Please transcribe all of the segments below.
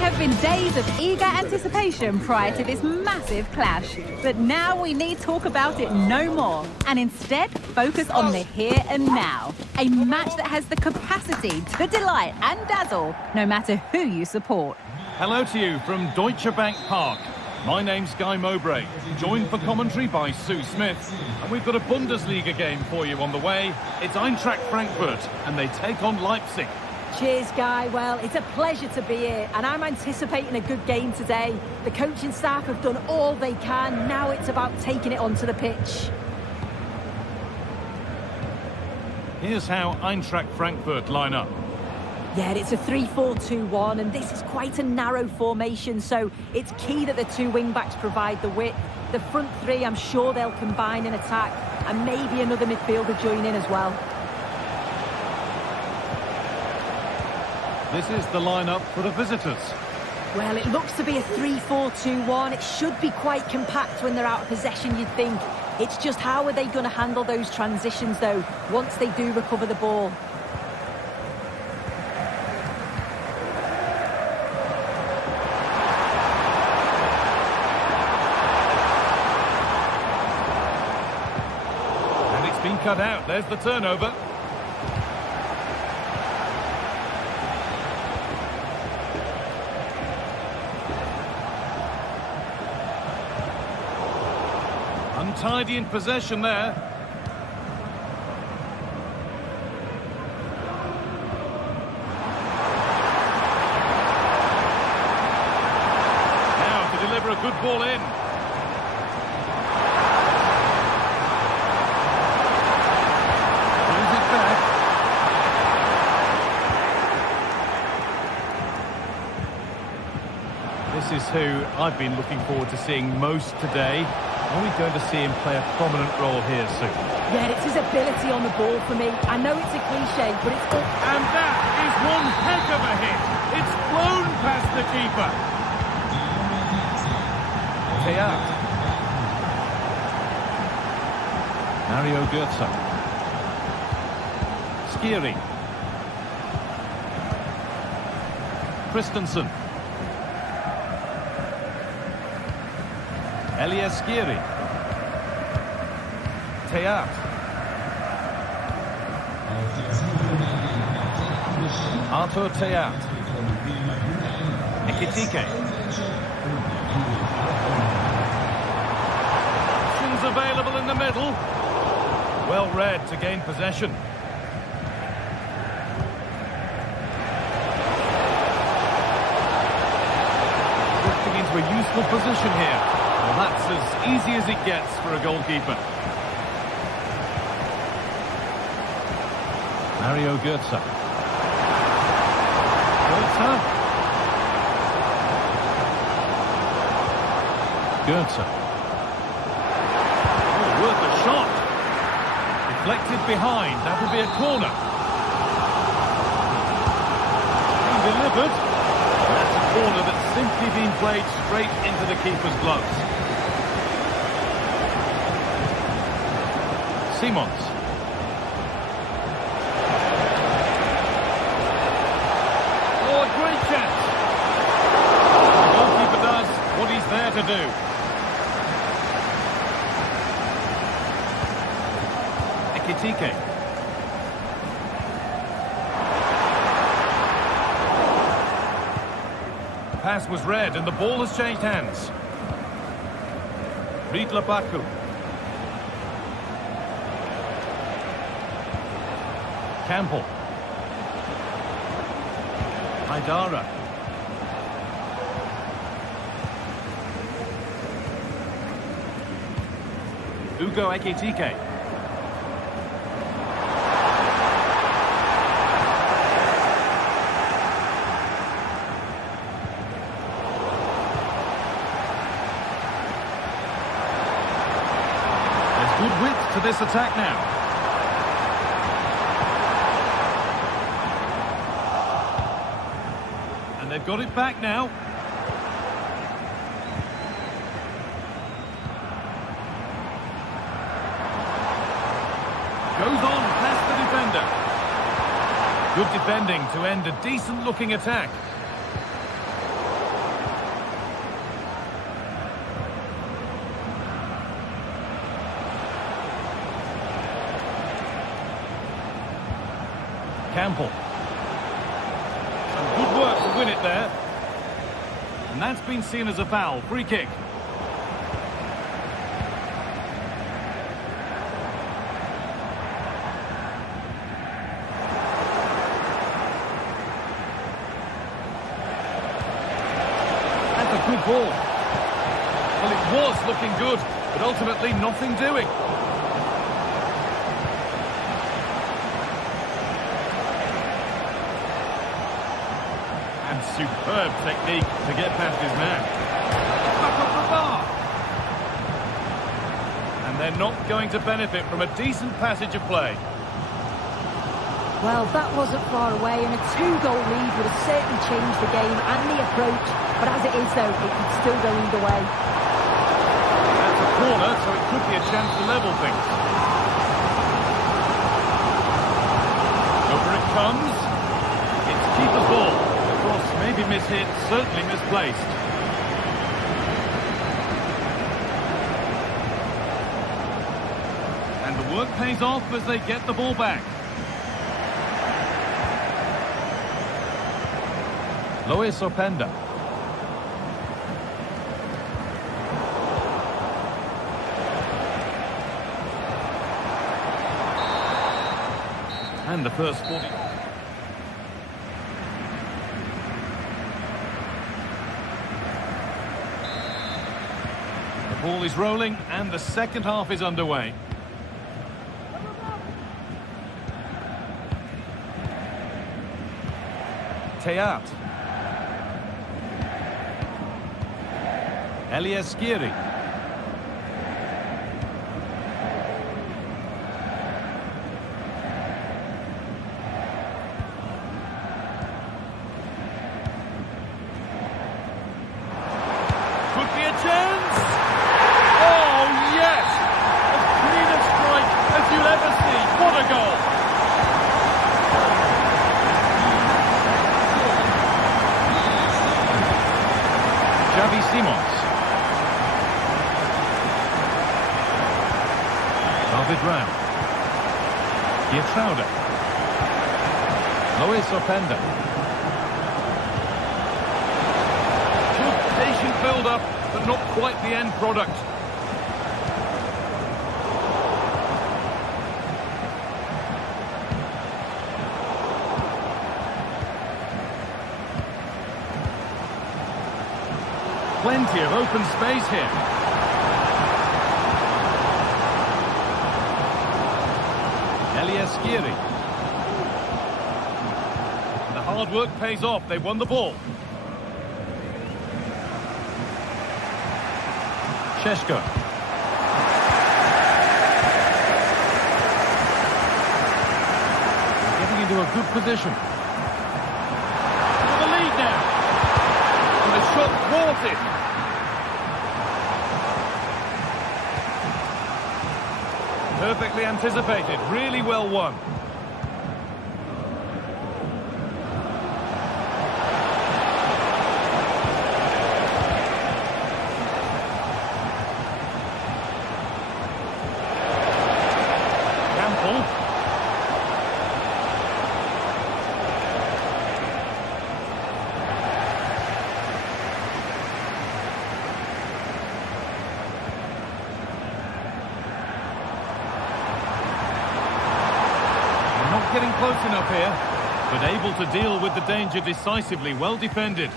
have been days of eager anticipation prior to this massive clash, but now we need talk about it no more, and instead focus on the here and now. A match that has the capacity to delight and dazzle, no matter who you support. Hello to you from Deutsche Bank Park. My name's Guy Mowbray, joined for commentary by Sue Smith, and we've got a Bundesliga game for you on the way. It's Eintracht Frankfurt, and they take on Leipzig. Cheers, Guy. Well, it's a pleasure to be here, and I'm anticipating a good game today. The coaching staff have done all they can. Now it's about taking it onto the pitch. Here's how Eintracht Frankfurt line up. Yeah, it's a 3-4-2-1, and this is quite a narrow formation, so it's key that the two wing-backs provide the width. The front three, I'm sure they'll combine in attack, and maybe another midfielder join in as well. This is the lineup for the visitors. Well, it looks to be a 3-4-2-1. It should be quite compact when they're out of possession, you'd think. It's just how are they going to handle those transitions, though, once they do recover the ball. And it's been cut out. There's the turnover. Untidy in possession there. Now to deliver a good ball in. Brings it back. This is who I've been looking forward to seeing most today. Are we going to see him play a prominent role here soon? Yeah, it's his ability on the ball for me. I know it's a cliche, but it's... And that is one heck of a hit. It's blown past the keeper. Teat. Mario Götze. Skiri. Christensen. Elias Skiri. Teat. Arthur Teat. Ekitike. Options available in the middle. Well read to gain possession. Drifting into a useful position here. Well, that's as easy as it gets for a goalkeeper. Mario Götze. Götze. Oh, worth a shot. Deflected behind. That will be a corner. Being delivered. That's a corner that's simply been played straight into the keeper's gloves. Simons. Oh, a great chance. The goalkeeper does what he's there to do. Ekitike. Pass was read and the ball has changed hands. Riedler Baku. Campbell. Haidara. Ugo Ekitike. There's good width to this attack now. They've got it back now. Goes on past the defender. Good defending to end a decent-looking attack. Campbell. Some good work to win it there. And that's been seen as a foul. Free kick. That's a good ball. Well, it was looking good, but ultimately nothing doing. And superb technique to get past his man. Back up the bar. And they're not going to benefit from a decent passage of play. Well, that wasn't far away, and a 2-goal lead would have certainly changed the game and the approach. But as it is, though, it could still go either way. That's a corner, so it could be a chance to level things. Over it comes. It's keeper's ball. The cross may be mishit, certainly misplaced. And the work pays off as they get the ball back. Luis Openda. And the first 40. The ball is rolling and the second half is underway. Teat. Eliaskiri. Could be a chance. Oh, yes! As clean a strike as you'll ever see. What a goal! Xavi Simons. David Rao. Pietrauda. Luis Openda. Good patient build-up, but not quite the end product. Plenty of open space here. Eliaskiri. The hard work pays off. They won the ball. Šeško. Getting into a good position. For the lead now. And the shot thwarted. Perfectly anticipated, really well won. Campbell. Getting close enough here, but able to deal with the danger decisively. Well defended.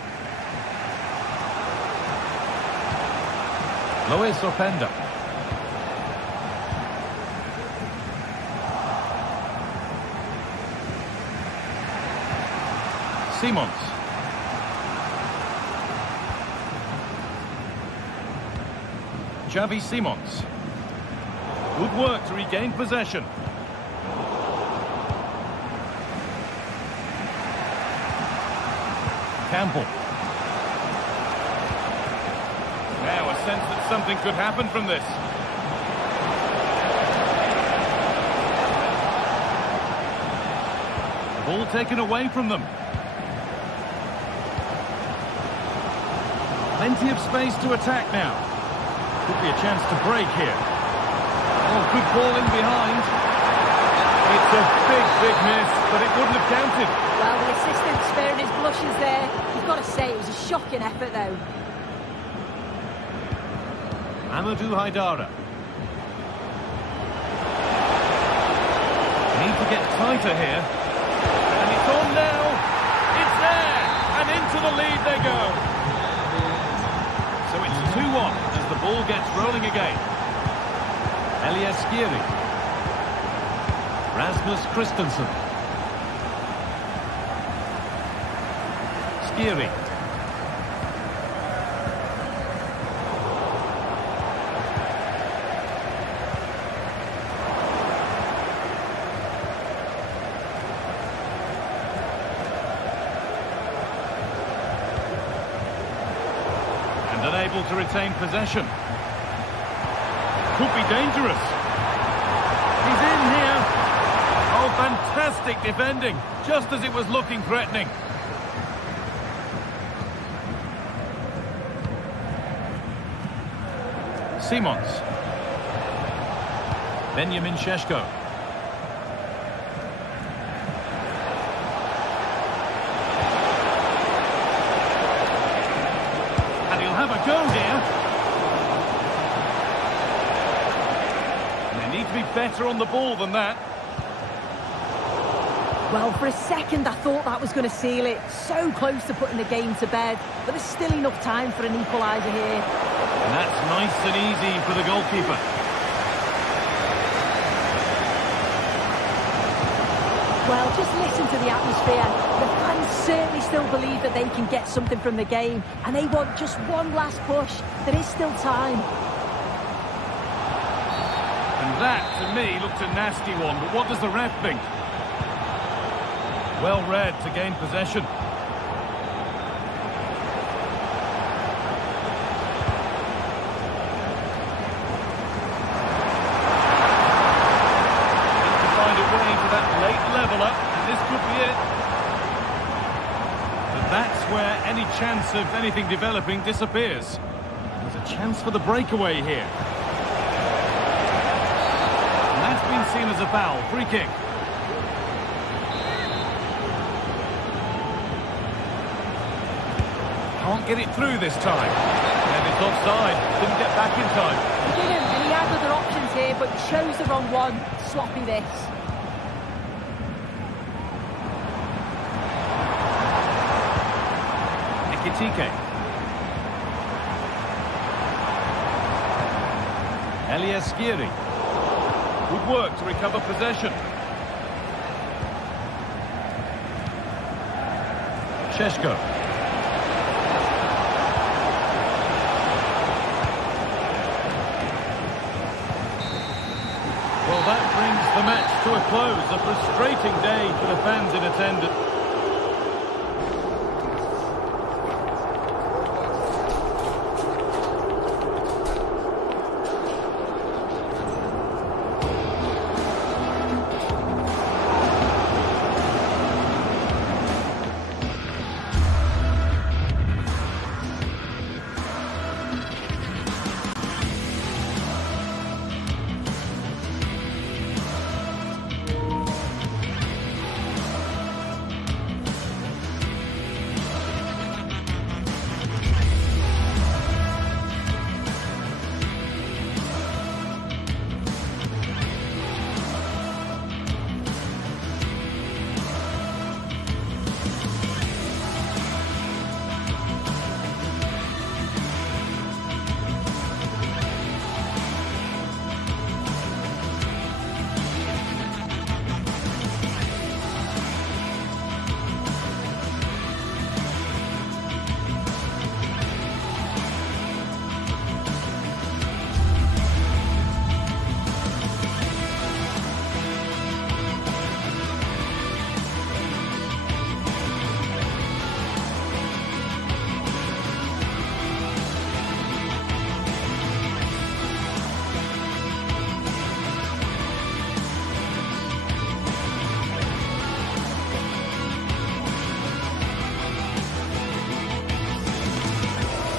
Luis Openda. Simons. Xavi Simons. Good work to regain possession. Campbell. Now a sense that something could happen from this. The ball taken away from them. Plenty of space to attack now. Could be a chance to break here. Oh, good ball in behind. It's a big big miss, but it wouldn't have counted. Well, the assistant's sparing his blushes there. You've got to say it was a shocking effort, though. Amadou Haidara. Need to get tighter here. And it's on now. It's there. And into the lead they go. So it's 2-1 as the ball gets rolling again. Elias Skiri. Rasmus Christensen. Skiri. Unable to retain possession. Could be dangerous. He's in here. Oh, fantastic defending, just as it was looking threatening. Simons. Benjamin Šeško. Have a go here. They need to be better on the ball than that. Well, for a second I thought that was going to seal it. So close to putting the game to bed, but there's still enough time for an equaliser here. And that's nice and easy for the goalkeeper. Well, just listen to the atmosphere. The fans certainly still believe that they can get something from the game, and they want just one last push. There is still time. And that, to me, looked a nasty one, but what does the ref think? Well read to gain possession. That's where any chance of anything developing disappears. There's a chance for the breakaway here. And that's been seen as a foul. Free kick. Can't get it through this time. And it's offside. Didn't get back in time. He didn't, and he had other options here, but chose the wrong one. Sloppy this. TK. Elias Skiri. Good work to recover possession. Šeško. Well, that brings the match to a close. A frustrating day for the fans in attendance.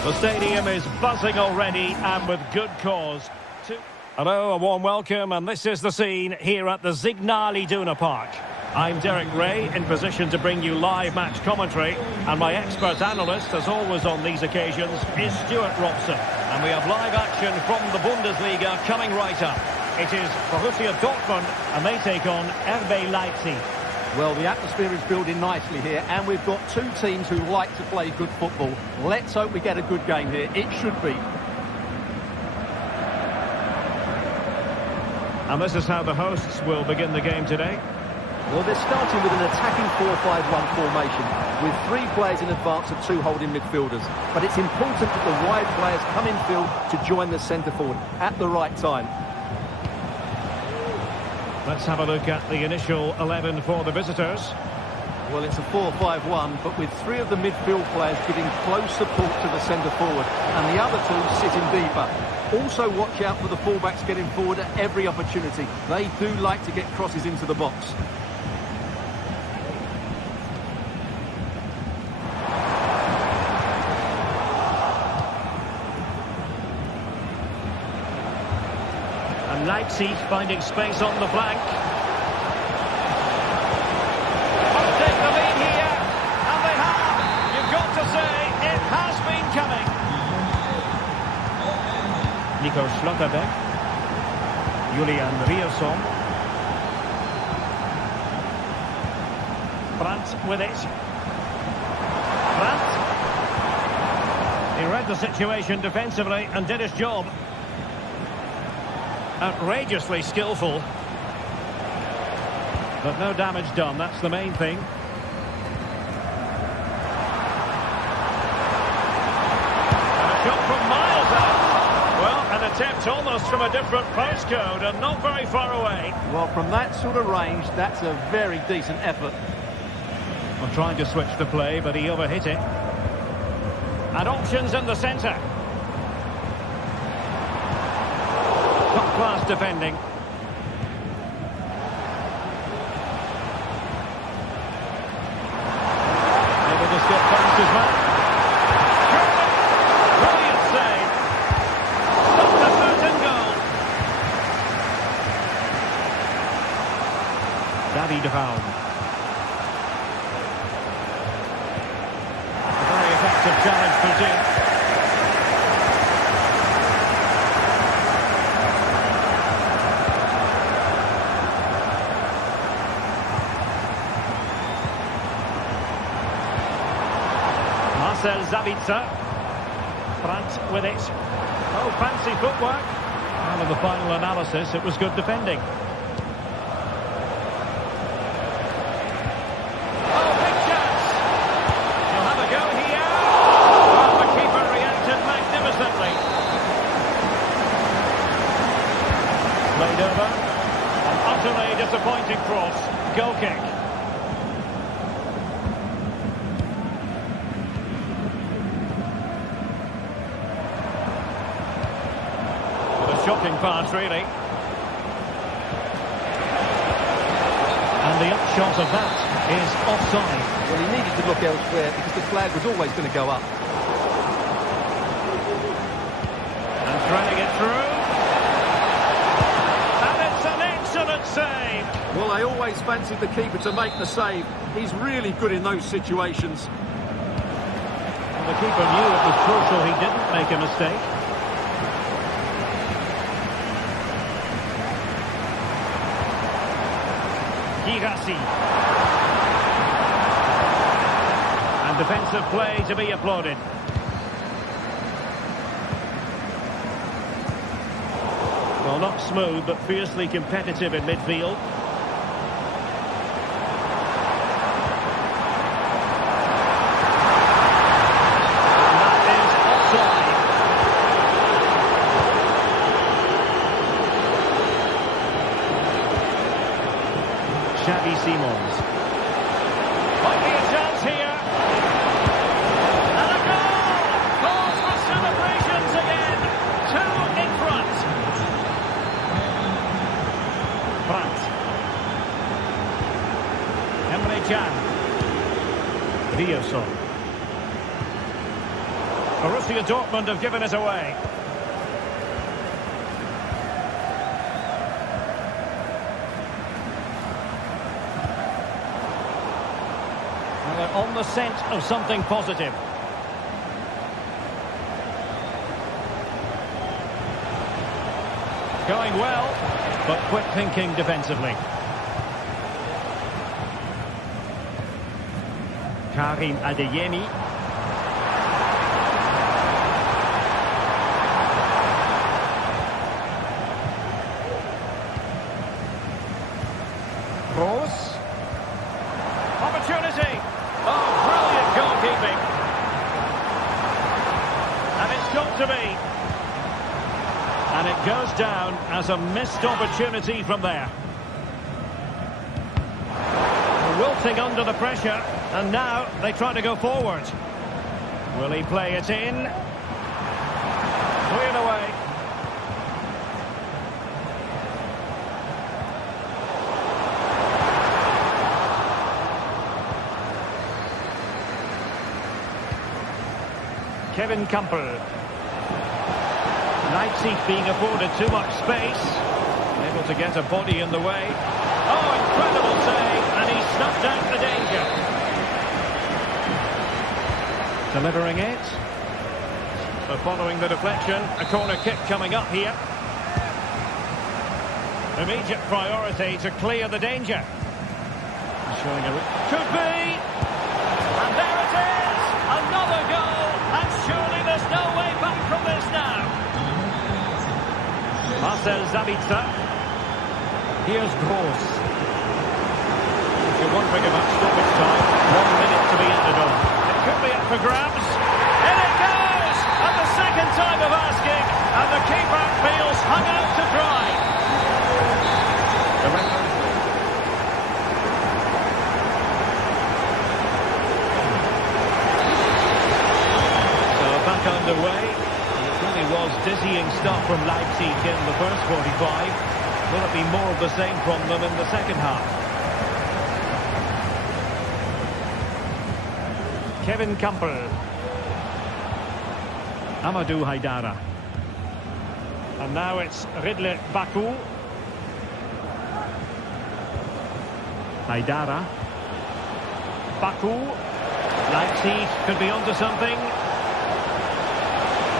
The stadium is buzzing already, and with good cause. Hello, a warm welcome, and this is the scene here at the Signal Iduna Park. I'm Derek Ray, in position to bring you live match commentary, and my expert analyst, as always on these occasions, is Stuart Robson. And we have live action from the Bundesliga coming right up. It is Borussia Dortmund, and they take on RB Leipzig. Well, the atmosphere is building nicely here, and we've got two teams who like to play good football. Let's hope we get a good game here. It should be. And this is how the hosts will begin the game today. Well, they're starting with an attacking 4-5-1 formation, with 3 players in advance of 2 holding midfielders. But it's important that the wide players come in field to join the centre forward at the right time. Let's have a look at the initial 11 for the visitors. Well, it's a 4-5-1, but with 3 of the midfield players giving close support to the centre forward, and the other 2 sitting deeper. Also watch out for the fullbacks getting forward at every opportunity. They do like to get crosses into the box. And Leipzig finding space on the flank. Must take the lead here, and they have. You've got to say, it has been coming. Nico Schlotterbeck, Julian Rierson, Brandt with it. Brandt. He read the situation defensively and did his job. Outrageously skillful. But no damage done, that's the main thing. And a shot from miles out. Well, an attempt almost from a different postcode and not very far away. Well, from that sort of range, that's a very decent effort. Well, trying to switch the play, but he overhit it. And options in the centre. Top-class defending. Able to skip past his man. Brilliant save. Stopped the boot and goal. David Raum. A very effective challenge for Jim. Zabitzer. Brandt with it. Oh, fancy footwork. And in the final analysis, it was good defending. Oh, big chance. He'll have a go here. Well, the keeper reacted magnificently. Played over. An utterly disappointing cross. Goal kick. Shocking pass, really. And the upshot of that is offside. Well, he needed to look elsewhere because the flag was always going to go up. And threading it through. And it's an excellent save. Well, I always fancied the keeper to make the save. He's really good in those situations. And the keeper knew it was crucial he didn't make a mistake. Girassi. And defensive play to be applauded. Well, not smooth, but fiercely competitive in midfield. And that is offside. Xavi Simons. Might be a chance here. And a goal! Cause for celebrations again. 2 in front. Brandt. Emre Can. Rierson. Borussia Dortmund have given it away. they're on the scent of something positive. Going well, but quick thinking defensively. Karim Adeyemi. Cross. Opportunity. Oh, brilliant goalkeeping. And it's got to be. And it goes down as a missed opportunity from there. Wilting under the pressure, and now they try to go forward. Will he play it in? Cleared away. Kevin Campbell. Leipzig being afforded too much space. Able to get a body in the way. Oh, incredible save, and he snuffed out the danger. Delivering it. So following the deflection, a corner kick coming up here. Immediate priority to clear the danger. Showing a... Could be! And there it is! Another goal! And surely there's no way back from this now. Marcel Sabitzer. Here's Gross. If you're wondering about stoppage time, 1 minute to be added on. It could be up for grabs. In it goes! And the second time of asking, and the keeper feels hung out to dry. The referee. So back underway. It really was dizzying stuff from Leipzig in the first 45. Will it be more of the same from them in the second half? Kevin Campbell. Amadou Haidara. And now it's Ridley Baku. Haidara. Baku. Leipzig could be onto something.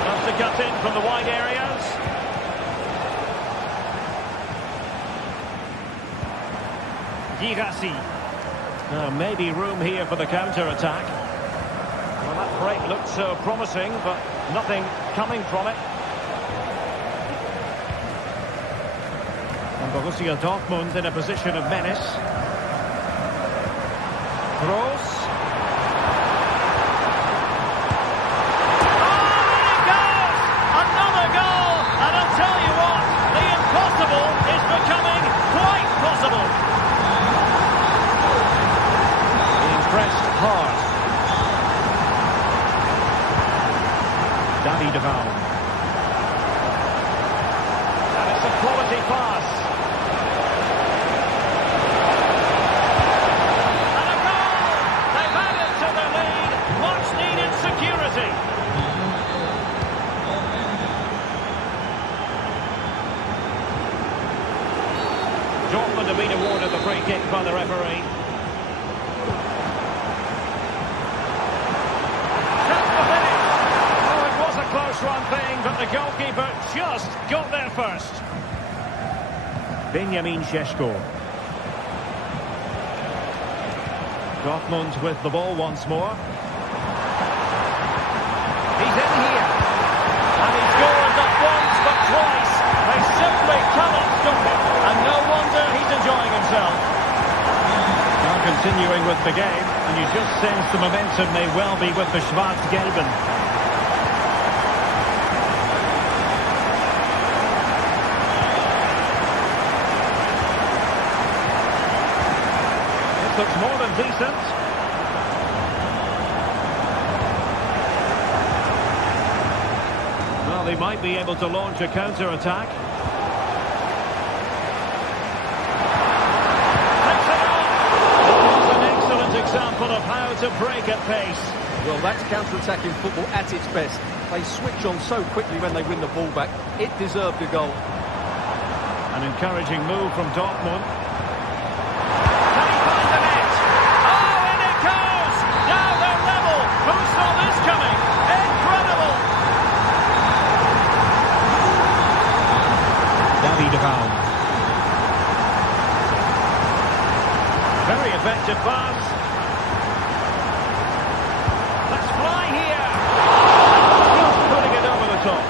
Wants to cut in from the wide areas. Girassi. Maybe room here for the counter-attack. Well, that break looked so promising, but nothing coming from it. And Borussia Dortmund in a position of menace. Kroos. Oh, there it goes! Another goal! And I'll tell you what, the impossible is becoming quite possible. Pressed hard. Danny Deval. And it's a quality pass. And a goal! They've added to their lead. Much needed security. Dortmund have been awarded the free kick by the referee. Run thing, but the goalkeeper just got there first. Benjamin Šeško. Dortmund with the ball once more. He's in here. And he scores not once but twice. They simply cannot stop him. And no wonder he's enjoying himself. Now continuing with the game, and you just sense the momentum may well be with the Schwarz-Gelben. Looks more than decent. Well, they might be able to launch a counter-attack. Takes it on! It was an excellent example of how to break at pace. Well, that's counter-attacking football at its best. They switch on so quickly when they win the ball back. It deserved a goal. An encouraging move from Dortmund. effective pass. Let's fly here. Just putting it over the top.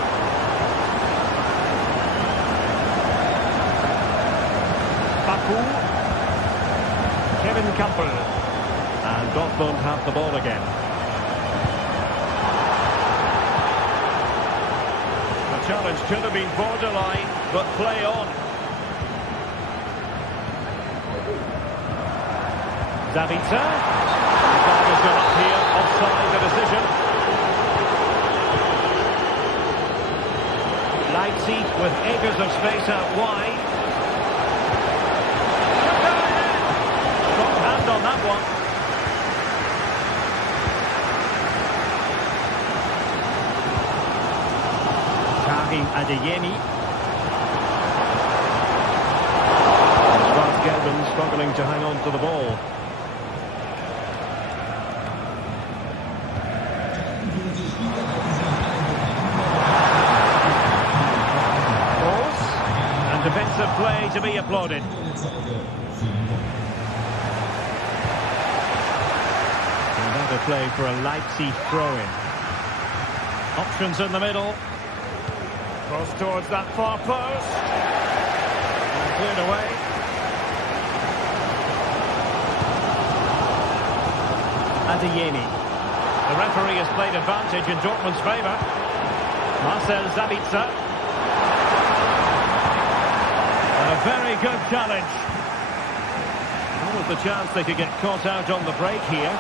Baku. Kevin Campbell. And Dortmund have the ball again. The challenge could have been borderline, but play on. Zabitzer. The flag has gone up here, offside the decision. Leipzig with acres of space out wide. Strong hand on that one. Karim Adeyemi. Gelben struggling to hang on to the ball. Defensive play to be applauded. Another play for a Leipzig throw-in. Options in the middle. Cross towards that far post. And cleared away. Adeyemi. The referee has played advantage in Dortmund's favour. Marcel Zabitzer. A very good challenge. What was the chance they could get caught out on the break here?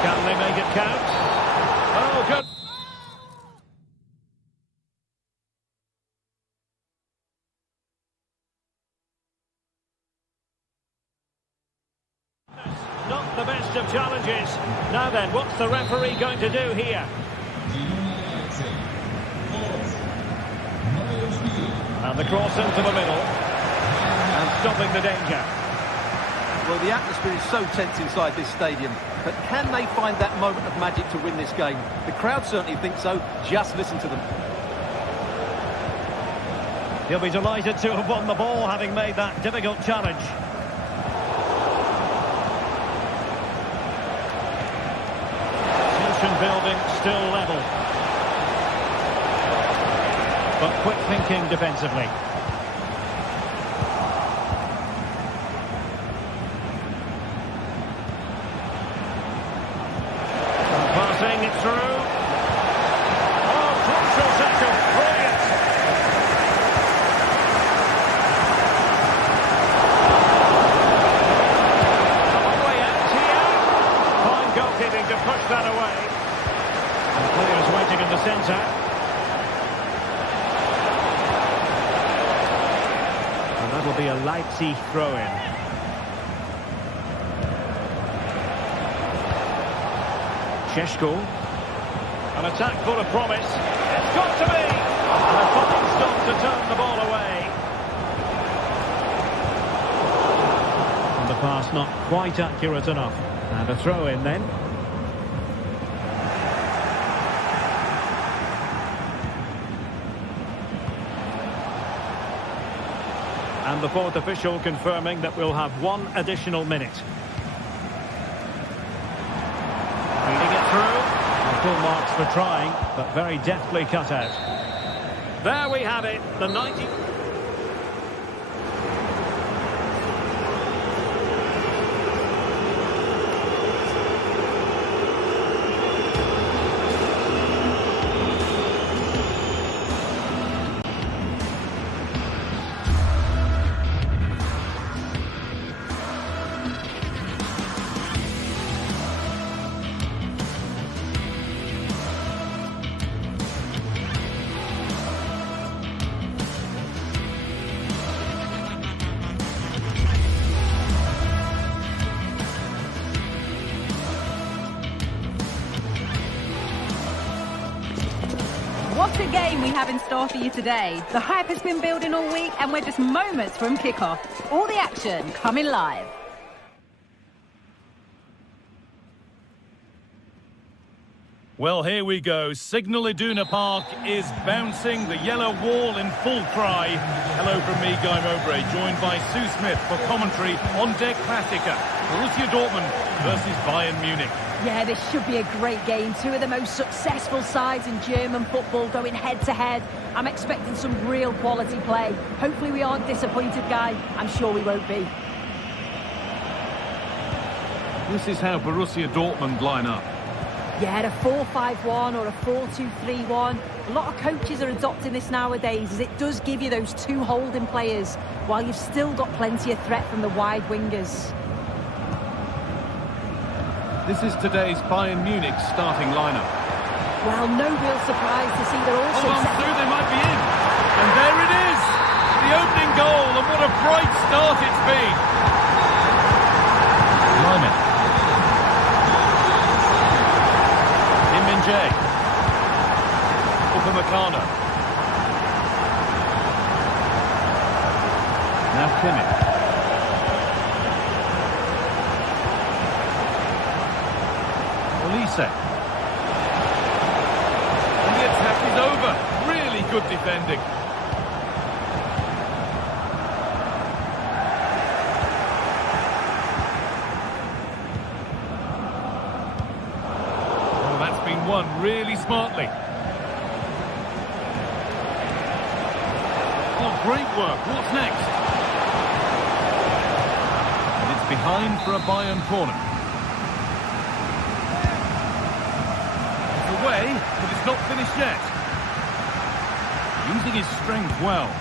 Can they make it count? Oh, good. Not the best of challenges. Now then, what's the referee going to do here? And the cross into the middle. And stopping the danger. Well, the atmosphere is so tense inside this stadium. But can they find that moment of magic to win this game? The crowd certainly think so. Just listen to them. He'll be delighted to have won the ball, having made that difficult challenge. Tension building, still level. But quick thinking defensively. And passing it through. Oh, crucial tackle. Brilliant. One way out here. Fine goalkeeping to push that away. And players waiting in the centre. Will be a Leipzig throw-in. Šeško. An attack full of promise. It's got to be! And a fine stop to turn the ball away. And the pass not quite accurate enough. And a throw-in then. And the fourth official confirming that we'll have one additional minute. Feeding it through. Full marks for trying, but very deftly cut out. There we have it, the 90... What a game we have in store for you today. The hype has been building all week and we're just moments from kickoff. All the action coming live. Well, here we go. Signal Iduna Park is bouncing, the yellow wall in full cry. Hello from me, Guy Mowbray, joined by Sue Smith for commentary on Der Klassiker. Borussia Dortmund versus Bayern Munich. Yeah, this should be a great game. Two of the most successful sides in German football going head-to-head. I'm expecting some real quality play. Hopefully we aren't disappointed, Guy. I'm sure we won't be. This is how Borussia Dortmund line up. Yeah, a 4-5-1 or a 4-2-3-1. A lot of coaches are adopting this nowadays, as it does give you those two holding players, while you've still got plenty of threat from the wide wingers. This is today's Bayern Munich starting lineup. Well, no real surprise to see they're also... Hold on, Sue, they might be in. And there it is! The opening goal, and what a bright start it's been. Lyman. Jay. Upamecano. Now Kimmich. Olise. And the attack is over. Really good defending. Won really smartly. Oh, great work. What's next? And it's behind for a Bayern corner. It's away, but it's not finished yet. Using his strength well.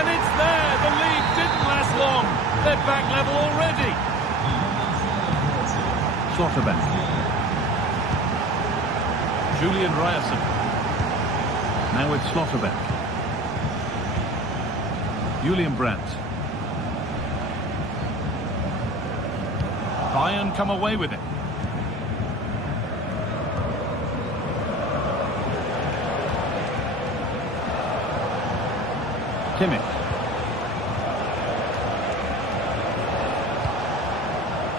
And it's there. The lead didn't last long. They're back level already. Schlotterbeck. Julian Ryerson. Now with Schlotterbeck. Julian Brandt. Bayern come away with it. Kimmich.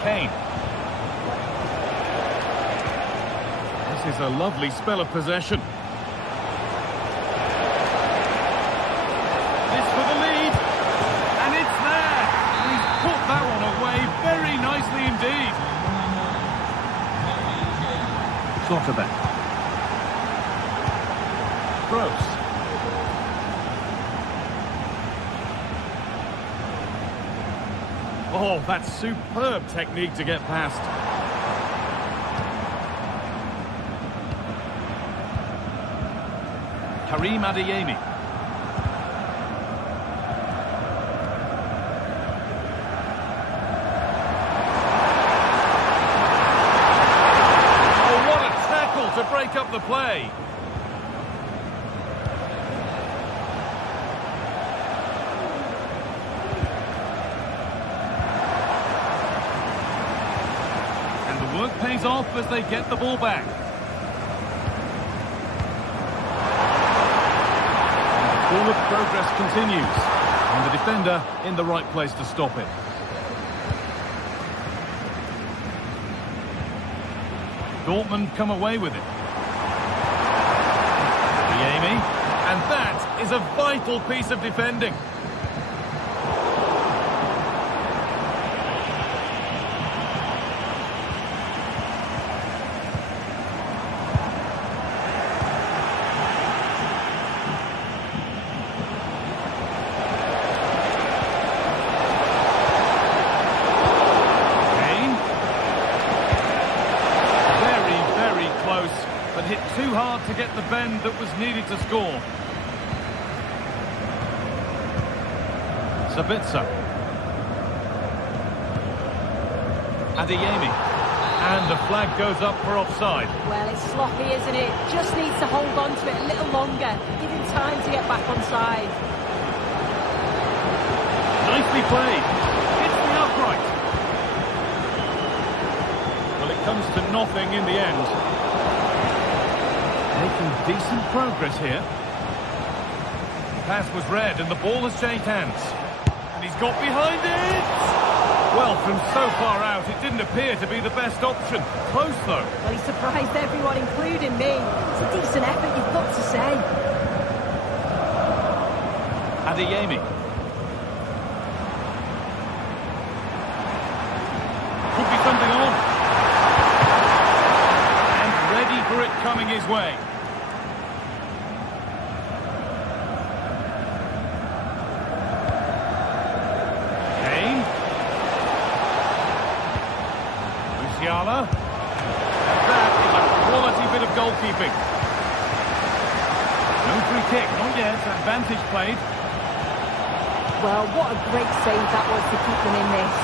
Kane. This is a lovely spell of possession. This for the lead. And it's there. And he's put that one away very nicely indeed. Schlotterbeck. Gross. Oh, that's superb technique to get past. Karim Adeyemi. Oh, what a tackle to break up the play. And the work pays off as they get the ball back. Forward progress continues, and the defender in the right place to stop it. Dortmund come away with it. Adeyemi, and that is a vital piece of defending. But hit too hard to get the bend that was needed to score. Sabitzer. Adeyemi. And the flag goes up for offside. Well, it's sloppy, isn't it? Just needs to hold on to it a little longer. Give him time to get back onside. Nicely played. Hits the upright. Well, it comes to nothing in the end. Making decent progress here. The pass was read and the ball has changed hands. And he's got behind it! Well, from so far out, it didn't appear to be the best option. Close, though. Well, he surprised everyone, including me. It's a decent effort, you've got to say. Adeyemi. Could be something on. And ready for it coming his way. Musiala. That is a quality bit of goalkeeping. No free kick, not yet. Advantage played. Well, what a great save that was to keep them in this.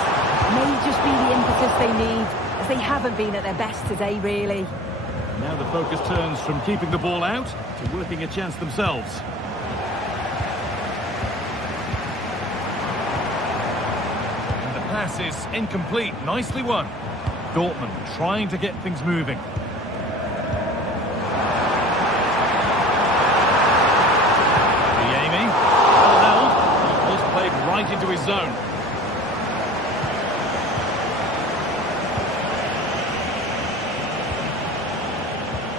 May just be the impetus they need, as they haven't been at their best today, really. Now the focus turns from keeping the ball out to working a chance themselves. And the pass is incomplete. Nicely won. Dortmund trying to get things moving. Adeyemi, well held. He was played right into his zone.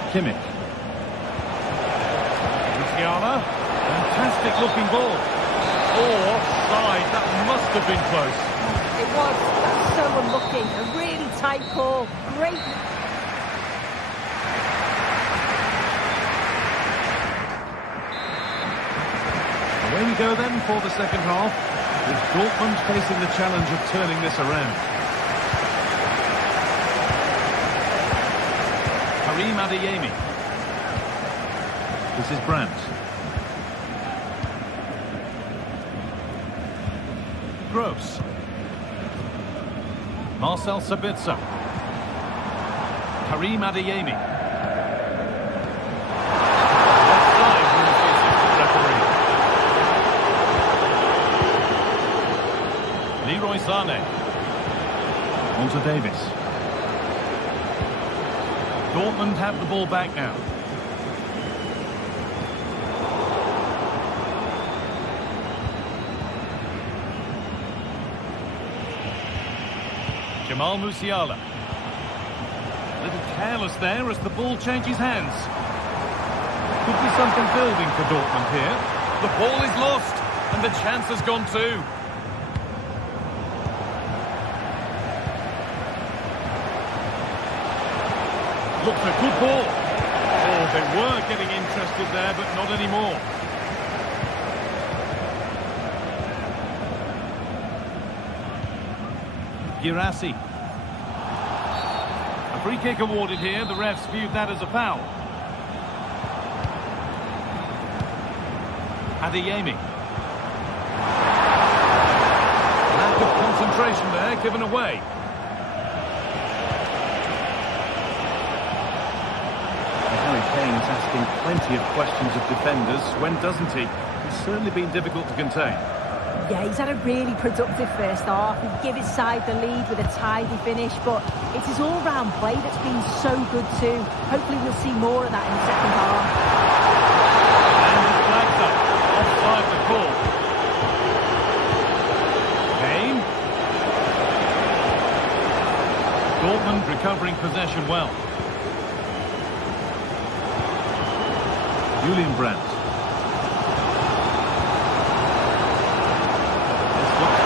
Kimmich. Musiala, fantastic looking ball. Oh, offside, that must have been close. It was. That's so unlucky. A really tight call. Great. Away we go then for the second half, with Dortmund facing the challenge of turning this around. Adeyemi. This is Brandt. Gross. Marcel Sabitzer. Karim Adeyemi. Offside from the referee. Leroy Sané. Walter Davis. Dortmund have the ball back now. Jamal Musiala. A little careless there as the ball changes hands. Could be something building for Dortmund here. The ball is lost and the chance has gone too. Looks a good ball. Oh, they were getting interested there, but not anymore. Girassi. A free kick awarded here. The refs viewed that as a foul. Adeyemi. Lack of concentration there, given away. Harry Kane's asking plenty of questions of defenders. When doesn't he? It's certainly been difficult to contain. Yeah, he's had a really productive first half. He gave his side the lead with a tidy finish, but it's his all-round play that's been so good too. Hopefully we'll see more of that in the second half. And the flag's up. Offside the call. Kane. Dortmund recovering possession well. Julian Brandt.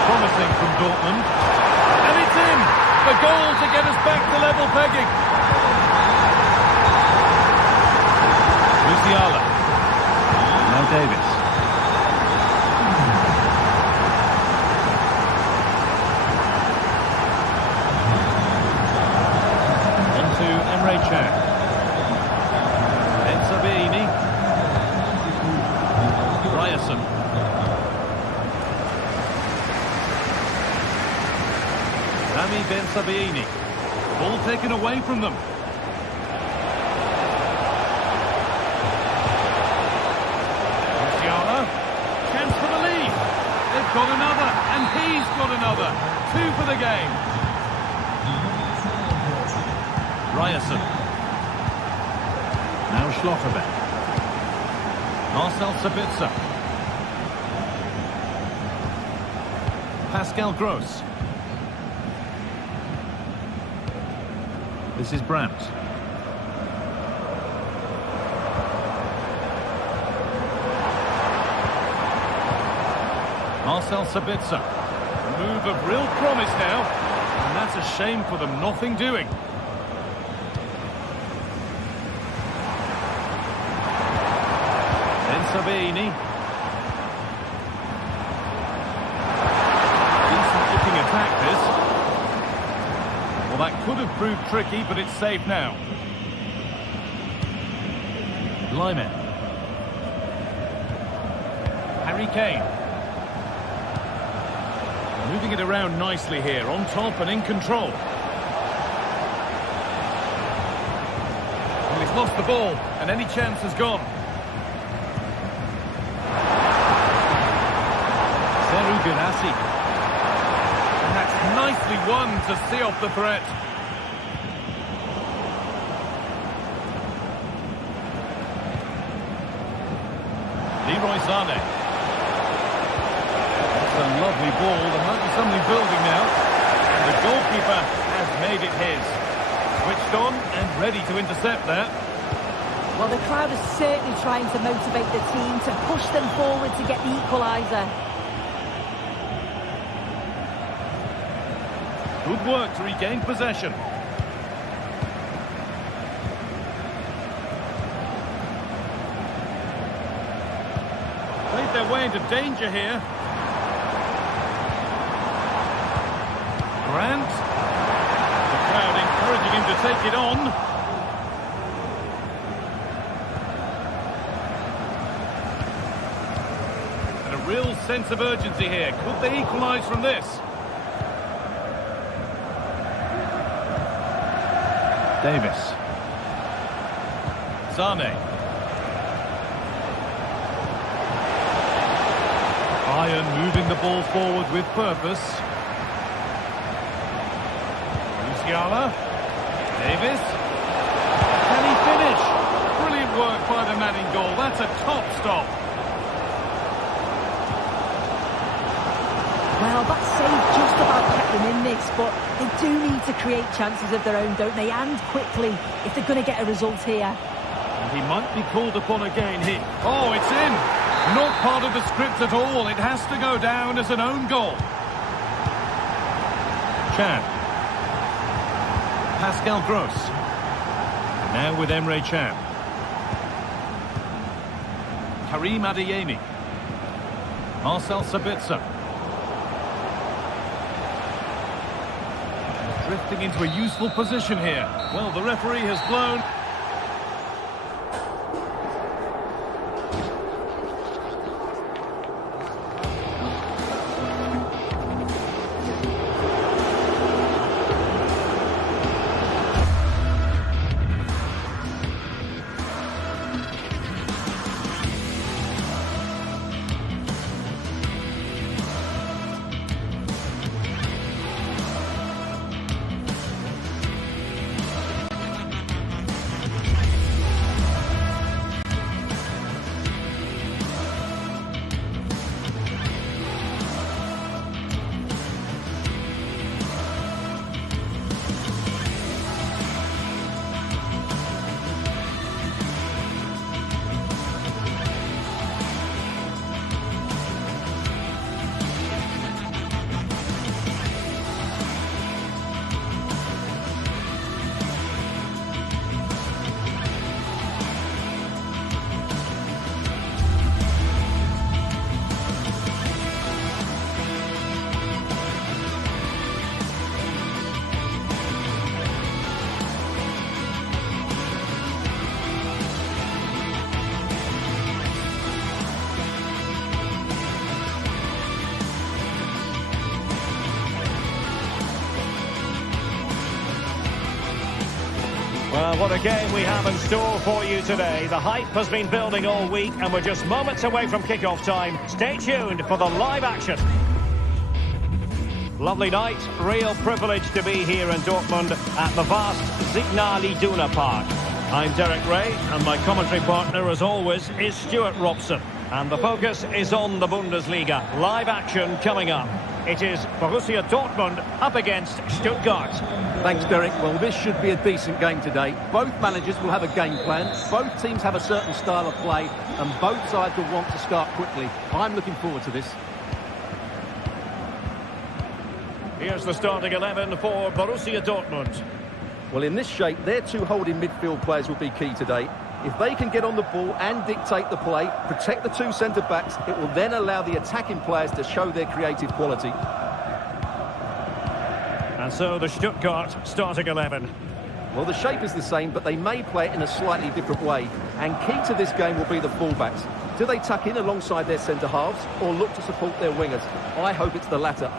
Promising from Dortmund. And it's in! The goal to get us back to level pegging. Musiala. Now Davis. On to Emre Can. Ben-Sabini. Ryerson. Rami Ben-Sabini. Ball taken away from them. Musiala. Chance for the lead. They've got another, and he's got another. 2 for the game. Ryerson. Now Schlotterbeck. Marcel Sabitzer. This is Brandt. Marcel Sabitzer. A move of real promise now. And that's a shame for them, nothing doing. Then Sabini. Decent looking attack this. Well, that could have proved tricky, but it's safe now. Lyman. Harry Kane. Moving it around nicely here, on top and in control. Well, he's lost the ball, and any chance has gone. Seru Guirassy. And that's nicely won to see off the threat. Leroy Sané. That's a lovely ball. There might be something building now. And the goalkeeper has made it his. Switched on and ready to intercept that. Well, the crowd is certainly trying to motivate the team to push them forward to get the equaliser. Good work to regain possession. Played their way into danger here. Brandt. The crowd encouraging him to take it on. And a real sense of urgency here. Could they equalise from this? Davis. Sané. Bayern moving the ball forward with purpose. Musiala. Davis. Can he finish? Brilliant work by the man in goal. That's a top stop. Well, that save just about kept them in this, but they do need to create chances of their own, don't they? And quickly, if they're going to get a result here. And he might be called upon again here. Oh, it's in. Not part of the script at all. It has to go down as an own goal. Chan. Pascal Gross. Now with Emre Can. Karim Adeyemi. Marcel Sabitzer. Drifting into a useful position here. Well, the referee has blown. Well, what a game we have in store for you today. The hype has been building all week and we're just moments away from kickoff time. Stay tuned for the live action. Lovely night, real privilege to be here in Dortmund at the vast Signal Iduna Park. I'm Derek Ray and my commentary partner as always is Stuart Robson. And the focus is on the Bundesliga. Live action coming up. It is Borussia Dortmund up against Stuttgart. Thanks, Derek. Well, this should be a decent game today. Both managers will have a game plan. Both teams have a certain style of play, and both sides will want to start quickly. I'm looking forward to this. Here's the starting 11 for Borussia Dortmund. Well, in this shape, their two holding midfield players will be key today. If they can get on the ball and dictate the play, protect the two centre-backs, it will then allow the attacking players to show their creative quality. And so the Stuttgart starting 11. Well, the shape is the same, but they may play it in a slightly different way. And key to this game will be the fullbacks. Do they tuck in alongside their centre-halves or look to support their wingers? I hope it's the latter.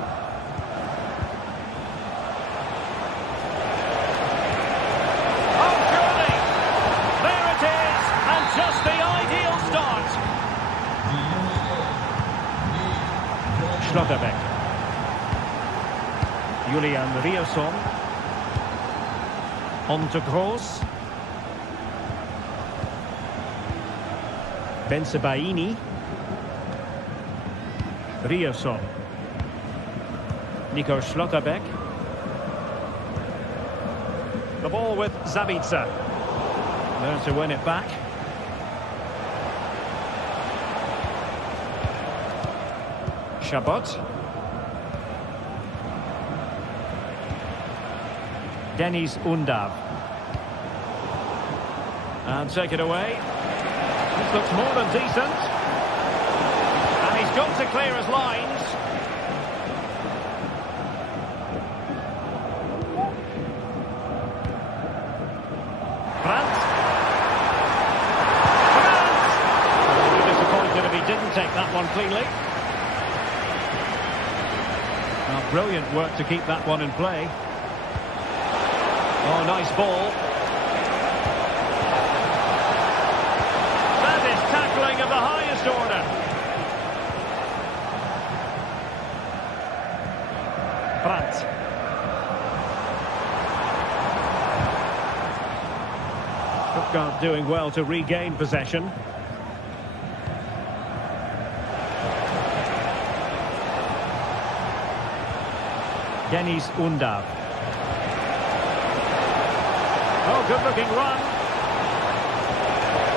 Just the ideal start. Schlotterbeck. Julian Rierson. On to Gross. Bensebaini. Rierson. Nico Schlotterbeck. The ball with Zabitzer. There to win it back. Chabot. Dennis Undav. And take it away. This looks more than decent. And he's got to clear his lines. Brandt. I'd be disappointed if he didn't take that one cleanly. Brilliant work to keep that one in play. Oh, nice ball. That is tackling of the highest order. Brandt. Stuttgart doing well to regain possession. Dennis Undav. Oh, good-looking run.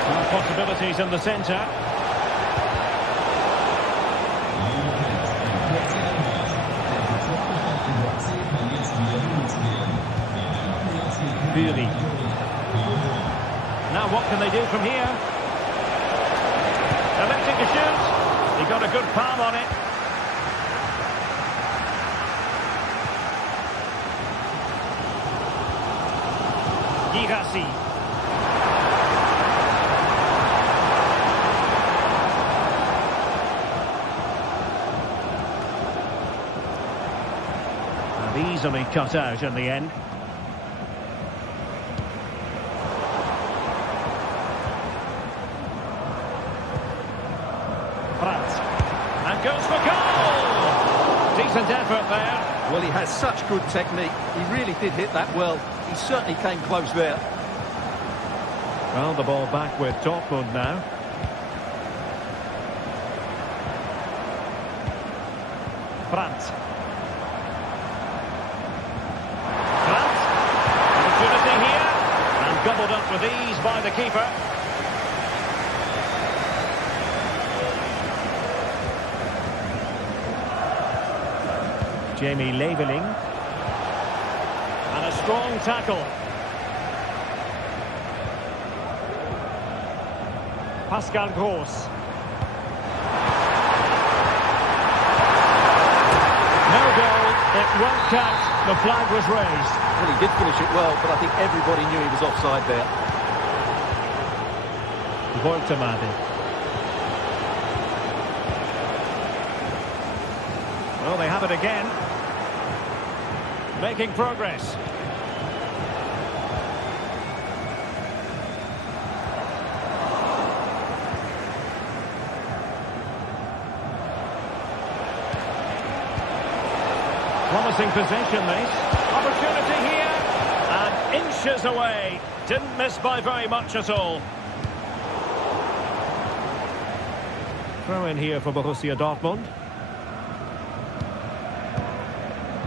Some possibilities in the centre. Fury. Now what can they do from here? Electing to shoot. He got a good palm on it. Girassi. And easily cut out in the end. Brandt. And goes for goal! Decent effort there. Well, he has such good technique. He really did hit that well. He certainly came close there. Well, the ball back with Dortmund now. Brandt. Brandt. Opportunity here. And gobbled up with ease by the keeper. Jamie Leveling. And a strong tackle. Pascal Gross. No goal. It won't count. The flag was raised. Well, he did finish it well, but I think everybody knew he was offside there. Woltemade. Well, they have it again. Making progress. Promising possession, this. Opportunity here. And inches away. Didn't miss by very much at all. Throw in here for Borussia Dortmund.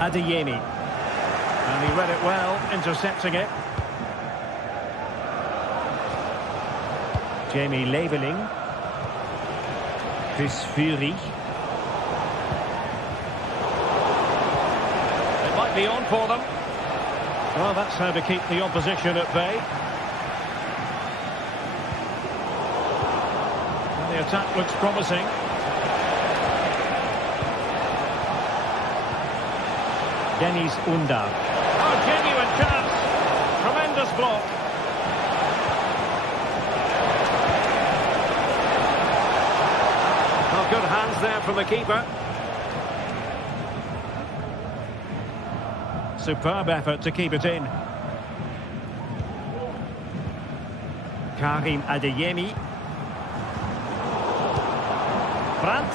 Adeyemi. And he read it well, intercepting it. Jamie Leveling. Chris Fury. It might be on for them. Well, that's how to keep the opposition at bay. And the attack looks promising. Dennis Unda. Oh, genuine chance. Tremendous block. Oh, good hands there from the keeper. Superb effort to keep it in. Karim Adeyemi. Brandt.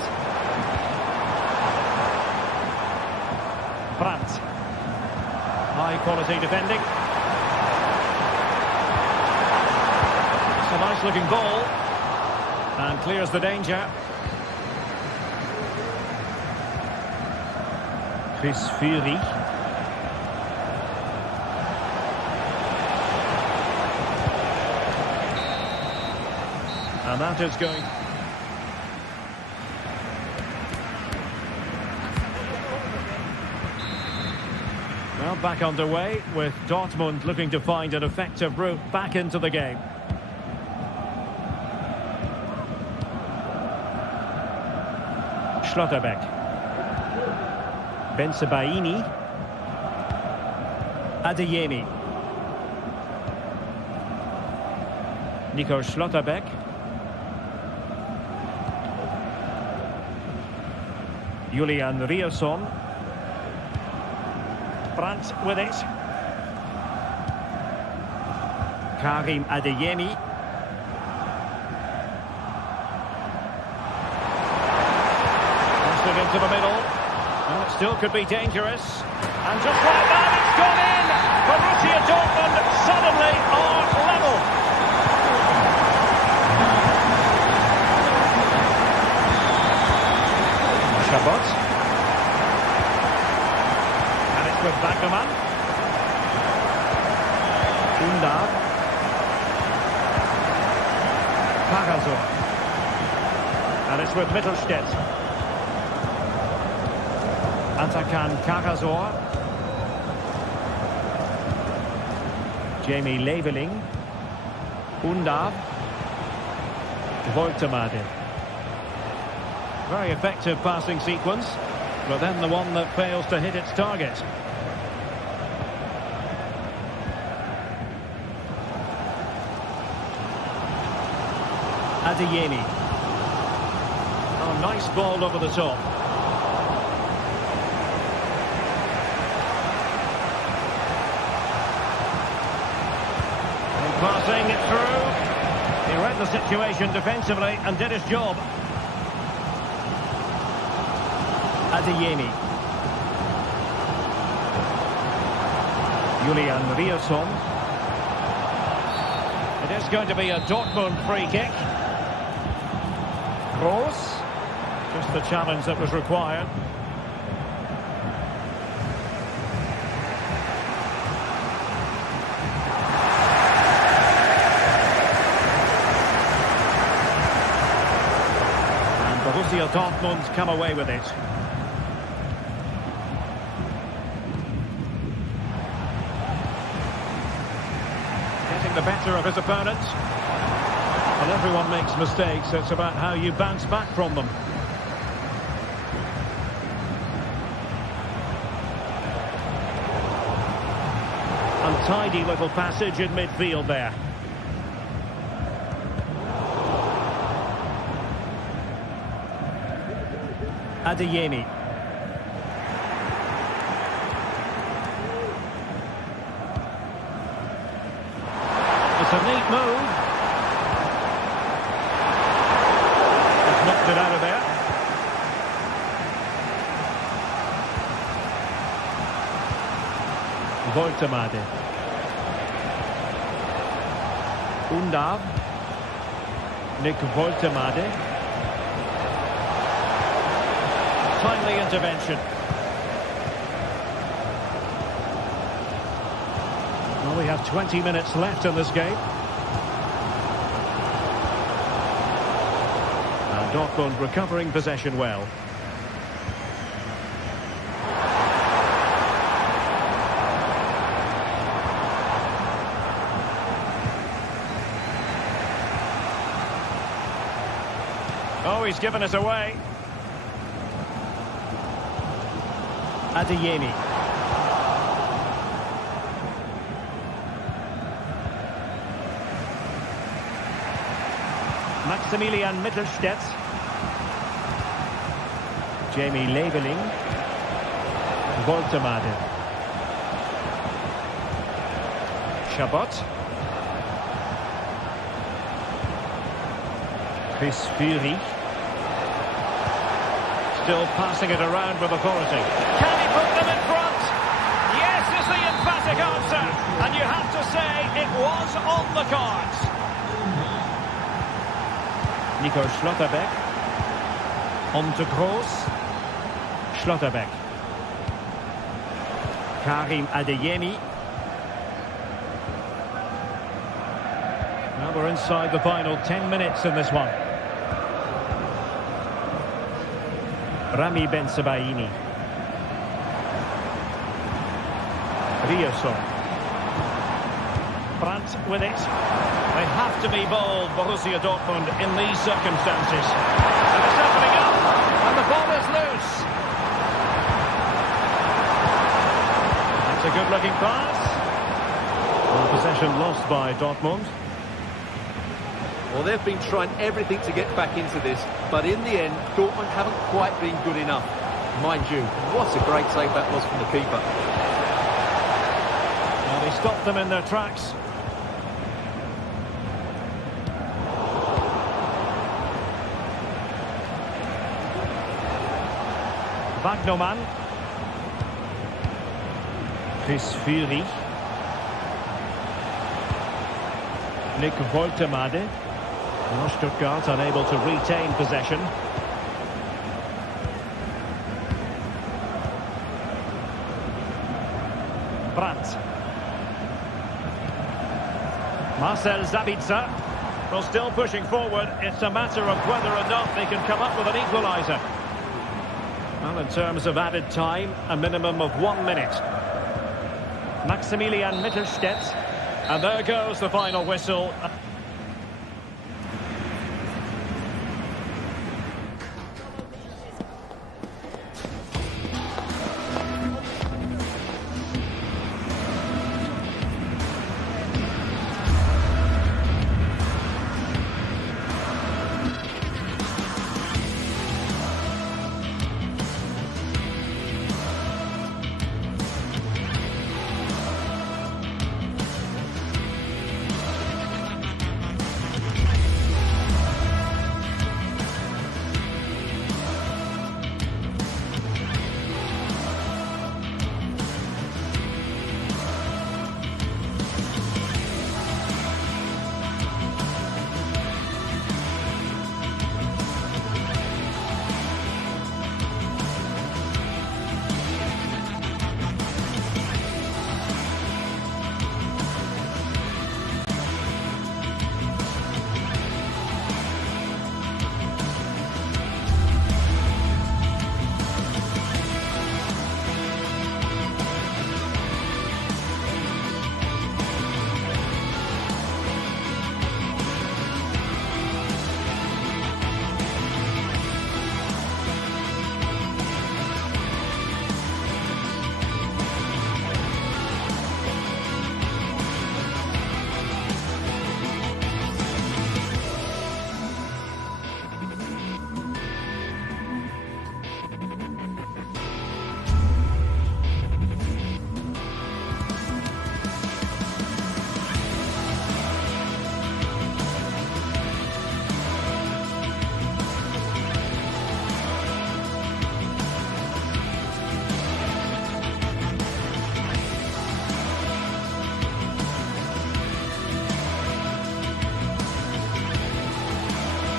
High quality defending. It's a nice looking ball. And clears the danger. Chris Fury. And that is going. Well, back underway with Dortmund looking to find an effective route back into the game. Schlotterbeck. Bensebaini. Adeyemi. Nico Schlotterbeck. Julian Riasson. Brandt with it. Karim Adeyemi. Passed it into the middle. And it still could be dangerous. And just like that, it's gone in! Borussia Dortmund suddenly are level. Chabot. And it's with Baggerman. Unda. Karasor. And it's with Mittelstädt. Atakan Karasor. Jamie Leveling. Unda. Woltemade. Very effective passing sequence, but then the one that fails to hit its target. Adeyemi. Oh, nice ball over the top. And passing it through. He read the situation defensively and did his job. Adeyemi. Julian Riasson. It is going to be a Dortmund free kick. Kroos. Just the challenge that was required. And Borussia Dortmund come away with it. The better of his opponent. And everyone makes mistakes. It's about how you bounce back from them. Untidy little passage in midfield there. Adeyemi. It's a neat move. He's knocked it out of there. Woltemade. Undav. Nick Woltemade. Timely intervention. We have 20 minutes left in this game. And Dortmund recovering possession well. Oh, he's given it away. Adeyemi. Maximilian Mittelstädt. Jamie Leveling. Woltemade. Chabot. Chris Fury. Still passing it around with authority. Can he put them in front? Yes is the emphatic answer. And you have to say it was on the cards. Nico Schlotterbeck. On to Gross. Schlotterbeck. Karim Adeyemi. Now we're inside the final 10 minutes in this one. Rami Bensebaini. Rioson. Brandt with it. They have to be bold, Borussia Dortmund, in these circumstances. And it's opening up, and the ball is loose. That's a good-looking pass. Well, possession lost by Dortmund. Well, they've been trying everything to get back into this, but in the end, Dortmund haven't quite been good enough. Mind you, what a great save that was from the keeper. Well, they stopped them in their tracks. Wagnermann. Chris Fury. Nick Woltemade. Now Stuttgart unable to retain possession. Brandt. Marcel Sabitzer. Well, still pushing forward. It's a matter of whether or not they can come up with an equaliser. Well, in terms of added time, a minimum of 1 minute. Maximilian Mittelstädt. And there goes the final whistle.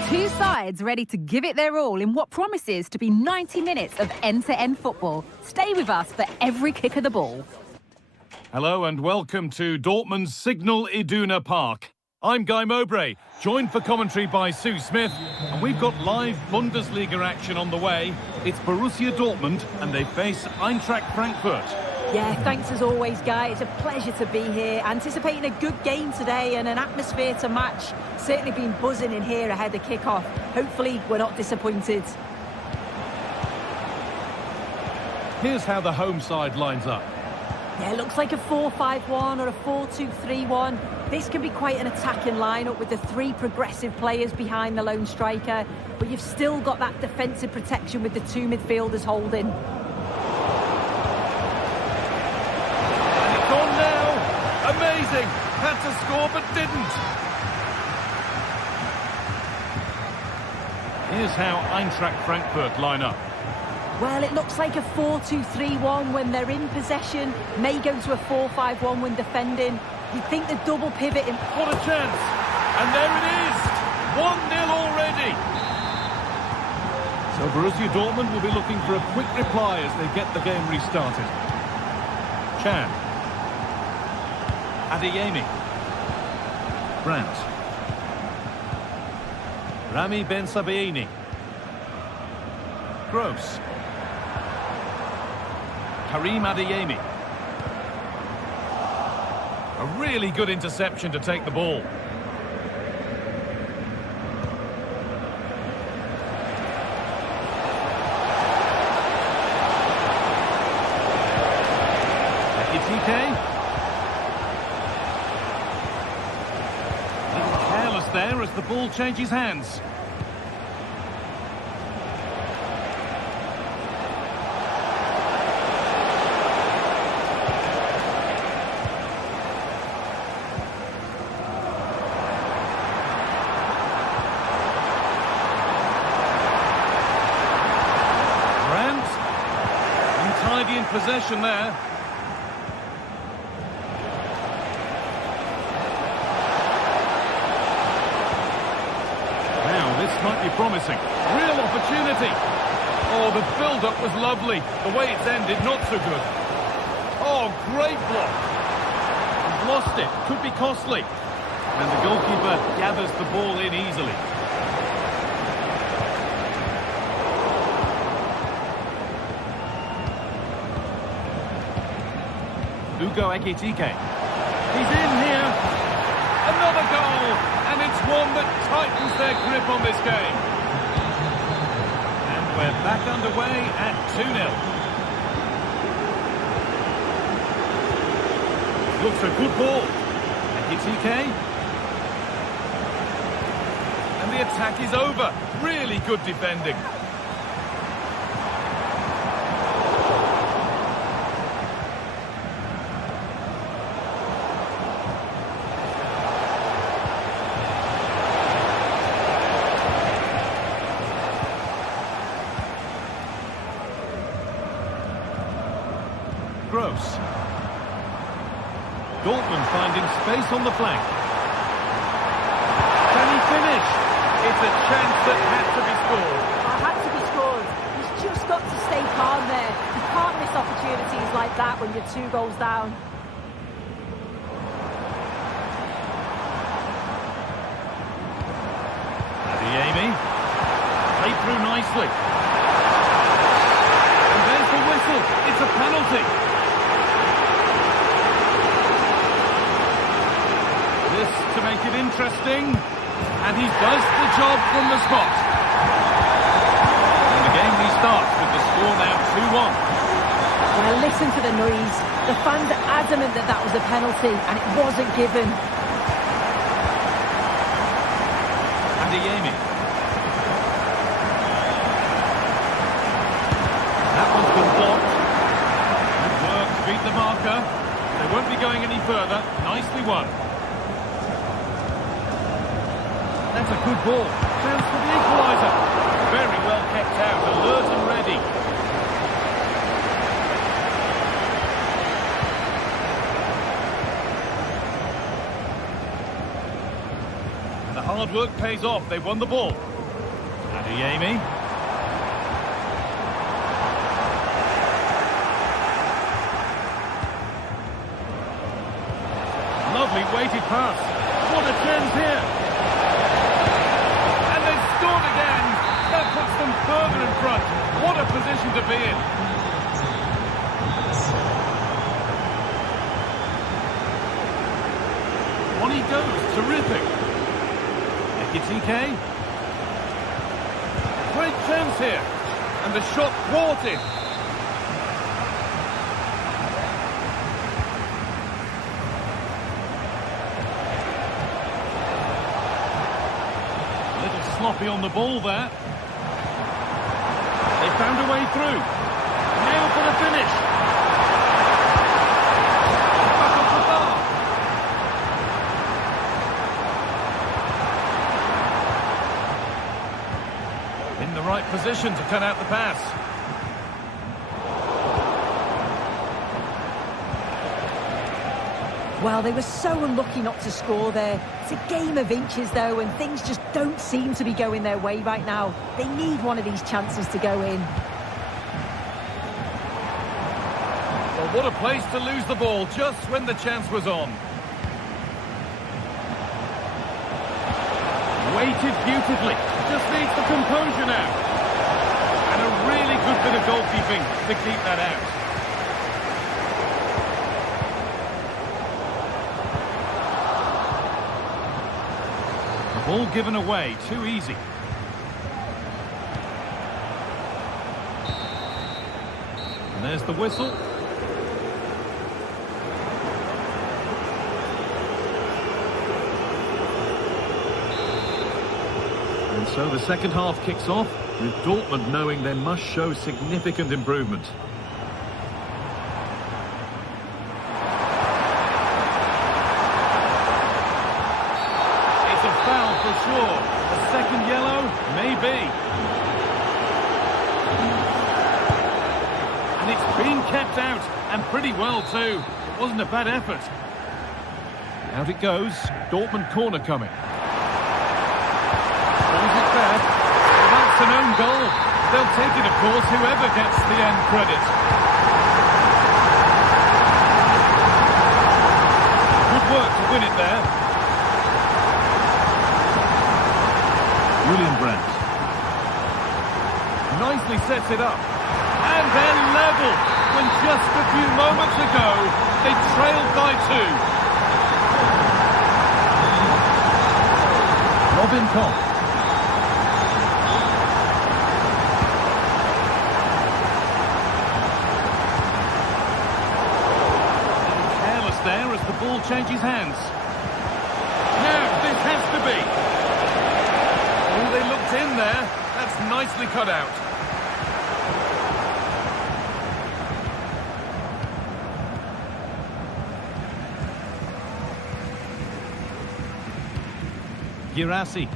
Two sides ready to give it their all in what promises to be 90 minutes of end-to-end football. Stay with us for every kick of the ball. Hello and welcome to Dortmund's Signal Iduna Park. I'm Guy Mowbray, joined for commentary by Sue Smith, and we've got live Bundesliga action on the way. It's Borussia Dortmund and they face Eintracht Frankfurt. Yeah, thanks as always, Guy. It's a pleasure to be here. Anticipating a good game today and an atmosphere to match. Certainly been buzzing in here ahead of kick-off. Hopefully we're not disappointed. Here's how the home side lines up. Yeah, it looks like a 4-5-1 or a 4-2-3-1. This can be quite an attacking lineup with the three progressive players behind the lone striker, but you've still got that defensive protection with the two midfielders holding. And it's on now! Amazing! Had to score but didn't! Here's how Eintracht Frankfurt line up. Well, it looks like a 4-2-3-1 when they're in possession. May go to a 4-5-1 when defending. You think the double pivot in... What a chance! And there it is! 1-0 already! So Borussia Dortmund will be looking for a quick reply as they get the game restarted. Chan. Adeyemi. Brandt. Rami Ben Sabaini. Gross. Karim Adeyemi. A really good interception to take the ball. Ekitike. A little careless there as the ball changes hands. In possession there. Now this might be promising. Real opportunity. Oh, the build-up was lovely. The way it's ended, not so good. Oh, great block. He's lost it. Could be costly. And the goalkeeper gathers the ball in easily. Ugo Ekitike. He's in here. Another goal. And it's one that tightens their grip on this game. And we're back underway at 2-0. Looks a good ball. Ekitike. And the attack is over. Really good defending. Gross. Dortmund finding space on the flank. Can he finish? It's a chance that had to be scored. Had to be scored. He's just got to stay calm there. You can't miss opportunities like that when you're 2 goals down. Adeyemi. Played through nicely. And there's the whistle. It's a penalty. This to make it interesting, and he does the job from the spot. And the game restarts with the score now 2-1. Well, listen to the noise. The fans are adamant that that was a penalty, and it wasn't given. Adeyemi. That one's been blocked. Good work to beat the marker. They won't be going any further. Nicely won. That's a good ball. Chance for the equaliser. Very well kept out, alert and ready. And the hard work pays off. They won the ball. Adeyemi. Beautifully weighted pass. What a chance here. And they've scored again. That puts them further in front. What a position to be in. On he goes. Terrific. Ekitike. Great chance here. And the shot thwarted. A little sloppy on the ball there. They found a way through. Now for the finish. Back off the bar. In the right position to cut out the pass. Well, they were so unlucky not to score there. It's a game of inches, though, and things just don't seem to be going their way right now. They need one of these chances to go in. Well, what a place to lose the ball just when the chance was on. Weighted beautifully. Just needs the composure now. And a really good bit of goalkeeping to keep that out. Ball given away, too easy. And there's the whistle. And so the second half kicks off, with Dortmund knowing they must show significant improvement. For sure. A second yellow? Maybe. And it's been kept out, and pretty well too. It wasn't a bad effort. Out it goes. Dortmund corner coming. Pulls it back. Well, that's an own goal. They'll take it, of course, whoever gets the end credit. Good work to win it there. Julian Brandt. Nicely sets it up. And they're level when just a few moments ago they trailed by 2. Robin Koch. Careless there as the ball changes hands. Now this has to be. Oh, they looked in there. That's nicely cut out. Girassi.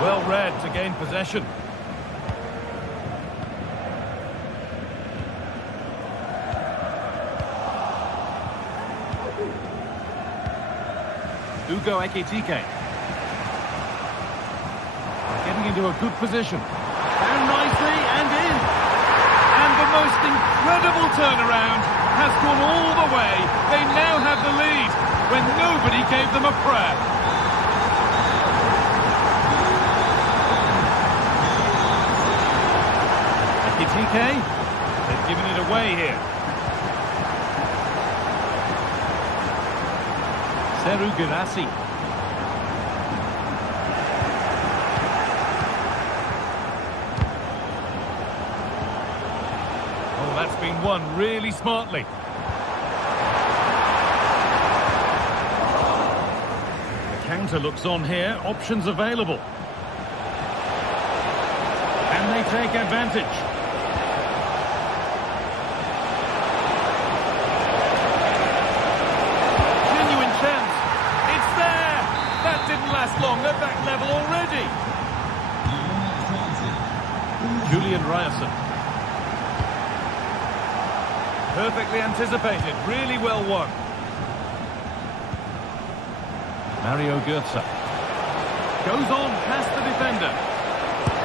Well read to gain possession. Ugo Ekitike. Getting into a good position. Down nicely and in. And the most incredible turnaround has gone all the way. They now have the lead when nobody gave them a prayer. Ekitike. They've given it away here. Seru Girassi. Oh, that's been won really smartly. The counter looks on here. Options available. And they take advantage. Last long at that level already. Julian Ryerson. Perfectly anticipated, really well won. Mario Götze. Goes on past the defender.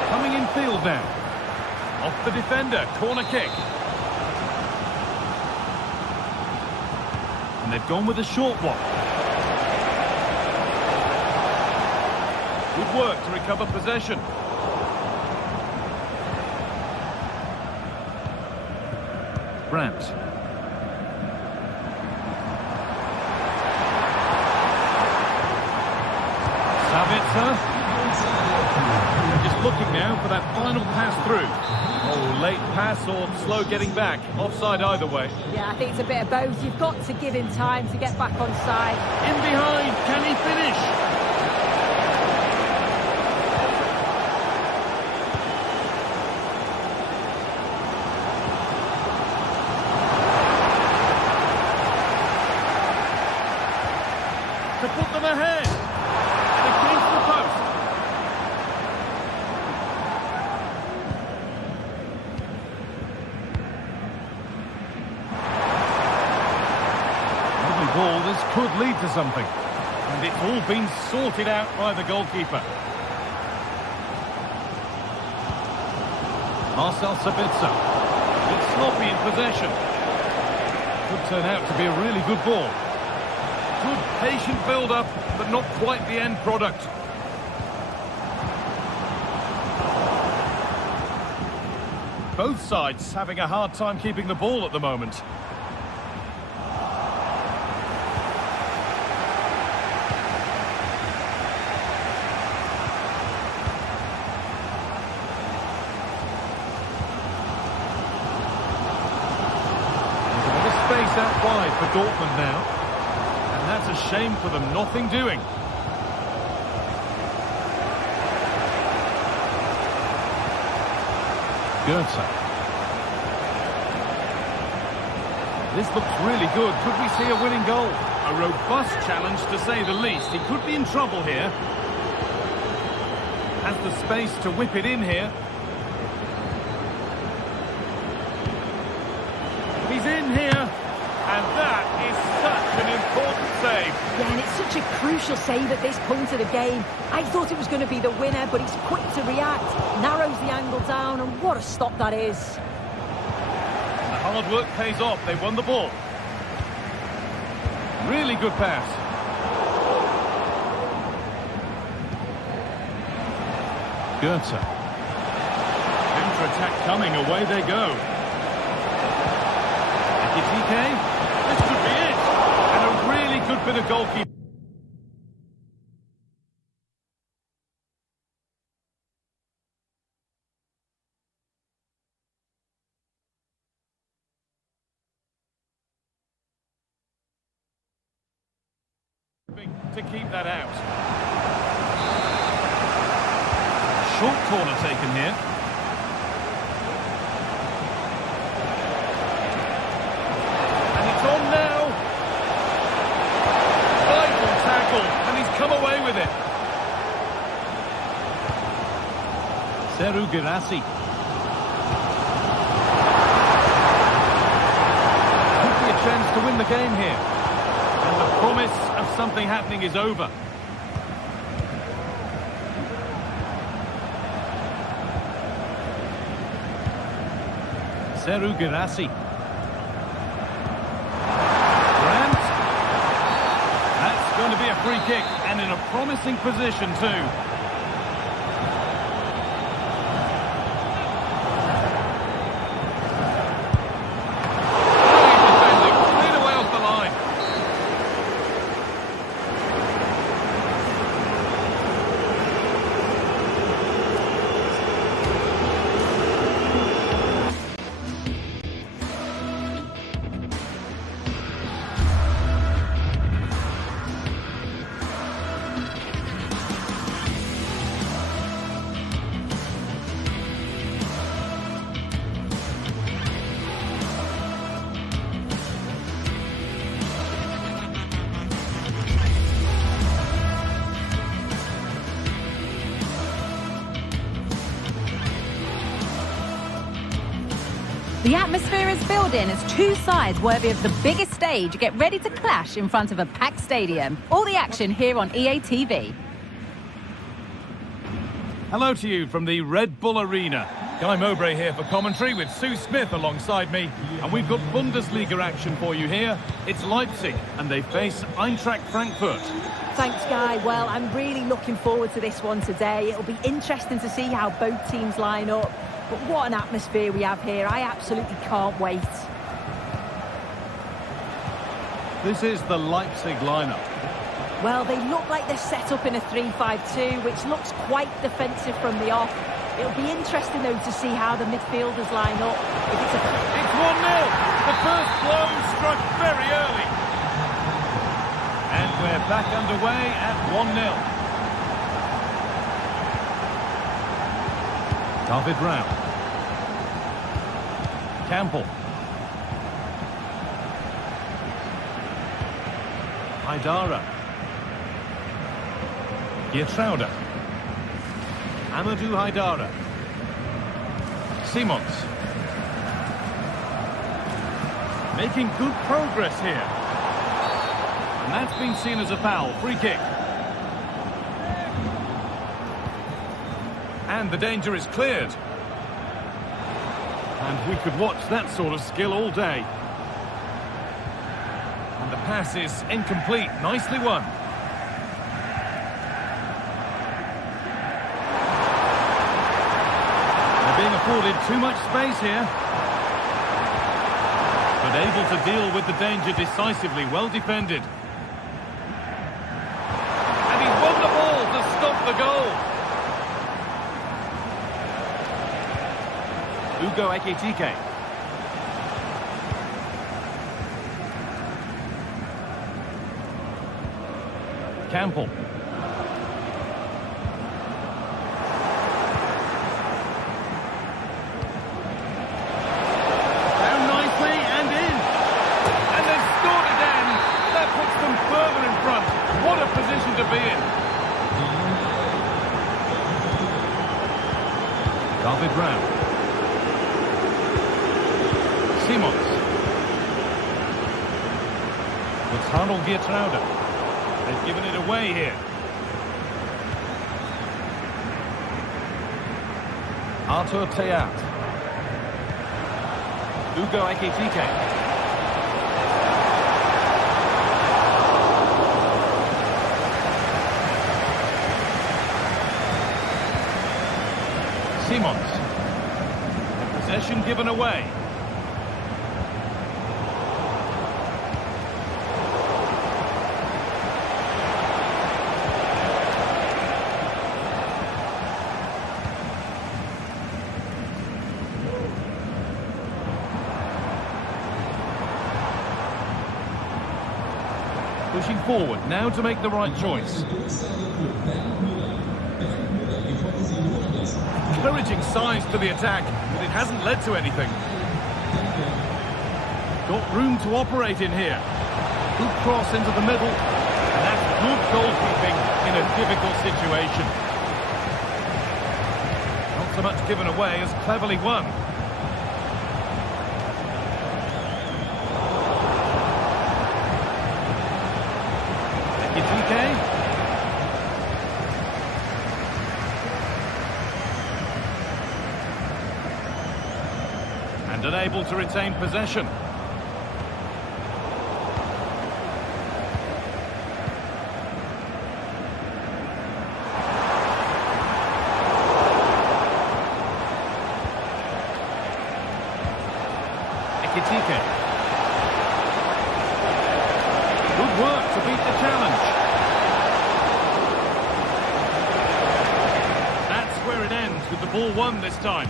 Coming in field now. Off the defender, corner kick. And they've gone with a short one. Good work to recover possession. Brandt. Sabitzer. Just looking now for that final pass through. Oh, late pass or slow getting back. Offside either way. Yeah, I think it's a bit of both. You've got to give him time to get back on side. In behind, can he finish? To put them ahead. Against the post. Lovely ball, this could lead to something. And it's all been sorted out by the goalkeeper. Marcel Sabitzer. It's sloppy in possession. Could turn out to be a really good ball. Good patient build-up, but not quite the end product. Both sides having a hard time keeping the ball at the moment. There's a bit of space out wide for Dortmund now. That's a shame for them, nothing doing. Götze. This looks really good. Could we see a winning goal? A robust challenge, to say the least. He could be in trouble here. Has the space to whip it in here. He's in here. And that is such an important save. Yeah, and it's such a crucial save at this point of the game. I thought it was going to be the winner, but he's quick to react, narrows the angle down, and what a stop that is. The hard work pays off. They won the ball. Really good pass. Götze. Counter-attack coming. Away they go. TK. This could be it. And a really good bit of goalkeeping. To keep that out. Short corner taken here. On now. Vital tackle, and he's come away with it. Seru Girassi. Could be a chance to win the game here. And the promise of something happening is over. Seru Girassi. Going to be a free kick, and in a promising position too. Defending, cleared away off the line. The atmosphere is building as two sides worthy of the biggest stage get ready to clash in front of a packed stadium. All the action here on EA TV. Hello to you from the Red Bull Arena. Guy Mowbray here for commentary with Sue Smith alongside me. And we've got Bundesliga action for you here. It's Leipzig and they face Eintracht Frankfurt. Thanks, Guy. Well, I'm really looking forward to this one today. It'll be interesting to see how both teams line up. But what an atmosphere we have here. I absolutely can't wait. This is the Leipzig lineup. Well, they look like they're set up in a 3-5-2, which looks quite defensive from the off. It'll be interesting, though, to see how the midfielders line up. It's 1-0. The first blow struck very early. And we're back underway at 1-0. David Rao. Campbell. Haidara. Geertruida. Amadou Haidara. Simons. Making good progress here. And that's been seen as a foul. Free kick. And the danger is cleared. And we could watch that sort of skill all day. And the pass is incomplete. Nicely won. They're being afforded too much space here. But able to deal with the danger decisively. Well defended. And he's won the ball to stop the goal. Ugo Ekitike. Campbell. Down nicely and in. And they've scored again. That puts them further in front. What a position to be in. David Rao. Simons. It's Arnold Geertruida. They've given it away here. Arthur Theat. Ugo Ekitike. Simons. Possession given away. Pushing forward now to make the right choice. Encouraging signs to the attack, but it hasn't led to anything. Got room to operate in here. Good cross into the middle. And that's good goalkeeping in a difficult situation. Not so much given away as cleverly won. And unable to retain possession. Ekitike. Good work to beat the challenge. That's where it ends with the ball won this time.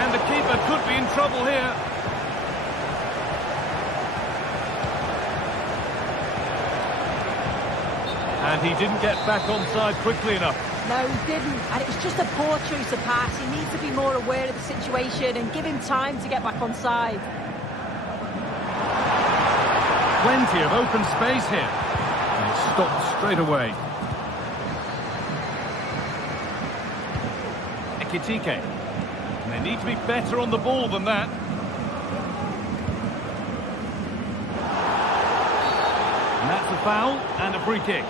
And the keeper could be in trouble here. And he didn't get back onside quickly enough. No, he didn't. And it was just a poor choice of pass. He needs to be more aware of the situation and give him time to get back on side. Plenty of open space here. And it's stopped straight away. Ekitike. And they need to be better on the ball than that. And that's a foul and a free kick.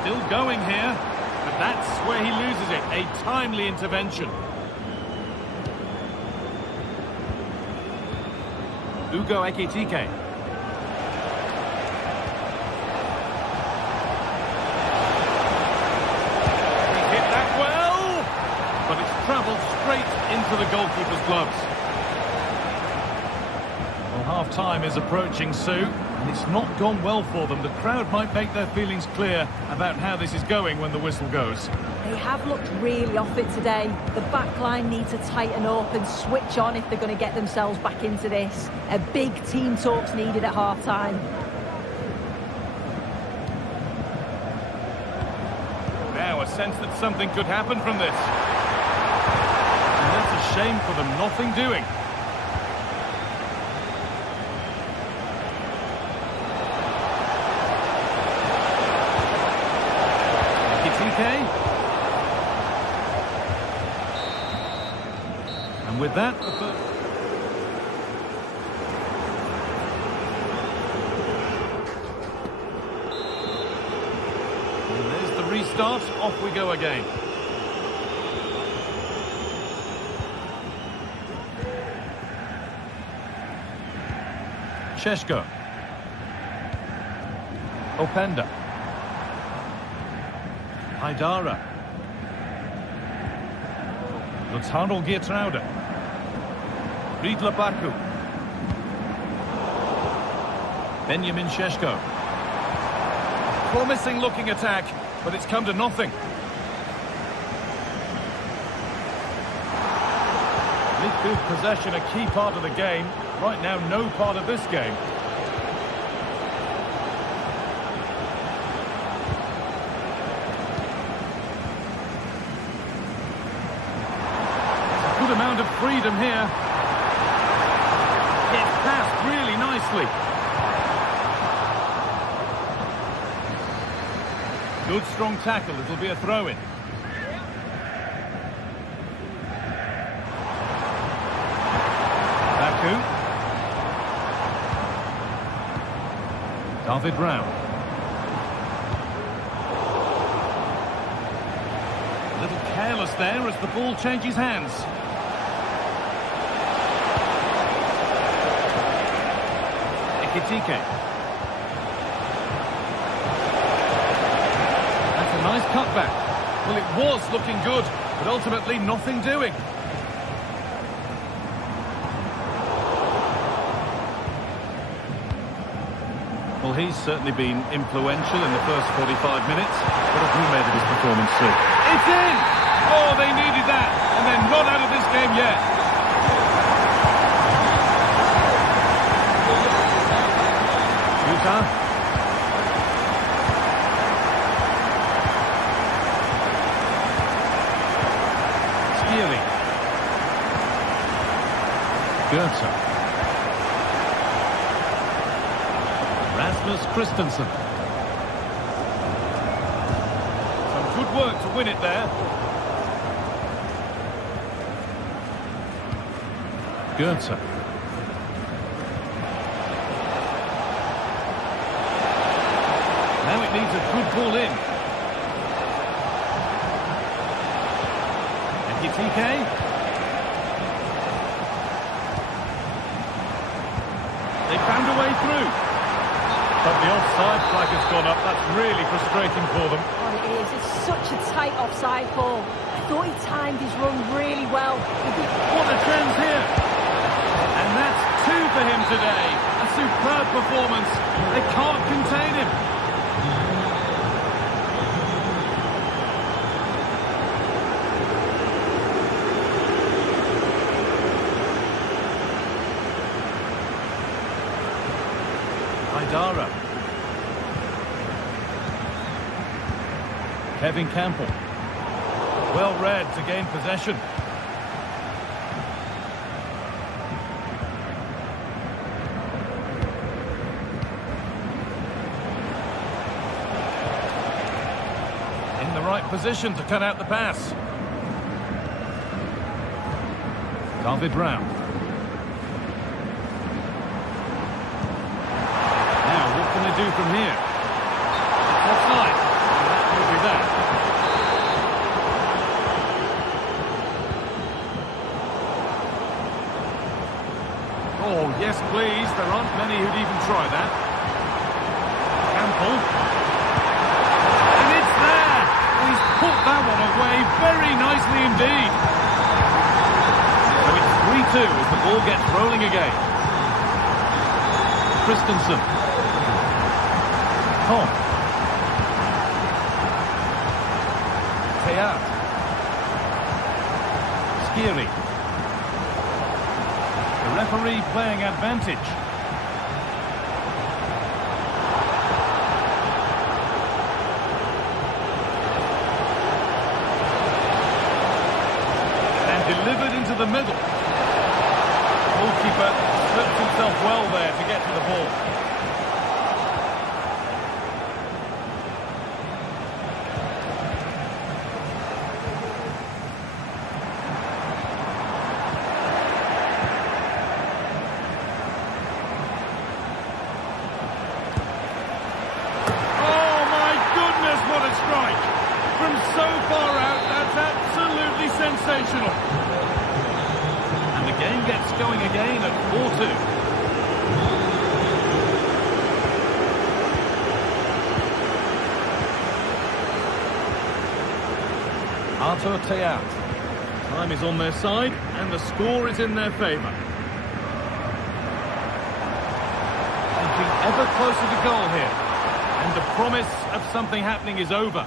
Still going here, but that's where he loses it. A timely intervention. Ugo Ekitike. He hit that well, but it's travelled straight into the goalkeeper's gloves. Well, half-time is approaching, Sue, and it's not gone well for them. The crowd might make their feelings clear about how this is going when the whistle goes. They have looked really off it today. The back line needs to tighten up and switch on if they're going to get themselves back into this. A big team talk's needed at half-time. Now a sense that something could happen from this. And that's a shame for them, nothing doing. Ekitike. And with that, and there's the restart. Off we go again. Sheshko. Openda. Haidara. Lutzano Geertruida. Riedler Baku. Benjamin Sheshko. Promising looking attack, but it's come to nothing. Midfield possession a key part of the game. Right now, no part of this game. Good amount of freedom here. It's passed really nicely. Good strong tackle, it'll be a throw-in. Baku. David Brown. A little careless there as the ball changes hands. Ekitike. That's a nice cutback. Well, it was looking good, but ultimately nothing doing. Well, he's certainly been influential in the first 45 minutes. What have you made of his performance, Sue? It's in! Oh, they needed that, and they're not out of this game yet. Utah. Skiri. Goethe. Rasmus Christensen. Some good work to win it there. Goethe. Now it needs a good ball in. Ekitike. They found a way through. But the offside flag has gone up. That's really frustrating for them. Oh, it is. It's such a tight offside ball. I thought he timed his run really well. What a chance here. And that's two for him today. A superb performance. They can't contain him. Haidara. Kevin Campbell. Well read to gain possession. In the right position to cut out the pass. David Brown. Now, what can they do from here? Offside. That will be that. Oh, yes, please. There aren't many who'd even try that. Campbell. And it's there! He's put that one away very nicely indeed. So it's 3-2 as the ball gets rolling again. Christensen. Tom. Teat. Skiri. The referee playing advantage. And delivered into the middle. Goalkeeper slipped himself well there to get to the ball. Oh my goodness, what a strike! From so far out, that's absolutely sensational. And the game gets going again at 4-2. Artur Teat. Time is on their side, and the score is in their favour. Thinking ever closer to goal here. And the promise of something happening is over.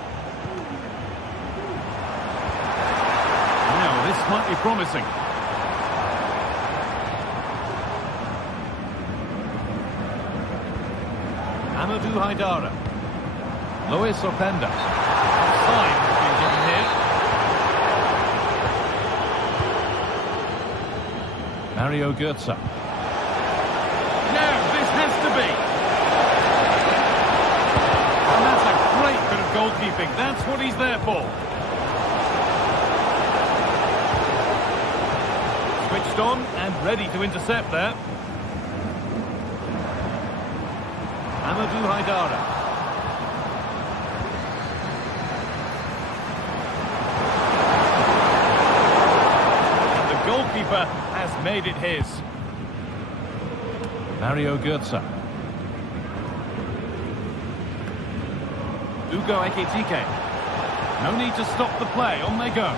Now, this might be promising. Amadou Haidara. Luis Openda. Offside has been given here. Mario Götze. Now, this has to be. And that's a great bit of goalkeeping. That's what he's there for. Switched on and ready to intercept there. Amadou Haidara. And the goalkeeper has made it his. Mario Götze. Ugo Ekitike. No need to stop the play. On they go.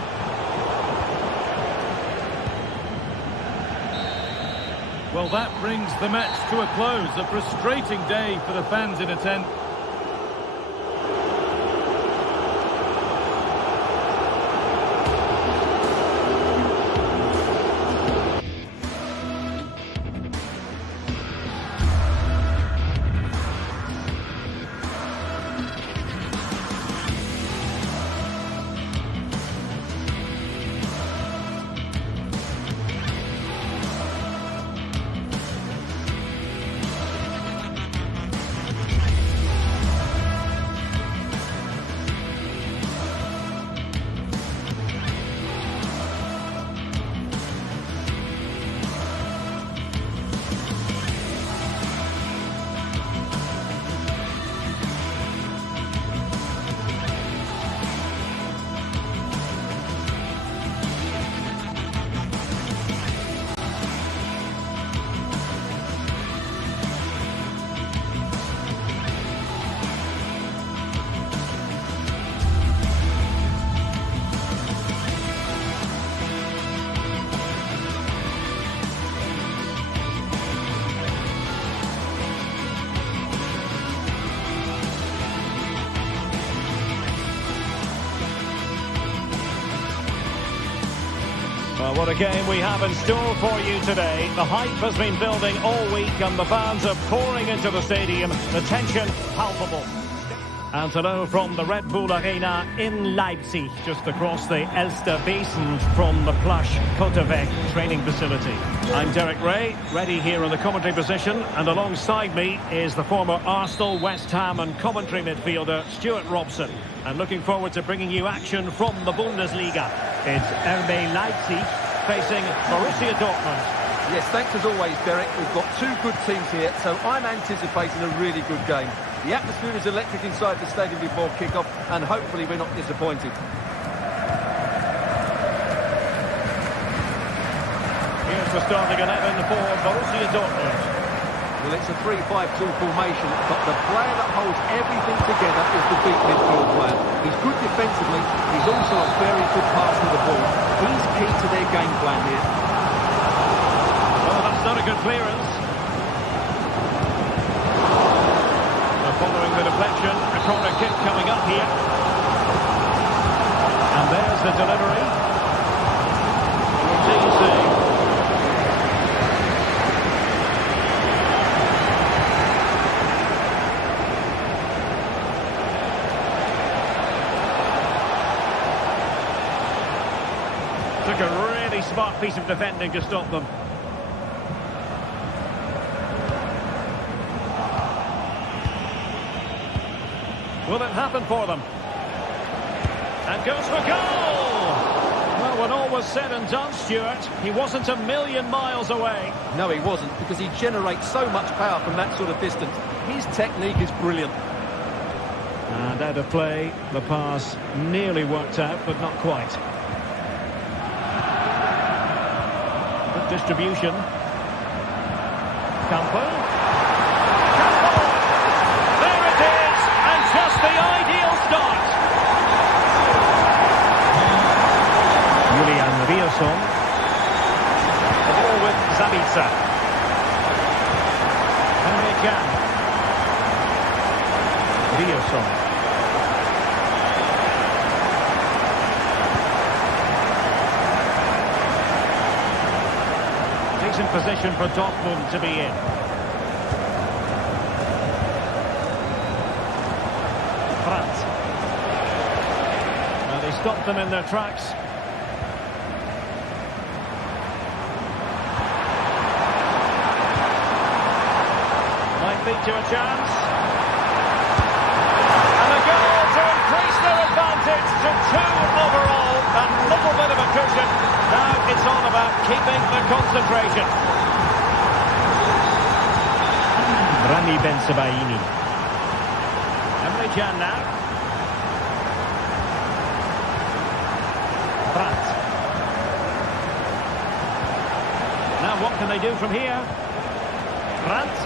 Well, that brings the match to a close. A frustrating day for the fans in attendance. Well, what a game we have in store for you today. The hype has been building all week and the fans are pouring into the stadium. The tension palpable. And hello from the Red Bull Arena in Leipzig, just across the Elster Basin from the plush Cottevec training facility. I'm Derek Ray, ready here in the commentary position, and alongside me is the former Arsenal, West Ham and commentary midfielder Stuart Robson. And looking forward to bringing you action from the Bundesliga. It's RB Leipzig facing Borussia Dortmund. Yes, thanks as always, Derek. We've got two good teams here, so I'm anticipating a really good game. The atmosphere is electric inside the stadium before kick-off, and hopefully we're not disappointed. Here's the starting 11 for Borussia Dortmund. Well, it's a 3-5-2 formation, but the player that holds everything together is the deep midfield player. He's good defensively, he's also a very good passer of the ball. He's key to their game plan here. Oh, that's not a good clearance. Following the deflection, a corner kick coming up here. And there's the delivery. It's easy. Took a really smart piece of defending to stop them. Will it happen for them? And goes for goal! Well, when all was said and done, Stuart, he wasn't a million miles away. No, he wasn't, because he generates so much power from that sort of distance. His technique is brilliant. And out of play, the pass nearly worked out, but not quite. Good distribution. Campo. Just the ideal start. Julian Riosson. The ball with Zabitsa. Henry Can. Riosson. Decent position for Dortmund to be in. Now they stopped them in their tracks. Might lead to a chance. And a goal to increase their advantage to 2 overall. A little bit of a cushion. Now it's all about keeping the concentration. Rami Ben-Sebaini. Emre Can now. Brandt. Now what can they do from here? Brandt.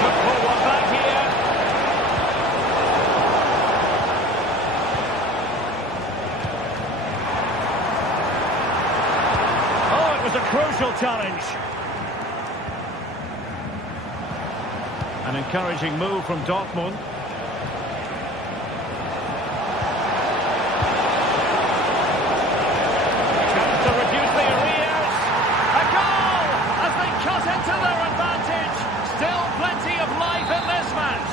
Good forward back here. Oh, it was a crucial challenge. An encouraging move from Dortmund. Chance to reduce the arrears. A goal as they cut into their advantage. Still plenty of life in this match.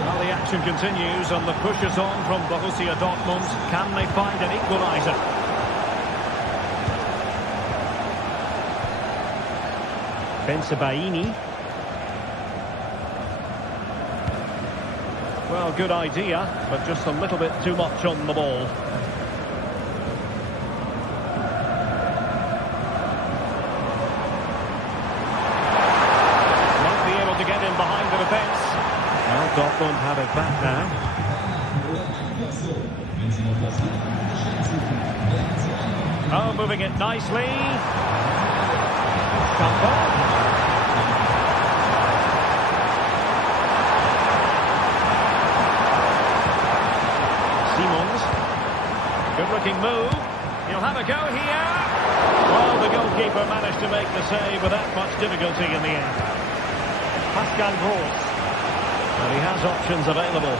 Well, the action continues and the push is on from Borussia Dortmund. Can they find an equaliser? Ben-Sebaini. Well, good idea, but just a little bit too much on the ball. Might be able to get in behind the defence. Well, Dortmund have it back now. Oh, moving it nicely. Campo. Good-looking move. He'll have a go here. Well, the goalkeeper managed to make the save without much difficulty in the end. Pascal Gross. And he has options available.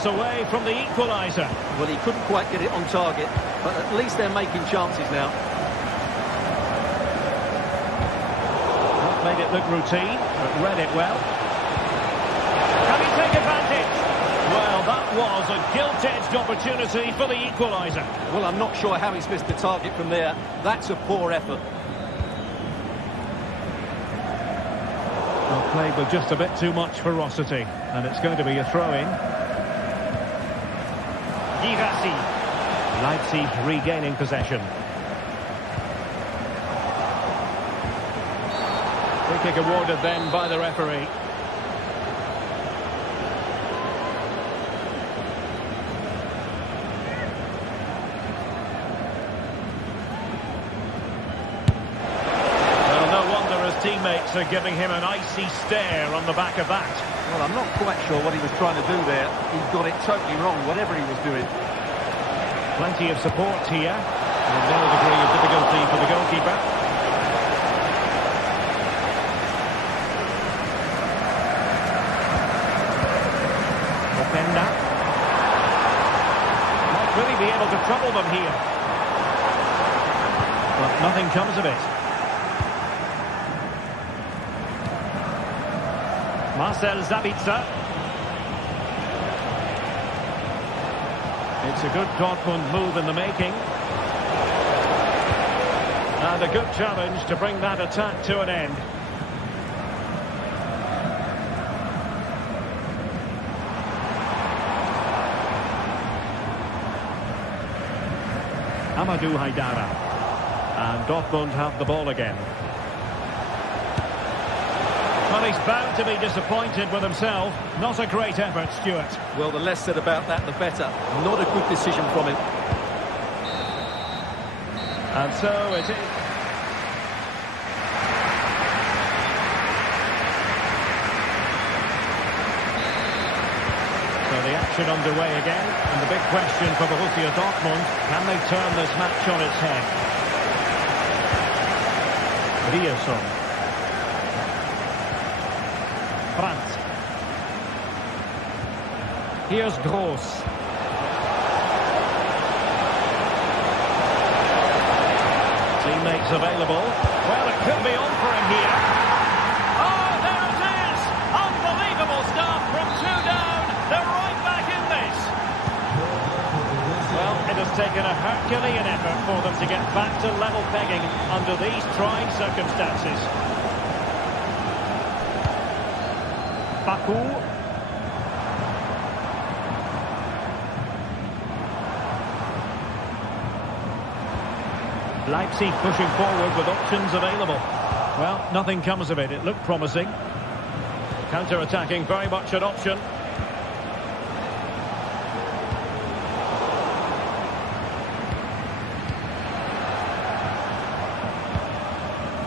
cross away from the equaliser. Well, he couldn't quite get it on target, but at least they're making chances now. Not made it look routine, but read it well. Can he take advantage? Well, that was a gilt-edged opportunity for the equaliser. Well, I'm not sure how he's missed the target from there. That's a poor effort. Well, played with just a bit too much ferocity, and it's going to be a throw-in. Girassi. Leipzig regaining possession. Free kick awarded then by the referee. Teammates are giving him an icy stare on the back of that. Well, I'm not quite sure what he was trying to do there. He got it totally wrong, whatever he was doing. Plenty of support here. And no degree of difficulty for the goalkeeper. Openda. Might really be able to trouble them here. But nothing comes of it. Marcel Sabitzer. It's a good Dortmund move in the making. And a good challenge to bring that attack to an end. Amadou Haidara. And Dortmund have the ball again. Well, he's bound to be disappointed with himself. Not a great effort, Stuart. Well, the less said about that, the better. Not a good decision from him. And so it is. So the action underway again. And the big question for Borussia Dortmund, can they turn this match on its head? Riasson. Brandt. Here's Gross. Teammates available. Well, it could be on for him here. Oh, there it is! Unbelievable stuff from two down. They're right back in this. Well, it has taken a Herculean effort for them to get back to level pegging under these trying circumstances. Baku. Leipzig pushing forward with options available. Well, nothing comes of it. It looked promising. Counter-attacking, very much an option.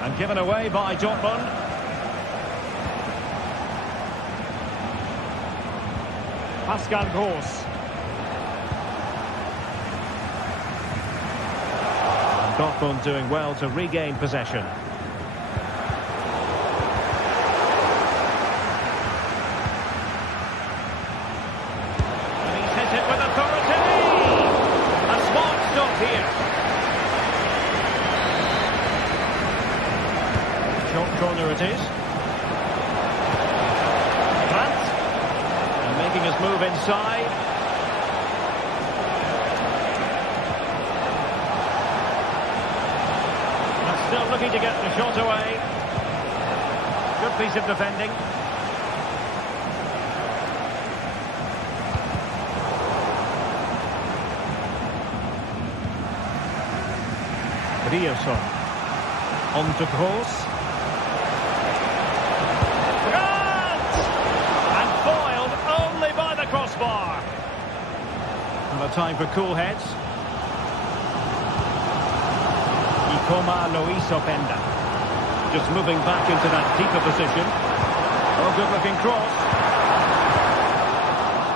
And given away by Dortmund. Pascal Gross. Dortmund doing well to regain possession. And he's hit it with authority! A smart stop here. Short corner it is. Making his move inside. And still looking to get the shot away. Good piece of defending. Riasson. On to Gross. Crossbar. And a time for cool heads. Ikoma Luis Openda. Just moving back into that deeper position. Oh, good looking cross.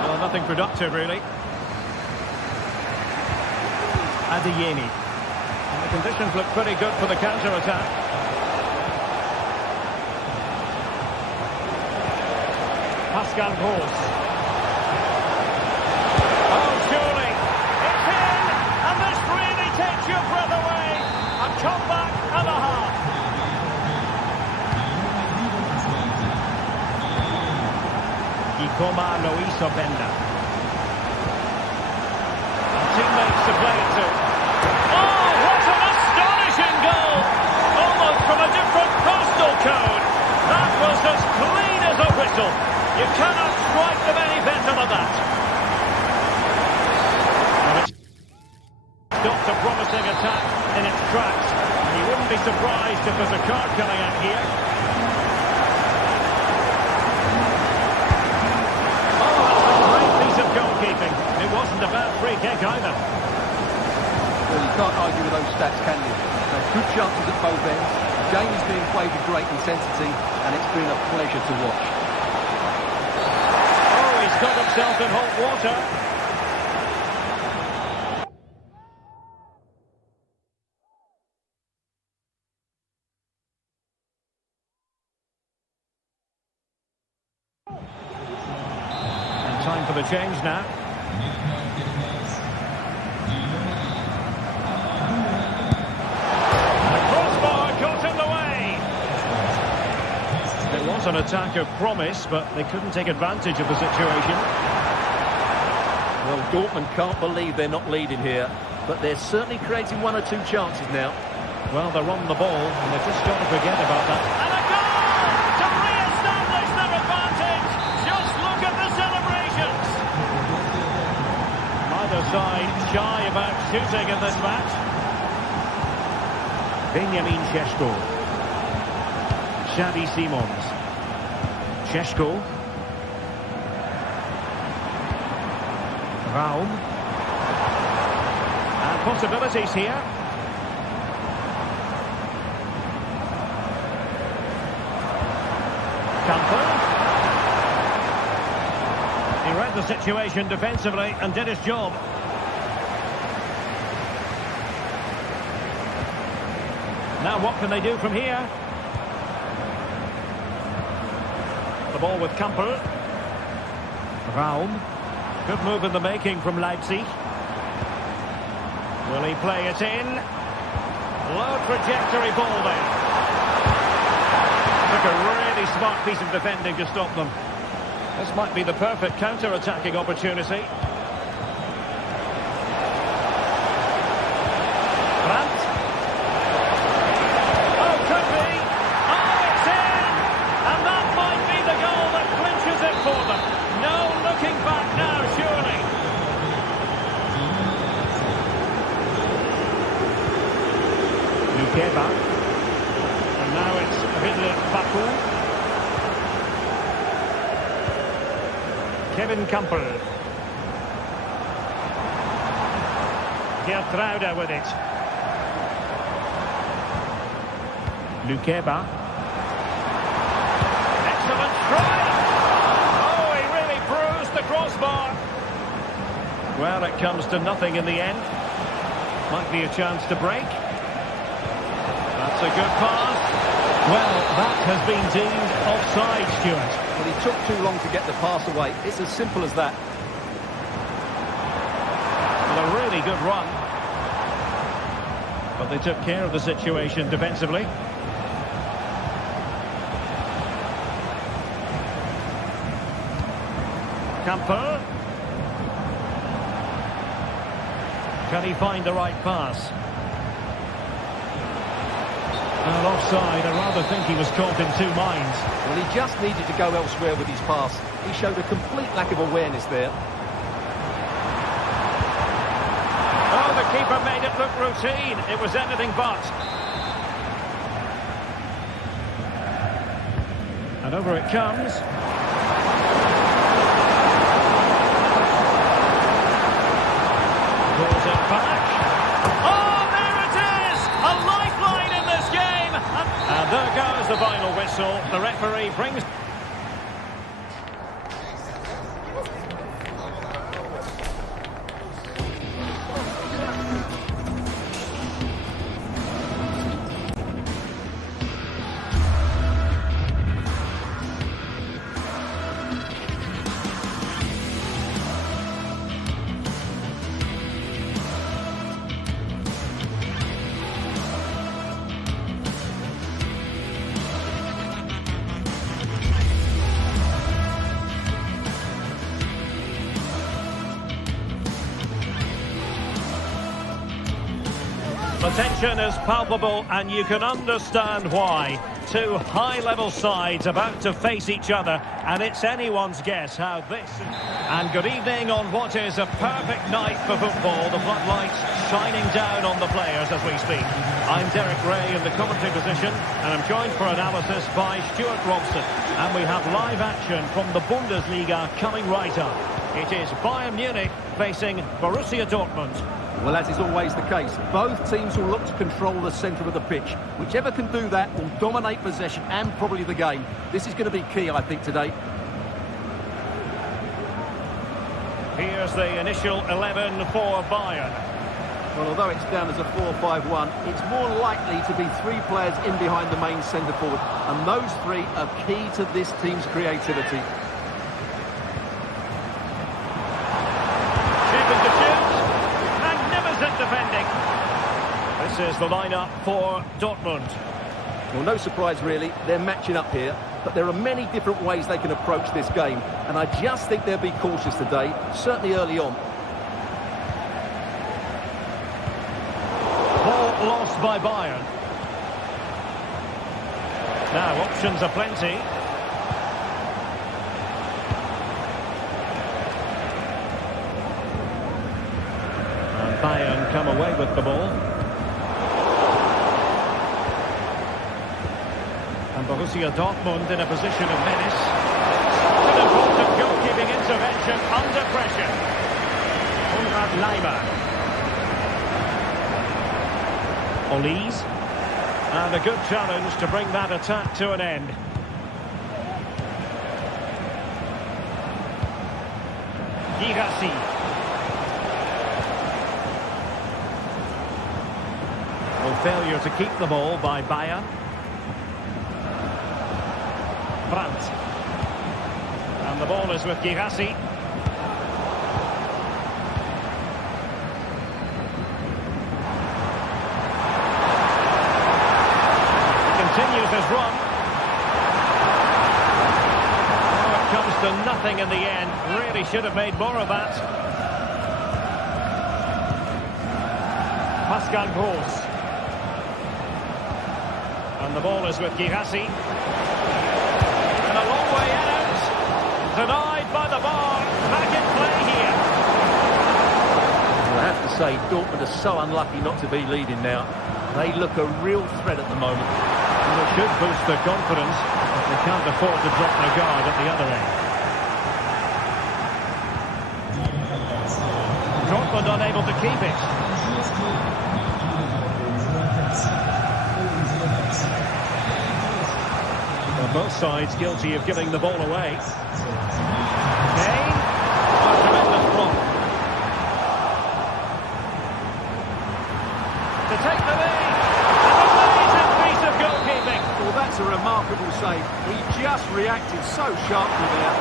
Well, nothing productive really. Adeyemi. And the conditions look pretty good for the counter-attack. Pascal Gross. comeback and a half. Ikoma Loiso Benda. Teammates to play it to. Oh, what an astonishing goal! Almost from a different postal code. That was as clean as a whistle. You cannot strike them any better than that. Stopped a promising attack in its tracks. And you wouldn't be surprised if there's a card coming out here. Oh, that's a great piece of goalkeeping. It wasn't a bad free kick either. Well, you can't argue with those stats, can you? Good chances at both ends. The game is being played with great intensity, and it's been a pleasure to watch. Oh, he's got himself in hot water. And time for the change now. An attack of promise, but they couldn't take advantage of the situation. Well, Dortmund can't believe they're not leading here, but they're certainly creating one or two chances now. Well, they're on the ball, and they've just got to forget about that. And a goal to re-establish their advantage! Just look at the celebrations! Neither side shy about shooting in this match. Benjamin Šeško. Xavi Simons. Šeško. Raum. And possibilities here. Camper. He read the situation defensively and did his job. Now what can they do from here? The ball with Camper. Raum. Good move in the making from Leipzig. Will he play it in? Low trajectory ball there. Took a really smart piece of defending to stop them. This might be the perfect counter-attacking opportunity. Brandt. Oh, could be. Oh, it's in! And that might be the goal that clinches it for them. No looking back now, surely. Lukeba. And now it's Ridley Baku. Kevin Camper. Gertruida with it. Lukeba. Excellent strike! Oh, he really bruised the crossbar. Well, it comes to nothing in the end. Might be a chance to break. That's a good pass. Well, that has been deemed offside, Stuart. Well, he took too long to get the pass away. It's as simple as that. Well, a really good run. But they took care of the situation defensively. Camper. Can he find the right pass? Well, offside. I rather think he was caught in two minds. Well, he just needed to go elsewhere with his pass. He showed a complete lack of awareness there. Oh, the keeper made it look routine. It was anything but. And over it comes. Pulls it back. Oh, there it is! A lifeline in this game! And there goes the final whistle. The referee brings... The tension is palpable, and you can understand why. Two high-level sides about to face each other, and it's anyone's guess how this... And good evening on what is a perfect night for football. The floodlights shining down on the players as we speak. I'm Derek Ray in the commentary position, and I'm joined for analysis by Stuart Robson. And we have live action from the Bundesliga coming right up. It is Bayern Munich facing Borussia Dortmund. Well, as is always the case, both teams will look to control the centre of the pitch. Whichever can do that will dominate possession and probably the game. This is going to be key, I think, today. Here's the initial 11 for Bayern. Well, although it's down as a 4-5-1, it's more likely to be three players in behind the main centre forward. And those three are key to this team's creativity. Defending. This is the lineup for Dortmund. Well, no surprise really, they're matching up here, but there are many different ways they can approach this game, and I just think they'll be cautious today, certainly early on. Ball lost by Bayern. Now options are plenty. Bayern come away with the ball. And Borussia Dortmund in a position of menace. Such an important goalkeeping intervention under pressure. Konrad Laimer. Olise. And a good challenge to bring that attack to an end. Girassi. Failure to keep the ball by Bayern. Brandt. And the ball is with Girassi. He continues his run. Oh, it comes to nothing in the end. Really should have made more of that. Pascal Gross. And the ball is with Girassi. And a long way out. Denied by the bar. Back in play here. I have to say, Dortmund are so unlucky not to be leading now. They look a real threat at the moment. And it should boost their confidence, but they can't afford to drop their guard at the other end. Dortmund unable to keep it. Both sides guilty of giving the ball away. Kane. A tremendous block. To take the lead. An amazing piece of goalkeeping. Well, that's a remarkable save. He just reacted so sharply there.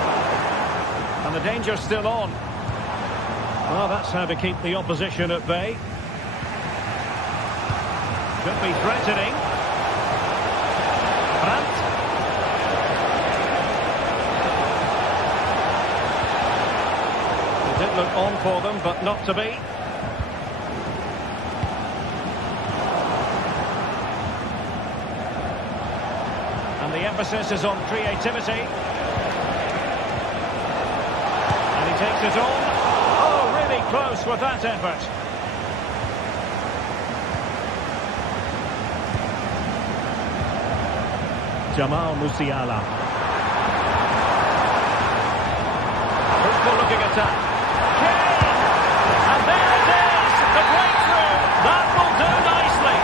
And the danger's still on. Well, that's how to keep the opposition at bay. Could be threatening. Brandt. Did look on for them, but not to be. And the emphasis is on creativity. And he takes it on. Oh, really close with that effort. Jamal Musiala. Fruitful looking attack. And there it is, the breakthrough. That will do nicely.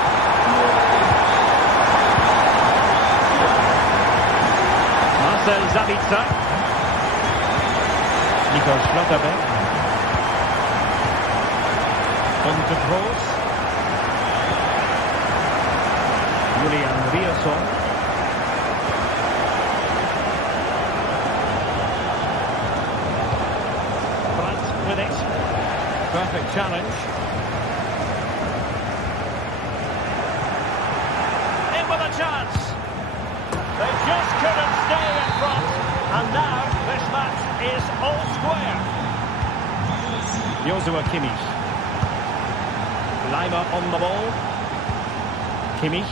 Marcel Sabitzer. Nico Schlotterbeck. On to Gross. Julian Rierson. With it. Perfect challenge. In with a chance. They just couldn't stay in front. And now this match is all square. Joshua Kimmich. Laimer on the ball. Kimmich.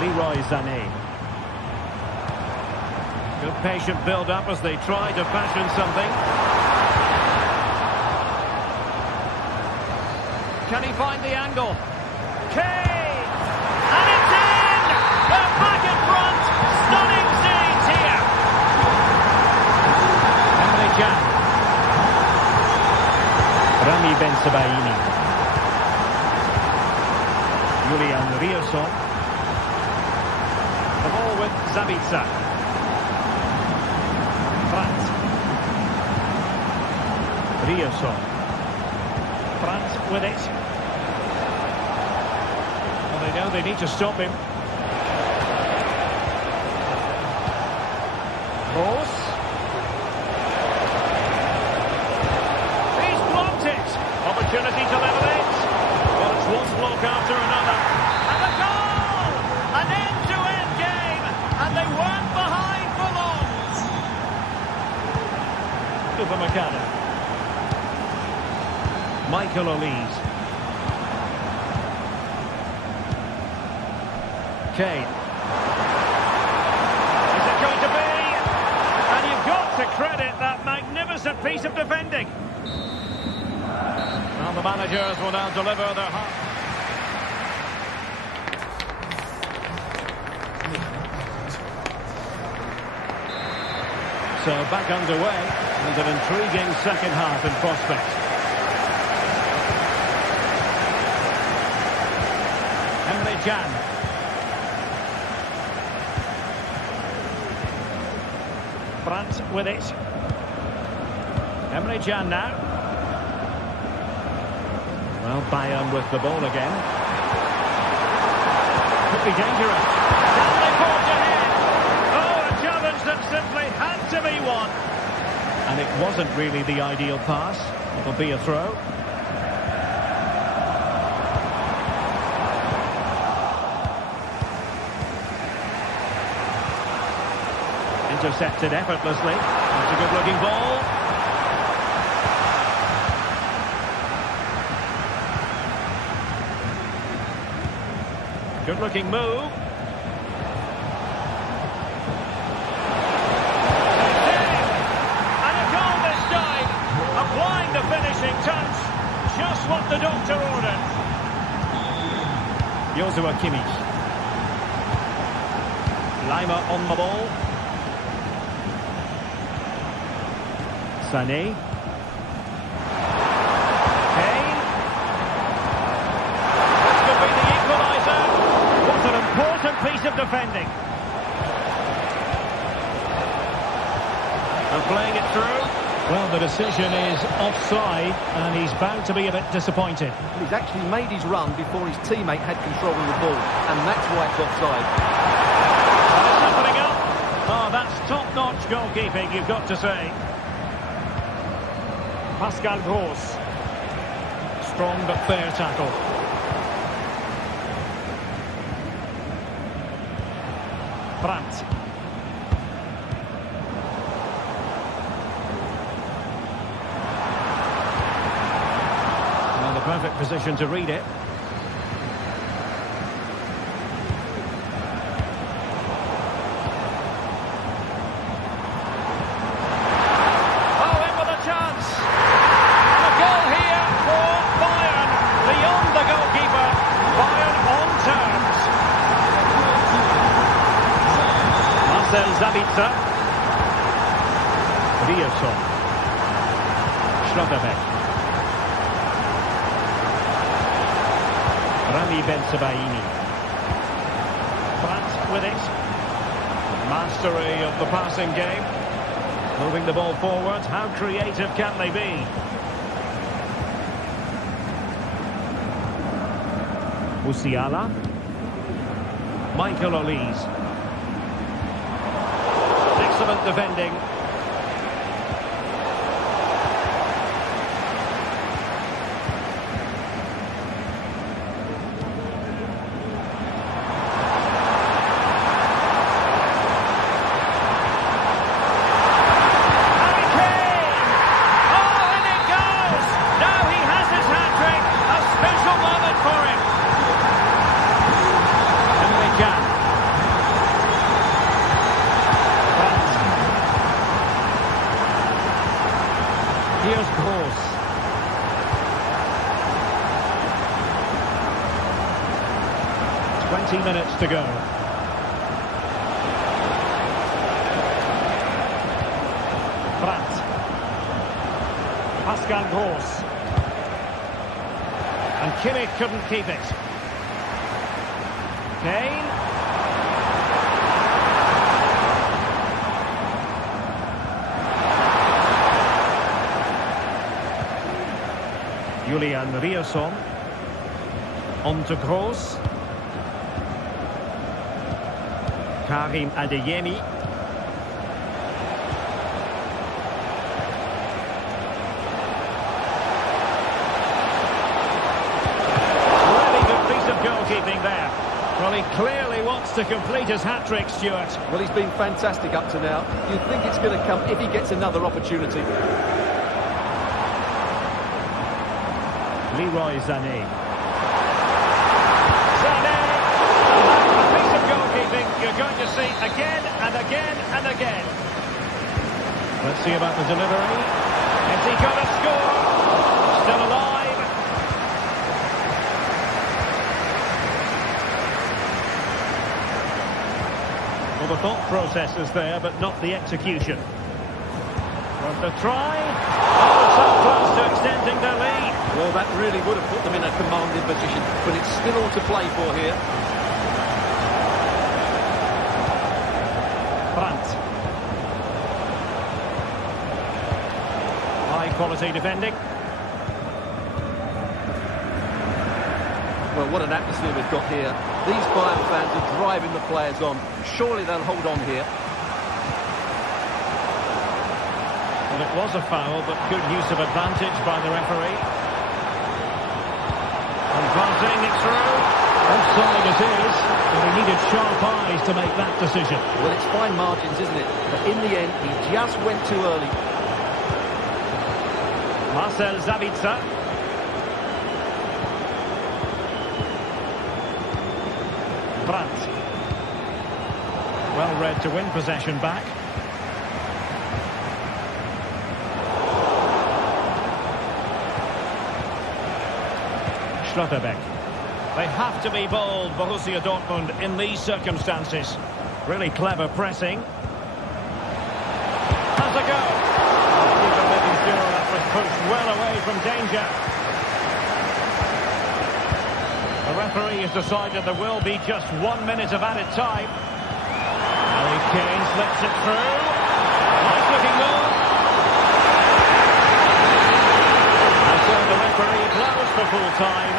Leroy Sané. Good patient build-up as they try to fashion something. Can he find the angle? Kane! And it's in! They're back in front! Stunning scenes here! Emre Can. Rami Ben-Sebaini. Julian Rioson. The ball with Zabitza. Brandt. Rioson. Brandt with it. Well, they know they need to stop him. Rose. He's blocked it. Opportunity to level it. Well, it's one block after another. And a goal! An end-to-end game. And they weren't behind for long. Upamecano. Michael Olise. Kane. Is it going to be? And you've got to credit that magnificent piece of defending. Well, the managers will now deliver their half. So back underway, and an intriguing second half in prospect. Emre Can. Brandt with it. Emre Can now. Well, Bayern with the ball again. Could be dangerous. Can they forge ahead? Oh, a challenge that simply had to be won. And it wasn't really the ideal pass. It'll be a throw. Intercepted effortlessly. It's a good-looking ball. Good-looking move. And a goal this time. Applying the finishing touch. Just what the doctor ordered. Joshua Kimmich. Lima on the ball. Sané. Kane. This could be the equaliser. What an important piece of defending. And playing it through. Well, the decision is offside, and he's bound to be a bit disappointed. He's actually made his run before his teammate had control of the ball, and that's why it's offside. It's opening up. Oh, that's top-notch goalkeeping, you've got to say. Pascal Gross. Strong but fair tackle. Brandt. Well, the perfect position to read it. Zabitza. Rioson. Schlotterbeck. Rami Ben-Sebaini. Brandt with it. Mastery of the passing game. Moving the ball forward. How creative can they be? Musiala. Michael Olise. Excellent defending. 20 minutes to go. Brandt. Pascal Gross. And Kimmich couldn't keep it. Kane. Julian Rierson. On to Gross. Karim Adeyemi. Goalkeeping there. Well, he clearly wants to complete his hat-trick, Stuart. Well, he's been fantastic up to now. You'd think it's going to come if he gets another opportunity. Leroy Sané. Sané! A piece of goalkeeping you're going to see again and again and again. Let's see about the delivery. Is he going to score? Still alive. Well, the thought process is there, but not the execution. Want to try? Oh, so close to extending their lead. Well, that really would have put them in a commanding position, but it's still all to play for here. Brandt. High quality defending. Well, what an atmosphere we've got here. These Bayern fans are driving the players on. Surely they'll hold on here. Well, it was a foul, but good use of advantage by the referee. And passing it through. Offside it is, but he needed sharp eyes to make that decision. Well, it's fine margins, isn't it? But in the end, he just went too early. Marcel Sabitzer. Brandt. Well read to win possession back. Schlotterbeck. They have to be bold, Borussia Dortmund, in these circumstances. Really clever pressing. Has a go. Even making sure that was pushed well away from danger. The referee has decided there will be just 1 minute of added time. Harry Kane slips it through. Nice looking move. And so the referee blows for full time.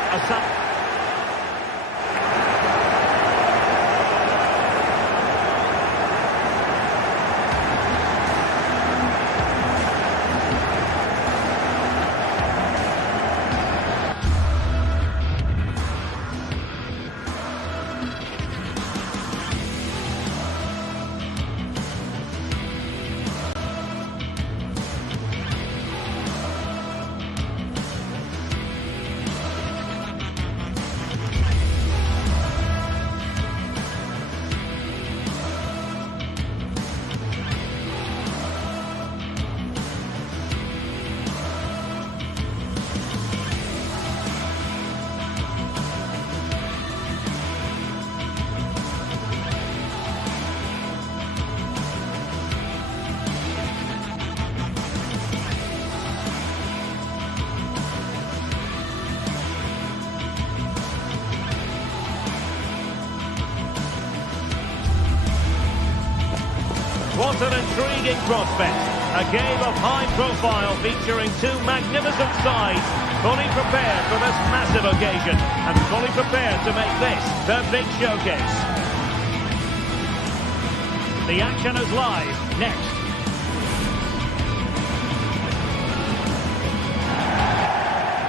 What an intriguing prospect. A game of high profile featuring two magnificent sides, fully prepared for this massive occasion and fully prepared to make this their big showcase. The action is live next.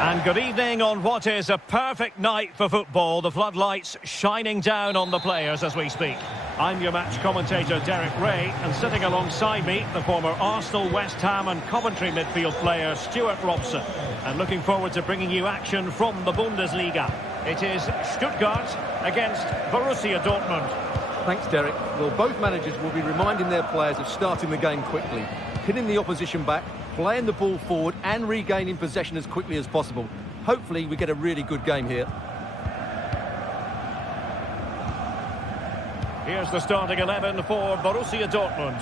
And good evening on what is a perfect night for football. The floodlights shining down on the players as we speak. I'm your match commentator Derek Ray, and sitting alongside me, the former Arsenal, West Ham and Coventry midfield player Stuart Robson. And looking forward to bringing you action from the Bundesliga. It is Stuttgart against Borussia Dortmund. Thanks, Derek. Well, both managers will be reminding their players of starting the game quickly, pinning the opposition back, playing the ball forward and regaining possession as quickly as possible. Hopefully we get a really good game here. Here's the starting 11 for Borussia Dortmund.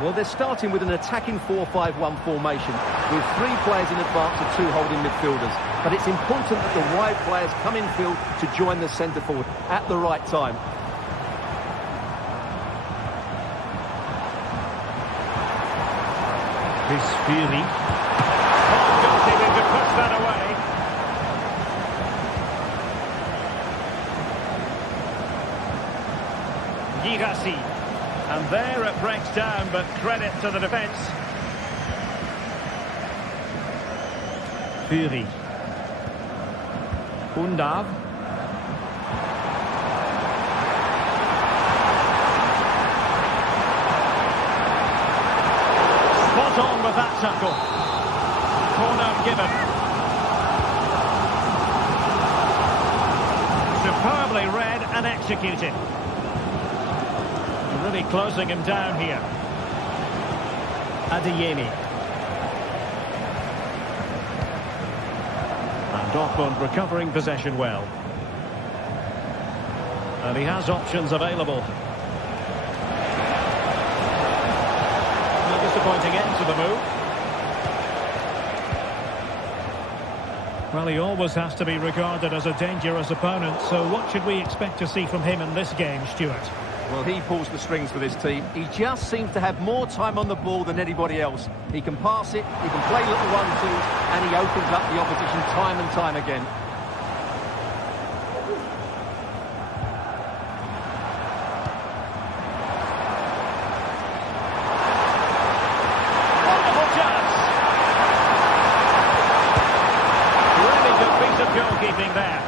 Well, they're starting with an attacking 4-5-1 formation with 3 players in advance of 2 holding midfielders. But it's important that the wide players come in field to join the centre forward at the right time. This Fury. Oh, goalkeeping to push that away. Girassi. And there it breaks down, but credit to the defence. Fury. Undav. Spot on with that tackle. Corner given. Superbly read and executed. Really closing him down here. Adeyemi. And Dortmund recovering possession well. And he has options available. A disappointing end to the move. Well, he always has to be regarded as a dangerous opponent, so what should we expect to see from him in this game, Stuart? Well, he pulls the strings for this team. He just seems to have more time on the ball than anybody else. He can pass it, he can play little 1-2s, and he opens up the opposition time and time again. Wonderful chance! Really good piece of goalkeeping there.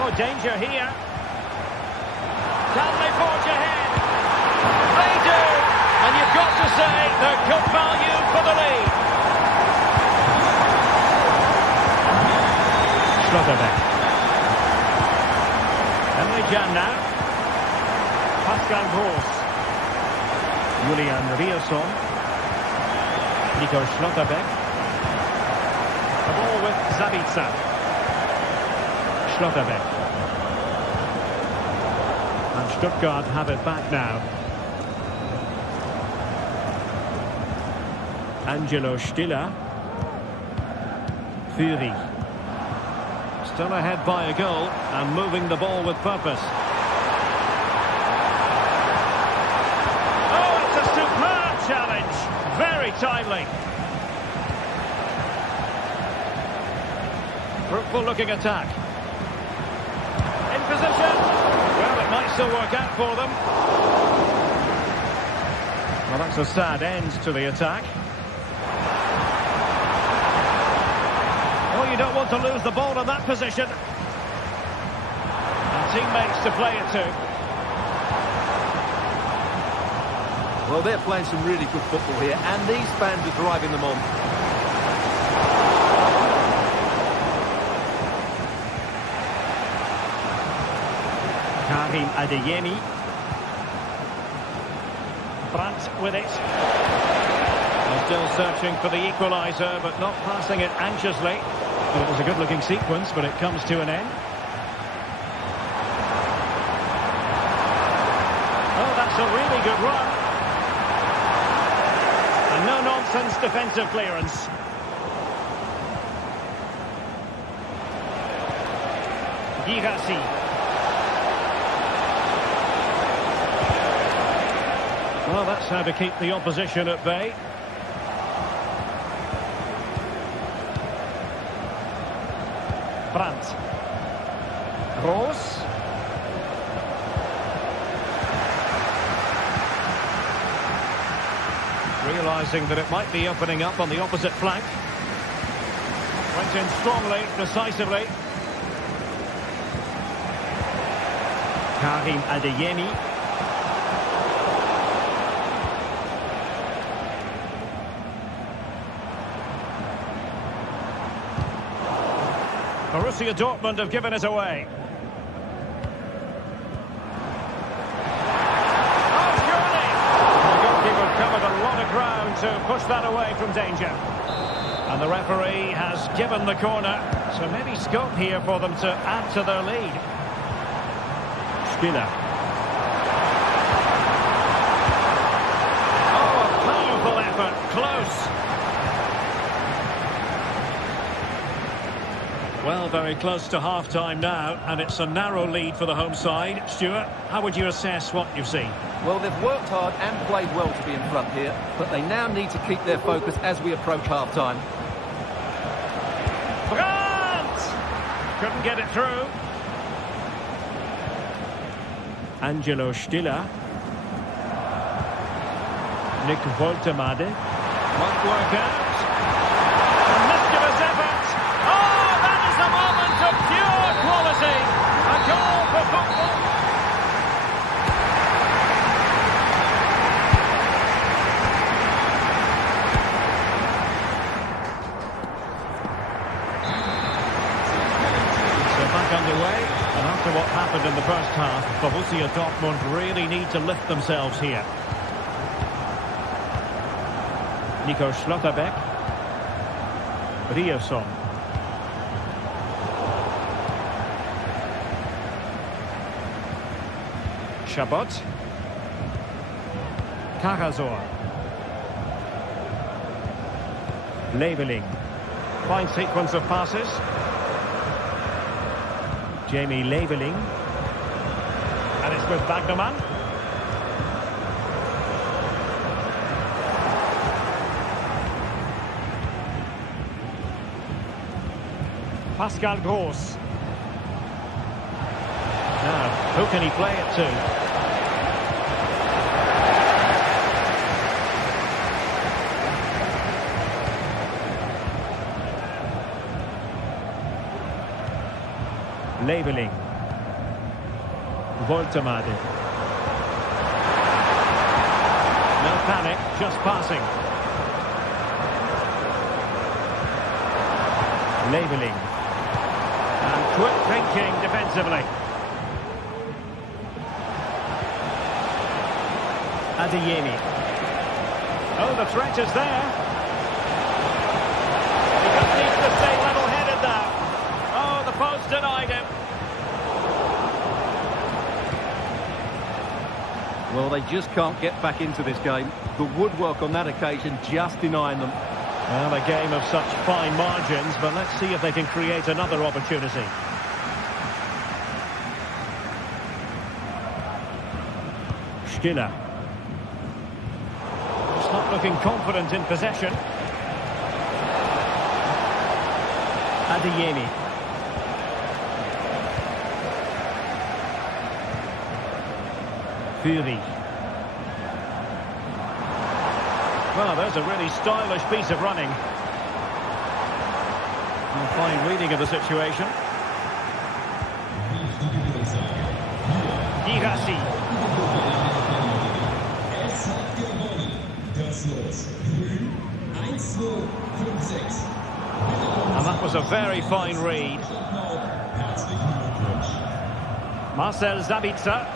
Oh, danger here. Can they forge ahead? They do! And you've got to say they're good value for the lead. Schlotterbeck. Emre Can now. Pascal Gross. Julian Rierson. Nico Schlotterbeck. The ball with Zabitzer. Schlotterbeck. And Stuttgart have it back now. Angelo Stiller. Fury. Still ahead by a goal and moving the ball with purpose. Oh, it's a superb challenge. Very timely. Fruitful looking attack. In position. Well, it might still work out for them. Well, that's a sad end to the attack. Oh, you don't want to lose the ball in that position. And teammates to play it to. Well, they're playing some really good football here, and these fans are driving them on. Karim Adeyemi. Brandt with it. They're still searching for the equaliser, but not passing it anxiously. Well, it was a good-looking sequence, but it comes to an end. Oh, that's a really good run. And no-nonsense defensive clearance. Girassi. Well, that's how to keep the opposition at bay. Brandt. Gross. Realising that it might be opening up on the opposite flank. Went in strongly, decisively. Karim Adeyemi. Borussia Dortmund have given it away. Oh, surely! The goalkeeper covered a lot of ground to push that away from danger. And the referee has given the corner. So maybe scope here for them to add to their lead. Skiller. Oh, a powerful effort. Close. Well, very close to half-time now, and it's a narrow lead for the home side. Stuart, how would you assess what you've seen? Well, they've worked hard and played well to be in front here, but they now need to keep their focus as we approach half-time. Brandt! Couldn't get it through. Angelo Stiller. Nick Woltemade. Won't work out. A mischievous effort. Oh, that is a moment of pure quality. A goal for football. So back underway, and after what happened in the first half, Borussia Dortmund really need to lift themselves here. Nico Schlotterbeck. Rioson. Chabot. Karasor. Leveling. Fine sequence of passes. Jamie Leveling. And it's with Wagnerman. Pascal Gross. Now, who can he play it to? Leveling. Woltemade. No panic, just passing. Leveling. And quick thinking defensively. Adeyemi. Oh, the threat is there. He just needs to stay level-headed now. Oh, the post denied him. Well, they just can't get back into this game. The woodwork on that occasion just denying them. Well, a game of such fine margins, but let's see if they can create another opportunity. Stiller. Just not looking confident in possession. Adeyemi. Fury. Well, there's a really stylish piece of running. A fine reading of the situation. Girassi. And that was a very fine read. Marcel Sabitzer.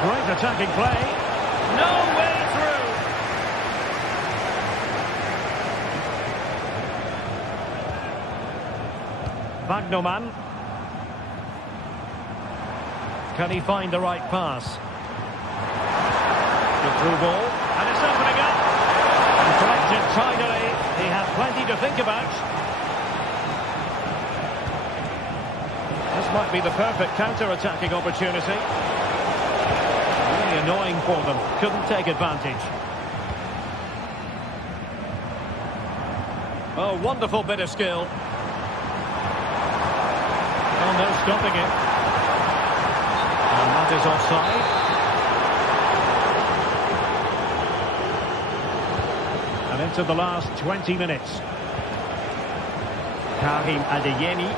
Great attacking play. No way through. Wagnerman. Can he find the right pass? The through ball. And it's opening up. And collected tidily. He had plenty to think about. This might be the perfect counter-attacking opportunity. Annoying for them, couldn't take advantage. Oh, wonderful bit of skill. Oh, no stopping it. And that is offside. And into the last 20 minutes. Karim Adeyemi.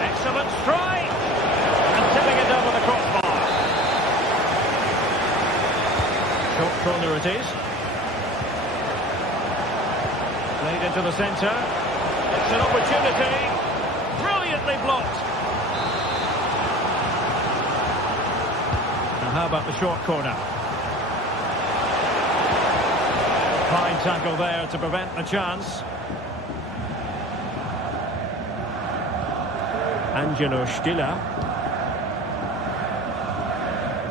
Excellent strike! And tipping it over the crossbar. Short corner it is. Played into the centre. It's an opportunity. Brilliantly blocked. Now how about the short corner? Fine tackle there to prevent the chance. Angelo Stiller.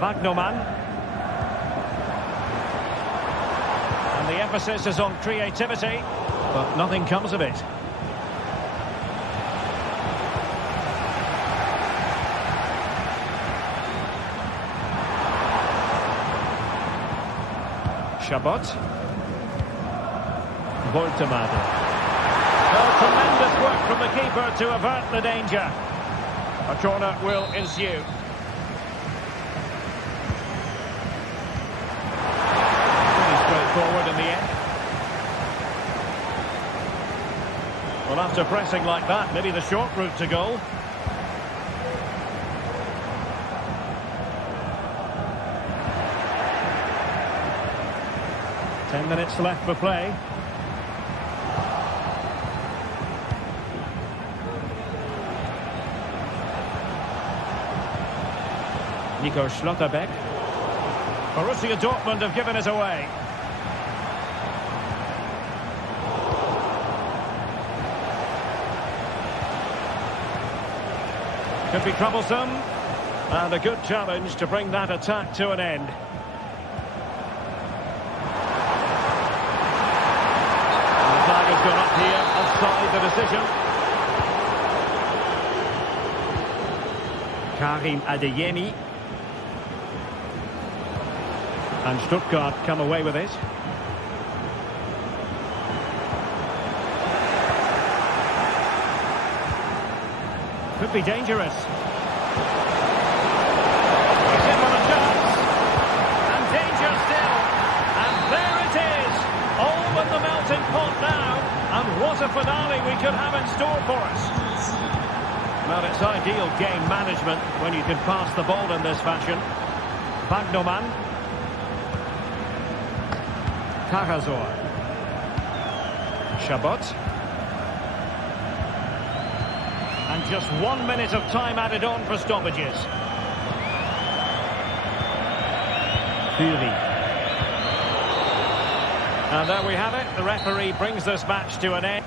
Wagnerman. And the emphasis is on creativity, but nothing comes of it. Chabot. Voltemade. Well, tremendous work from the keeper to avert the danger. A corner will ensue. Pretty straightforward in the end. Well, after pressing like that, maybe the short route to goal. Ten minutes left for play. Nico Schlotterbeck. Borussia Dortmund have given it away. Could be troublesome. And a good challenge to bring that attack to an end. And the flag has gone up here, offside the decision. Karim Adeyemi. And Stuttgart come away with it. Could be dangerous. He's in for a chance. And danger still. And there it is. All in the melting pot now. And what a finale we could have in store for us. Well, it's ideal game management when you can pass the ball in this fashion. Wagnerman. Cahazor. Chabot. And just 1 minute of time added on for stoppages. Fury. And there we have it. The referee brings this match to an end.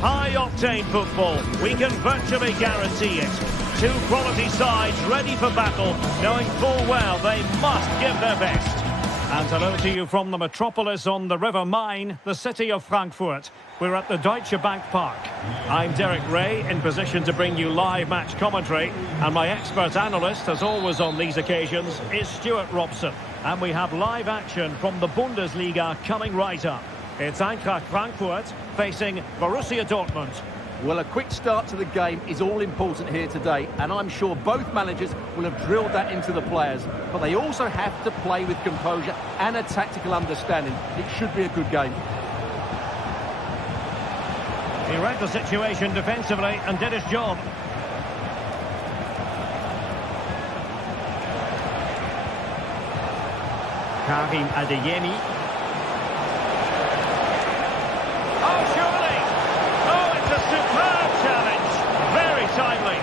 High-octane football, we can virtually guarantee it. Two quality sides ready for battle, knowing full well they must give their best. And hello to you from the metropolis on the River Main, the city of Frankfurt. We're at the Deutsche Bank Park. I'm Derek Ray, in position to bring you live match commentary. And my expert analyst, as always on these occasions, is Stuart Robson. And we have live action from the Bundesliga coming right up. It's Eintracht Frankfurt facing Borussia Dortmund. Well, a quick start to the game is all important here today, and I'm sure both managers will have drilled that into the players. But they also have to play with composure and a tactical understanding. It should be a good game. He read the situation defensively and did his job. Karim Adeyemi. Oh, surely! Oh, it's a superb challenge. Very timely.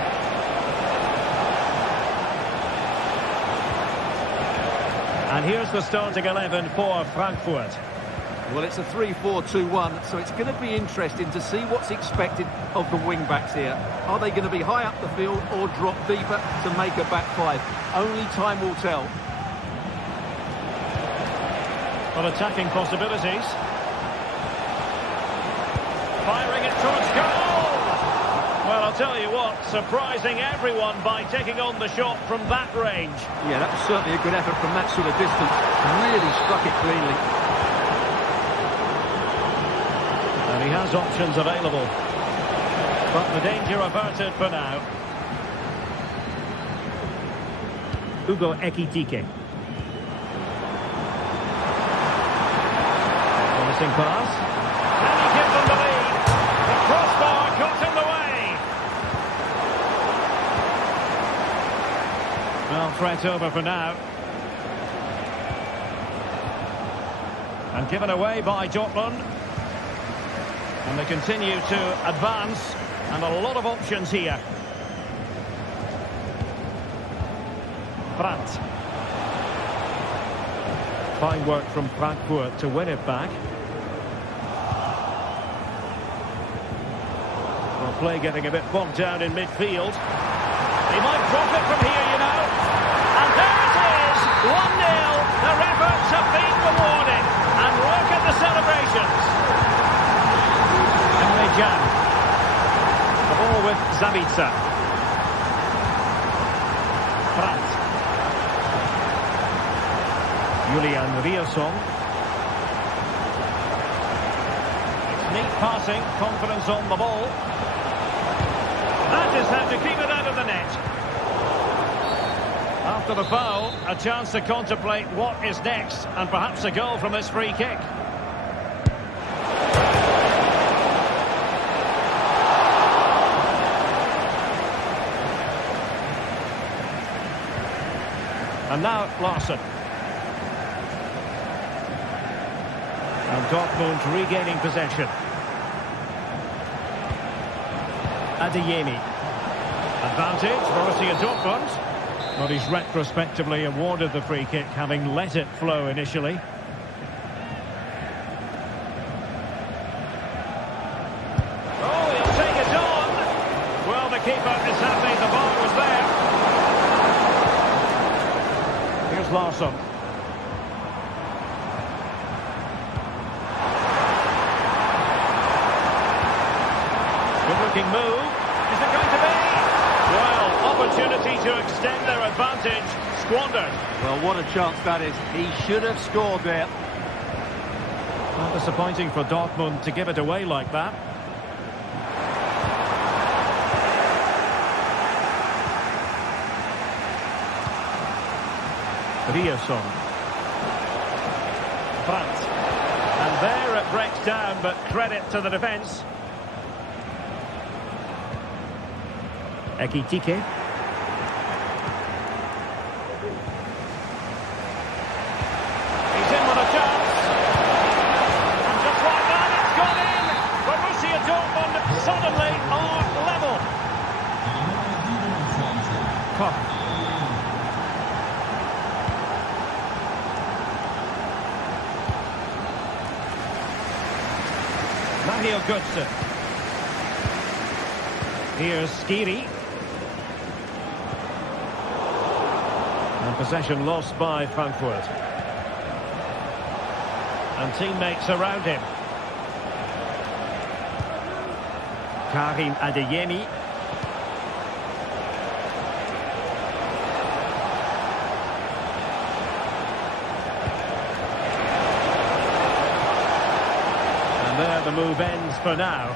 And here's the starting 11 for Frankfurt. Well, it's a 3-4-2-1, so it's going to be interesting to see what's expected of the wing-backs here. Are they going to be high up the field or drop deeper to make a back five? Only time will tell. Well, attacking possibilities. Firing it towards goal! Well, I'll tell you what, surprising everyone by taking on the shot from that range. Yeah, that was certainly a good effort from that sort of distance. Really struck it cleanly. And he has options available. But the danger averted for now. Hugo Ekitike. Promising pass. Can he give them the lead? The crossbar got in the way. Well, threat over for now. And given away by Dortmund. And they continue to advance, and a lot of options here. Brandt. Fine work from Frankfurt to win it back. Well, play getting a bit bogged down in midfield. He might drop it from here, you know. And there it is, 1-0. Their efforts have been rewarded. And look at the celebrations. Jan. The ball with Zabitsa. Brandt. Julian Rierson. It's neat passing, confidence on the ball. That is how to keep it out of the net. After the foul, a chance to contemplate what is next, and perhaps a goal from this free kick. And now Larson. And Dortmund regaining possession. Adeyemi. Advantage, Borussia Dortmund. But he's retrospectively awarded the free kick, having let it flow initially. Oh, he'll take it on. Well, the keeper is happy the ball was there. Here's Larsson. Good-looking move. Is it going to be? Well, opportunity to extend their advantage. Squandered. Well, what a chance that is. He should have scored there. Not disappointing for Dortmund to give it away like that. Rierson. Brandt. And there it breaks down, but credit to the defence. Ekitike. He's in with a chance. And just like that, it's gone in. Borussia Dortmund suddenly are level. Koch. Mario Götze. Here's Skiri. And possession lost by Frankfurt. And teammates around him. Karim Adeyemi. And there the move ends for now.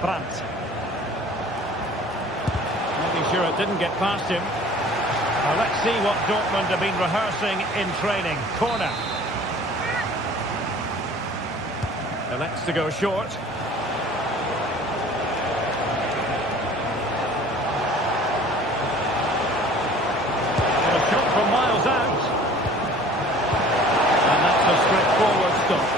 Brandt. Making sure it didn't get past him. Now let's see what Dortmund have been rehearsing in training. Corner. Elects to go short. And a shot from miles out. And that's a straightforward stop.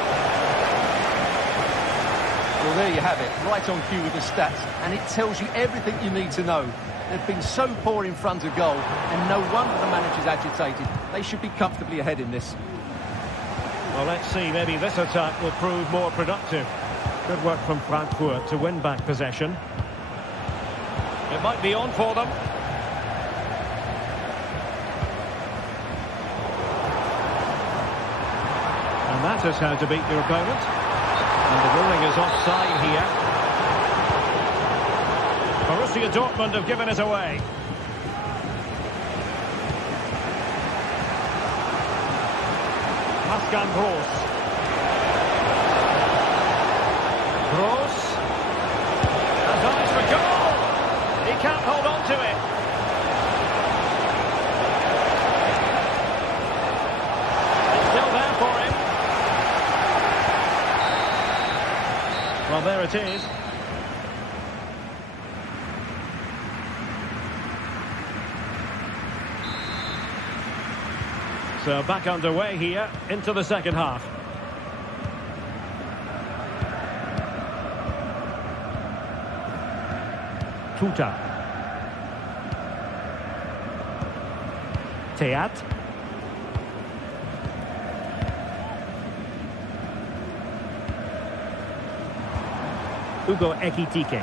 Well, there you have it, right on cue with the stats, and it tells you everything you need to know. They've been so poor in front of goal, and no wonder the manager's agitated. They should be comfortably ahead in this. Well, let's see, maybe this attack will prove more productive. Good work from Frankfurt to win back possession. It might be on for them. And that is how to beat your opponent. And the ruling is offside here. Borussia Dortmund have given it away. Pascal Gross. Gross. Has eyes for goal. He can't hold on to it. It's still there for him. Well, there it is. So back underway here into the second half. Tuta. Teat. Hugo Ekitike.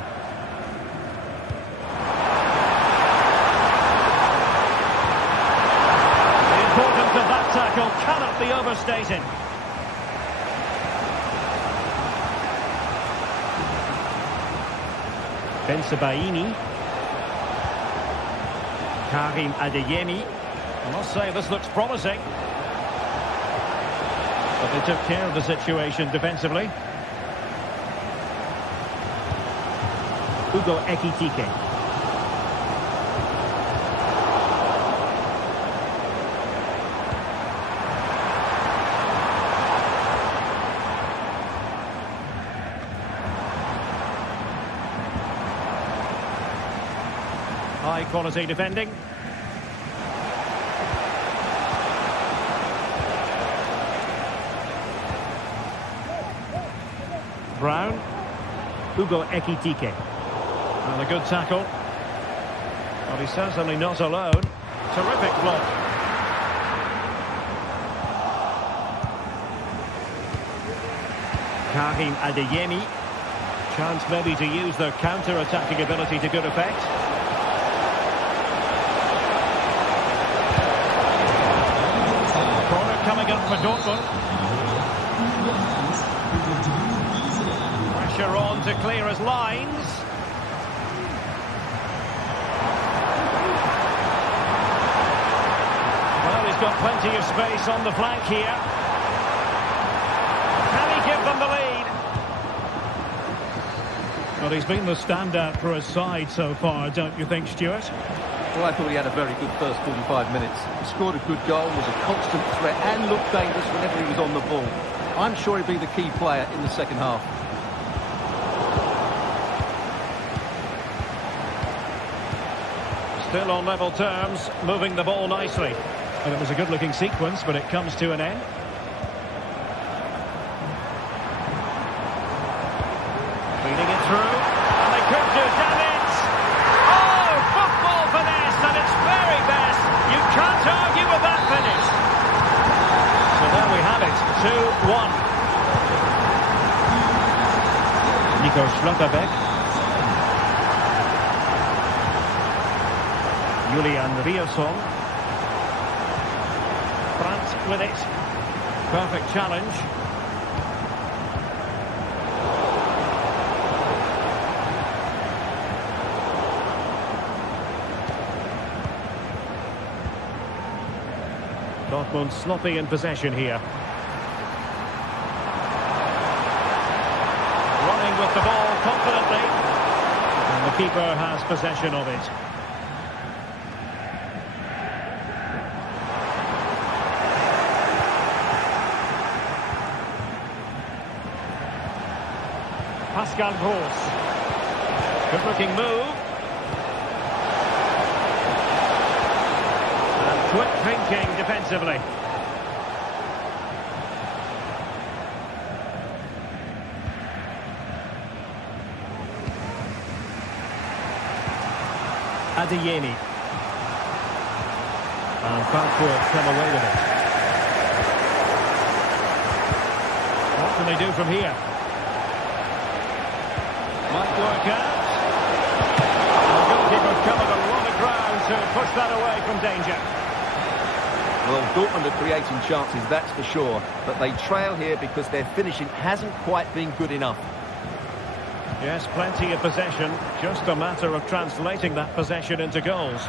Of that tackle cannot be overstated. Bensebaini. Karim Adeyemi. I must say this looks promising. But they took care of the situation defensively. Hugo Ekitike. High quality defending. Brown. Hugo Ekitike. And a good tackle. But he's certainly not alone. Terrific block. Karim Adeyemi. Chance maybe to use their counter-attacking ability to good effect. Coming up for Dortmund. Pressure on to clear his lines. Well, he's got plenty of space on the flank here. Can he give them the lead? Well, he's been the standout for his side so far, don't you think, Stuart? Well, I thought he had a very good first 45 minutes. He scored a good goal, was a constant threat, and looked dangerous whenever he was on the ball. I'm sure he'll be the key player in the second half. Still on level terms, moving the ball nicely. And it was a good-looking sequence, but it comes to an end. Feeding it through, and they could do damage. And it's very best. You can't argue with that finish. So there we have it, 2-1. Nico Schlotterbeck. Julian Rierson. Brandt with it. Perfect challenge. Dortmund sloppy in possession here. Running with the ball confidently. And the keeper has possession of it. Pascal Gross. Good looking move. And quick thinking defensively. Adeyemi. And Frankfurt come away with it. What can they do from here? Might work out. The goalkeeper covered a lot of ground to push that away from danger. Well, Dortmund are creating chances, that's for sure. But they trail here because their finishing hasn't quite been good enough. Yes, plenty of possession. Just a matter of translating that possession into goals.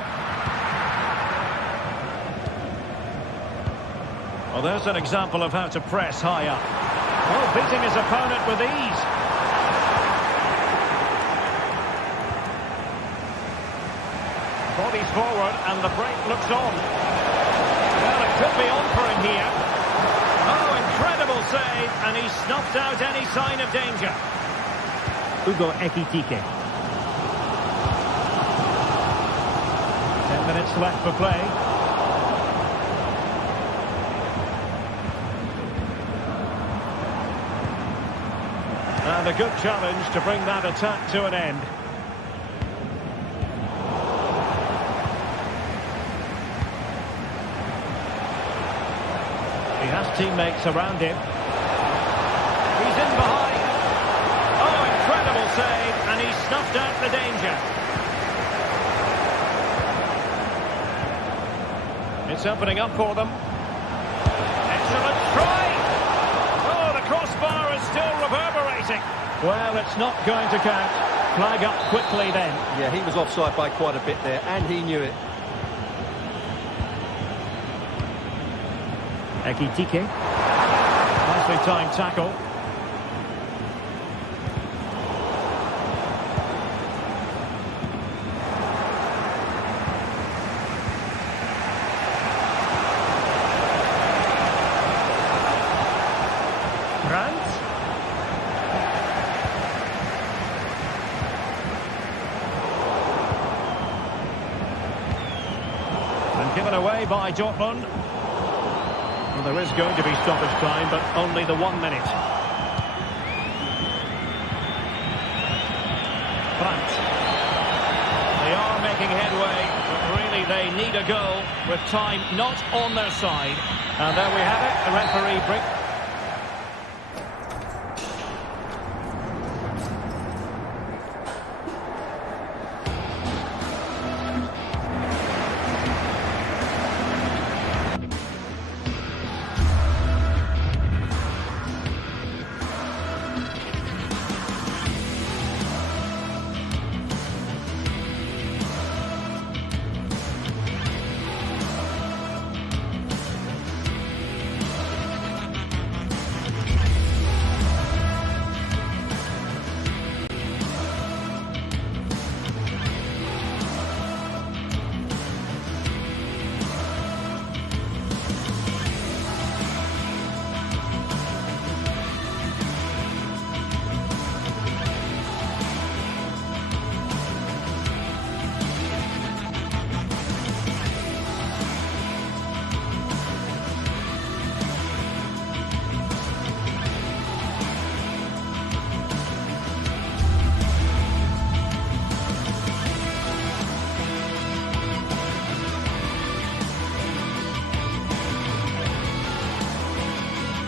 Well, there's an example of how to press high up. Oh, beating his opponent with ease. Bodies forward and the break looks on. Well, it could be on for him here. Oh, incredible save, and he snuffed out any sign of danger. Hugo Ekitike. 10 minutes left for play. And a good challenge to bring that attack to an end. He has teammates around him. He's in behind. Oh, incredible save, and he snuffed out the danger. It's opening up for them. Excellent try. Oh, the crossbar is still reverberating. Well, it's not going to count. Flag up quickly then. Yeah, he was offside by quite a bit there, and he knew it. Ekitike. Nicely timed tackle. And given away by Dortmund. Well, there is going to be stoppage time, but only the 1 minute. Brandt. They are making headway, but really they need a goal with time not on their side. And there we have it, the referee break.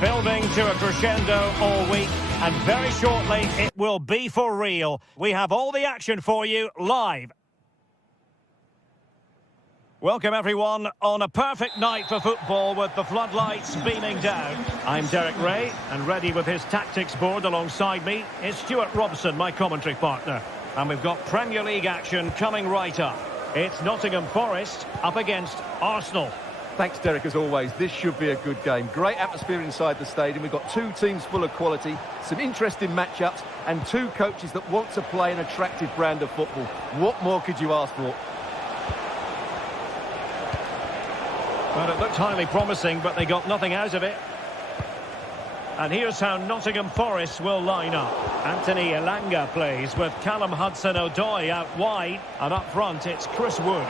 Building to a crescendo all week, and very shortly it will be for real. We have all the action for you live. Welcome everyone on a perfect night for football with the floodlights beaming down. I'm Derek Ray, and ready with his tactics board alongside me is Stuart Robson, my commentary partner. And we've got Premier League action coming right up. It's Nottingham Forest up against Arsenal. Thanks, Derek, as always. This should be a good game. Great atmosphere inside the stadium. We've got two teams full of quality, some interesting matchups, and two coaches that want to play an attractive brand of football. What more could you ask for? Well, it looked highly promising, but they got nothing out of it. And here's how Nottingham Forest will line up. Anthony Elanga plays with Callum Hudson-Odoi out wide. And up front, it's Chris Wood.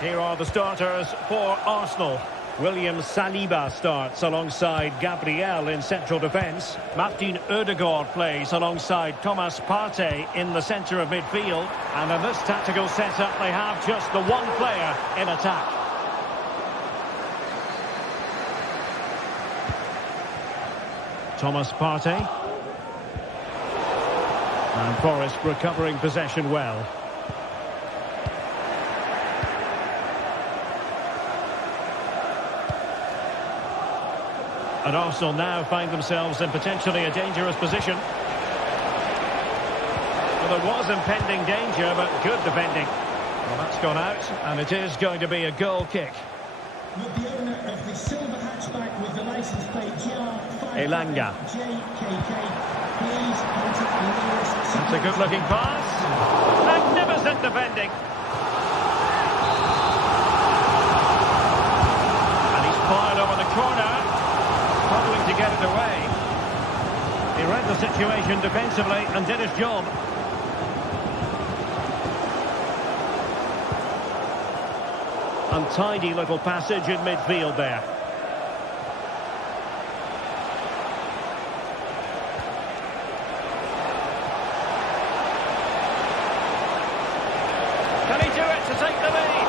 Here are the starters for Arsenal. William Saliba starts alongside Gabriel in central defence. Martin Ødegaard plays alongside Thomas Partey in the centre of midfield. And in this tactical setup, they have just the one player in attack. Thomas Partey. And Forest recovering possession well. And Arsenal now find themselves in potentially a dangerous position. Well, there was impending danger, but good defending. Well, that's gone out, and it is going to be a goal kick. With the owner of the silver hatchback with the license plate Elanga. JKK, please contact the nearest... That's a good-looking pass. Magnificent defending. And he's fired over the corner. Struggling to get it away. He read the situation defensively and did his job. Untidy little passage in midfield there. Can he do it to take the lead?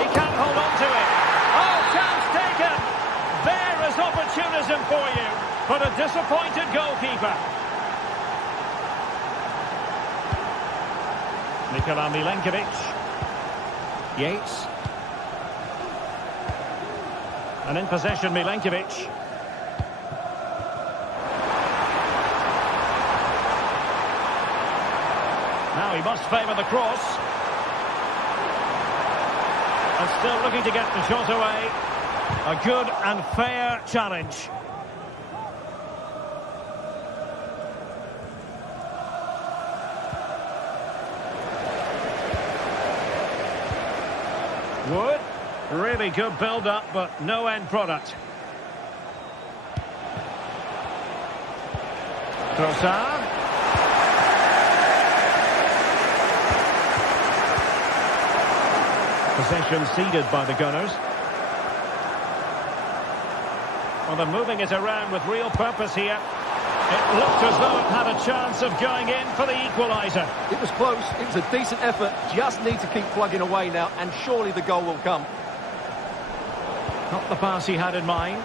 He can't hold on to it. Oh, chance taken! There is opportunism for you, but a disappointed goalkeeper. Nikola Milenkovic. Yates. And in possession, Milenkovic. Now he must favour the cross. And still looking to get the shot away. A good and fair challenge. Wood. Really good build-up, but no end product. Trossard. Possession ceded by the Gunners. Well, they're moving it around with real purpose here. It looked as though it had a chance of going in for the equaliser. It was close, it was a decent effort, just need to keep plugging away now, and surely the goal will come. Not the pass he had in mind.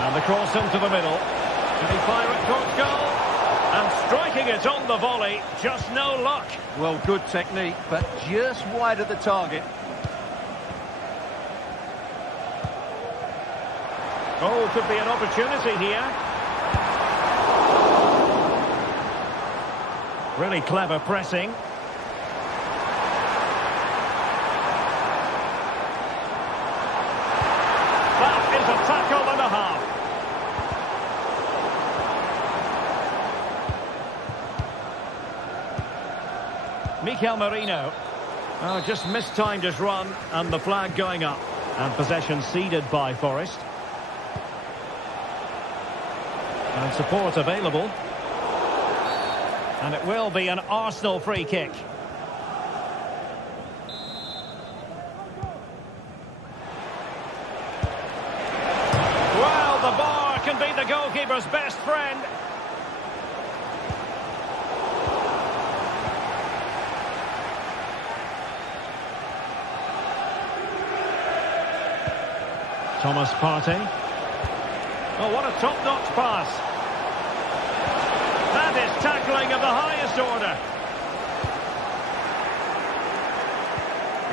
And the cross into the middle. Can he fire it towards goal? And striking it on the volley, just no luck. Well, good technique, but just wide of the target. Oh, could be an opportunity here. Really clever pressing. That is a tackle and a half. Mikel Merino. Oh, just mistimed his run, and the flag going up. And possession ceded by Forest. And support available. And it will be an Arsenal free kick. Well, the bar can be the goalkeeper's best friend. Thomas Partey. Oh, what a top-notch pass. That is tackling of the highest order.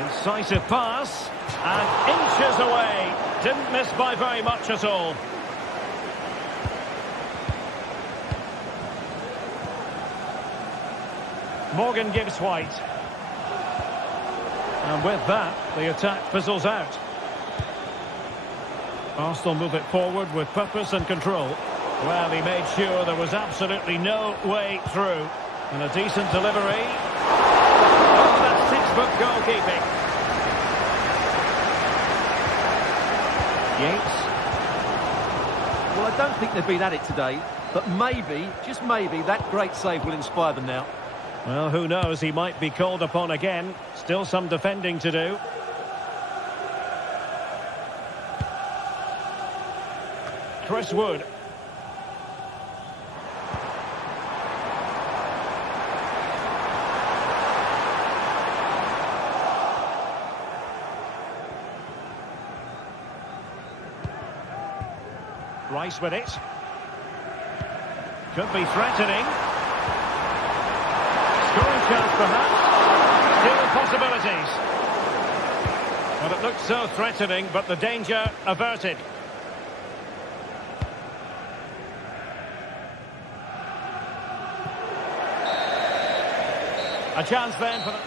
Incisive pass. And inches away. Didn't miss by very much at all. Morgan gives White. And with that, the attack fizzles out. Arsenal move it forward with purpose and control. Well, he made sure there was absolutely no way through. And a decent delivery. Textbook goalkeeping. Yates. Well, I don't think they've been at it today, but maybe, just maybe, that great save will inspire them now. Well, who knows? He might be called upon again. Still some defending to do. Chris Wood. Rice with it. Could be threatening. Scoring chance perhaps. Still possibilities. Well, it looked so threatening, but the danger averted. A chance then for the...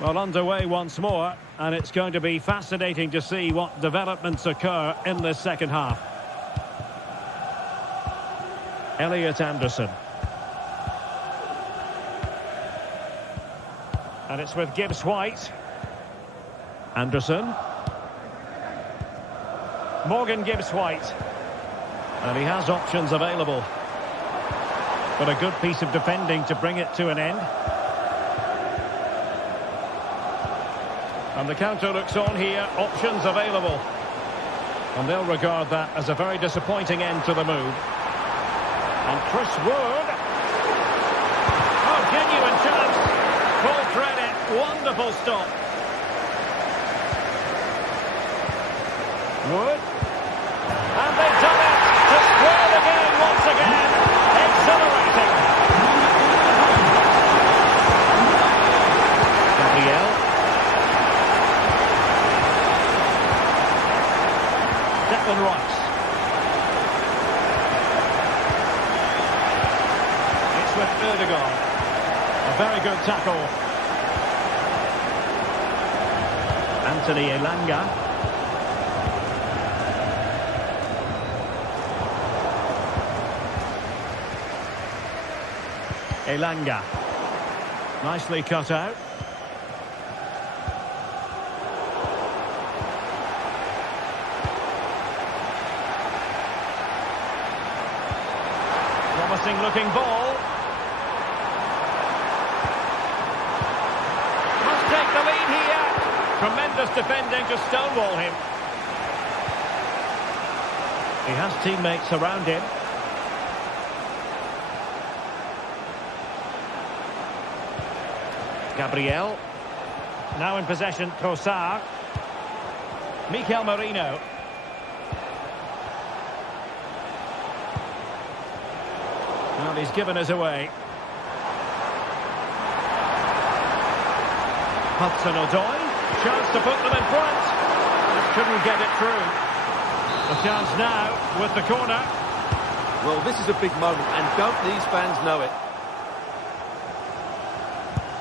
Well, underway once more, and it's going to be fascinating to see what developments occur in this second half. Elliot Anderson. And it's with Gibbs-White. Anderson. Morgan Gibbs-White. And he has options available. But a good piece of defending to bring it to an end. And the counter looks on here, options available. And they'll regard that as a very disappointing end to the move. And Chris Wood. Oh, genuine chance. Full credit, wonderful stop. Wood. And they've done it to square the game once again. Exhilarating. Gabriel. Rice. It's with Ødegaard. A very good tackle. Anthony Elanga. Elanga. Nicely cut out. Looking ball. Must take the lead here. Tremendous defending to stonewall him. He has teammates around him. Gabriel. Now in possession, Trossard. Mikel Merino. Well, he's given us away. Hudson-Odoi. Chance to put them in front. Just couldn't get it through. A chance now with the corner. Well, this is a big moment, and don't these fans know it?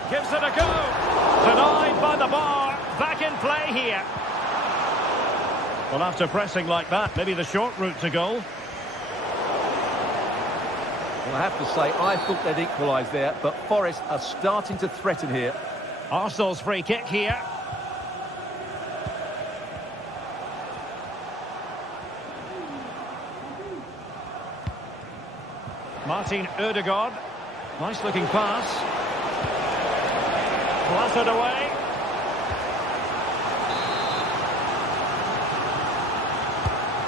Gives it a go. Denied by the bar. Back in play here. Well, after pressing like that, maybe the short route to goal. Well, I have to say, I thought they'd equalise there, but Forest are starting to threaten here. Arsenal's free kick here. Martin Ødegaard. Nice looking pass. Blasted away.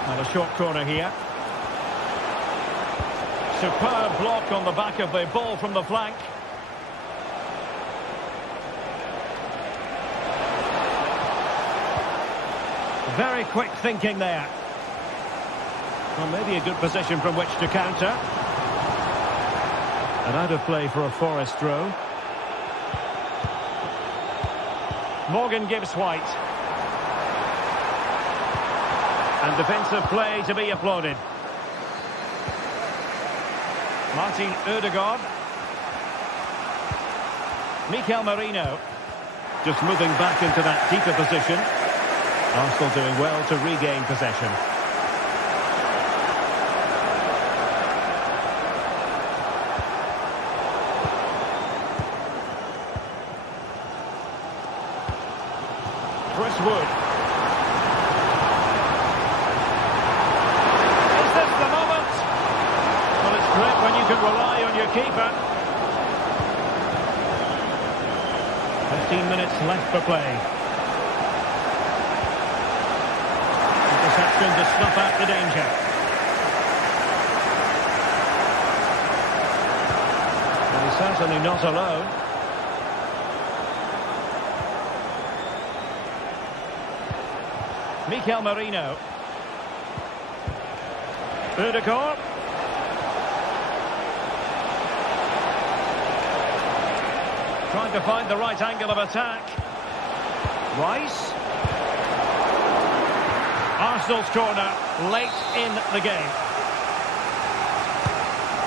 And a short corner here. Superb block on the back of the ball from the flank. Very quick thinking there. Well, maybe a good position from which to counter. And out of play for a Forest throw. Morgan Gibbs-White. And defensive play to be applauded. Martin Ødegaard. Mikel Merino. Just moving back into that deeper position. Arsenal doing well to regain possession. Wood. Is this the moment? Well, it's great when you can rely on your keeper. 15 minutes left for play. Interception to snuff out the danger. But he's certainly not alone. Mikel Merino. Udegaard. Trying to find the right angle of attack. Rice. Arsenal's corner late in the game.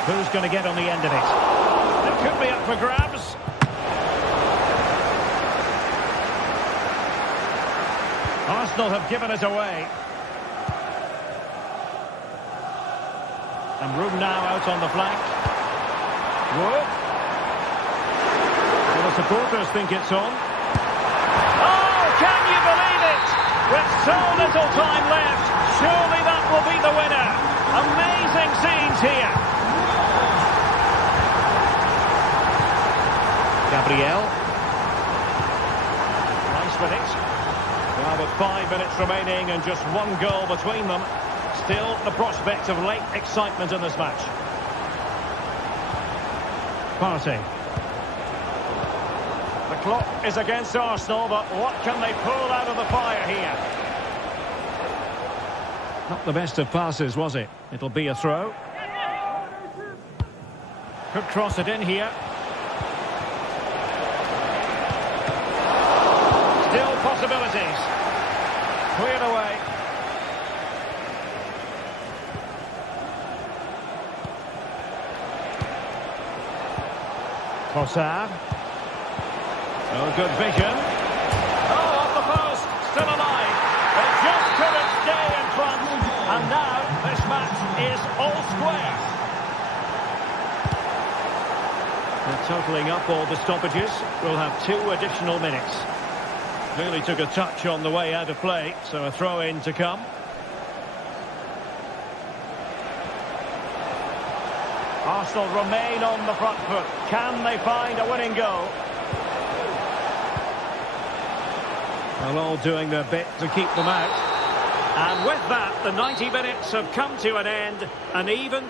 Who's going to get on the end of it? It could be up for grabs. Arsenal have given it away. And room now out on the flank. Wood. Well, the supporters think it's on. Oh, can you believe it? With so little time left, surely that will be the winner. Amazing scenes here. Gabriel. Nice with it. Well, with 5 minutes remaining and just one goal between them, still the prospect of late excitement in this match. Partey. The clock is against Arsenal, but what can they pull out of the fire here? Not the best of passes, was it? It'll be a throw. Could cross it in here. Still possibilities. Cleared away. Trossard. Oh, good vision. Oh, off the post. Still alive. They just couldn't stay in front. And now this match is all square. They're totalling up all the stoppages. We'll have 2 additional minutes. Clearly took a touch on the way out of play, so a throw-in to come. Arsenal remain on the front foot. Can they find a winning goal? Well, all doing their bit to keep them out. And with that, the 90 minutes have come to an end. An even...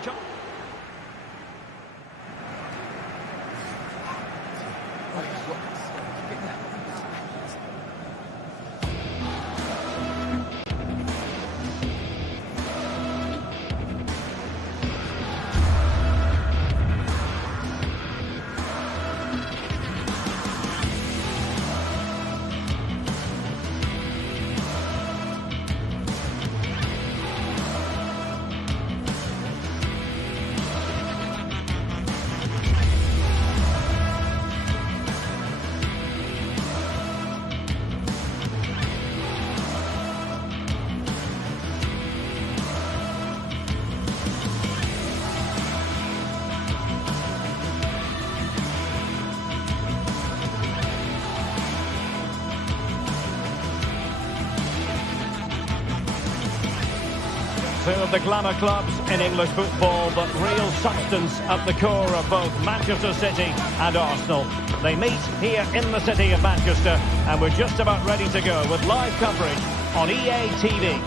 Two of the glamour clubs in English football, but real substance at the core of both Manchester City and Arsenal. They meet here in the city of Manchester, and we're just about ready to go with live coverage on EA TV.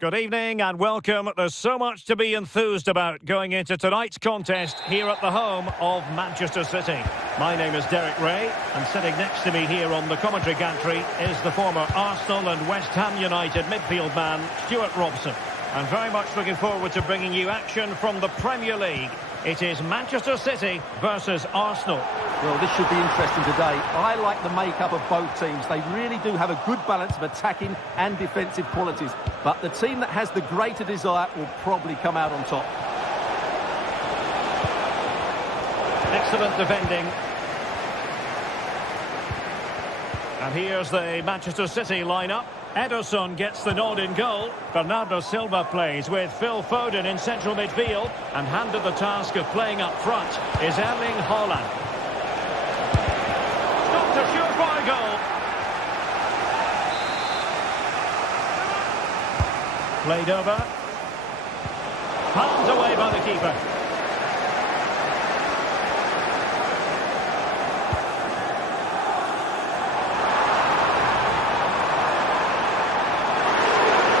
Good evening and welcome. There's so much to be enthused about going into tonight's contest here at the home of Manchester City. My name is Derek Ray, and sitting next to me here on the commentary gantry is the former Arsenal and West Ham United midfield man, Stuart Robson. I'm very much looking forward to bringing you action from the Premier League. It is Manchester City versus Arsenal. Well, this should be interesting today. I like the makeup of both teams. They really do have a good balance of attacking and defensive qualities. But the team that has the greater desire will probably come out on top. Excellent defending. And here's the Manchester City lineup. Ederson gets the nod in goal. Bernardo Silva plays with Phil Foden in central midfield. And handed the task of playing up front is Erling Haaland. Stopped a surefire goal. Played over. Palmed away by the keeper.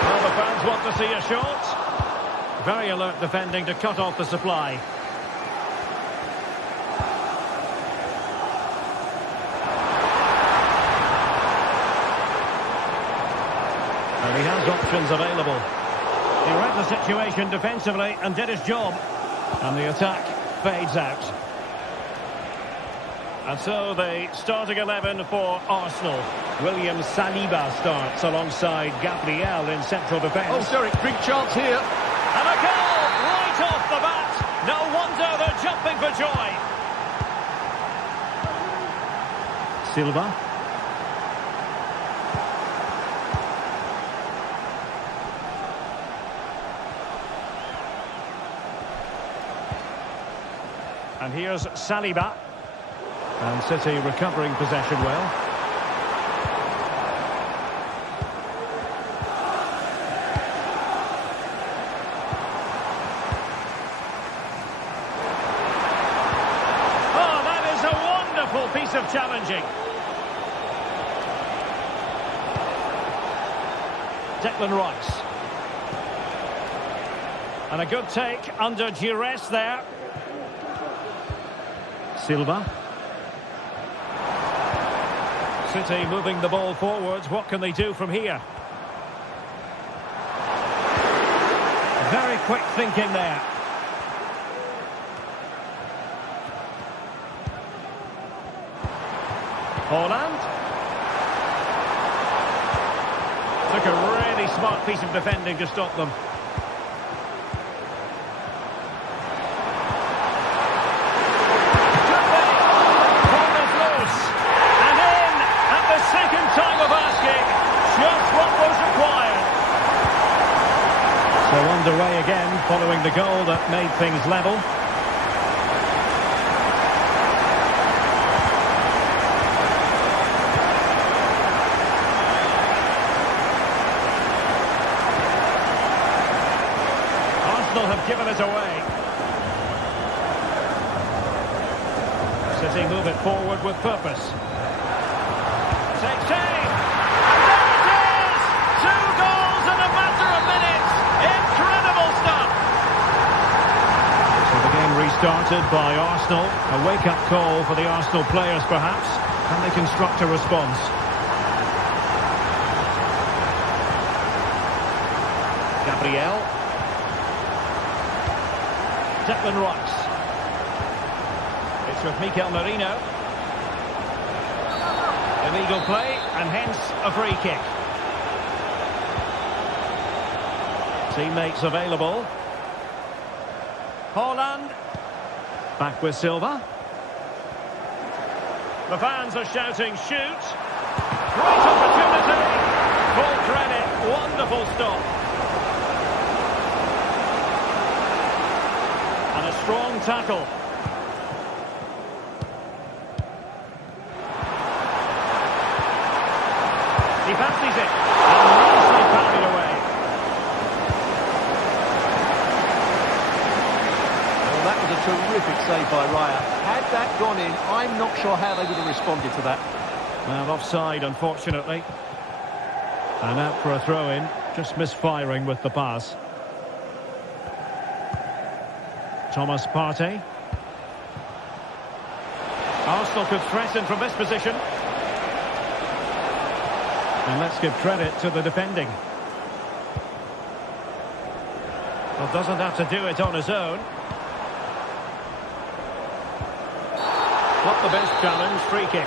Well, the fans want to see a shot. Very alert defending to cut off the supply. And he has options available. He read the situation defensively and did his job. And the attack fades out. And so the starting 11 for Arsenal. William Saliba starts alongside Gabriel in central defence. Oh, Derek, big chance here. And a goal right off the bat. No wonder they're jumping for joy. Silva. And here's Saliba. And City recovering possession well. Oh, that is a wonderful piece of challenging. Declan Rice. And a good take under duress there. Silva. City moving the ball forwards. What can they do from here? Very quick thinking there. Haaland. Took a really smart piece of defending to stop them. So underway again, following the goal that made things level. Arsenal have given it away. City move it forward with purpose. Takes aim! And there it is! 2 goals in a matter of minutes! Incredible stuff! So the game restarted by Arsenal. A wake-up call for the Arsenal players, perhaps. Can they construct a response? Gabriel. Declan Rice. It's with Mikel Merino. Illegal play, and hence a free kick. Teammates available. Haaland. Back with Silva. The fans are shouting, shoot. Great opportunity. Full credit. Wonderful stop. And a strong tackle. He fancies it. And nicely parried away. Well, that was a terrific save by Raya. Had that gone in, I'm not sure how they would have responded to that. Well, offside, unfortunately. And out for a throw-in. Just misfiring with the pass. Thomas Partey. Arsenal could threaten from this position. And let's give credit to the defending. Well, doesn't have to do it on his own. Not the best challenge, free kick.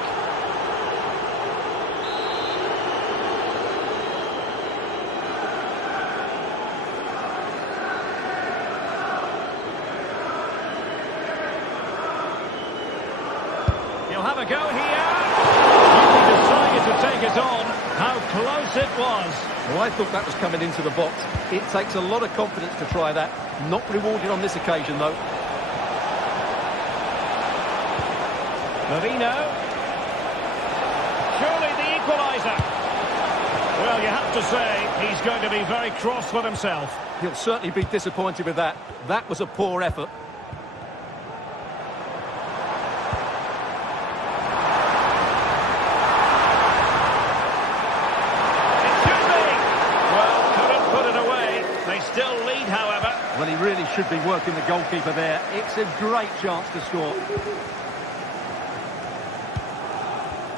He'll have a go here. He decided to take it on. How close it was. Well, I thought that was coming into the box. It takes a lot of confidence to try that. Not rewarded on this occasion, though. Marino. Surely the equaliser. Well, you have to say he's going to be very cross with himself. He'll certainly be disappointed with that. That was a poor effort. It should be. Well, couldn't put it away. They still lead, however. Well, he really should be working the goalkeeper there. It's a great chance to score.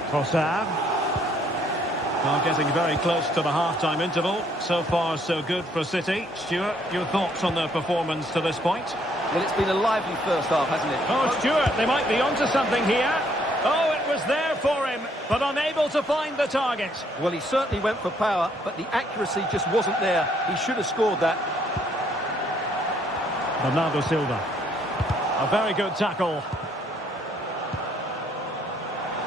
Trossard. Well, getting very close to the half-time interval. So far, so good for City. Stuart, your thoughts on their performance to this point? Well, it's been a lively first half, hasn't it? Oh, Stuart, they might be onto something here. Oh, it was there for him, but unable to find the target. Well, he certainly went for power, but the accuracy just wasn't there. He should have scored that. Bernardo Silva. A very good tackle.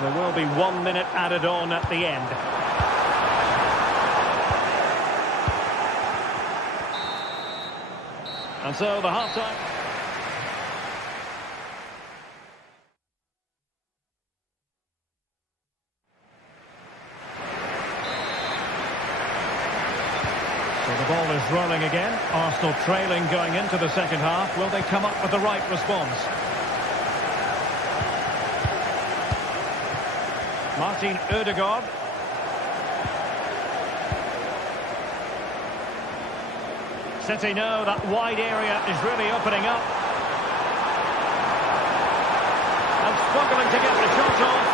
There will be 1 minute added on at the end. And so the half-time. So the ball is rolling again. Arsenal trailing going into the second half. Will they come up with the right response? Martin Ødegaard. City know that wide area is really opening up. And struggling to get the shot off.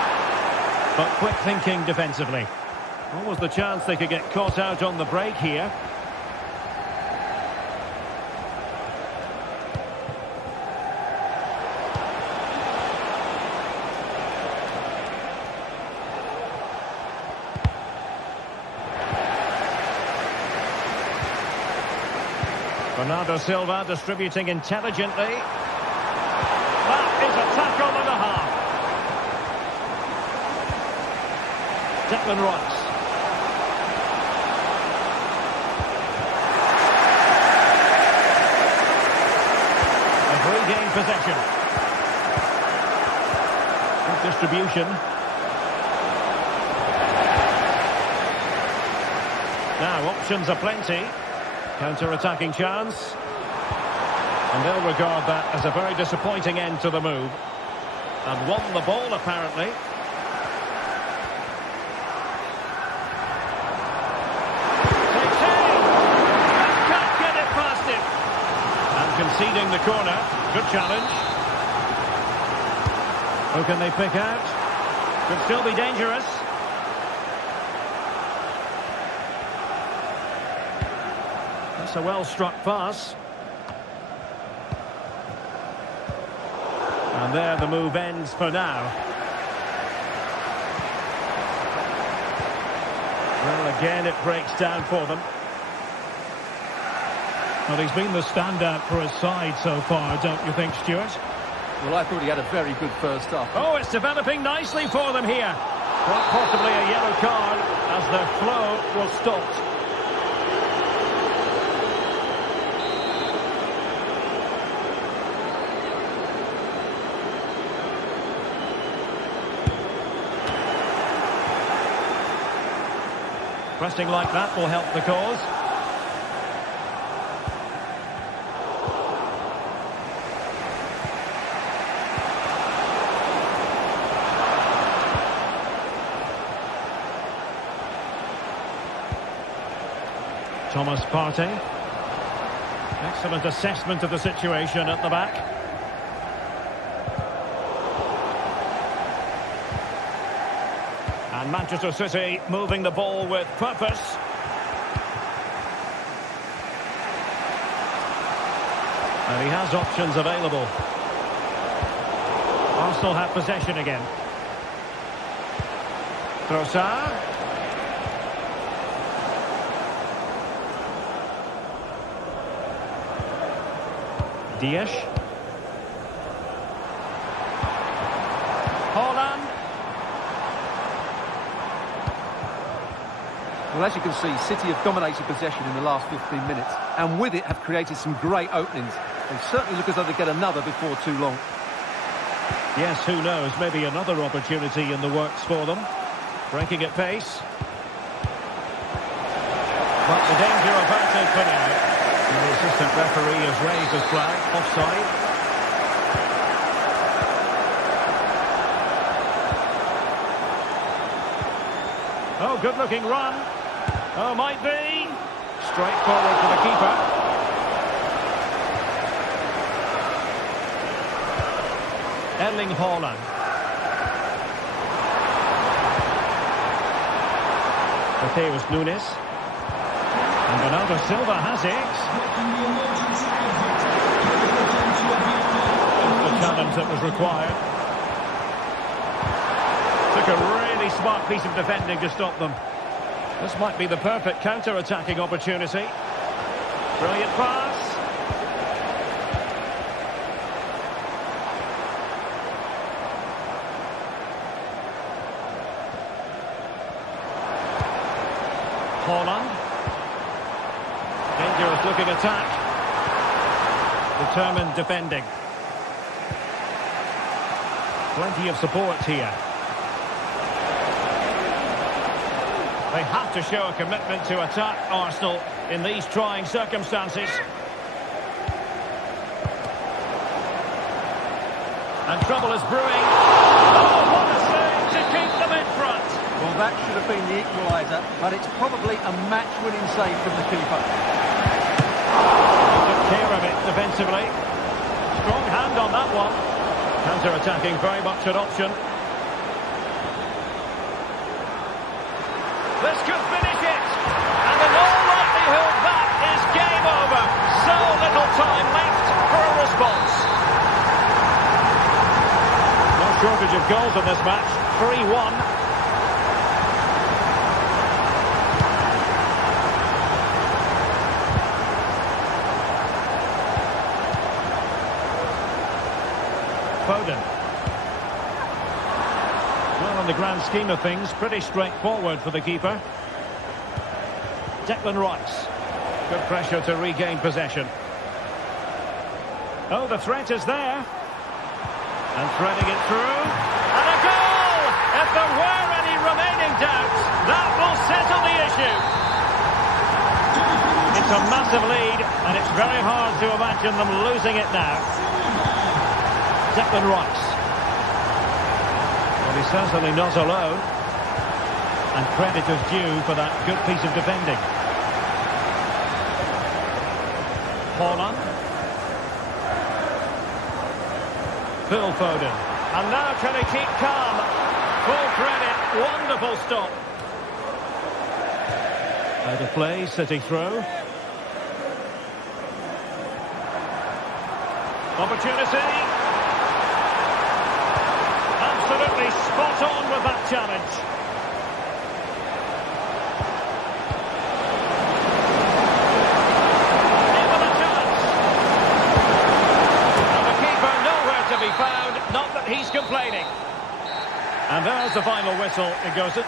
But quick thinking defensively. What was the chance they could get caught out on the break here? Bernardo Silva distributing intelligently. That is a tackle and a half. Declan Rice. And regained possession. Good distribution. Now options are plenty. Counter-attacking chance. And they'll regard that as a very disappointing end to the move. And won the ball, apparently. Takes aim! And can't get it past him. And conceding the corner. Good challenge. Who can they pick out? Could still be dangerous. That's a well-struck pass. And there the move ends for now. Well, again, it breaks down for them. Well, he's been the standout for his side so far, don't you think, Stuart? Well, I thought he had a very good first half. Oh, it's developing nicely for them here. Quite possibly a yellow card as their flow was stopped. Pressing like that will help the cause. Thomas Partey. Excellent assessment of the situation at the back. And Manchester City moving the ball with purpose. And he has options available. Arsenal have possession again. Trossard. Dias. Holland. Well, as you can see, City have dominated possession in the last 15 minutes, and with it have created some great openings. They certainly look as though they get another before too long. Yes, who knows, maybe another opportunity in the works for them. Breaking at pace. But the danger averted for now. And the assistant referee has raised his flag, offside. Oh, good-looking run. Oh, might be. Straight forward for the keeper. Erling Haaland. Mateus Nunes. And Bernardo Silva has it. That's the challenge that was required. Took a really smart piece of defending to stop them. This might be the perfect counter-attacking opportunity. Brilliant pass. Haaland. Dangerous looking attack. Determined defending. Plenty of support here. They have to show a commitment to attack Arsenal in these trying circumstances. And trouble is brewing. Oh, what a save to keep them in front. Well, that should have been the equaliser, but it's probably a match-winning save from the keeper. Took care of it defensively. Strong hand on that one. Counter-attacking very much an option. This could finish it. And in all likelihood, that is game over. So little time left for a response. No shortage of goals in this match. 3-1. Foden. Well, in the grand scheme of things, pretty straightforward for the keeper. Declan Rice. Good pressure to regain possession. Oh, the threat is there. And threading it through. And a goal! If there were any remaining doubts, that will settle the issue. It's a massive lead, and it's very hard to imagine them losing it now. Declan Rice. Well, he's certainly not alone. And credit is due for that good piece of defending. Haaland. Phil Foden. And now can he keep calm? Full credit. Wonderful stop. Out of play, City throw. Opportunity. Absolutely spot on with that challenge. In with a chance. And the keeper nowhere to be found, not that he's complaining. And there's the final whistle. It goes in.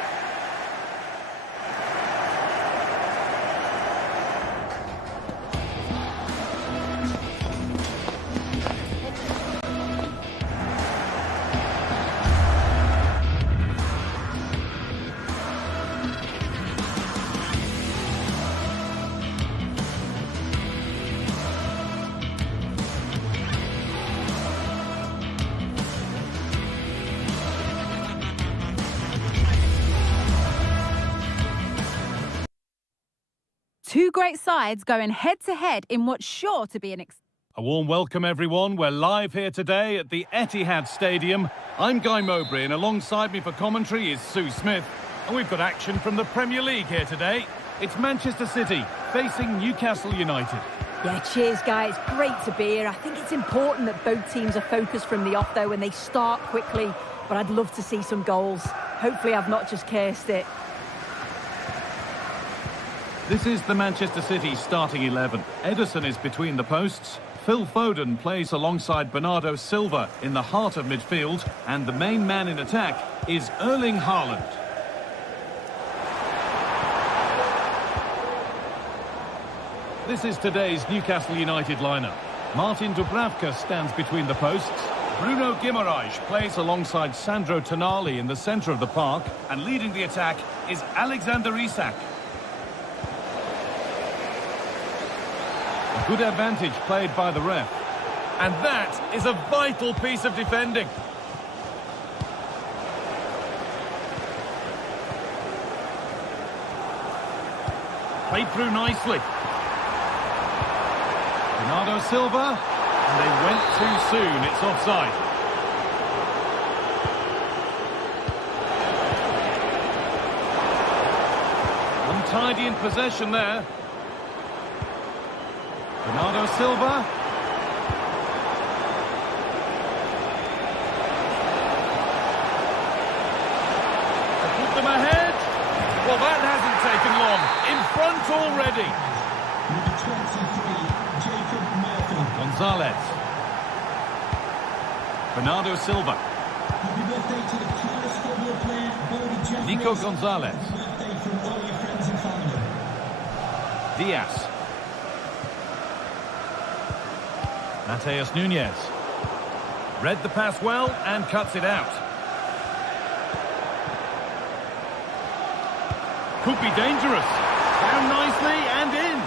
Two great sides going head-to-head in what's sure to be an A warm welcome, everyone. We're live here today at the Etihad Stadium. I'm Guy Mowbray, and alongside me for commentary is Sue Smith. And we've got action from the Premier League here today. It's Manchester City facing Newcastle United. Yeah, cheers, guys. Great to be here. I think it's important that both teams are focused from the off, though, when they start quickly. But I'd love to see some goals. Hopefully I've not just cursed it. This is the Manchester City starting 11. Ederson is between the posts. Phil Foden plays alongside Bernardo Silva in the heart of midfield. And the main man in attack is Erling Haaland. This is today's Newcastle United lineup. Martin Dubravka stands between the posts. Bruno Guimaraes plays alongside Sandro Tonali in the centre of the park. And leading the attack is Alexander Isak. A good advantage played by the ref. And that is a vital piece of defending. Played through nicely. Bernardo Silva, and they went too soon. It's offside. Untidy in possession there. Bernardo Silva. They put them ahead. Well, that hasn't taken long. In front already. Number 23, Jacob Murphy. Gonzalez. Bernardo Silva. Happy birthday to the cutest football player, Bodie Jeffries. Nico Gonzalez. Happy birthday from all your friends and family. Diaz. Mateus Nunes. Read the pass well and cuts it out. Could be dangerous. Down nicely and in.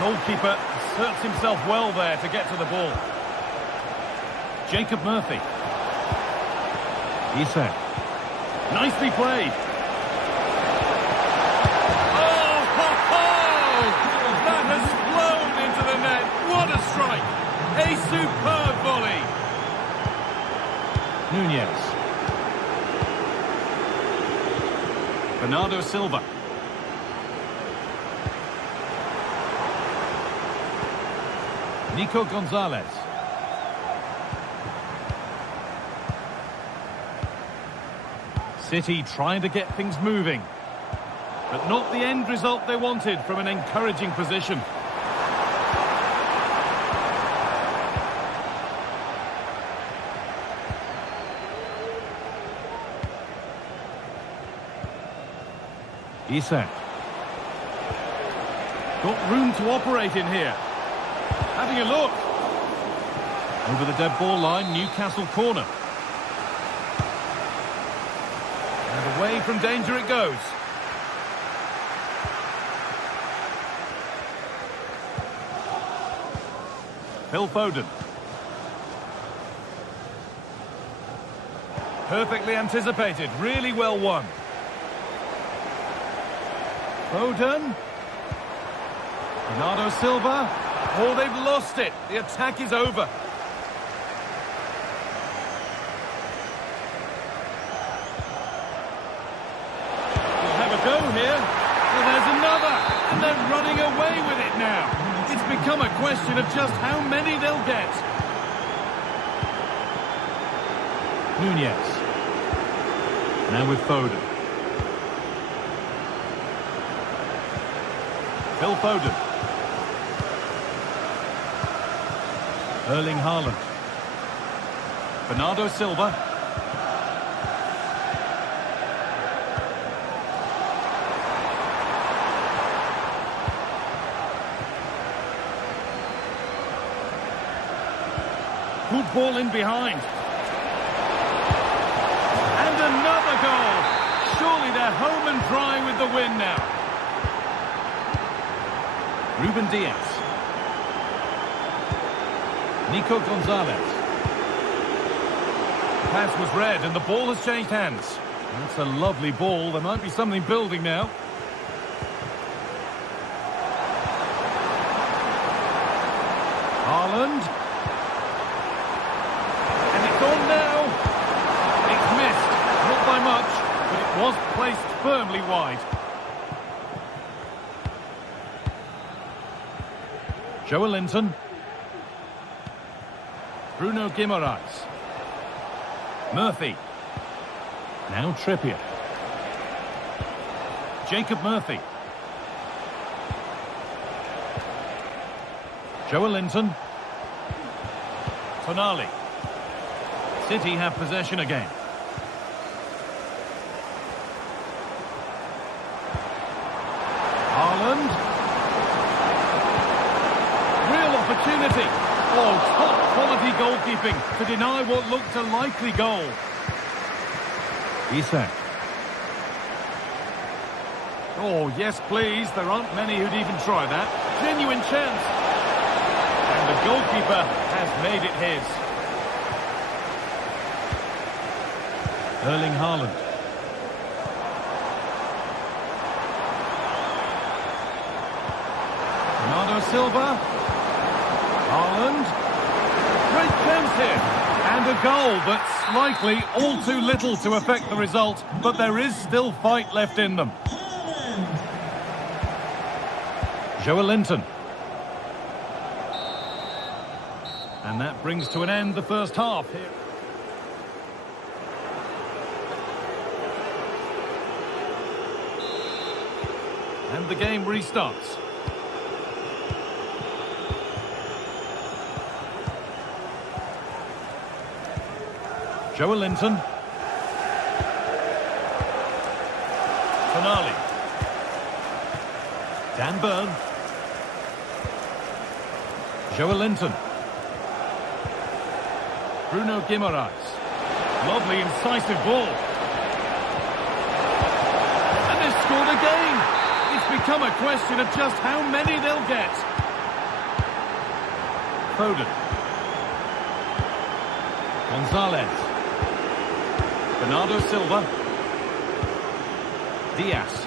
Goalkeeper asserts himself well there to get to the ball. Jacob Murphy. Isak. Nicely played. Oh, ho, ho! That has flown into the net. What a strike. A superb volley. Nunez. Bernardo Silva. Nico Gonzalez. City trying to get things moving, but not the end result they wanted from an encouraging position. Isak. Got room to operate in here. Having a look. Over the dead ball line, Newcastle corner. And away from danger it goes. Phil Foden. Perfectly anticipated, really well won. Foden. Bernardo Silva. Oh, they've lost it. The attack is over. We'll have a go here. Well, there's another. And they're running away with it now. It's become a question of just how many they'll get. Nunez. Now with Foden. Phil Foden. Erling Haaland. Bernardo Silva. Good ball in behind. And another goal. Surely they're home and dry with the win now. Ruben Diaz. Nico Gonzalez. The pass was read and the ball has changed hands. That's a lovely ball. There might be something building now. Haaland. And it's on now. It's missed. Not by much, but it was placed firmly wide. Joelinton. Bruno Guimaraes. Murphy. Now Trippier. Jacob Murphy. Joelinton. Tonali. City have possession again. Haaland. Messi. Oh, top quality goalkeeping to deny what looked a likely goal. Isak. Oh, yes, please. There aren't many who'd even try that. Genuine chance. And the goalkeeper has made it his. Erling Haaland. Bernardo Silva. Haaland. Great chance here. And a goal, but likely all too little to affect the result. But there is still fight left in them. Joelinton. And that brings to an end the first half here. And the game restarts. Joelinton. Tonali. Dan Burn. Joelinton. Bruno Guimaraes. Lovely incisive ball. And they've scored again. It's become a question of just how many they'll get. Foden. Gonzalez. Bernardo Silva. Diaz.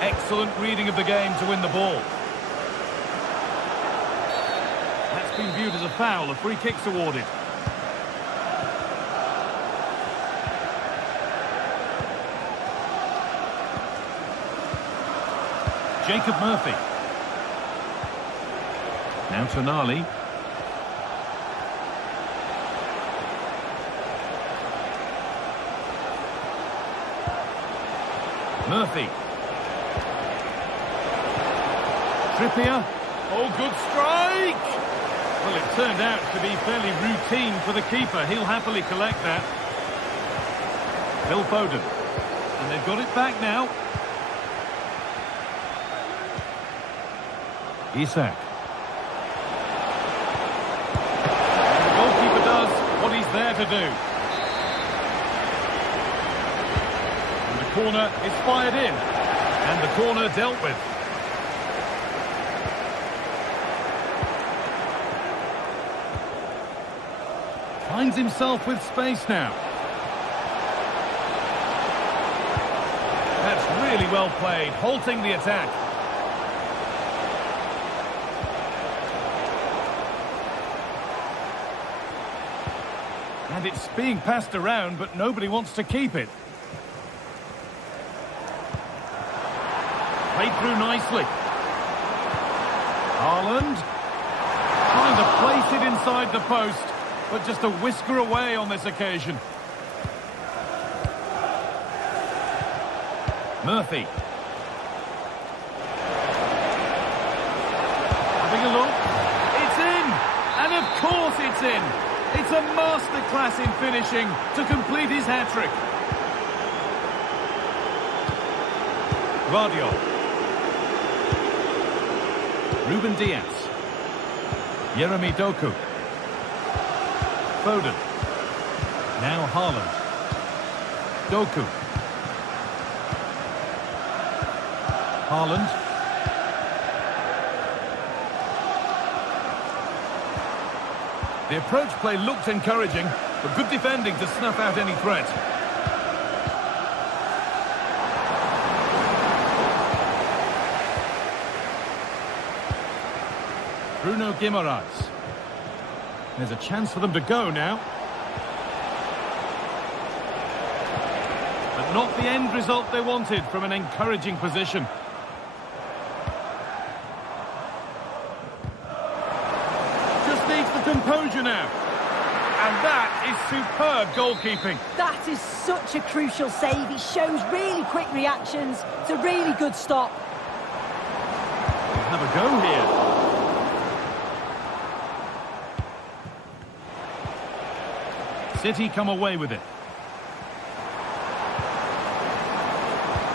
Excellent reading of the game to win the ball. That's been viewed as a foul. A free kick's awarded. Jacob Murphy. Now Tonali. Murphy. Trippier. Oh, good strike! Well, it turned out to be fairly routine for the keeper. He'll happily collect that. Phil Foden. And they've got it back now. Isak. And the goalkeeper does what he's there to do. And the corner is fired in. And the corner dealt with. Finds himself with space now. That's really well played, halting the attack. And it's being passed around, but nobody wants to keep it. Played through nicely. Haaland. Trying to place it inside the post, but just a whisker away on this occasion. Murphy. Having a look. It's in! And of course it's in! It's a masterclass in finishing to complete his hat-trick. Guardiola. Ruben Diaz. Yeremy Doku. Foden. Now Haaland. Doku. Haaland. The approach play looked encouraging, but good defending to snuff out any threat. Bruno Guimaraes. There's a chance for them to go now. But not the end result they wanted from an encouraging position. Just needs the composure now. And that is superb goalkeeping. That is such a crucial save. He shows really quick reactions. It's a really good stop. Have a go here. City come away with it.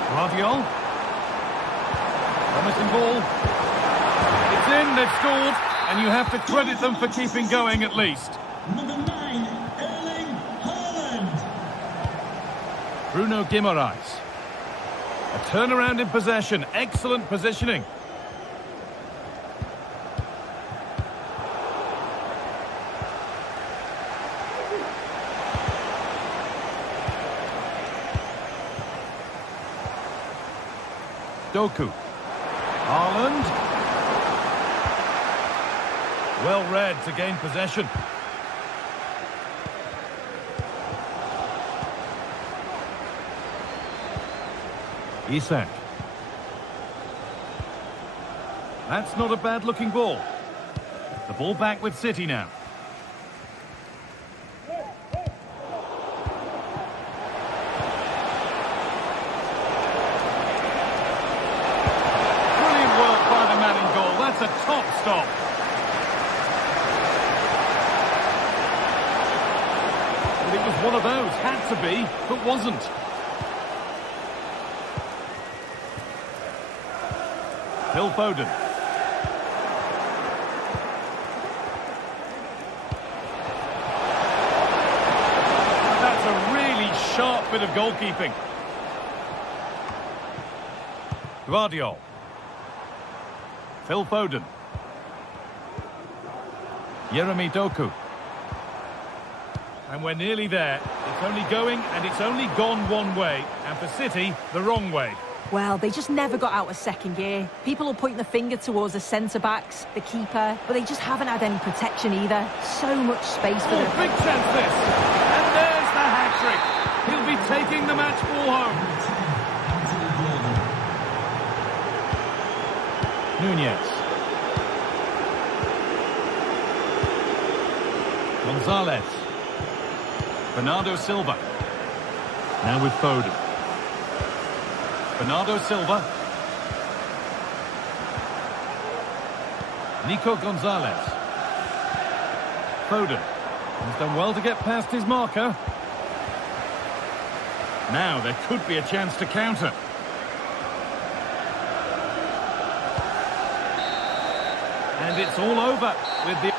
Guardiola. Promising ball. It's in, they've scored. and you have to credit them for keeping going at least. Number 9, Erling Haaland. Bruno Guimaraes. A turnaround in possession. Excellent positioning. Doku. Haaland. Well read to gain possession. Isak. That's not a bad-looking ball. The ball back with City now. Brilliant work by the man in goal. That's a top stop. But it was one of those. Had to be, but wasn't. Phil Foden. That's a really sharp bit of goalkeeping. Guardiola. Phil Foden. Jeremy Doku. And we're nearly there. It's only going and it's only gone one way. And for City, the wrong way. Well, they just never got out of second gear. People will point the finger towards the centre-backs, the keeper, but they just haven't had any protection either. So much space for them. Big chance this! And there's the hat-trick! He'll be taking the match ball home. Nunez. Gonzalez. Bernardo Silva. Now with Foden. Bernardo Silva. Nico Gonzalez. Foden. He's done well to get past his marker. Now there could be a chance to counter. And it's all over with the...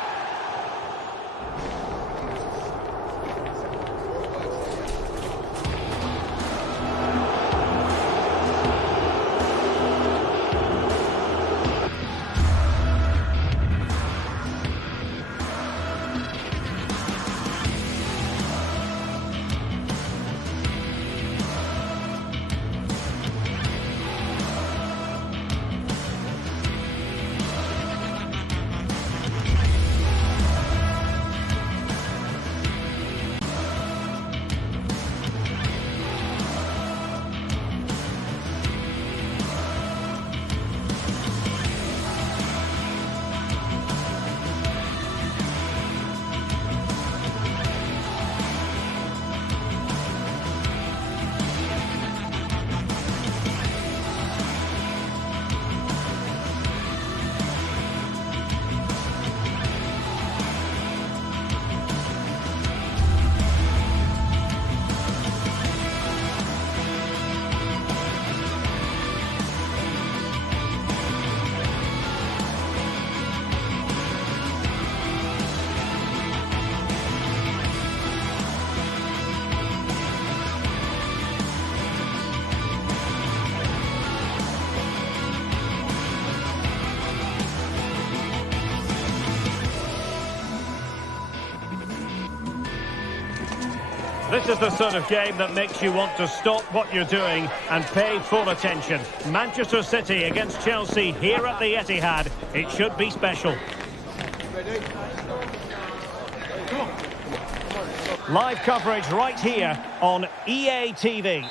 This is the sort of game that makes you want to stop what you're doing and pay full attention. Manchester City against Chelsea here at the Etihad. It should be special. Live coverage right here on EA TV.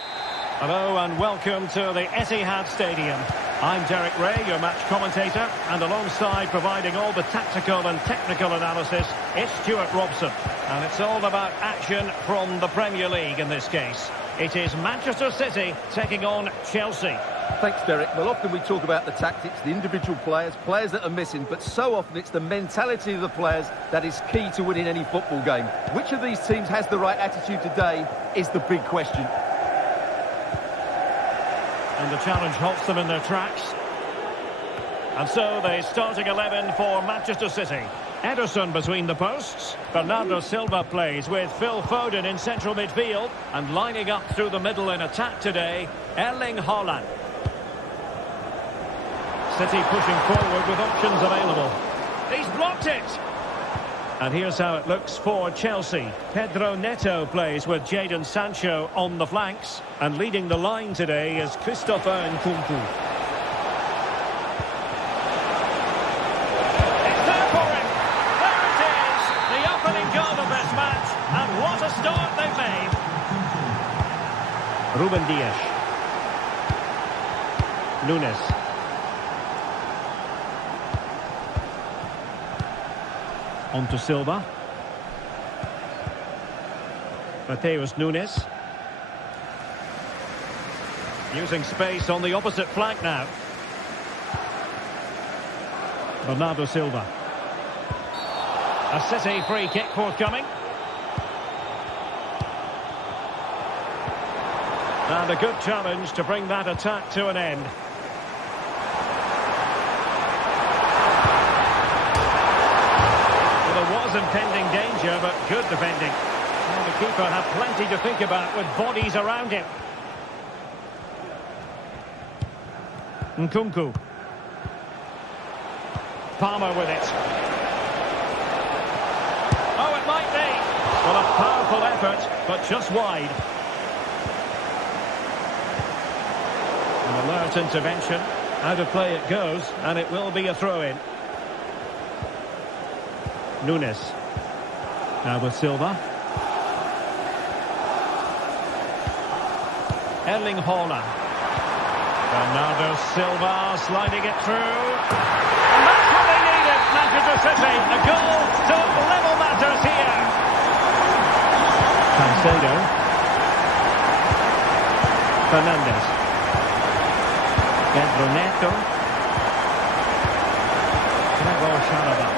Hello and welcome to the Etihad Stadium. I'm Derek Ray, your match commentator, and alongside providing all the tactical and technical analysis, it's Stuart Robson. And it's all about action from the Premier League in this case. It is Manchester City taking on Chelsea. Thanks, Derek. Well, often we talk about the tactics, the individual players that are missing, but so often it's the mentality of the players that is key to winning any football game. Which of these teams has the right attitude today is the big question. And the challenge halts them in their tracks. And so the starting 11 for Manchester City. Ederson between the posts. Bernardo Silva plays with Phil Foden in central midfield. And lining up through the middle in attack today, Erling Haaland. City pushing forward with options available. He's blocked it! And here's how it looks for Chelsea. Pedro Neto plays with Jadon Sancho on the flanks. And leading the line today is Christopher Nkunku. It's there for him! There it is! The opening goal of this match. And what a start they've made! Ruben Dias. Nunes. On to Silva. Mateus Nunes. Using space on the opposite flank now. Bernardo Silva. A City free kick forthcoming. And a good challenge to bring that attack to an end. Impending danger, but good defending. And the keeper had plenty to think about with bodies around him. Nkunku. Palmer with it. Oh, it might be. Well, a powerful effort, but just wide. An alert intervention. Out of play it goes, and it will be a throw-in. Nunes. Now with Silva. Erling Haaland. Bernardo Silva sliding it through. And that's what they needed, Manchester City. A goal to level matters here. Caicedo. Fernandes. Pedro Neto. Gregor Chalobah.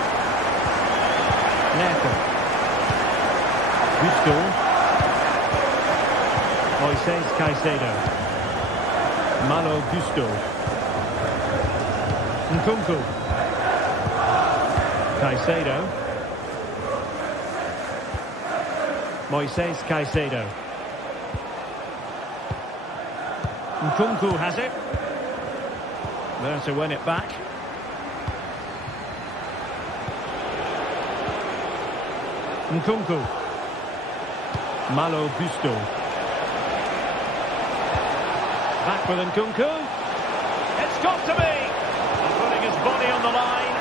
Neto. Gusto. Moises Caicedo. Malo Gusto. Nkunku. Caicedo. Moises Caicedo. Nkunku has it. There to win it back. Nkunku. Malo Gusto. Back with Nkunku. It's got to be! And putting his body on the line.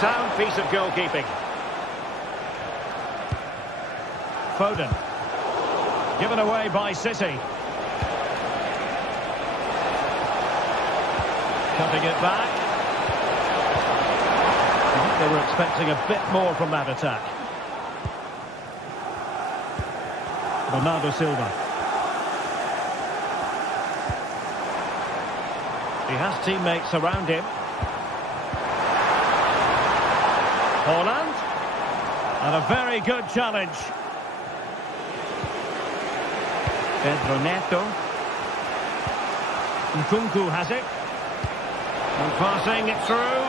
Sound piece of goalkeeping. Foden. Given away by City. Cutting it back. I think they were expecting a bit more from that attack. Bernardo Silva. He has teammates around him. Haaland. And a very good challenge. Pedro Neto. Nkunku has it. And passing it through.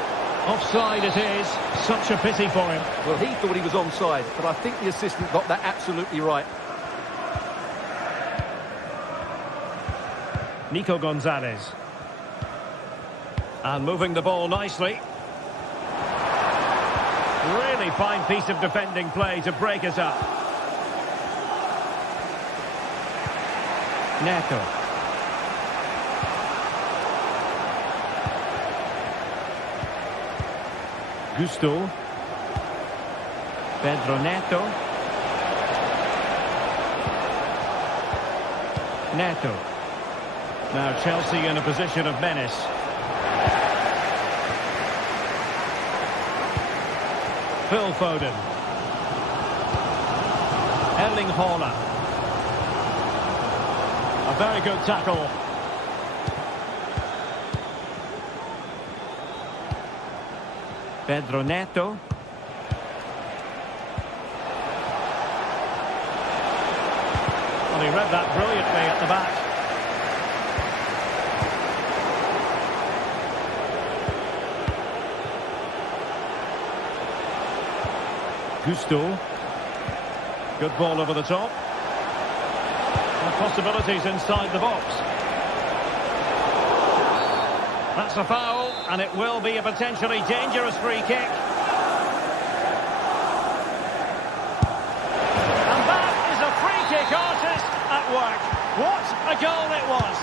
Offside it is. Such a pity for him. Well, he thought he was onside, but I think the assistant got that absolutely right. Nico Gonzalez. And moving the ball nicely. Really fine piece of defending play to break us up. Neto. Gusto. Pedro Neto. Neto. Now Chelsea in a position of menace. Phil Foden. Erling Haaland. A very good tackle. Pedro Neto. Well, he read that brilliantly at the back. Gusto. Good ball over the top. And possibilities inside the box. That's a foul, and it will be a potentially dangerous free kick. And that is a free kick artist at work. What a goal it was.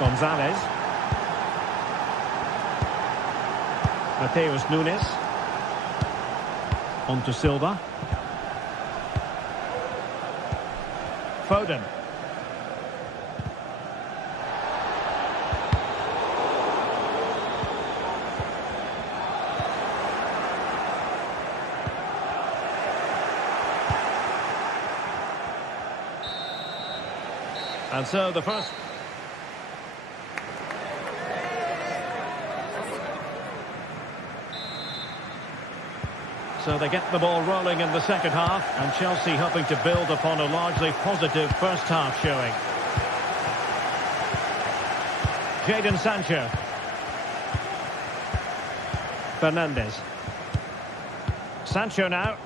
Gonzalez. Mateus Nunes. On to Silva. Foden. And so the first... So they get the ball rolling in the second half, and Chelsea hoping to build upon a largely positive first half showing. Jadon Sancho. Fernandes. Sancho now.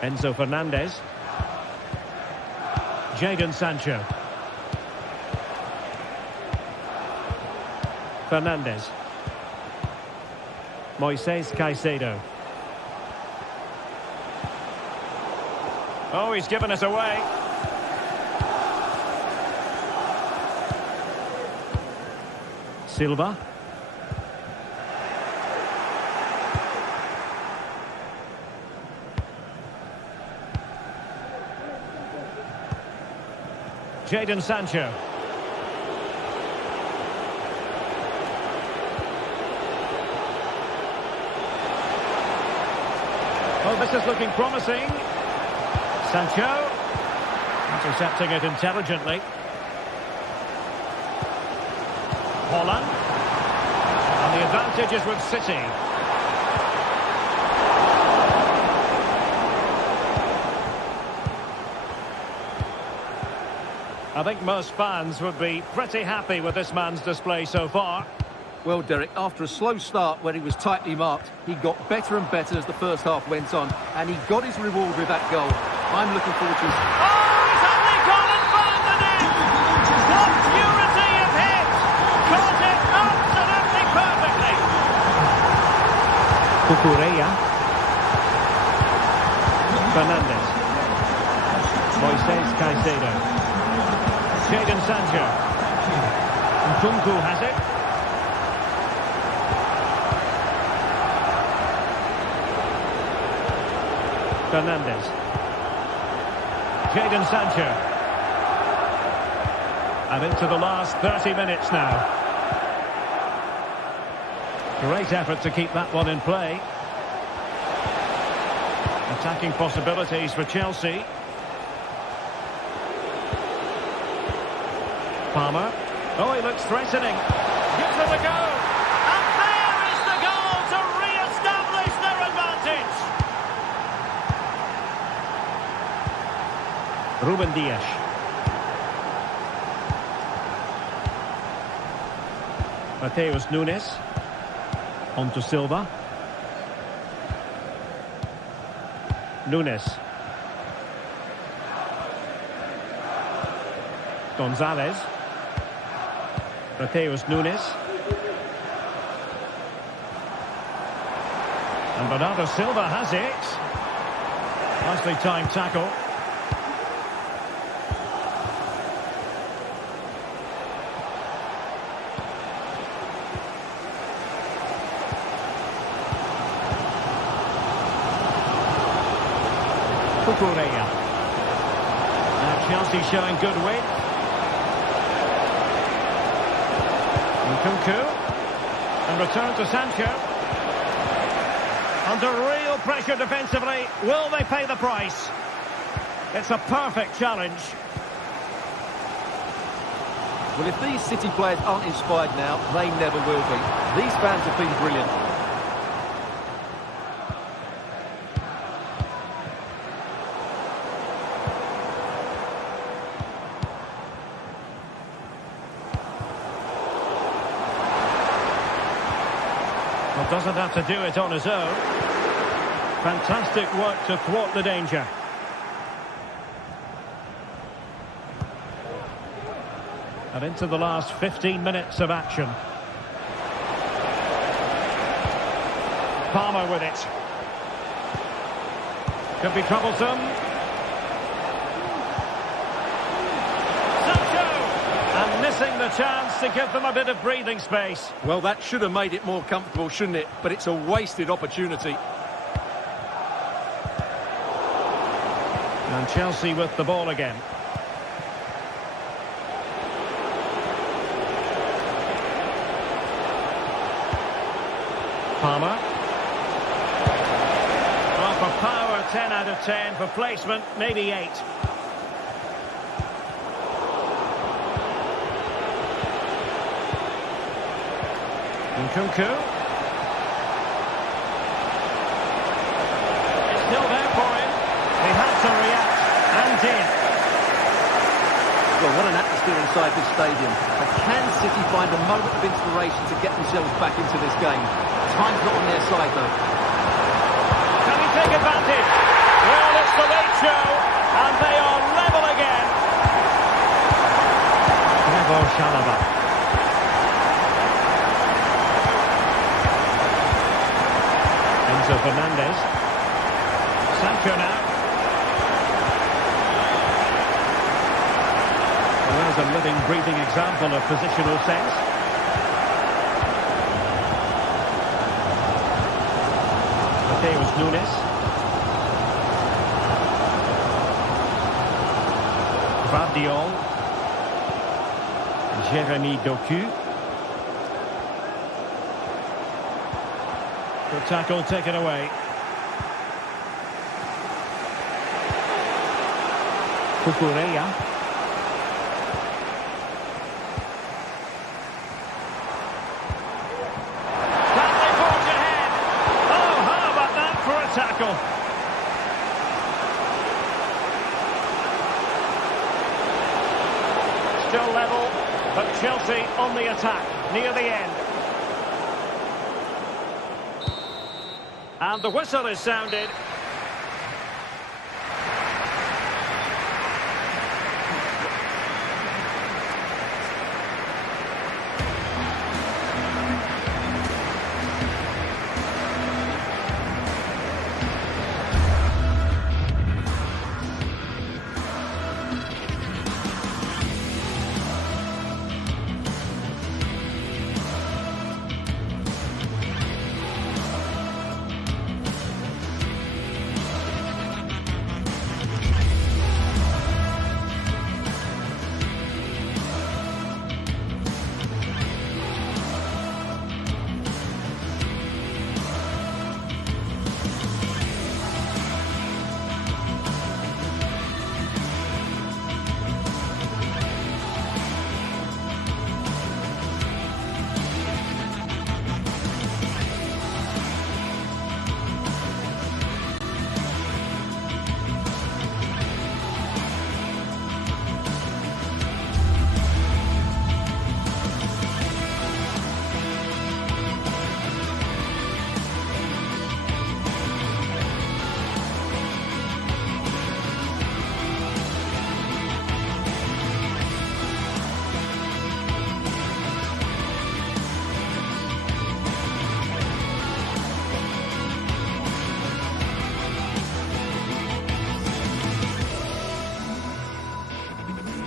Enzo Fernandez. Jadon Sancho. Fernandes. Moises Caicedo. Oh, he's given us away. Silva. Jadon Sancho. Oh, this is looking promising. Sancho. Intercepting it intelligently. Holland. And the advantage is with City. I think most fans would be pretty happy with this man's display so far. Well, Derek, after a slow start where he was tightly marked, he got better and better as the first half went on, and he got his reward with that goal. I'm looking forward to his... Oh, he's only gone and found the net! What purity of hit! Caught it absolutely perfectly! Cucurella. Fernandes. Moises Caicedo. Jadon Sancho. Nkunku has it. Fernandes. Jadon Sancho. And into the last 30 minutes now. Great effort to keep that one in play. Attacking possibilities for Chelsea. Palmer. Oh, he looks threatening. Gives it a go. And there is the goal to re-establish their advantage. Ruben Dias. Mateus Nunes. On to Silva. Nunes. Gonzalez. Mateus Nunes. And Bernardo Silva has it. Nicely timed tackle. Cucurella. Now Chelsea showing good width. Nkunku. And return to Sancho. Under real pressure defensively. Will they pay the price? It's a perfect challenge. Well, if these City players aren't inspired now, they never will be. These fans have been brilliant. Well, doesn't have to do it on his own. Fantastic work to thwart the danger. And into the last 15 minutes of action. Palmer with it. Could be troublesome. And missing the chance to give them a bit of breathing space. Well, that should have made it more comfortable, shouldn't it? But it's a wasted opportunity. And Chelsea with the ball again. Palmer. Well, for power, 10 out of 10. For placement, maybe 8. Nkunku. It's still there for him. He had to react, and did. Well, what an atmosphere inside this stadium. But can City find a moment of inspiration to get themselves back into this game? Time's not on their side, though. Can he take advantage? Well, it's the late show, and they are level again. Bravo, Chalaba. Enzo Fernandez. Sancho now. Well, there's a living, breathing example of positional sense. Mateus Nunes. Vardiol. Jeremy Doku. The tackle taken away. Cucurella. Can they forge ahead? Oh, how about that for a tackle? Still level, but Chelsea on the attack near the end. And the whistle is sounded.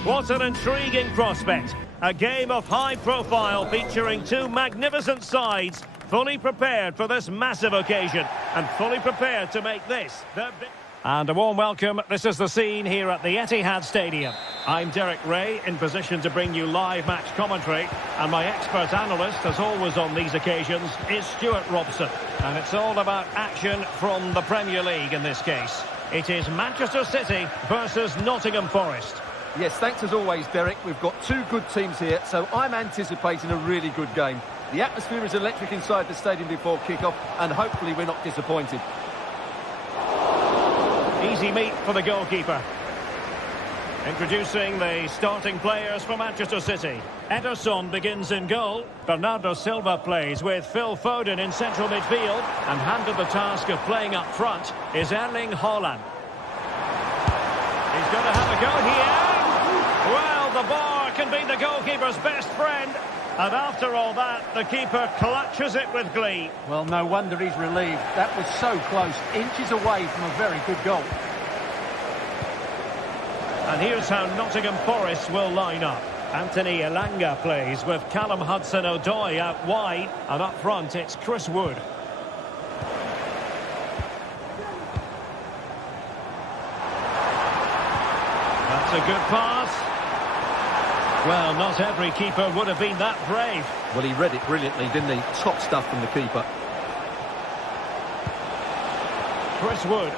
What an intriguing prospect. A game of high profile featuring two magnificent sides, fully prepared for this massive occasion and fully prepared to make this their big... And a warm welcome. This is the scene here at the Etihad Stadium. I'm Derek Ray, in position to bring you live match commentary, and my expert analyst, as always on these occasions, is Stuart Robson. And it's all about action from the Premier League in this case. It is Manchester City versus Nottingham Forest. Yes, thanks as always, Derek. We've got two good teams here, so I'm anticipating a really good game. The atmosphere is electric inside the stadium before kick-off, and hopefully we're not disappointed. Easy meet for the goalkeeper. Introducing the starting players for Manchester City. Ederson begins in goal. Bernardo Silva plays with Phil Foden in central midfield. And handed the task of playing up front is Erling Haaland. He's going to have a go here. Well, the bar can be the goalkeeper's best friend. And after all that, the keeper clutches it with glee. Well, no wonder he's relieved. That was so close, inches away from a very good goal. And here's how Nottingham Forest will line up. Anthony Elanga plays with Callum Hudson-Odoi out wide. And up front, it's Chris Wood. That's a good pass. Well, not every keeper would have been that brave. Well, he read it brilliantly, didn't he? Top stuff from the keeper. Chris Wood.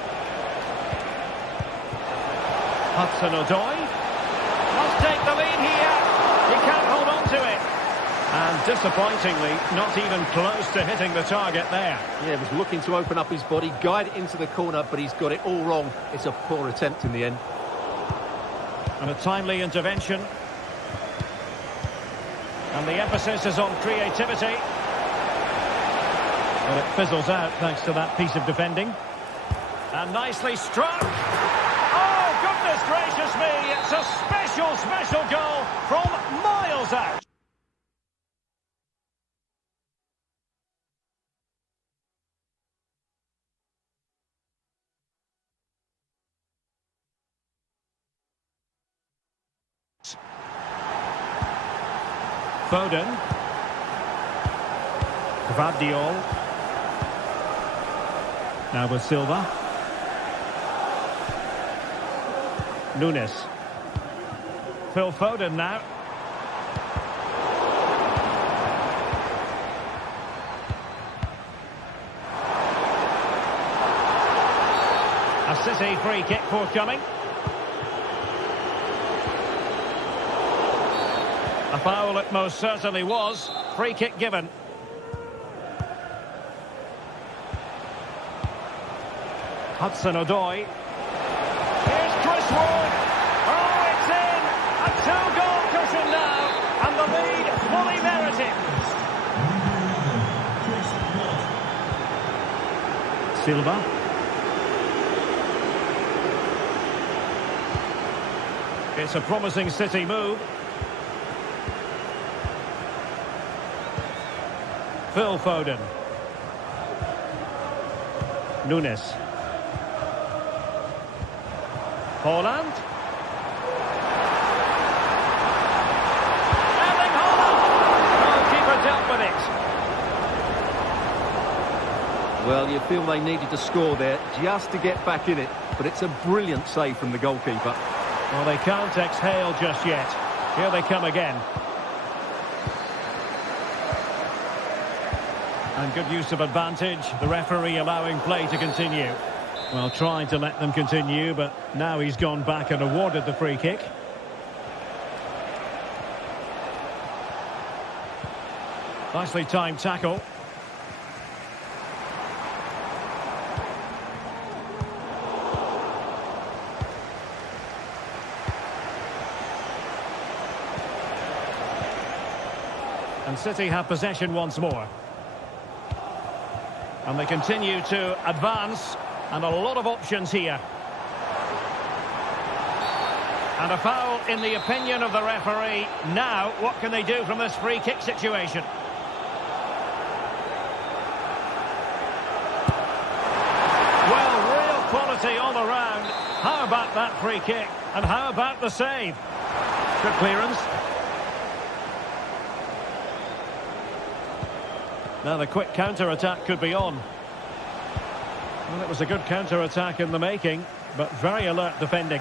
Hudson-Odoi. Must take the lead here. He can't hold on to it. And disappointingly, not even close to hitting the target there. Yeah, he was looking to open up his body, guide it into the corner, but he's got it all wrong. It's a poor attempt in the end. And a timely intervention. And the emphasis is on creativity. Well, it fizzles out thanks to that piece of defending. And nicely struck. Oh, goodness gracious me. It's a special goal from miles out. Foden. Gvardiol. Now with Silva. Nunes. Phil Foden now. A City free kick forthcoming. A foul it most certainly was. Free kick given. Hudson-Odoi. Here's Chris Wood. Oh, it's in. A two-goal cushion now. And the lead fully merited. Silva. It's a promising City move. Phil Foden. Nunes. Haaland. Erling Haaland. Goalkeeper dealt with it. Well, you feel they needed to score there just to get back in it, but it's a brilliant save from the goalkeeper. Well, they can't exhale just yet. Here they come again. And good use of advantage, the referee allowing play to continue. Well, trying to let them continue, but now he's gone back and awarded the free kick. Nicely timed tackle. And City have possession once more. And they continue to advance, and a lot of options here. And a foul in the opinion of the referee. Now, what can they do from this free kick situation? Well, real quality all around. How about that free kick? And how about the save? Good clearance. Now the quick counter-attack could be on. Well, it was a good counter-attack in the making, but very alert defending.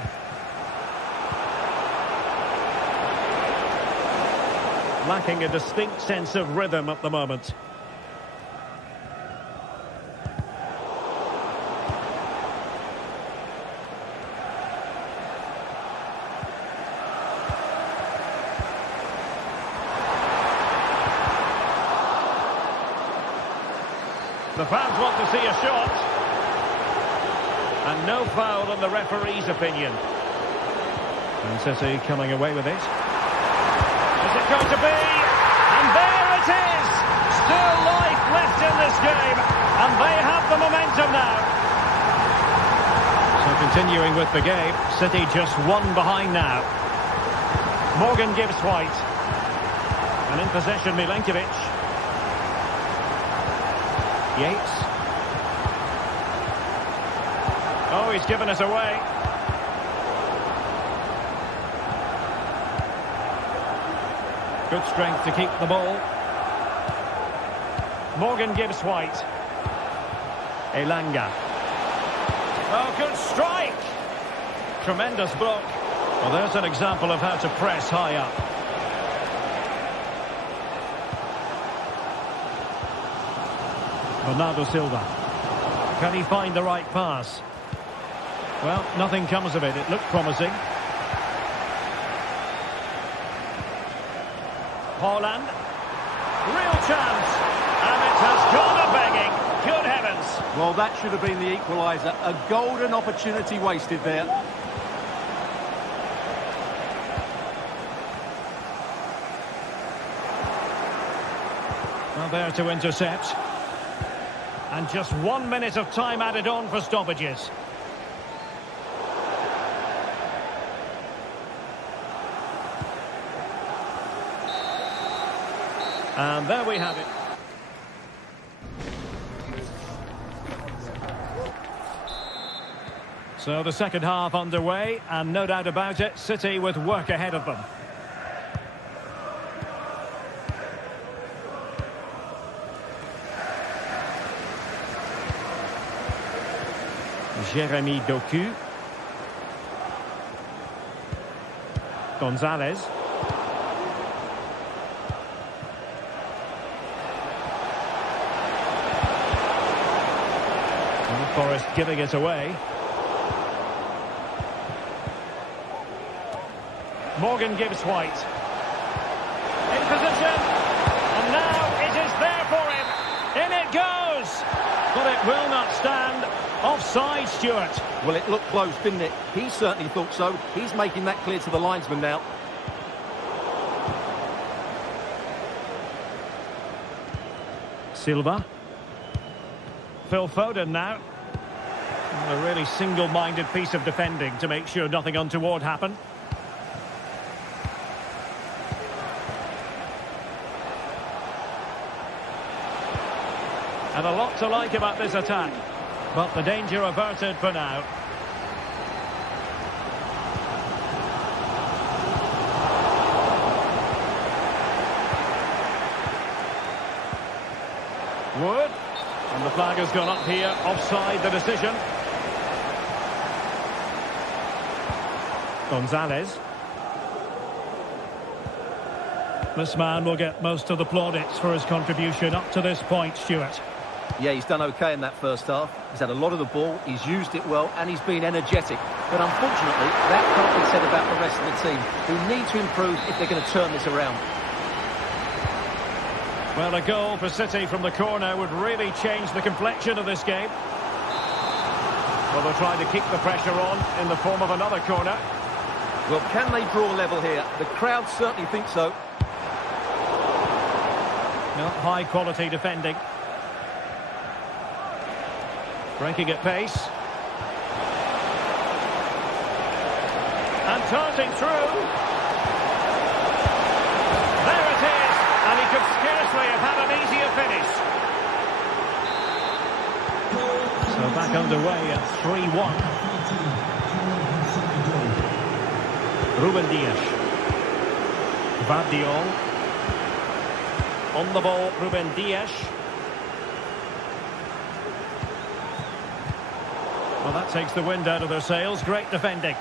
Lacking a distinct sense of rhythm at the moment. The fans want to see a shot. And no foul in the referee's opinion. And City coming away with it. Is it going to be? And there it is! Still life left in this game, and they have the momentum now. So continuing with the game, City just one behind now. Morgan gives White. And in possession, Milenkovic. Yates. Oh, he's given us away. Good strength to keep the ball. Morgan gives White. Elanga. Oh, good strike! Tremendous block. Well, there's an example of how to press high up. Bernardo Silva. Can he find the right pass? Well, nothing comes of it. It looked promising. Haaland. Real chance. And it has gone a-begging. Good heavens. Well, that should have been the equaliser. A golden opportunity wasted there. Well, there to intercept. And just 1 minute of time added on for stoppages. And there we have it. So the second half underway, and no doubt about it, City with work ahead of them. Jeremy Doku. Gonzalez. Forest giving it away. Morgan gives White. In position. And now it is there for him. In it goes. But it will not stand. Offside, Stuart. Well, it looked close, didn't it? He certainly thought so. He's making that clear to the linesman now. Silva. Phil Foden now. A really single-minded piece of defending to make sure nothing untoward happened. And a lot to like about this attack. But the danger averted for now. Wood. And the flag has gone up here. Offside the decision. Gonzalez. This man will get most of the plaudits for his contribution up to this point, Stuart. Yeah, he's done okay in that first half. He's had a lot of the ball, he's used it well, and he's been energetic. But unfortunately, that can't be said about the rest of the team, who need to improve if they're going to turn this around. Well, a goal for City from the corner would really change the complexion of this game. Well, they're trying to keep the pressure on in the form of another corner. Well, can they draw level here? The crowd certainly think so. No, high-quality defending. Breaking at pace. And darting through. There it is. And he could scarcely have had an easier finish. So back underway at 3-1. Ruben Dias. Vardiol. On the ball, Ruben Dias. Well, that takes the wind out of their sails. Great defending.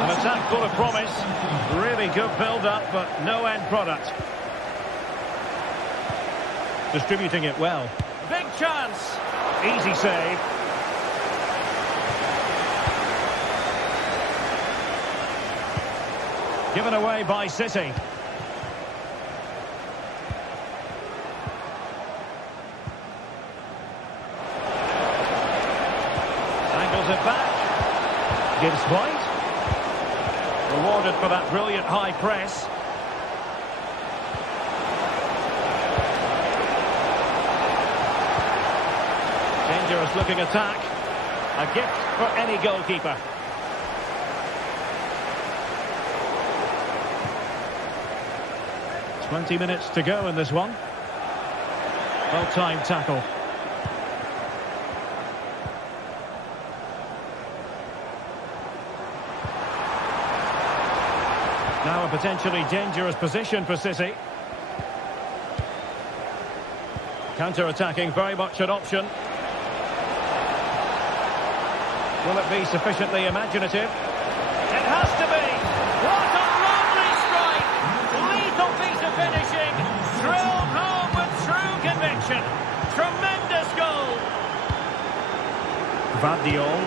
An attack full of promise. Really good build-up, but no end product. Distributing it well. Big chance. Easy save. Given away by City. Angles it back. Gives White. that brilliant high press. Dangerous looking attack. A gift for any goalkeeper. "20 minutes to go in this one. Well-timed tackle. Now a potentially dangerous position for City. Counter-attacking, very much an option. Will it be sufficiently imaginative? It has to be! What a lovely strike! Lethal piece of finishing! Drilled home with true conviction! Tremendous goal! Vardiol.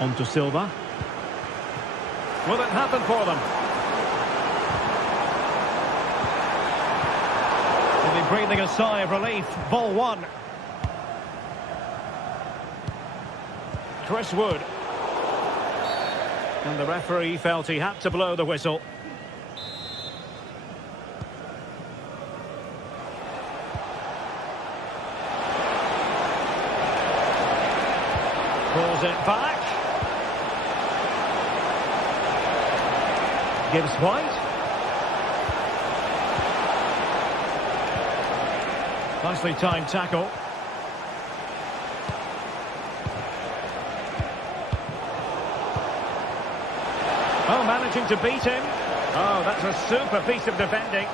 On to Silva. Will it happen for them? They'll be breathing a sigh of relief. Ball one. Chris Wood. And the referee felt he had to blow the whistle. Pulls it back. Gives White. Nicely timed tackle. Oh, managing to beat him. Oh, that's a super piece of defending.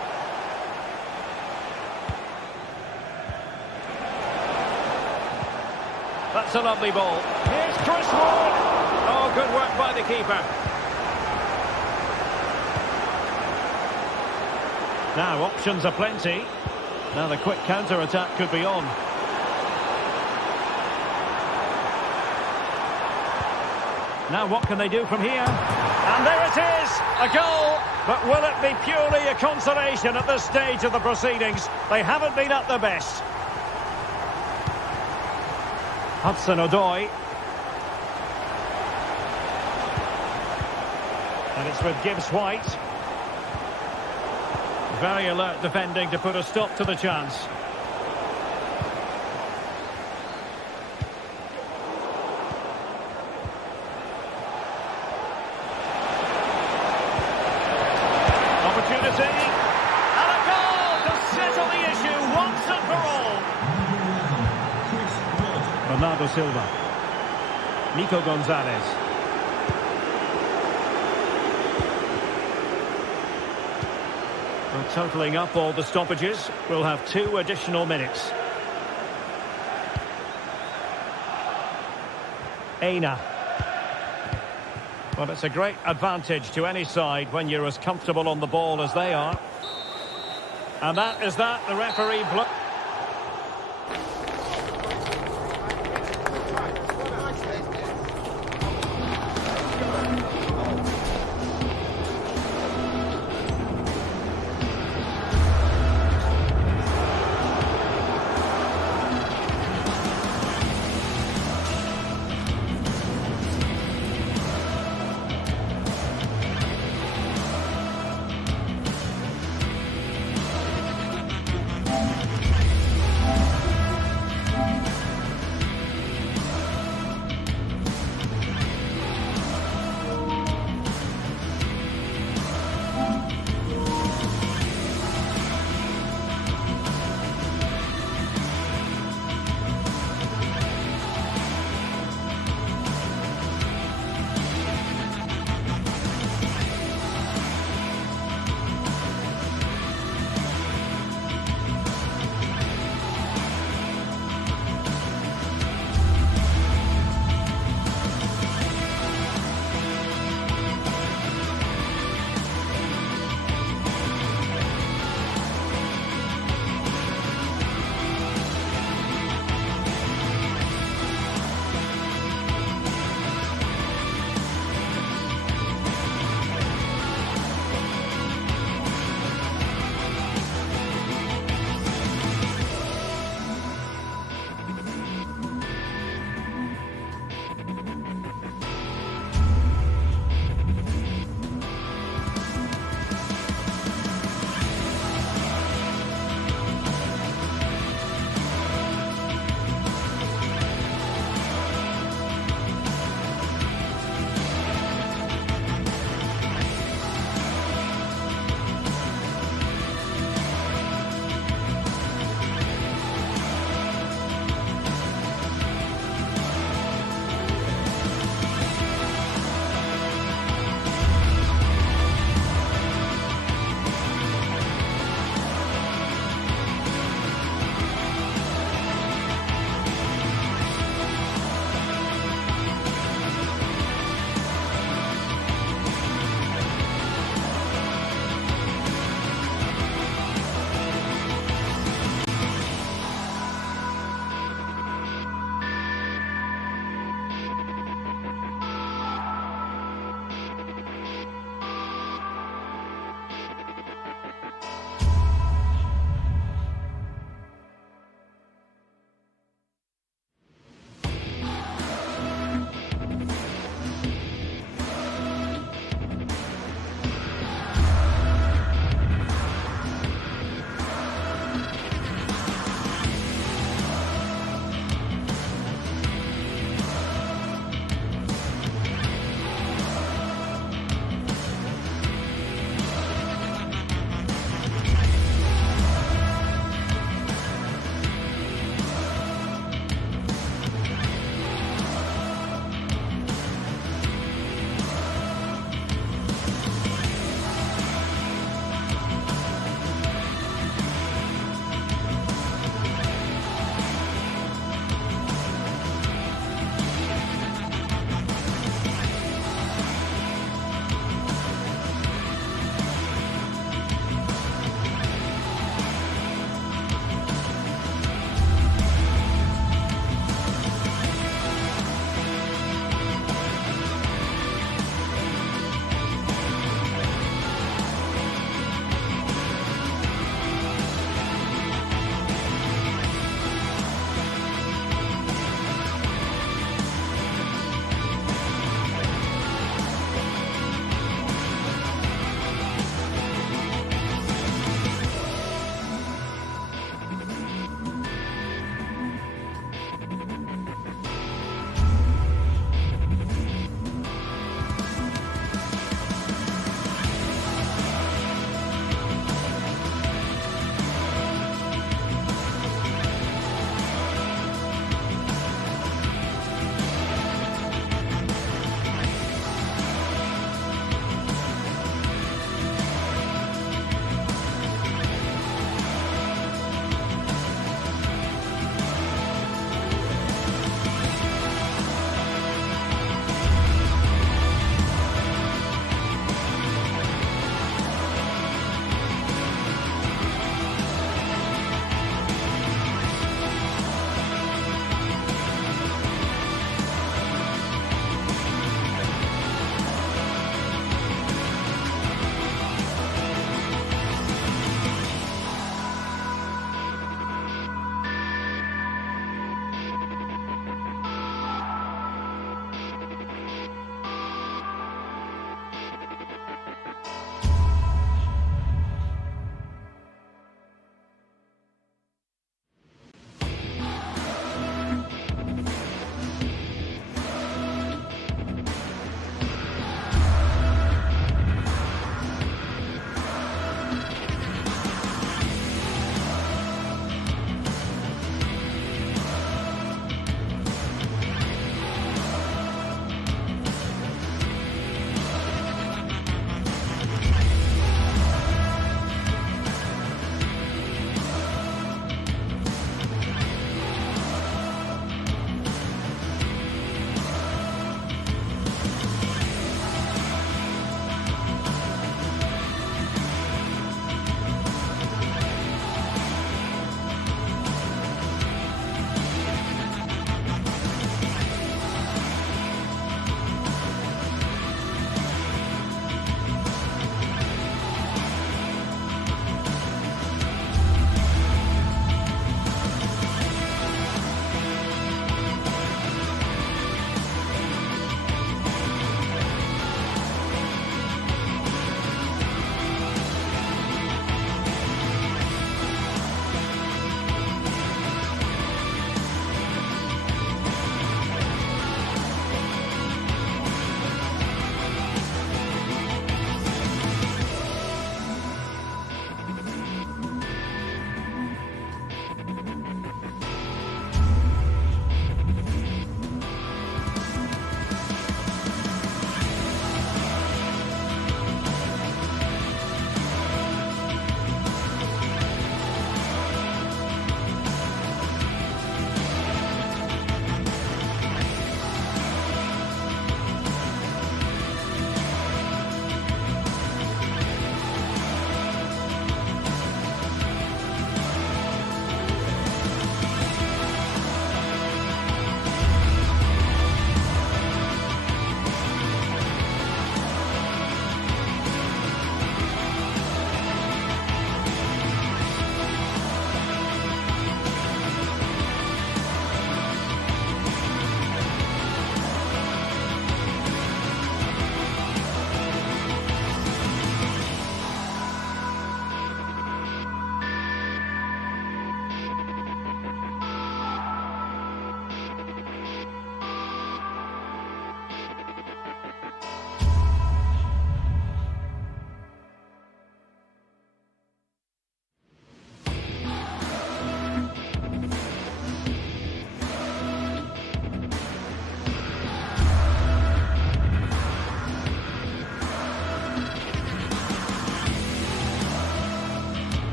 That's a lovely ball. Here's Chris Wood. Oh, good work by the keeper. Now, options are plenty. Now the quick counter-attack could be on. Now what can they do from here? And there it is! A goal! But will it be purely a consolation at this stage of the proceedings? They haven't been at their best. Hudson-Odoi. And it's with Gibbs-White. Very alert defending to put a stop to the chance. Opportunity. And a goal to settle the issue once and for all. Bernardo Silva. Nico Gonzalez. Totaling up all the stoppages, we'll have 2 additional minutes. Aina. Well, it's a great advantage to any side when you're as comfortable on the ball as they are. And that is that. The referee blows.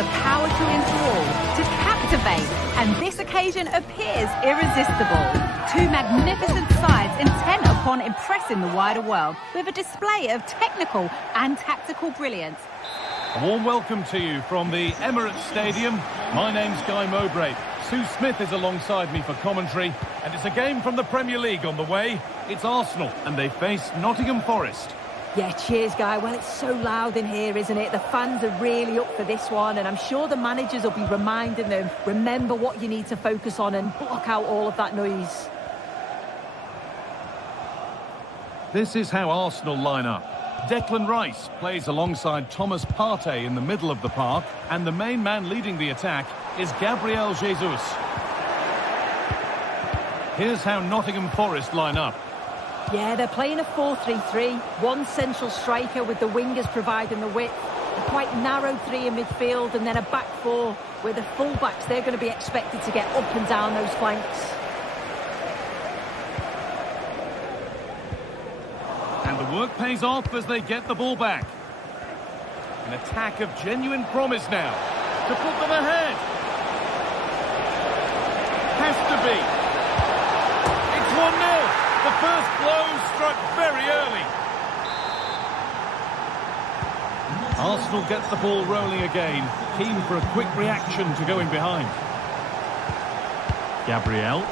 the power to enthrall, to captivate, and this occasion appears irresistible. Two magnificent sides intent upon impressing the wider world with a display of technical and tactical brilliance. A warm welcome to you from the Emirates Stadium. My name's Guy Mowbray. Sue Smith is alongside me for commentary, and it's a game from the Premier League on the way. It's Arsenal, and they face Nottingham Forest. Yeah, cheers, Guy. Well, it's so loud in here, isn't it? The fans are really up for this one, and I'm sure the managers will be reminding them, remember what you need to focus on and block out all of that noise. This is how Arsenal line up. Declan Rice plays alongside Thomas Partey in the middle of the park, and the main man leading the attack is Gabriel Jesus. Here's how Nottingham Forest line up. Yeah, they're playing a 4-3-3. One central striker with the wingers providing the width. A quite narrow three in midfield, and then a back four where the full-backs, they're going to be expected to get up and down those flanks. And the work pays off as they get the ball back. An attack of genuine promise now to put them ahead. Has to be. It's 1-0. The first blow struck very early. Arsenal gets the ball rolling again, keen for a quick reaction to going behind. Gabriel.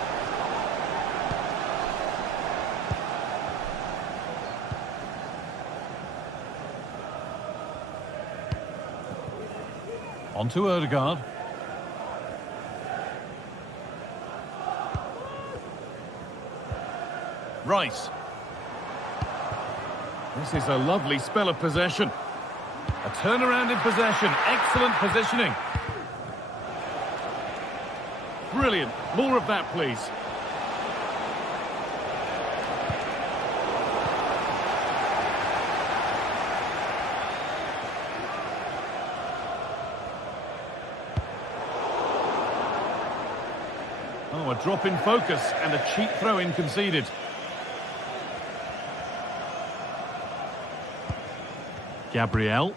On to Odegaard. Rice. This is a lovely spell of possession. A turnaround in possession. Excellent positioning. Brilliant. More of that, please. Oh, a drop in focus and a cheap throw-in conceded. Gabriel.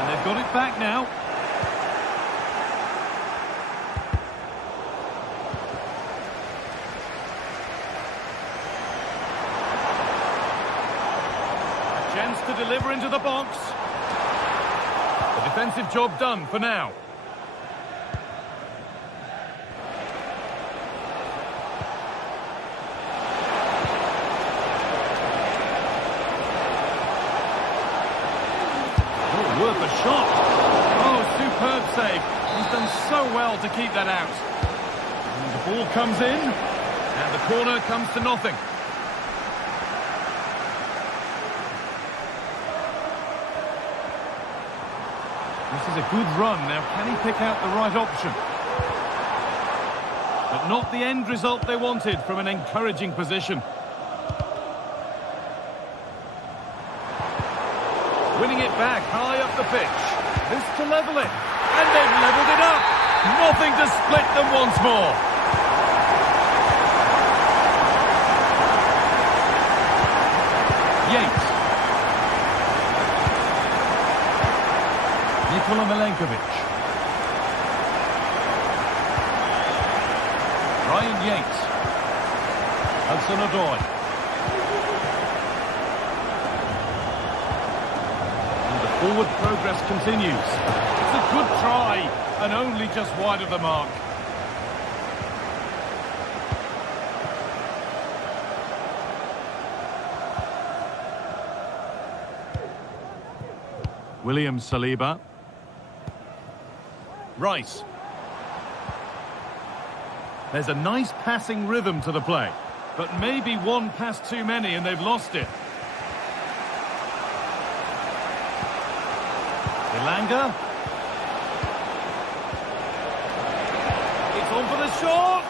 And they've got it back now. A chance to deliver into the box. The defensive job done for now. Worth a shot. Oh, superb save. He's done so well to keep that out. And the ball comes in, and the corner comes to nothing. This is a good run. Now, can he pick out the right option? But not the end result they wanted from an encouraging position. Winning it back high up the pitch. This to level it. And they've levelled it up. Nothing to split them once more. Yates. Nikola Milenkovic. Ryan Yates. Hudson-Odoi. Forward progress continues. It's a good try, and only just wide of the mark. William Saliba. Rice. There's a nice passing rhythm to the play, but maybe one pass too many and they've lost it. Elanga. It's on for the shot!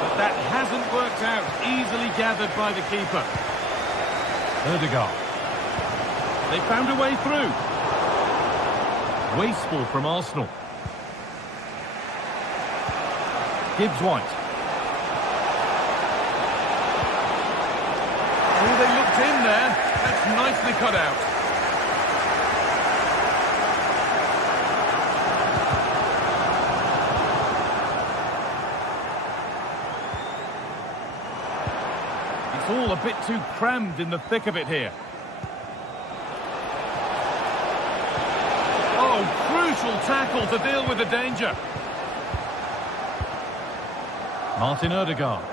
But that hasn't worked out. Easily gathered by the keeper. Odegaard. They found a way through. Wasteful from Arsenal. Gibbs-White. Oh, they looked in there. That's nicely cut out. It's all a bit too crammed in the thick of it here. Oh, crucial tackle to deal with the danger. Martin Odegaard.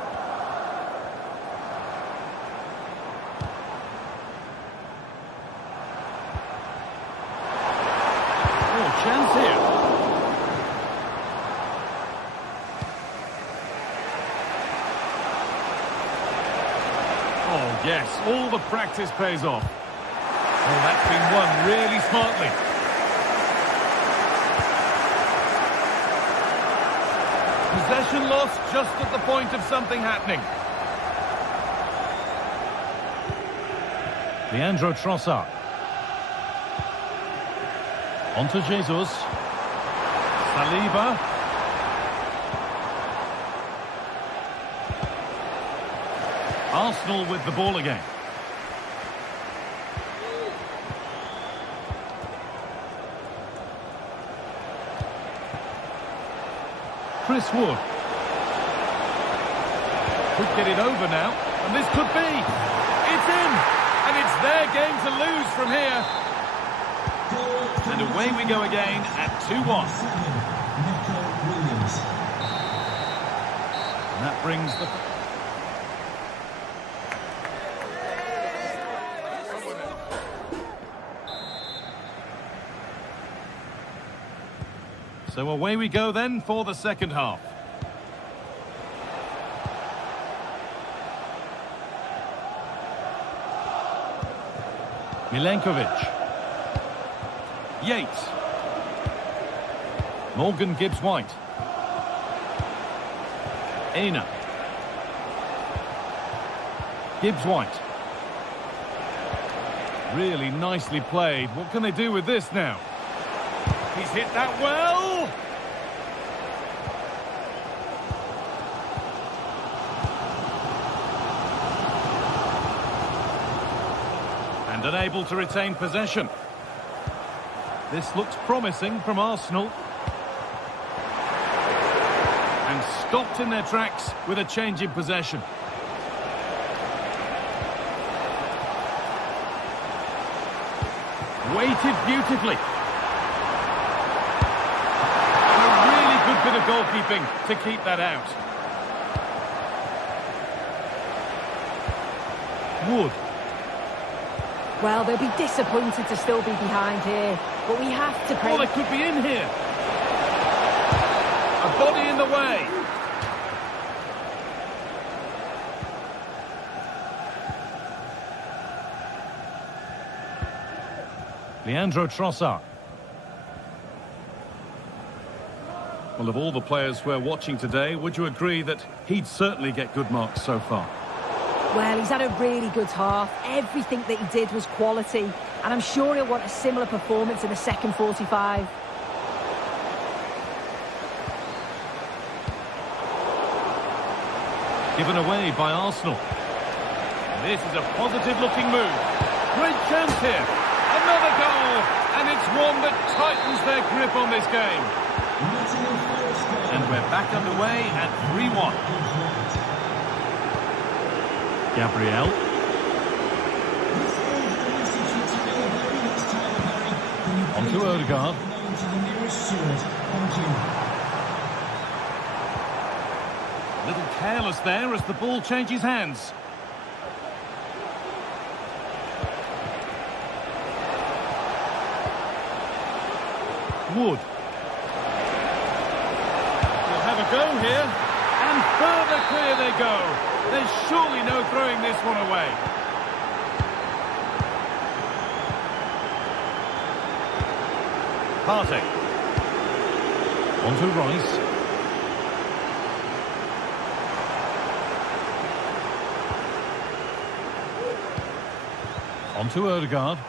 Oh, chance here. Oh, yes, all the practice pays off. Oh, that's been won really smartly. Possession lost just at the point of something happening. Leandro Trossard. On to Jesus. Saliba. Arsenal with the ball again. Chris Wood. Could get it over now, and this could be. It's in, and it's their game to lose from here. And away we go again at 2-1. And that brings the... So away we go then for the second half. Milenkovic. Yates. Morgan Gibbs-White. Aina. Gibbs-White. Really nicely played. What can they do with this now? He's hit that well. And unable to retain possession. This looks promising from Arsenal. And stopped in their tracks with a change in possession. Weighted beautifully. Bit of goalkeeping to keep that out. Wood. Well, they'll be disappointed to still be behind here, but we have to pay... Oh, they could be in here. A body in the way. Leandro Trossard. Well, of all the players we're watching today, would you agree that he'd certainly get good marks so far? Well, he's had a really good half. Everything that he did was quality. And I'm sure he'll want a similar performance in the second 45. Given away by Arsenal. This is a positive-looking move. Great chance here. Another goal. And it's one that tightens their grip on this game. And we're back underway at 3-1. Gabriel. On to Odegaard. A little careless there as the ball changes hands. Wood. Go here, and further clear they go. There's surely no throwing this one away. Partey. On to Rice. On to Odegaard.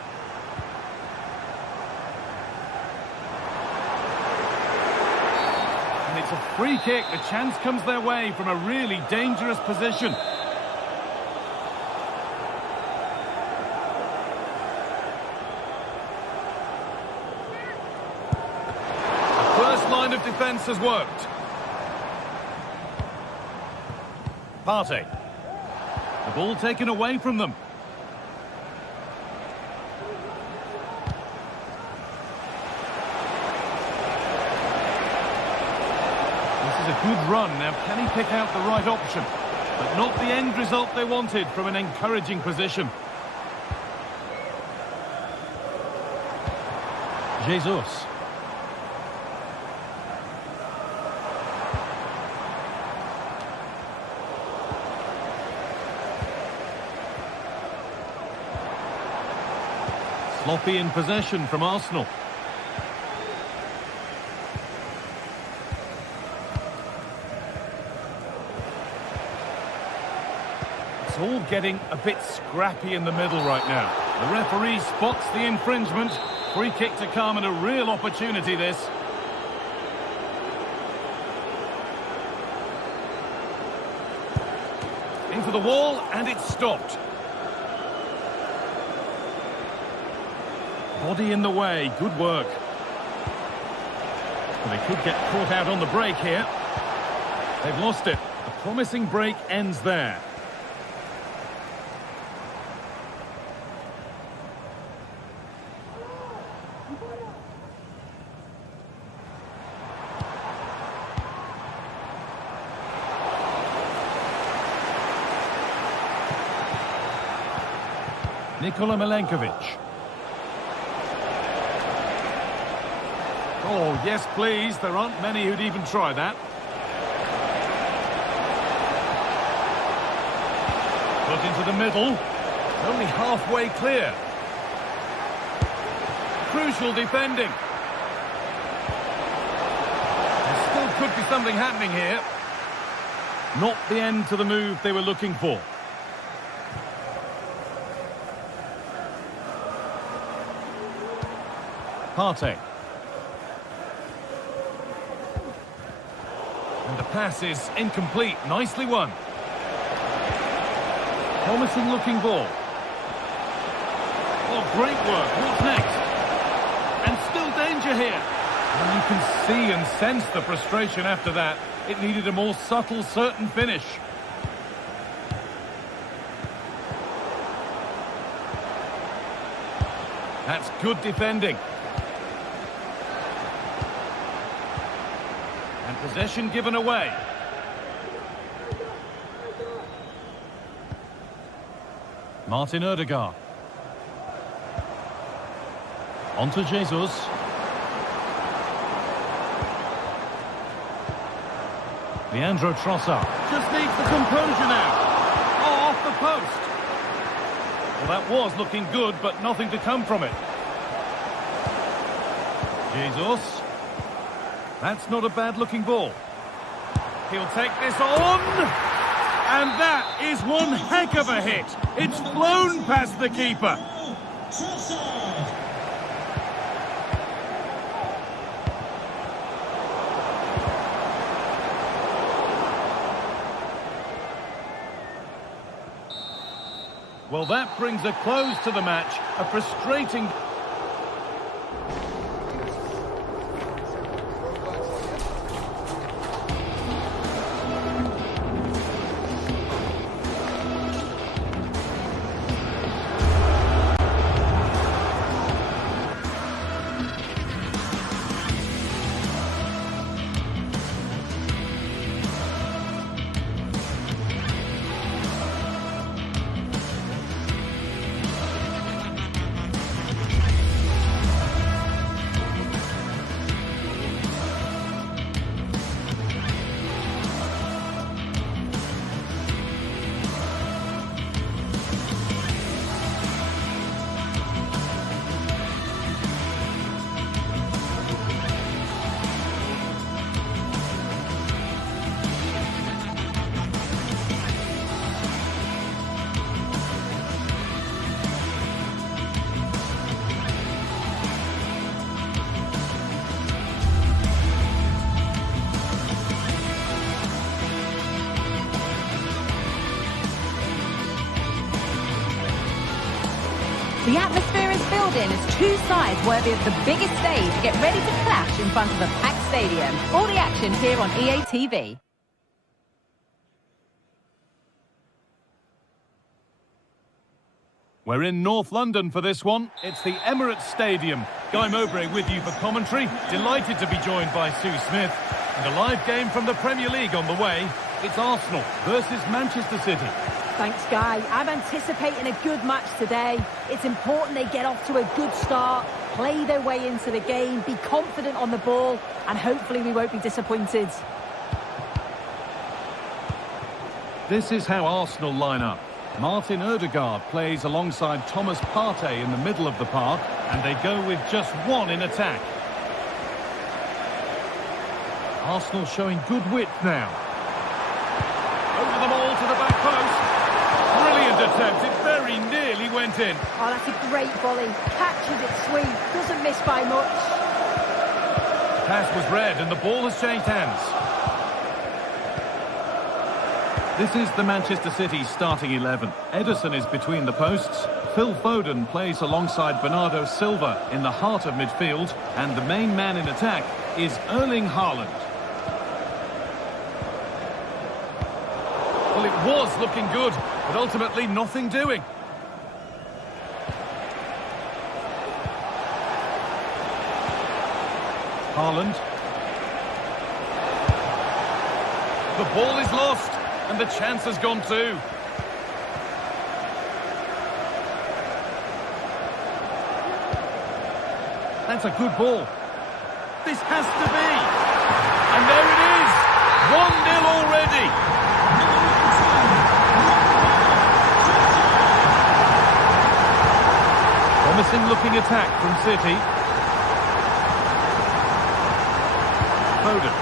It's a free kick. The chance comes their way from a really dangerous position. The first line of defence has worked. Partey. The ball taken away from them. This is a good run. Now, can he pick out the right option? But not the end result they wanted from an encouraging position. Jesus. Sloppy in possession from Arsenal. It's all getting a bit scrappy in the middle right now. The referee spots the infringement. Free kick to come and a real opportunity this. Into the wall and it's stopped. Body in the way, good work. Well, they could get caught out on the break here. They've lost it. A promising break ends there. Nikola Milenkovic. Oh, yes, please. There aren't many who'd even try that. Put into the middle. Only halfway clear. Crucial defending. There still could be something happening here. Not the end to the move they were looking for. Partey. And the pass is incomplete. Nicely won. Promising looking ball. Oh, great work. What's next? And still danger here. And you can see and sense the frustration after that. It needed a more subtle, certain finish. That's good defending. And possession given away. Martin Odegaard. On to Jesus. Leandro Trossard. Just needs the composure now. Oh, off the post. Well, that was looking good, but nothing to come from it. Jesus. That's not a bad-looking ball. He'll take this on. And that is one heck of a hit. It's flown past the keeper. Well, that brings a close to the match. A frustrating... The atmosphere is building as two sides worthy of the biggest stage get ready to clash in front of a packed stadium. All the action here on EA TV. We're in North London for this one. It's the Emirates Stadium. Guy Mowbray with you for commentary. Delighted to be joined by Sue Smith. And a live game from the Premier League on the way. It's Arsenal versus Manchester City. Thanks, Guy. I'm anticipating a good match today. It's important they get off to a good start, play their way into the game, be confident on the ball, and hopefully we won't be disappointed. This is how Arsenal line up. Martin Odegaard plays alongside Thomas Partey in the middle of the park, and they go with just one in attack. Arsenal showing good width now. Over the ball to the back post. Brilliant attempt, it very nearly went in. Oh, that's a great volley. Catches it sweet, doesn't miss by much. Pass was read and the ball has changed hands. This is the Manchester City starting 11. Ederson is between the posts. Phil Foden plays alongside Bernardo Silva in the heart of midfield. And the main man in attack is Erling Haaland. Well, it was looking good, but ultimately nothing doing. Haaland. The ball is lost. And the chance has gone too. That's a good ball. This has to be. And there it is. 1-0 already. Promising looking attack from City. Foden.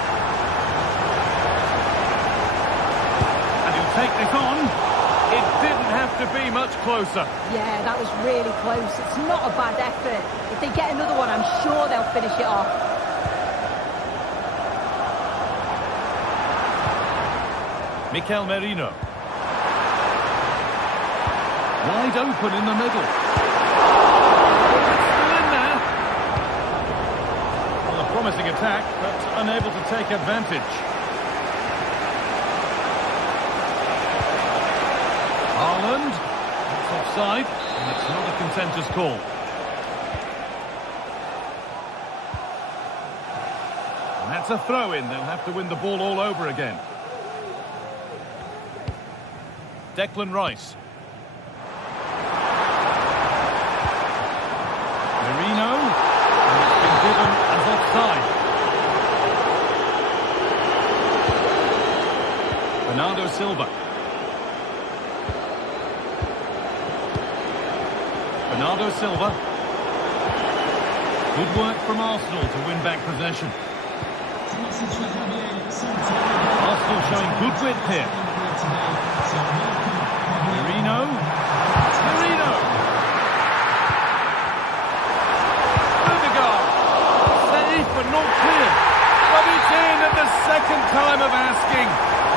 Take this on. It didn't have to be much closer. Yeah, that was really close. It's not a bad effort. If they get another one, I'm sure they'll finish it off. Mikel Merino. Wide open in the middle. It's still in there. Well, a promising attack, but unable to take advantage. Haaland, it's offside, and it's not a contentious call. And that's a throw-in, they'll have to win the ball all over again. Declan Rice. Merino, and it's been given as offside. Bernardo Silva. Bernardo Silva. Good work from Arsenal to win back possession. Arsenal showing good width here. Merino. Merino. Odegaard. Safe but not clear. But it's in at the second time of asking.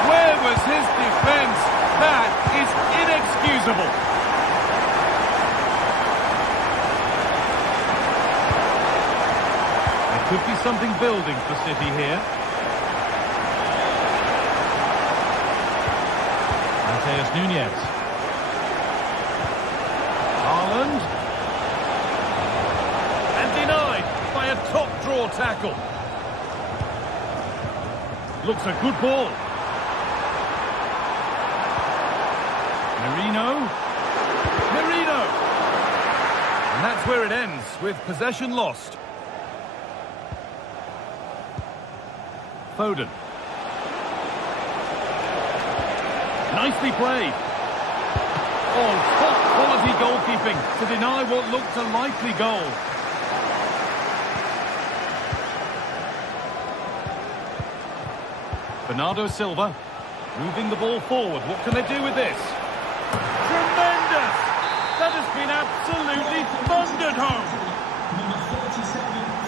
Where was his defence? That is inexcusable. Could be something building for City here. Mateus Nunes. Haaland. And denied by a top draw tackle. Looks a good ball. Merino. Merino. And that's where it ends, with possession lost. Foden. Nicely played. Oh, top quality goalkeeping to deny what looked a likely goal. Bernardo Silva moving the ball forward. What can they do with this? Tremendous! That has been absolutely thundered home.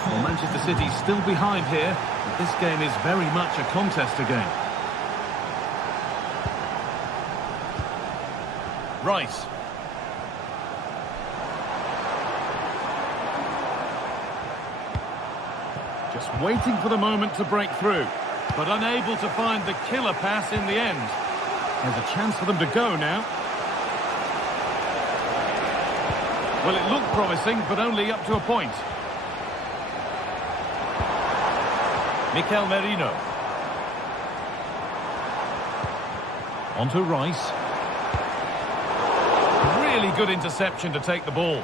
Well, Manchester City still behind here. This game is very much a contest again. Rice. Just waiting for the moment to break through, but unable to find the killer pass in the end. There's a chance for them to go now. Well, it looked promising, but only up to a point. Mikel Merino. Onto Rice. Really good interception to take the ball.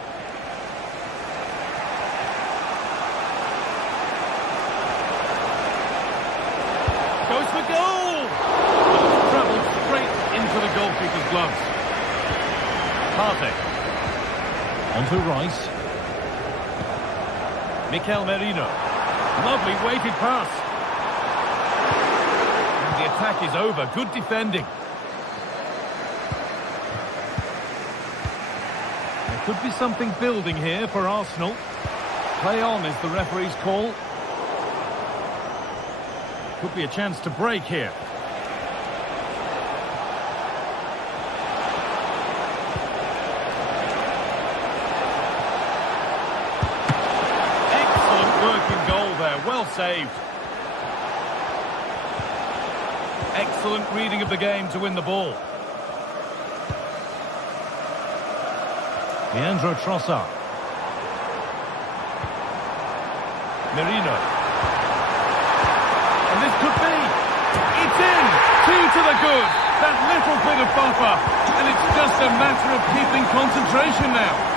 Goes for goal! Travels straight into the goalkeeper's gloves. Partey. Onto Rice. Mikel Merino. Lovely weighted pass. And the attack is over. Good defending. There could be something building here for Arsenal. Play on is the referee's call. Could be a chance to break here. Well saved. Excellent reading of the game to win the ball. Leandro Trossard. Merino. And this could be. It's in. 2 to the good. That little bit of buffer. And it's just a matter of keeping concentration now.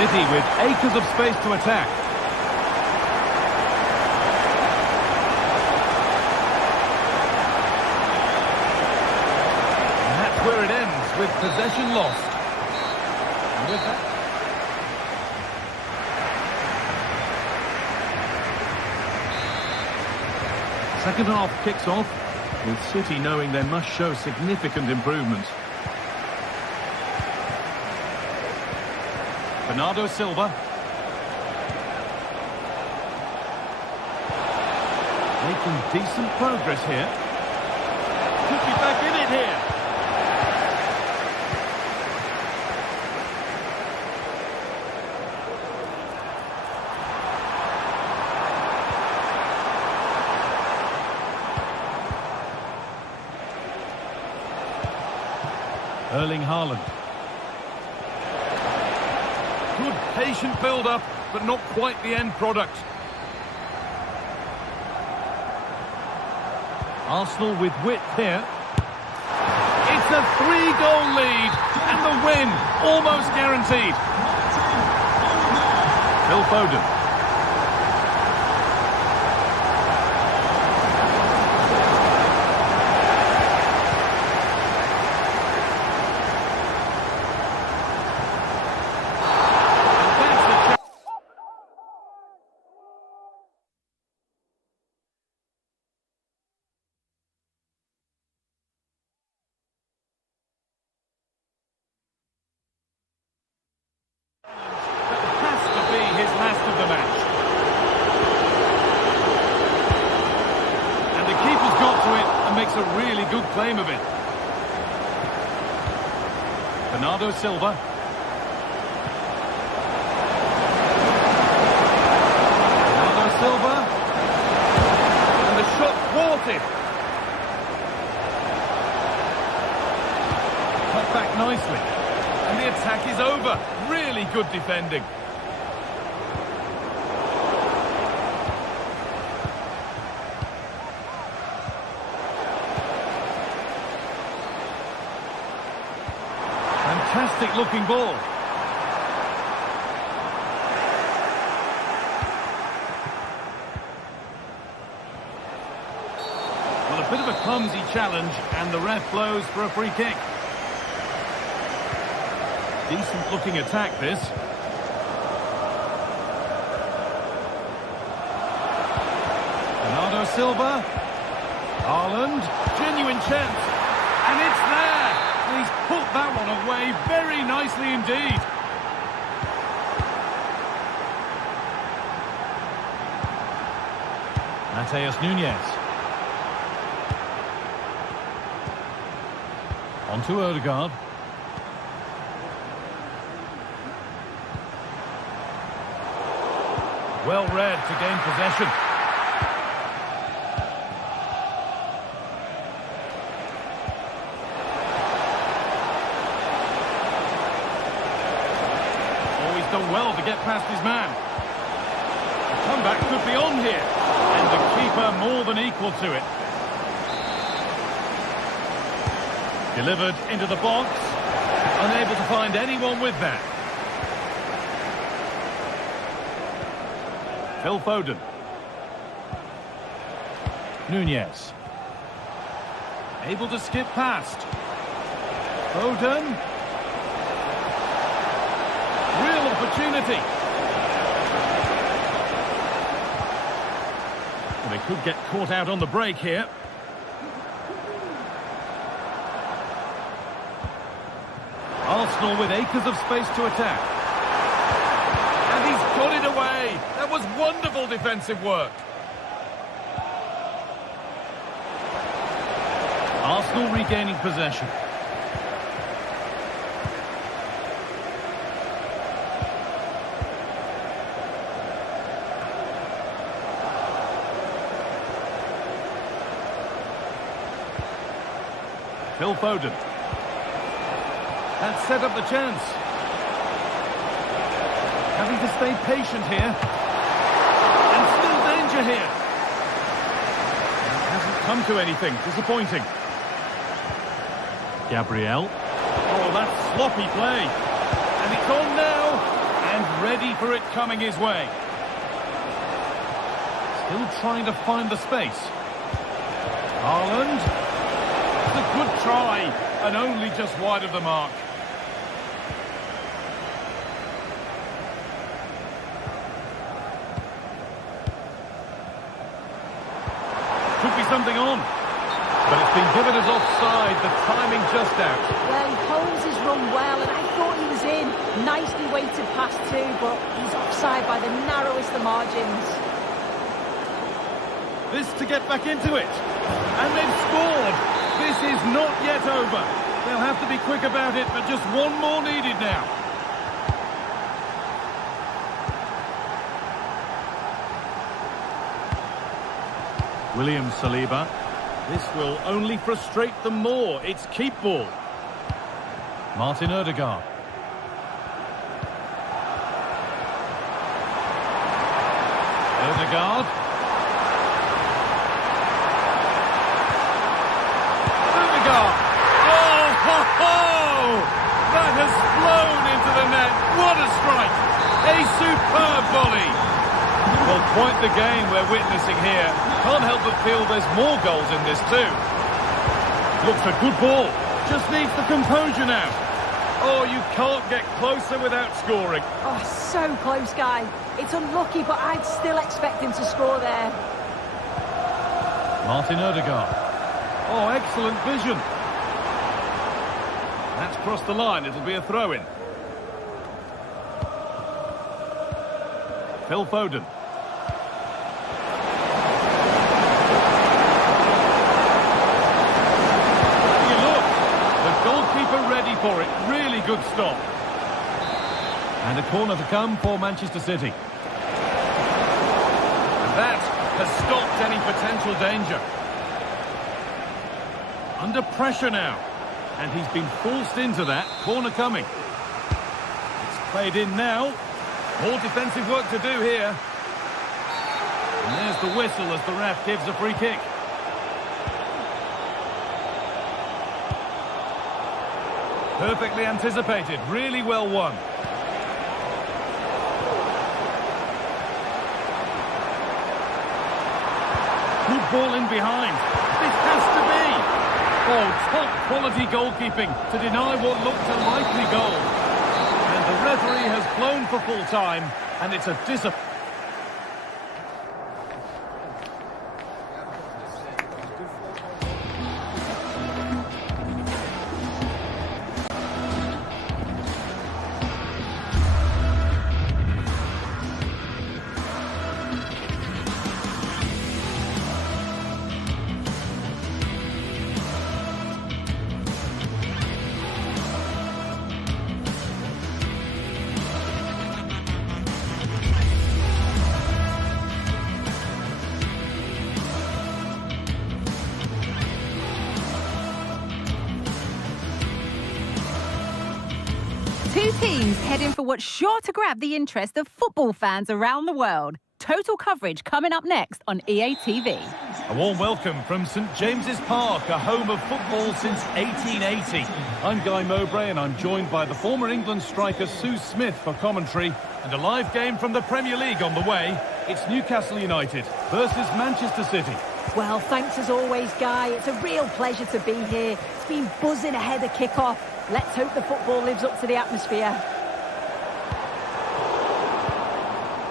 City with acres of space to attack. And that's where it ends, with possession lost. And with that... Second half kicks off, with City knowing they must show significant improvement. Bernardo Silva. Making decent progress here. Could be back in it here. Erling Haaland. Good patient build-up, but not quite the end product. Arsenal with width here. It's a 3-goal lead, and the win almost guaranteed. Phil Foden. Makes a really good claim of it. Bernardo Silva. Bernardo Silva. And the shot thwarted. Cut back nicely. And the attack is over. Really good defending. Fantastic looking ball. Well, a bit of a clumsy challenge, and the ref blows for a free kick. Decent looking attack, this. Bernardo Silva. Haaland. Genuine chance. And it's there. He's put that one away very nicely indeed. Mateus Nunes. On to Odegaard. Well read to gain possession. well to get past his man. The comeback could be on here. And the keeper more than equal to it. Delivered into the box. Unable to find anyone with that. Phil Foden. Nunez. Able to skip past. Foden. Real opportunity. Well, they could get caught out on the break here. Arsenal with acres of space to attack. And he's got it away. That was wonderful defensive work. Arsenal regaining possession. Phil Foden. That set up the chance. Having to stay patient here. And still danger here. It hasn't come to anything. Disappointing. Gabriel. Oh, that's sloppy play. And it's on now. And ready for it coming his way. Still trying to find the space. Haaland. It's a good try. And only just wide of the mark. Could be something on. But it's been given as offside, the timing just out. Well, he holds his run well, and I thought he was in. Nicely weighted pass too, but he's offside by the narrowest of margins. This to get back into it. And they've scored. This is not yet over. They'll have to be quick about it, but just one more needed now. William Saliba. This will only frustrate them more. It's keep ball. Martin Odegaard. Odegaard. Odegaard. Oh, ho, ho! That has flown into the net. What a strike! A superb volley. Well, quite the game we're witnessing here. Can't help but feel there's more goals in this too. Looks a good ball. Just needs the composure now. Oh, you can't get closer without scoring. Oh, so close, Guy. It's unlucky, but I'd still expect him to score there. Martin Odegaard. Oh, excellent vision. That's crossed the line. It'll be a throw-in. Phil Foden. Ready for it. Really good stop. And a corner to come for Manchester City. And that has stopped any potential danger. Under pressure now. And he's been forced into that. Corner coming. It's played in now. More defensive work to do here. And there's the whistle as the ref gives a free kick. Perfectly anticipated, really well won. Good ball in behind. This has to be. Oh, top quality goalkeeping to deny what looked a likely goal. And the referee has blown for full time, and it's a disappointment. Two teams heading for what's sure to grab the interest of football fans around the world. Total coverage coming up next on EA TV. A warm welcome from St James's Park, a home of football since 1880. I'm Guy Mowbray and I'm joined by the former England striker Sue Smith for commentary. And a live game from the Premier League on the way. It's Newcastle United versus Manchester City. Well, thanks as always, Guy. It's a real pleasure to be here. It's been buzzing ahead of kick-off. Let's hope the football lives up to the atmosphere.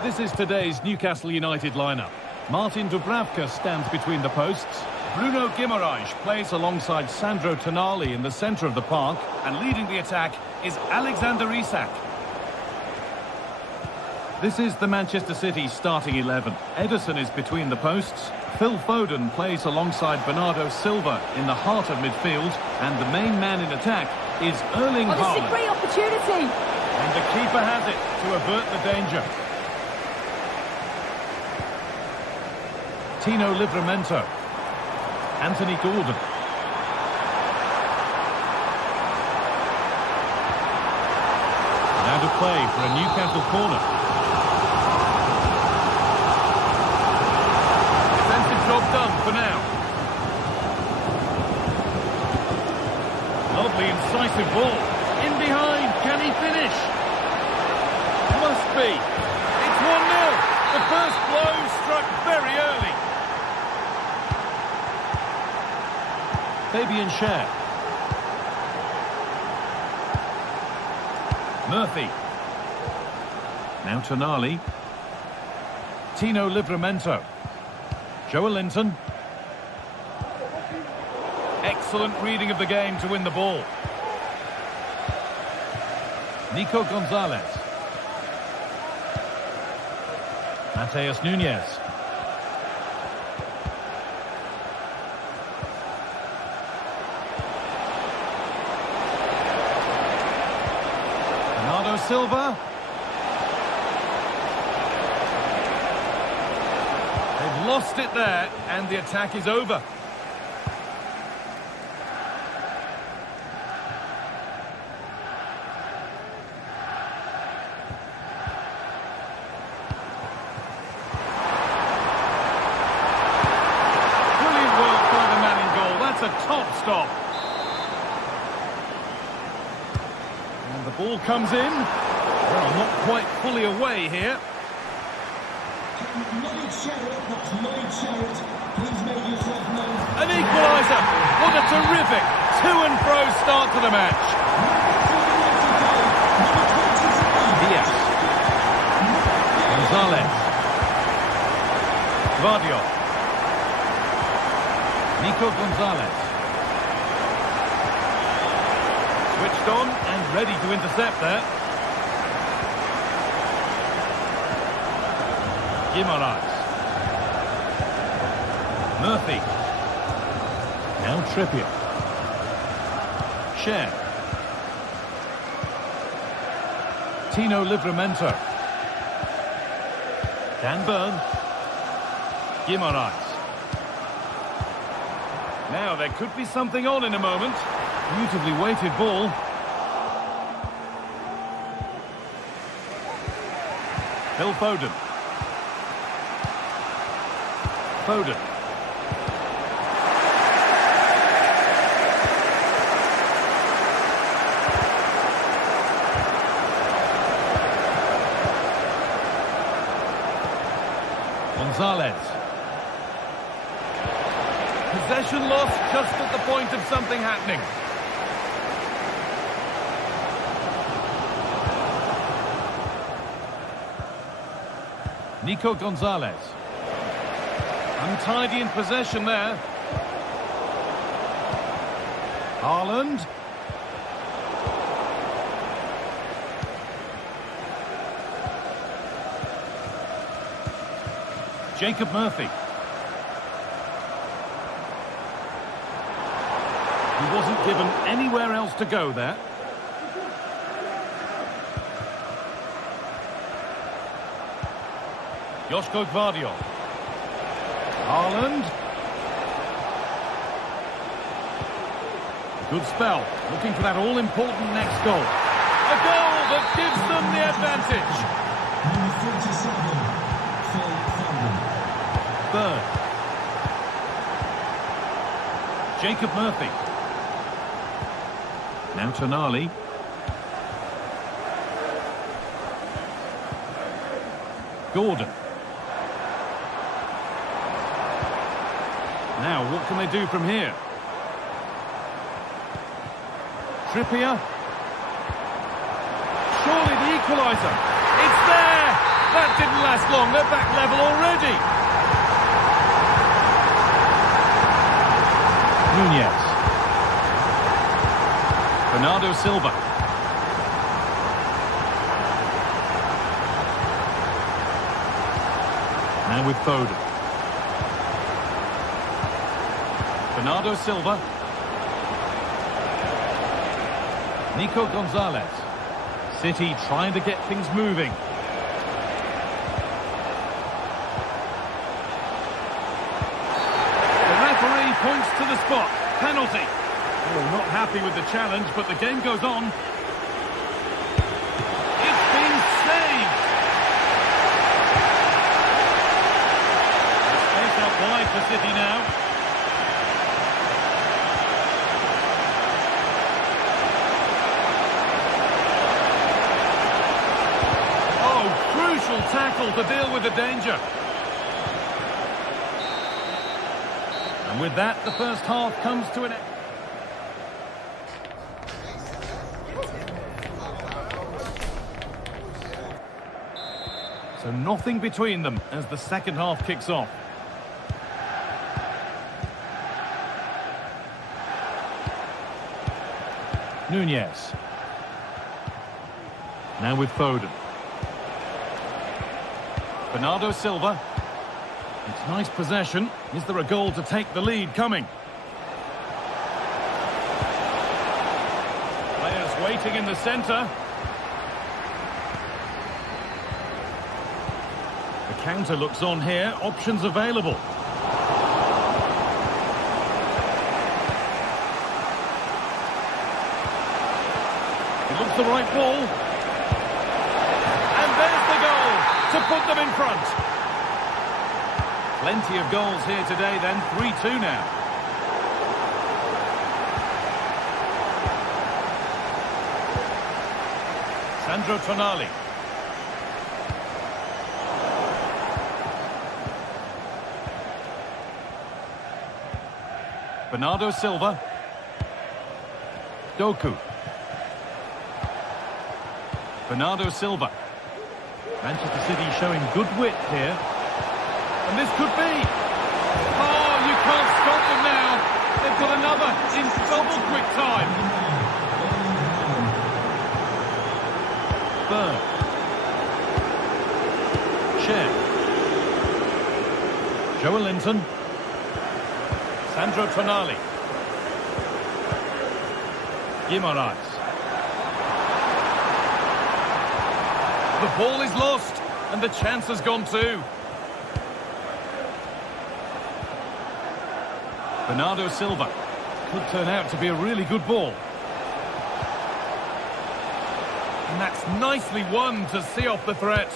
This is today's Newcastle United lineup. Martin Dubravka stands between the posts. Bruno Guimaraes plays alongside Sandro Tonali in the centre of the park. And leading the attack is Alexander Isak. This is the Manchester City starting 11. Ederson is between the posts. Phil Foden plays alongside Bernardo Silva in the heart of midfield. And the main man in attack is Erling Haaland. This is a great opportunity. And the keeper has it to avert the danger. Tino Livramento. Anthony Gordon. Now to play for a Newcastle corner. Defensive job done for now. Lovely incisive ball. In behind, can he finish? Must be. It's 1-0. The first blow struck very early. Fabian Schär. Murphy. Now Tonali. Tino Livramento. Joelinton. Excellent reading of the game to win the ball. Nico Gonzalez. Mateus Nunes. Bernardo Silva. They've lost it there, and the attack is over. A top stop. And the ball comes in. Well, not quite fully away here. An equaliser. What a terrific to-and-fro start to the match. Diaz. Gonzalez. Guardiola. Nico Gonzalez. Switched on and ready to intercept there. Guimaraes. Murphy. Now Trippier. Schär. Tino Livramento. Dan Burn. Guimaraes. Now, there could be something on in a moment. Beautifully weighted ball. Phil Foden. Foden. Gonzalez. Possession lost just at the point of something happening. Nico Gonzalez. Untidy in possession there. Haaland. Jacob Murphy. He wasn't given anywhere else to go there. Josko Gvardiol. Haaland. Good spell. Looking for that all-important next goal. A goal that gives them the advantage. Number 47, Phil Foden. Third. Jacob Murphy. Now Tonali. Gordon. Now, what can they do from here? Trippier. Surely the equaliser. It's there! That didn't last long. They're back level already. Nunez. Bernardo Silva. Now with Foden. Bernardo Silva. Nico Gonzalez. City trying to get things moving. The referee points to the spot. Penalty. Oh, not happy with the challenge, but the game goes on. It's been saved. Space out wide for City now. Crucial tackle to deal with the danger. And with that, the first half comes to an end. So nothing between them as the second half kicks off. Nunez. Now with Foden. Bernardo Silva. It's nice possession. Is there a goal to take the lead coming? Players waiting in the centre. The counter looks on here. Options available. It looks the right ball. And there's the goal to put them in front. Plenty of goals here today then, 3-2 now. Sandro Tonali. Bernardo Silva. Doku. Bernardo Silva. Manchester City showing good width here. And this could be. Oh, you can't stop them now. They've got another in double quick time. Berg. Cher. Joelinton. Sandro Tonali. Guimaraes. The ball is lost, and the chance has gone too. Bernardo Silva. Could turn out to be a really good ball. And that's nicely won to see off the threat.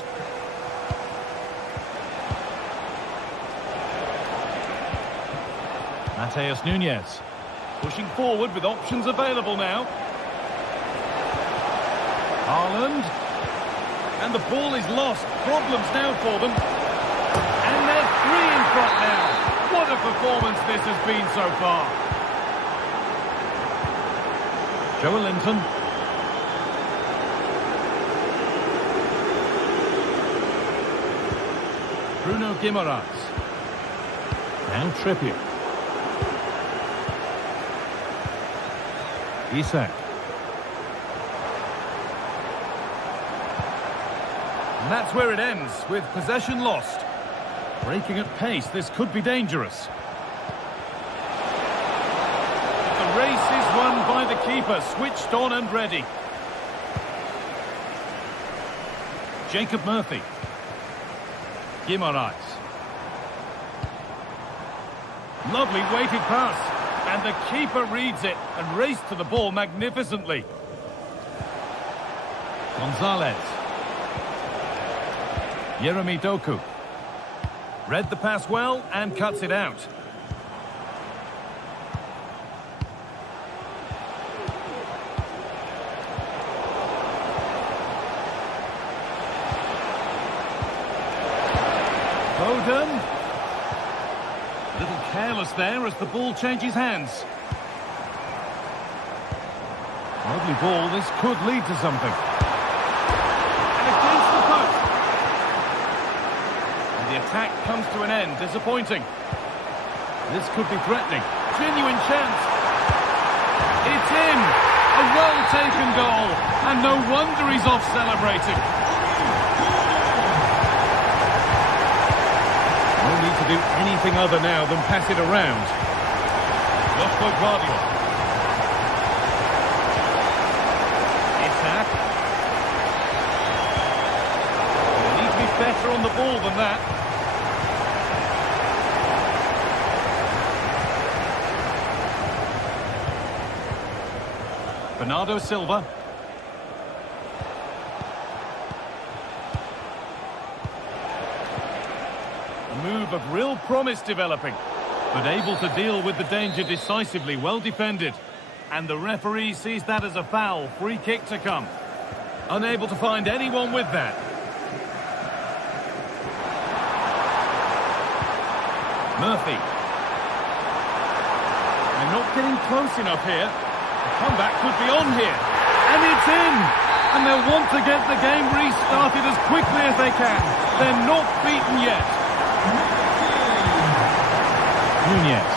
Matheus Nunez. Pushing forward with options available now. Haaland. And the ball is lost. Problems now for them. And they're 3 in front now. What a performance this has been so far. Joelinton. Bruno Guimaraes. Now Trippier. Isak. And that's where it ends, with possession lost. Breaking at pace, this could be dangerous. The race is won by the keeper, switched on and ready. Jacob Murphy. Guimaraes. Lovely weighted pass. And the keeper reads it and raced to the ball magnificently. Gonzalez. Jeremy Doku. Read the pass well and cuts it out. Foden. A little careless there as the ball changes hands. Lovely ball, this could lead to something. And against the post. And the attack comes to an end, disappointing. This could be threatening. Genuine chance. It's in! A well-taken goal. And no wonder he's off celebrating. No need to do anything other now than pass it around. Joshua Guardiola. Better on the ball than that. Bernardo Silva. A move of real promise developing, but able to deal with the danger decisively, well defended. And the referee sees that as a foul, free kick to come. Unable to find anyone with that. Murphy. They're not getting close enough here. The comeback could be on here. And it's in! And they'll want to get the game restarted as quickly as they can. They're not beaten yet. Nunez.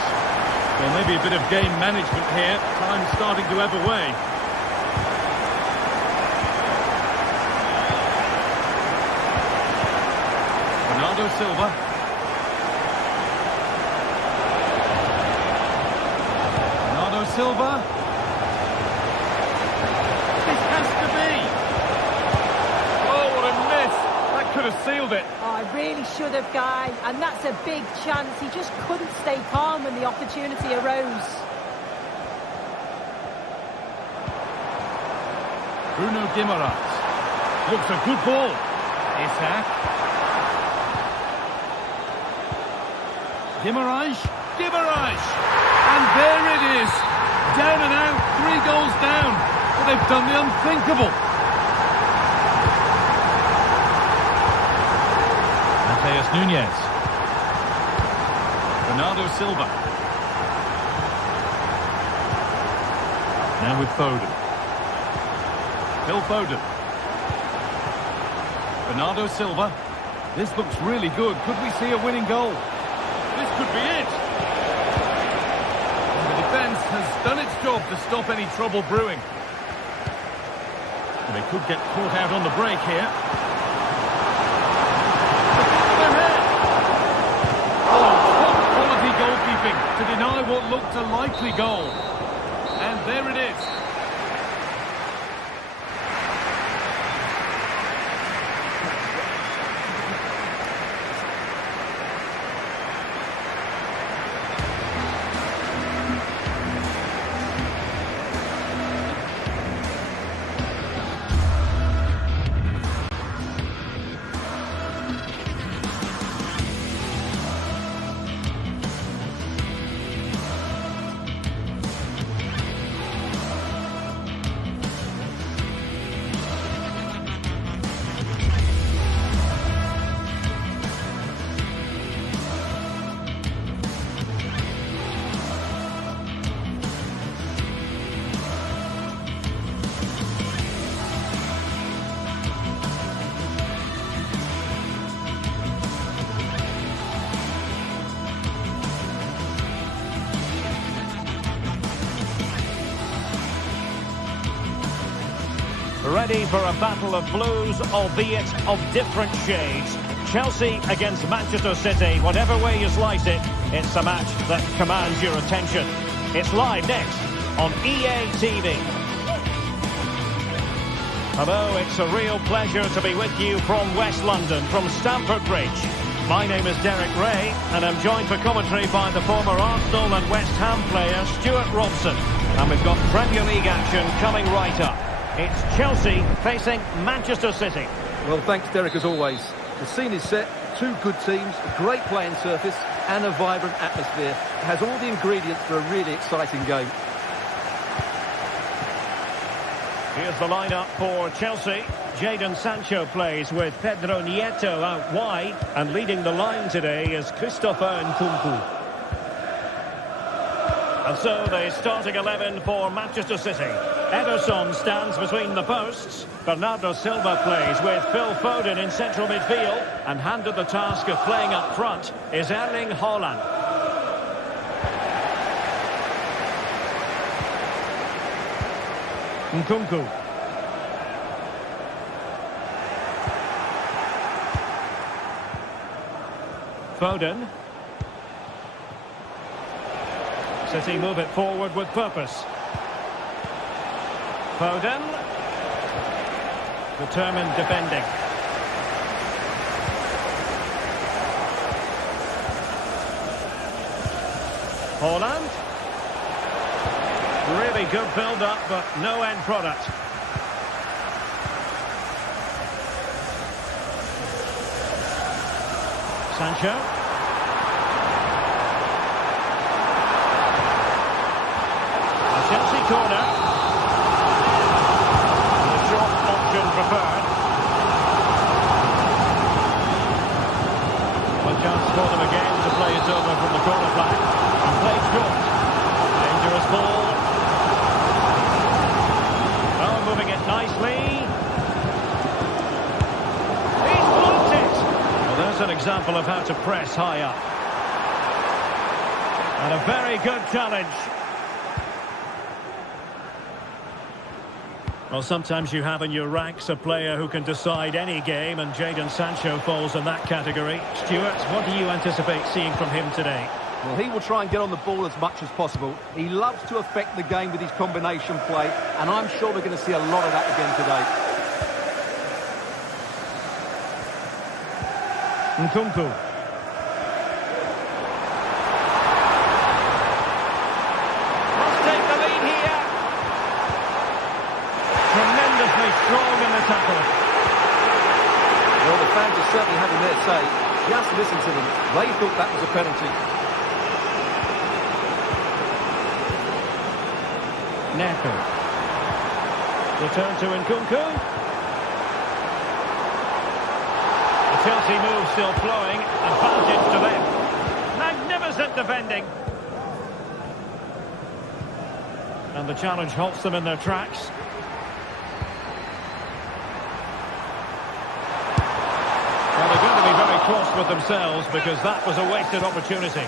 Well, maybe a bit of game management here. Time starting to ebb away. Bernardo Silva. Silva. This has to be. Oh, what a miss. That could have sealed it. Oh, I really should have, Guy. And that's a big chance. He just couldn't stay calm when the opportunity arose. Bruno Guimaraes. Looks a good ball. Isaac. Guimaraes. And there it is. Down and out, 3 goals down. But they've done the unthinkable. Mateus Nunez. Bernardo Silva. Now with Foden. Phil Foden. Bernardo Silva. This looks really good. Could we see a winning goal? This could be it. Defence has done its job to stop any trouble brewing. They could get caught out on the break here. Oh, top quality goalkeeping to deny what looked a likely goal. And there it is. Ready for a battle of blues, albeit of different shades. Chelsea against Manchester City. Whatever way you slice it, it's a match that commands your attention. It's live next on EA TV. Hello, it's a real pleasure to be with you from West London, from Stamford Bridge. My name is Derek Ray, and I'm joined for commentary by the former Arsenal and West Ham player Stuart Robson. And we've got Premier League action coming right up. It's Chelsea facing Manchester City. Well, thanks, Derek, as always. The scene is set, two good teams, a great playing surface and a vibrant atmosphere. It has all the ingredients for a really exciting game. Here's the lineup for Chelsea. Jadon Sancho plays with Pedro Nieto out wide, and leading the line today is Christopher Nkunku. And so the starting 11 for Manchester City. Ederson stands between the posts. Bernardo Silva plays with Phil Foden in central midfield, and handed the task of playing up front is Erling Haaland. Nkunku. Foden. City move it forward with purpose. Foden. Determined defending. Haaland. Really good build-up, but no end product. Sancho. A Chelsea corner. The short option preferred. One chance for them again to play it over from the corner flag. And played short. Dangerous ball. Oh, moving it nicely. He's blocked it. Well, there's an example of how to press high up. And a very good challenge. Well, sometimes you have in your ranks a player who can decide any game, and Jadon Sancho falls in that category. Stuart, what do you anticipate seeing from him today? Well, he will try and get on the ball as much as possible. He loves to affect the game with his combination play, and I'm sure we're going to see a lot of that again today. Nkunku. Must take the lead here. Tremendously strong in the tackle. Well, the fans are certainly having their say. Just listen to them. They thought that was a penalty. Neto. Return to Nkunku. The Chelsea move still flowing. Advantage to them. Magnificent defending. And the challenge halts them in their tracks. Well, they're going to be very cross with themselves because that was a wasted opportunity.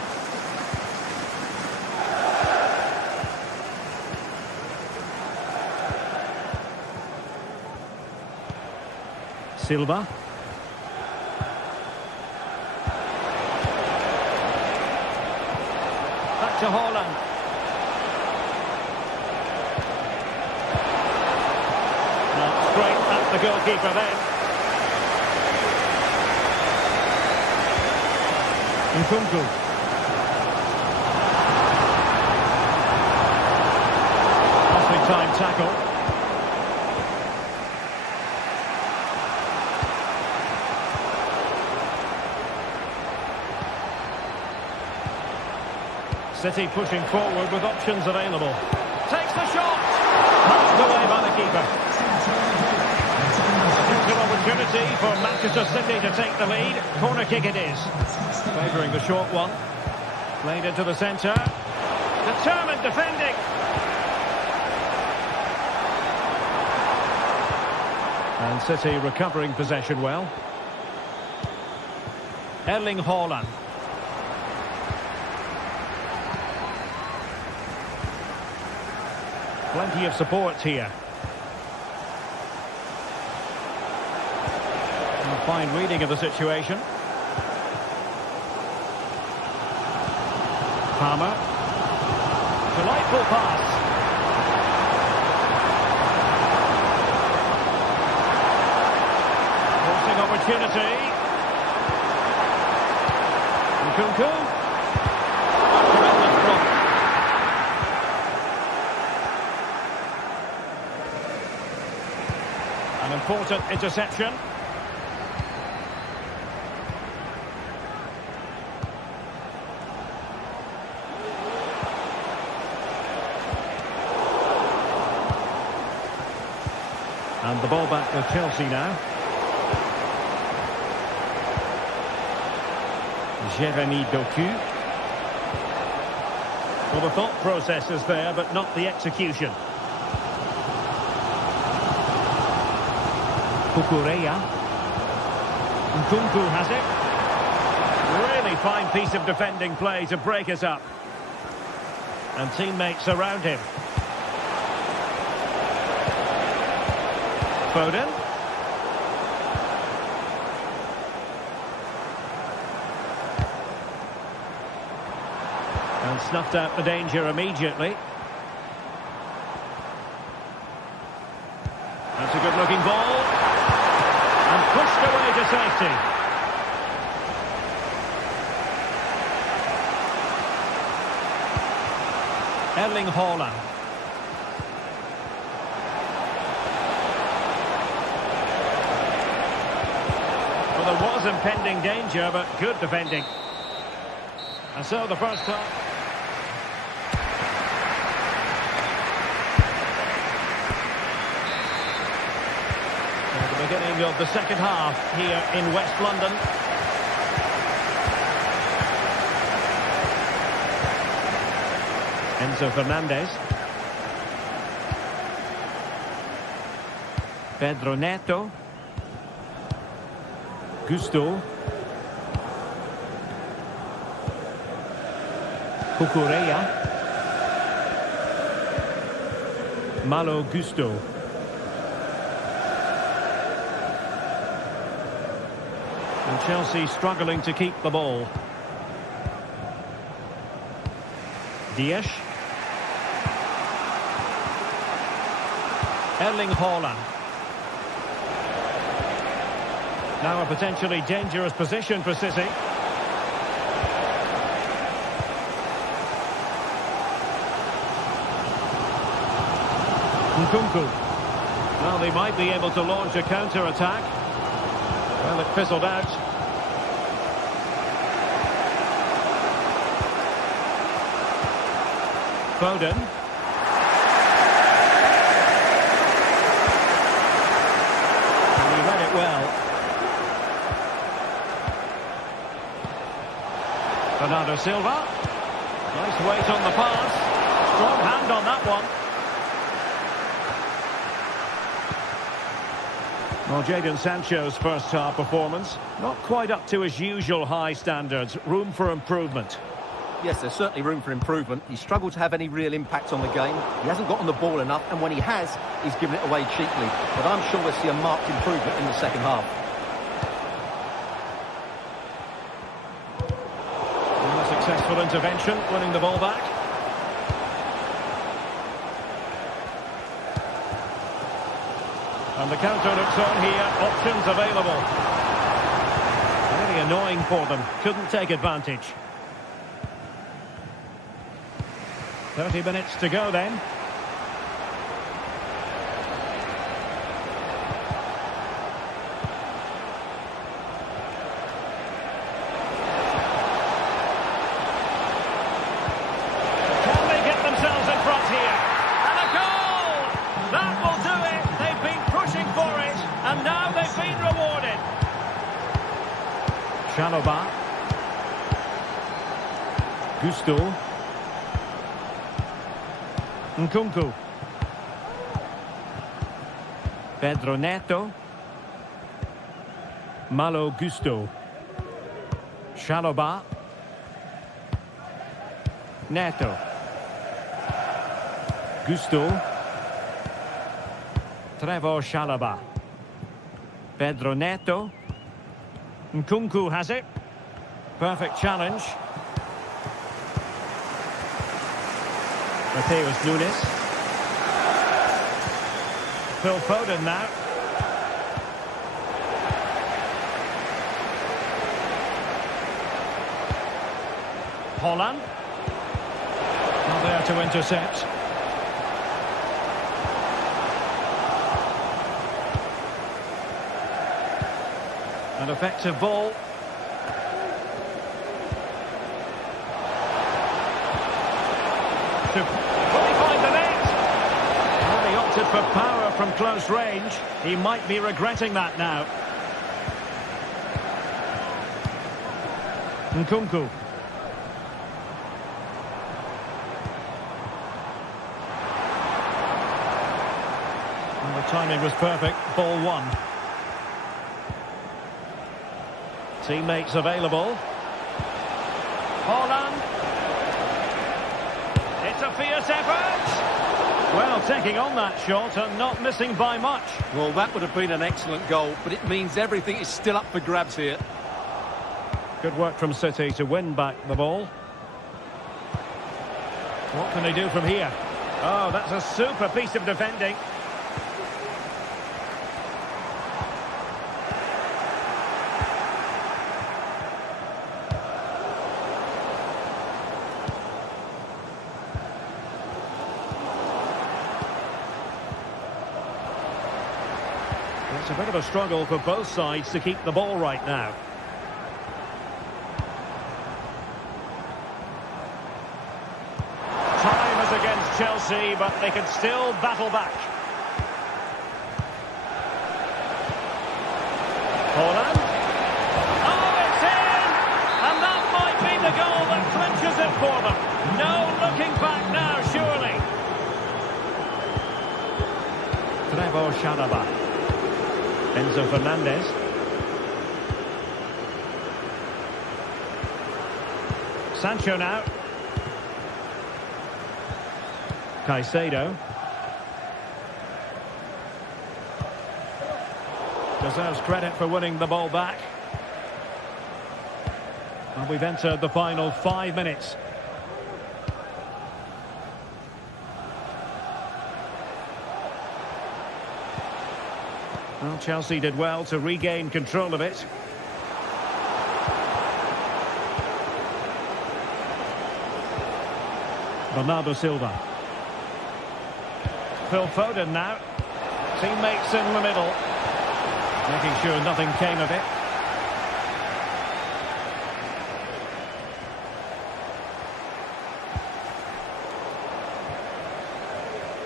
Silva. Back to Haaland. Not straight at the goalkeeper then. Nkunku. Passing time tackle. City pushing forward with options available. Takes the shot! Knocked away by the keeper. Good opportunity for Manchester City to take the lead. Corner kick it is. Favouring the short one. Played into the centre. Determined defending. And City recovering possession well. Erling Haaland. Plenty of support here. A fine reading of the situation. Palmer. Delightful pass. Forcing opportunity. Nkunku. Tremendous block. important interception. And the ball back with Chelsea now. Jeremy Doku. Well, the thought process is there, but not the execution. Kukureya. Nkunku has it. Really fine piece of defending play to break us up. And teammates around him. Foden. And snuffed out the danger immediately. That's a good-looking ball. And pushed away to safety. Erling Haaland. Well, there was impending danger, but good defending. And so the first half. Beginning of the second half here in West London. Enzo Fernandez. Pedro Neto. Gusto. Kukureya. Malo Gusto. And Chelsea struggling to keep the ball. Dias. Erling Haaland. Now a potentially dangerous position for City. Nkunku. Well, they might be able to launch a counter-attack. Well, it fizzled out. Foden. And he read it well. Bernardo Silva. Nice weight on the pass. Strong hand on that one. Well, Jadon Sancho's first half performance, not quite up to his usual high standards. Room for improvement. Yes, there's certainly room for improvement. He's struggled to have any real impact on the game. He hasn't got on the ball enough, and when he has, he's given it away cheaply. But I'm sure we'll see a marked improvement in the second half. And a successful intervention, winning the ball back. And the counter looks on here, options available. Really annoying for them, couldn't take advantage. 30 minutes to go then. Can they get themselves in front here? And a goal! That will do it! They've been pushing for it, and now they've been rewarded. Chalobah. Gusto. Nkunku. Pedro Neto. Malo Gusto. Chalobah. Neto. Gusto. Trevor Chalobah. Pedro Neto. Nkunku has it. Perfect challenge. Mateus Nunes. Phil Foden now. Haaland. Not there to intercept. An effective ball. To fully find the net. Well, he opted for power from close range. He might be regretting that now. Nkunku. And the timing was perfect. Ball one. Teammates available. Haaland. It's a fierce effort. Well, taking on that shot and not missing by much. Well, that would have been an excellent goal, but it means everything is still up for grabs here. Good work from City to win back the ball. What can they do from here? Oh, that's a super piece of defending. It's a bit of a struggle for both sides to keep the ball right now. Time is against Chelsea, but they can still battle back. Haaland. Oh, it's in! And that might be the goal that clinches it for them. No looking back now, surely. Trevor Chalobah. Enzo Fernandez. Sancho now. Caicedo. Deserves credit for winning the ball back. And we've entered the final 5 minutes. Well, Chelsea did well to regain control of it. Bernardo Silva. Phil Foden now. Teammates in the middle. Making sure nothing came of it.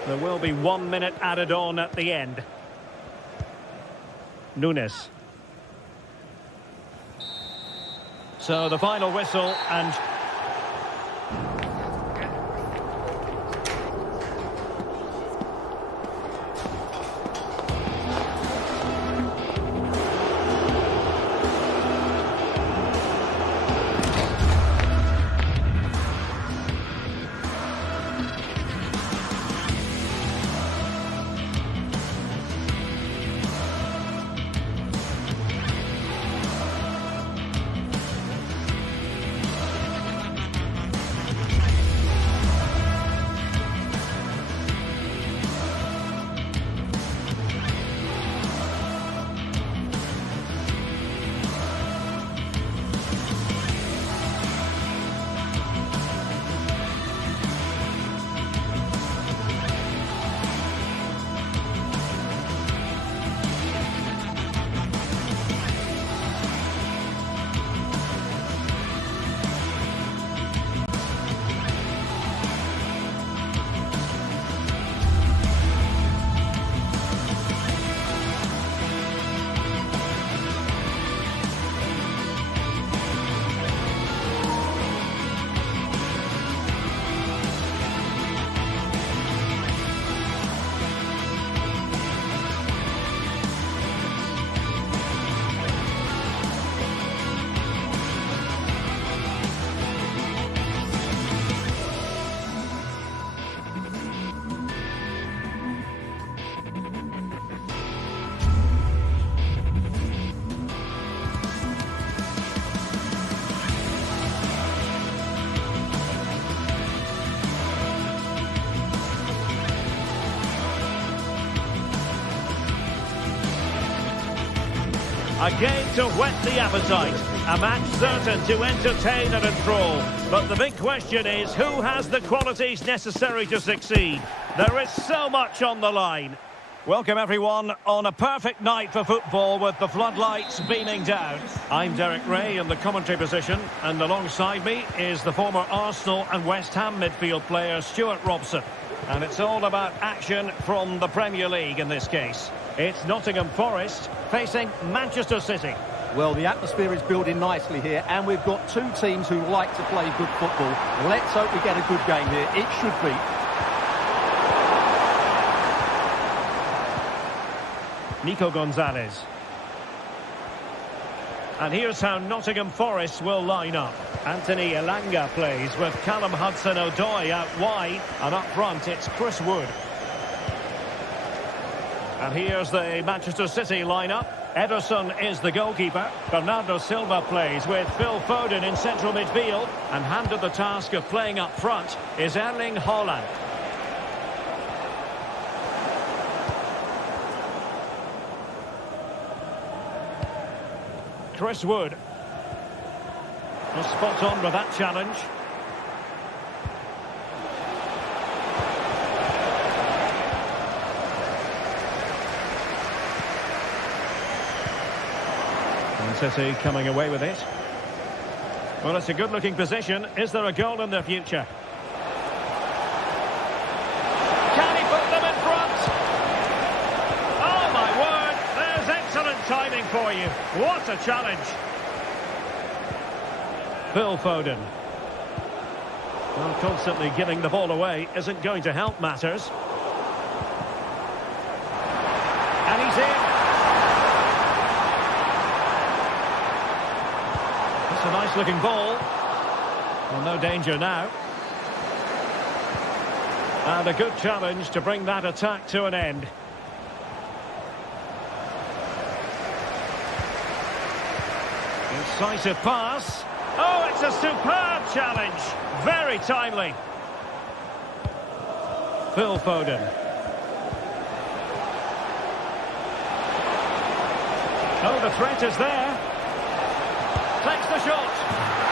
There will be 1 minute added on at the end. Nunes. So the final whistle and... A game to whet the appetite. A match certain to entertain and enthrall. But the big question is, who has the qualities necessary to succeed? There is so much on the line. Welcome everyone on a perfect night for football with the floodlights beaming down. I'm Derek Ray in the commentary position, and alongside me is the former Arsenal and West Ham midfield player Stuart Robson. And it's all about action from the Premier League in this case. It's Nottingham Forest facing Manchester City. Well, the atmosphere is building nicely here, and we've got two teams who like to play good football. Let's hope we get a good game here. It should be. Nico Gonzalez. And here's how Nottingham Forest will line up. Anthony Elanga plays with Callum Hudson-Odoi out wide, and up front it's Chris Wood. And here's the Manchester City lineup. Ederson is the goalkeeper. Bernardo Silva plays with Phil Foden in central midfield, and handed the task of playing up front is Erling Haaland. Chris Wood was spot on with that challenge. And City coming away with it. Well, it's a good-looking position. Is there a goal in the future? Can he put them in front? Oh, my word! There's excellent timing for you. What a challenge. Phil Foden. Well, constantly giving the ball away isn't going to help matters. And he's in. It's a nice-looking ball. Well, no danger now. And a good challenge to bring that attack to an end. Incisive pass. Oh, it's a superb challenge. Very timely. Phil Foden. Oh, the threat is there. Takes the shot.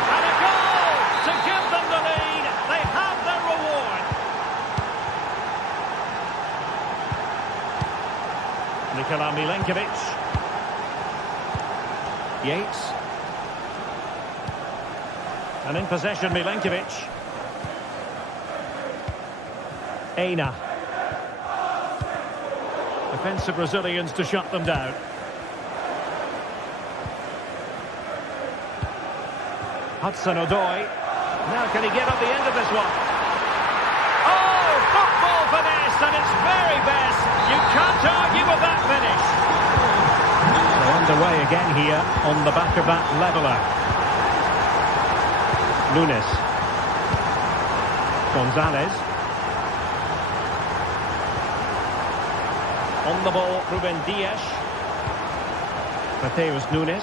And a goal to give them the lead. They have their reward. Nikola Milenkovic. Yates. And in possession, Milenkovic. Aina. Defensive Brazilians to shut them down. Hudson-Odoi. Now can he get up the end of this one? Oh, football finesse, and it's very best. You can't argue with that finish. So underway again here on the back of that leveller. Nunes. Gonzalez. On the ball, Ruben Dias. Mateus Nunes.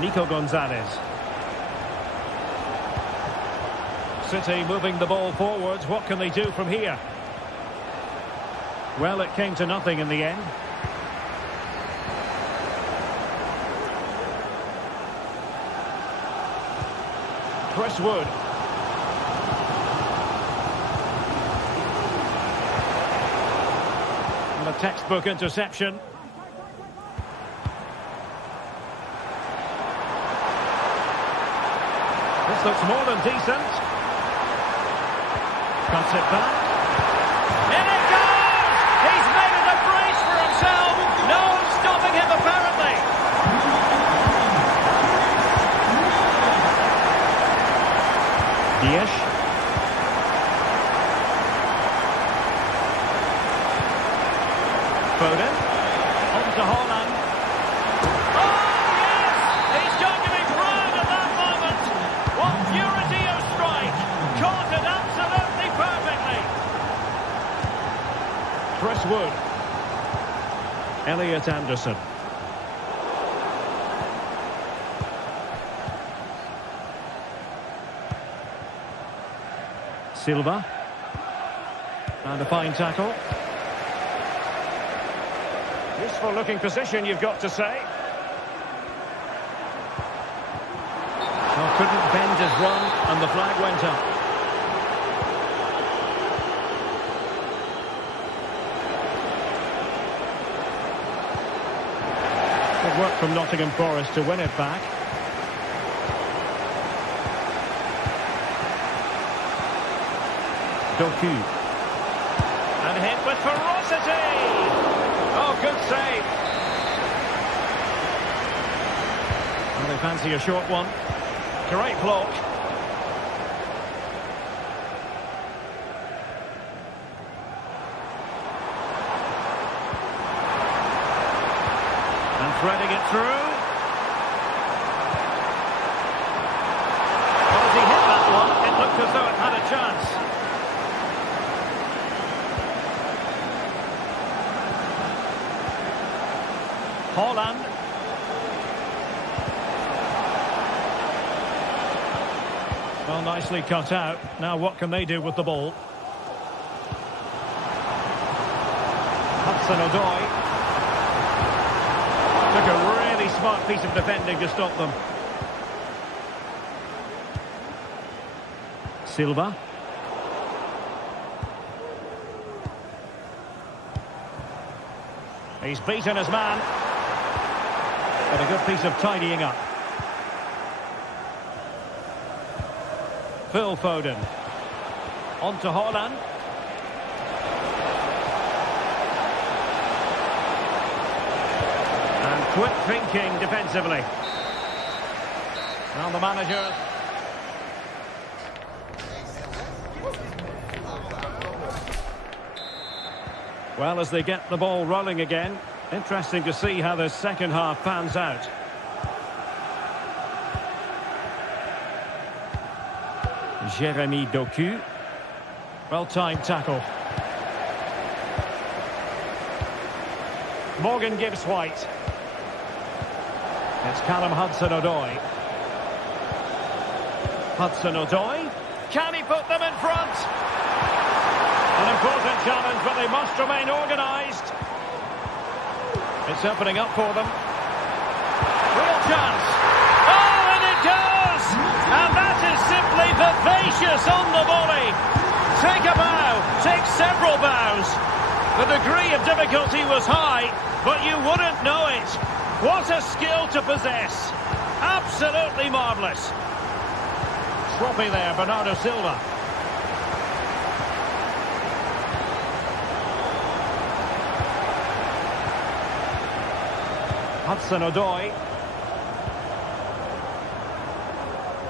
Nico Gonzalez. City moving the ball forwards. What can they do from here? Well, it came to nothing in the end. Chris Wood. And a textbook interception. This looks more than decent. Cuts it back. In it goes! He's made it a brace for himself. No one's stopping him, apparently. Dias. Foden. On to Haaland. Oh, yes! He's going to be proud at that moment. What purity of strike. Caught it absolutely perfectly. Chris Wood. Elliot Anderson. Silva. And a fine tackle. Useful looking position, you've got to say. Well, couldn't bend his run, and the flag went up. Good work from Nottingham Forest to win it back. Doku. And hit with ferocity! Oh, good save. Well, they fancy a short one. Great block. And threading it through. Well, as he hit that one, it looked as though it had a chance. Haaland. Well, nicely cut out. Now what can they do with the ball? Hudson-Odoi. Took a really smart piece of defending to stop them. Silva. He's beaten his man. But a good piece of tidying up. Phil Foden. On to Haaland. And quick thinking defensively. Now the manager. Well, as they get the ball rolling again, interesting to see how the second half pans out. Jeremy Doku. Well-timed tackle. Morgan Gibbs-White. It's Callum Hudson-Odoi. Hudson-Odoi. Can he put them in front? An important challenge, but they must remain organised. It's opening up for them. Real chance. Oh, and it goes! And that is simply vivacious on the volley. Take a bow, take several bows. The degree of difficulty was high, but you wouldn't know it. What a skill to possess. Absolutely marvellous. Sloppy there, Bernardo Silva. Hudson-Odoi.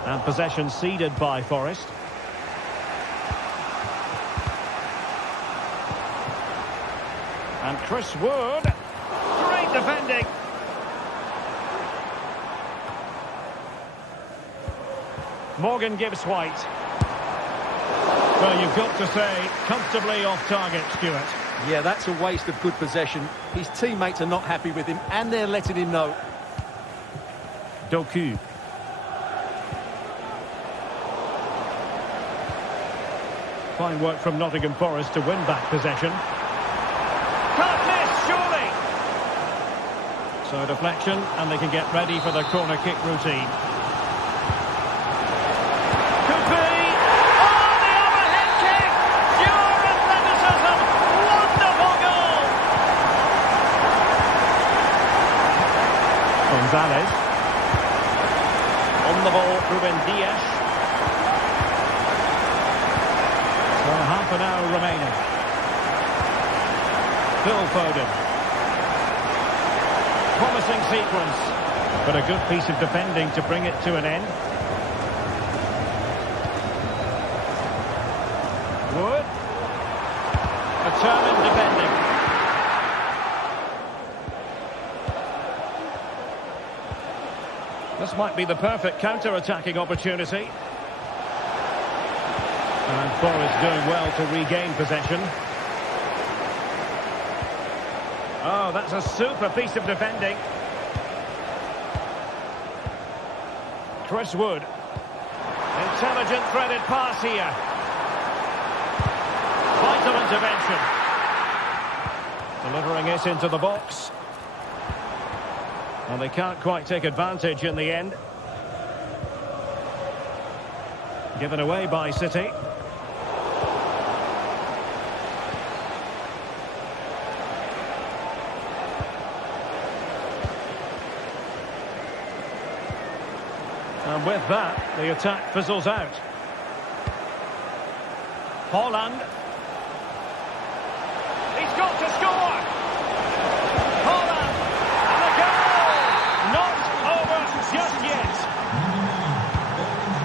And possession ceded by Forest. And Chris Wood. Great defending. Morgan Gibbs-White. Well, you've got to say, comfortably off target, Stuart. Yeah, that's a waste of good possession. His teammates are not happy with him, and they're letting him know. Doku. Fine work from Nottingham Forest to win back possession. Can't miss, surely! So deflection, and they can get ready for the corner kick routine. Could be! Oh, the overhead kick! Pure athleticism! Wonderful goal! Gonzalez. On the ball, Ruben Dias. So half an hour remaining. Phil Foden. Promising sequence, but a good piece of defending to bring it to an end. Wood. Determined defending. This might be the perfect counter-attacking opportunity. And Forest doing well to regain possession. Oh, that's a super piece of defending. Chris Wood. Intelligent threaded pass here. Vital intervention. Delivering it into the box. And they can't quite take advantage in the end. Given away by City. And with that, the attack fizzles out. Haaland. He's got to score! Haaland! And a goal! Not over just yet.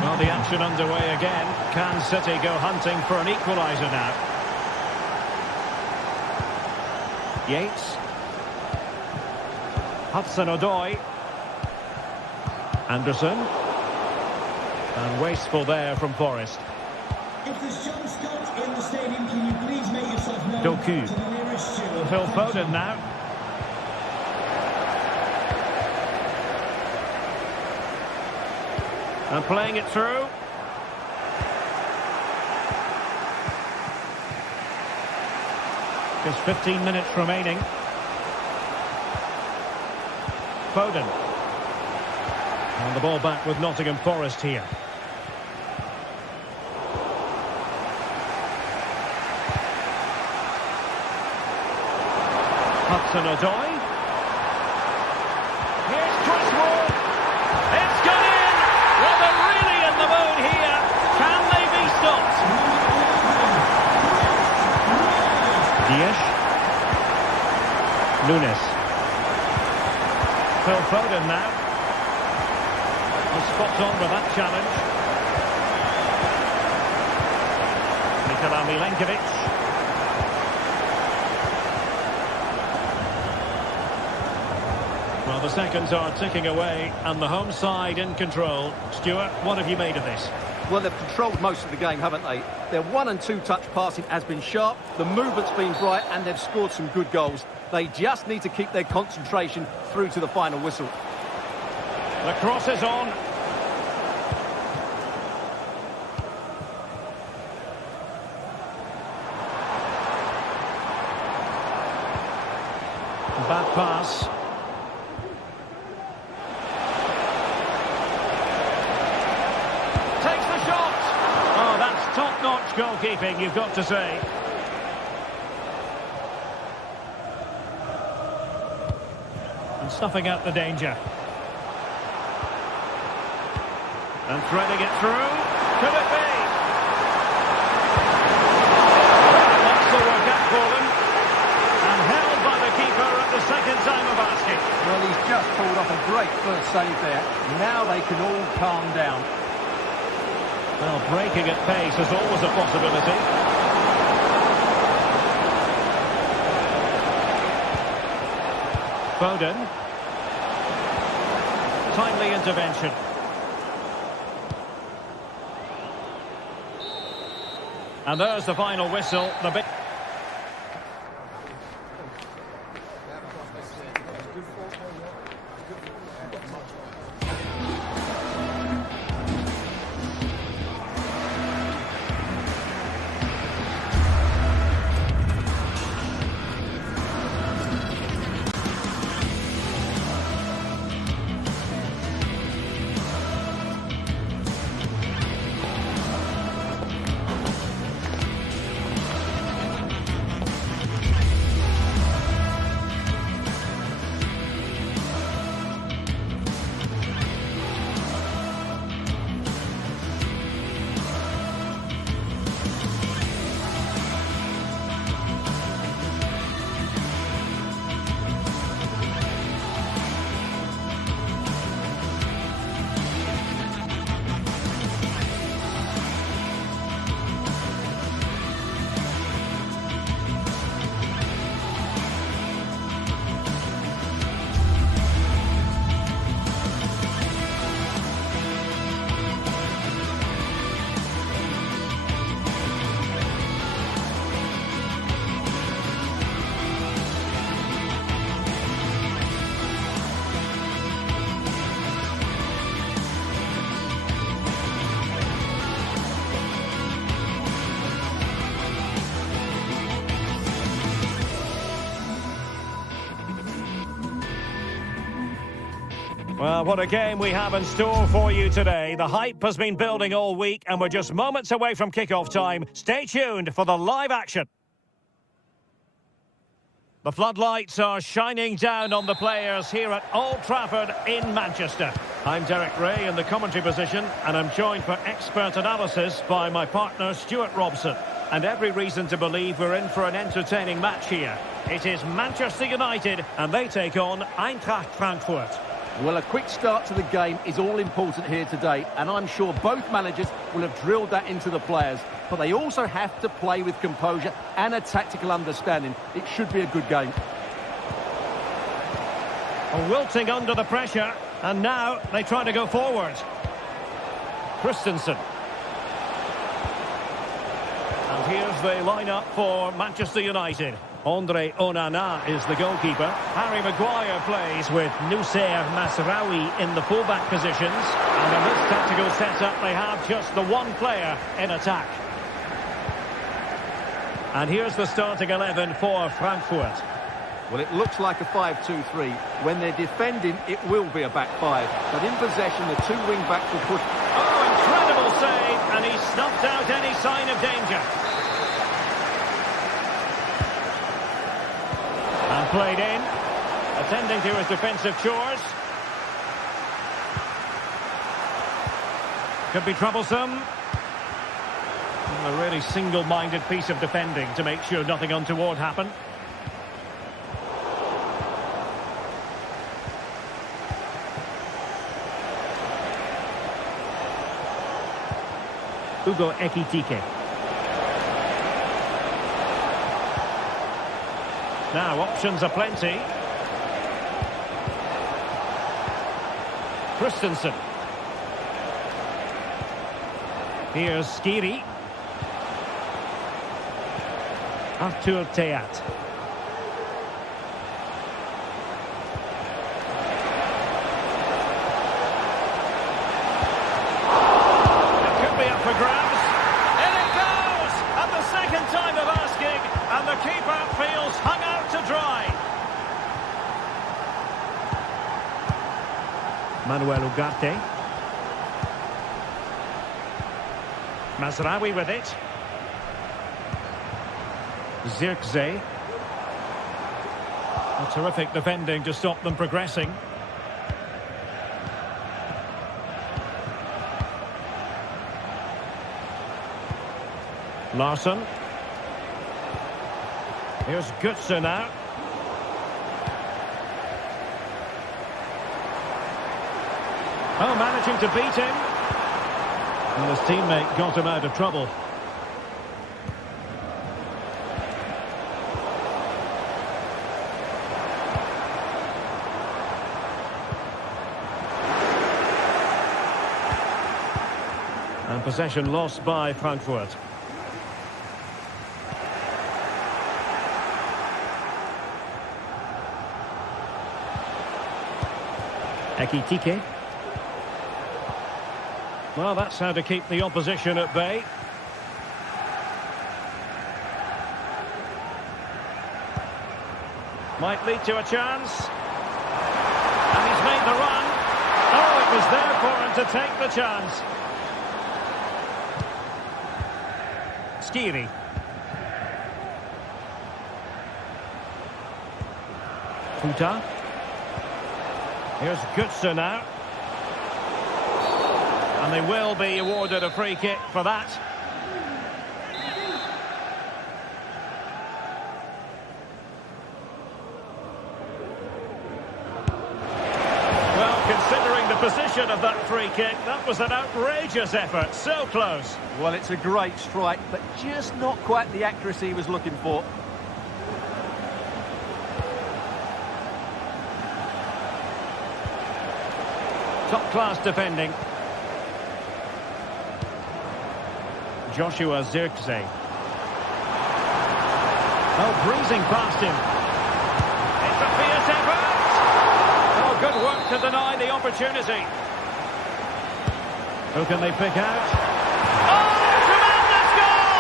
Well, the action underway again. Can City go hunting for an equaliser now? Yates. Hudson-Odoi. Anderson. And wasteful there from Forest. If there's John Scott in the stadium, can you please make yourself known Doku. to the nearest steward? Phil Foden now. And playing it through. Just 15 minutes remaining. Foden. And the ball back with Nottingham Forest here. Hudson-Odoi. Here's Cresswell. It's gone in! Well, they're really in the mood here. Can they be stopped? Diaz. Nunes. Phil Foden now. Spot on with that challenge. Nikola Milenkovic. Well, the seconds are ticking away and the home side in control. Stuart, what have you made of this? Well, they've controlled most of the game, haven't they? Their 1- and 2-touch passing has been sharp, the movement's been bright, and they've scored some good goals. They just need to keep their concentration through to the final whistle. The cross is on. Bad pass. Takes the shot. Oh, that's top-notch goalkeeping, you've got to say. And snuffing out the danger. And threading it through. Could it be? That's the work out for them. And held by the keeper at the second time of asking. Well, he's just pulled off a great first save there. Now they can all calm down. Well, breaking at pace is always a possibility. Foden. Timely intervention. And there's the final whistle. The big... Well, what a game we have in store for you today. The hype has been building all week and we're just moments away from kick-off time. Stay tuned for the live action. The floodlights are shining down on the players here at Old Trafford in Manchester. I'm Derek Ray in the commentary position, and I'm joined for expert analysis by my partner Stuart Robson. And every reason to believe we're in for an entertaining match here. It is Manchester United, and they take on Eintracht Frankfurt. Well, a quick start to the game is all important here today, and I'm sure both managers will have drilled that into the players. But they also have to play with composure and a tactical understanding. It should be a good game. Wilting under the pressure, and now they try to go forward. Christensen. And here's the lineup for Manchester United. Andre Onana is the goalkeeper. Harry Maguire plays with Noussair Masraoui in the fullback positions. And in this tactical setup, they have just the one player in attack. And here's the starting 11 for Frankfurt. Well, it looks like a 5-2-3. When they're defending, it will be a back five. But in possession, the two wing-backs will push. Oh, incredible save! And he snuffed out any sign of danger. And played in, attending to his defensive chores. Could be troublesome. A really single-minded piece of defending to make sure nothing untoward happened. Hugo Ekitike. Now, options are plenty. Christensen. Here's Skiri. Arthur Theat. It could be up for grabs. In it goes! And the second time of asking, and the keeper feels hung out to dry. Manuel Ugarte. Masraoui with it. Zirkzee. A terrific defending to stop them progressing. Larsson. Here's Götze now. Oh, managing to beat him. And his teammate got him out of trouble. And possession lost by Frankfurt. Ekitike. Well, that's how to keep the opposition at bay. Might lead to a chance. And he's made the run. Oh, it was there for him to take the chance. Skiri. Futa. Here's Götze now. And they will be awarded a free kick for that. Well, considering the position of that free kick, that was an outrageous effort. So close. Well, it's a great strike, but just not quite the accuracy he was looking for. Top-class defending. Joshua Zirkzee. Oh, breezing past him. It's a fierce effort. Oh, good work to deny the opportunity. Who can they pick out? Oh, tremendous goal!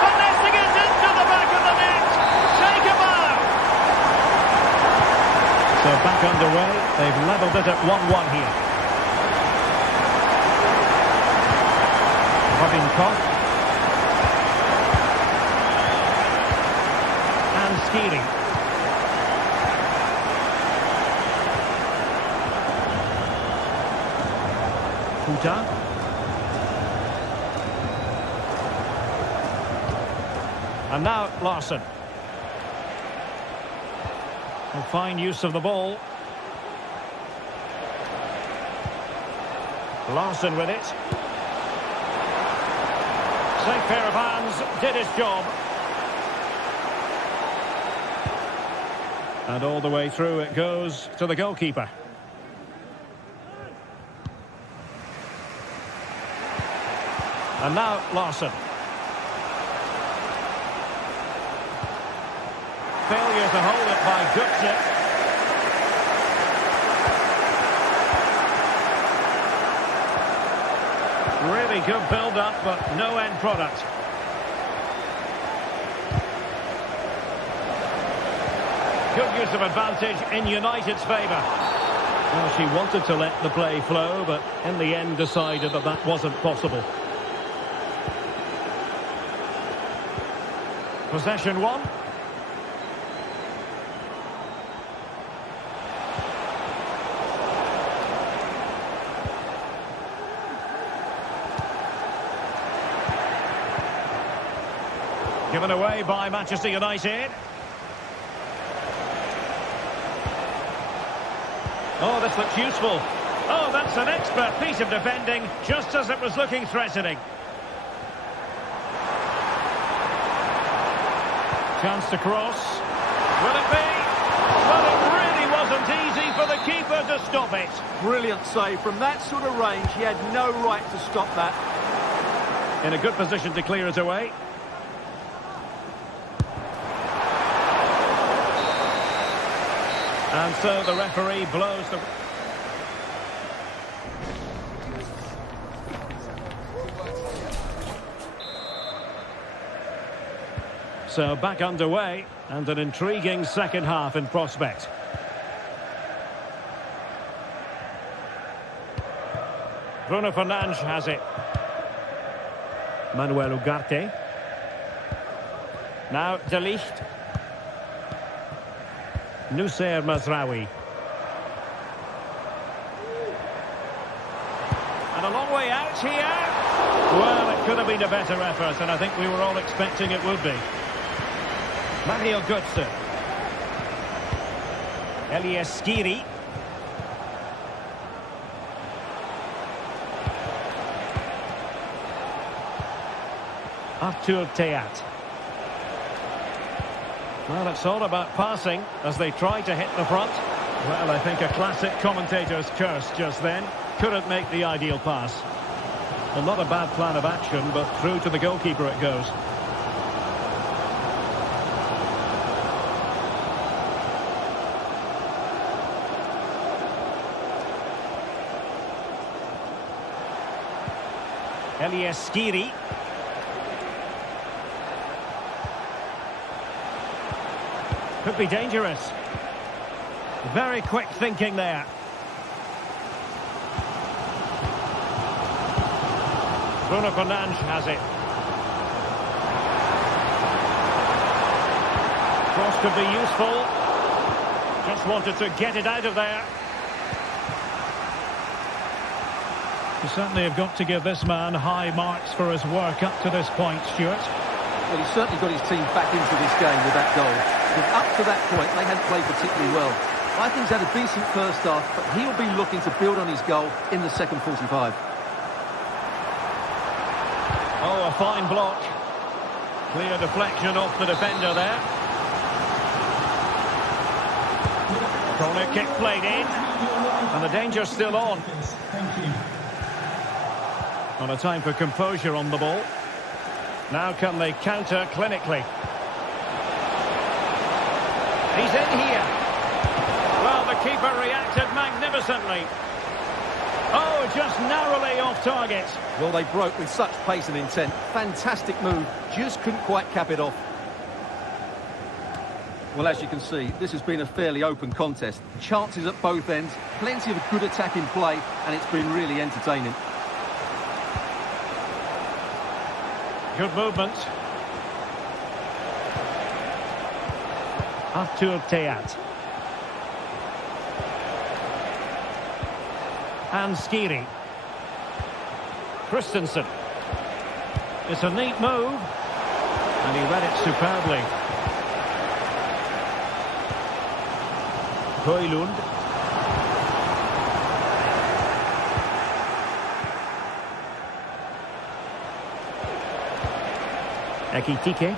Finessing it into the back of the net. Take him out. So back underway. They've levelled it at 1-1 here. Robin Koch. And Skiri. And now Larsson. A fine use of the ball. Larsson with it. Safe pair of hands, did his job. And all the way through it goes to the goalkeeper. And now Larsson. Failure to hold it by Götze. Really good build-up, but no end product. Good use of advantage in United's favour. Well, she wanted to let the play flow, but in the end decided that that wasn't possible. Possession one. Given away by Manchester United. Oh, this looks useful. Oh, that's an expert piece of defending, just as it was looking threatening. Chance to cross. Will it be? Well, it really wasn't easy for the keeper to stop it. Brilliant save. From that sort of range, he had no right to stop that. In a good position to clear it away. And so the referee blows the... So back underway, and an intriguing second half in prospect. Bruno Fernandes has it. Manuel Ugarte. Now De Ligt. Nussair Mazraoui. And a long way out here. Well, it could have been a better effort, and I think we were all expecting it would be. Mario Götze. Elias Skiri. Artur Teat. Well, it's all about passing as they try to hit the front. Well, I think a classic commentator's curse just then. Couldn't make the ideal pass. Well, not a bad plan of action, but through to the goalkeeper it goes. Elias Skiri. Could be dangerous. Very quick thinking there. Bruno Fernandes has it. Cross could be useful. Just wanted to get it out of there. You certainly have got to give this man high marks for his work up to this point, Stuart. Well, he's certainly got his team back into this game with that goal. Because up to that point, they hadn't played particularly well. I think he's had a decent first half, but he'll be looking to build on his goal in the second 45. Oh, a fine block. Clear deflection off the defender there. Corner kick played in. And the danger's still on. Not a time for composure on the ball. Now can they counter clinically? He's in here. Well, the keeper reacted magnificently. Oh, just narrowly off target. Well, they broke with such pace and intent. Fantastic move. Just couldn't quite cap it off. Well, as you can see, this has been a fairly open contest. Chances at both ends, plenty of good attack in play, and it's been really entertaining. Good movement. Artur Teat. And Skiri. Christensen. It's a neat move. And he read it superbly. Højlund. Ekitike.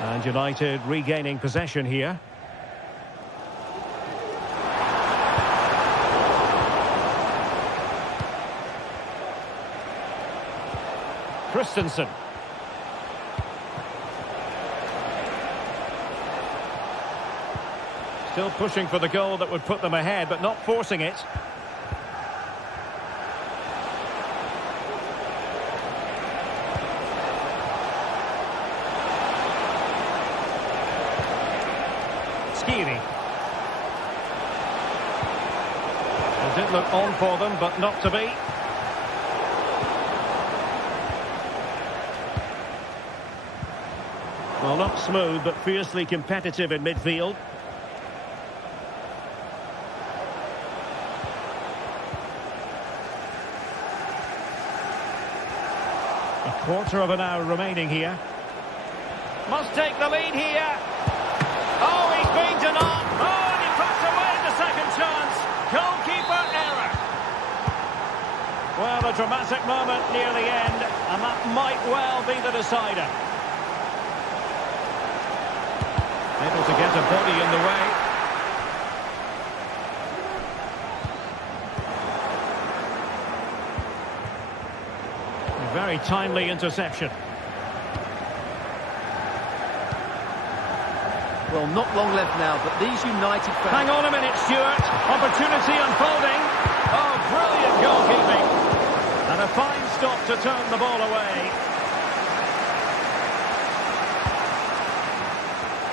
And United regaining possession here. Christensen. Still pushing for the goal that would put them ahead, but not forcing it. Skiri. It did look on for them, but not to be. Well, not smooth, but fiercely competitive in midfield. A quarter of an hour remaining here. Must take the lead here. Oh, he's been denied. Oh, and he puts away the second chance. Goalkeeper error. Well, a dramatic moment near the end, and that might well be the decider. Able to get a body in the way. A very timely interception. Well, not long left now, but these United fans... Hang on a minute, Stuart. Opportunity unfolding. Oh, brilliant goalkeeping. And a fine stop to turn the ball away.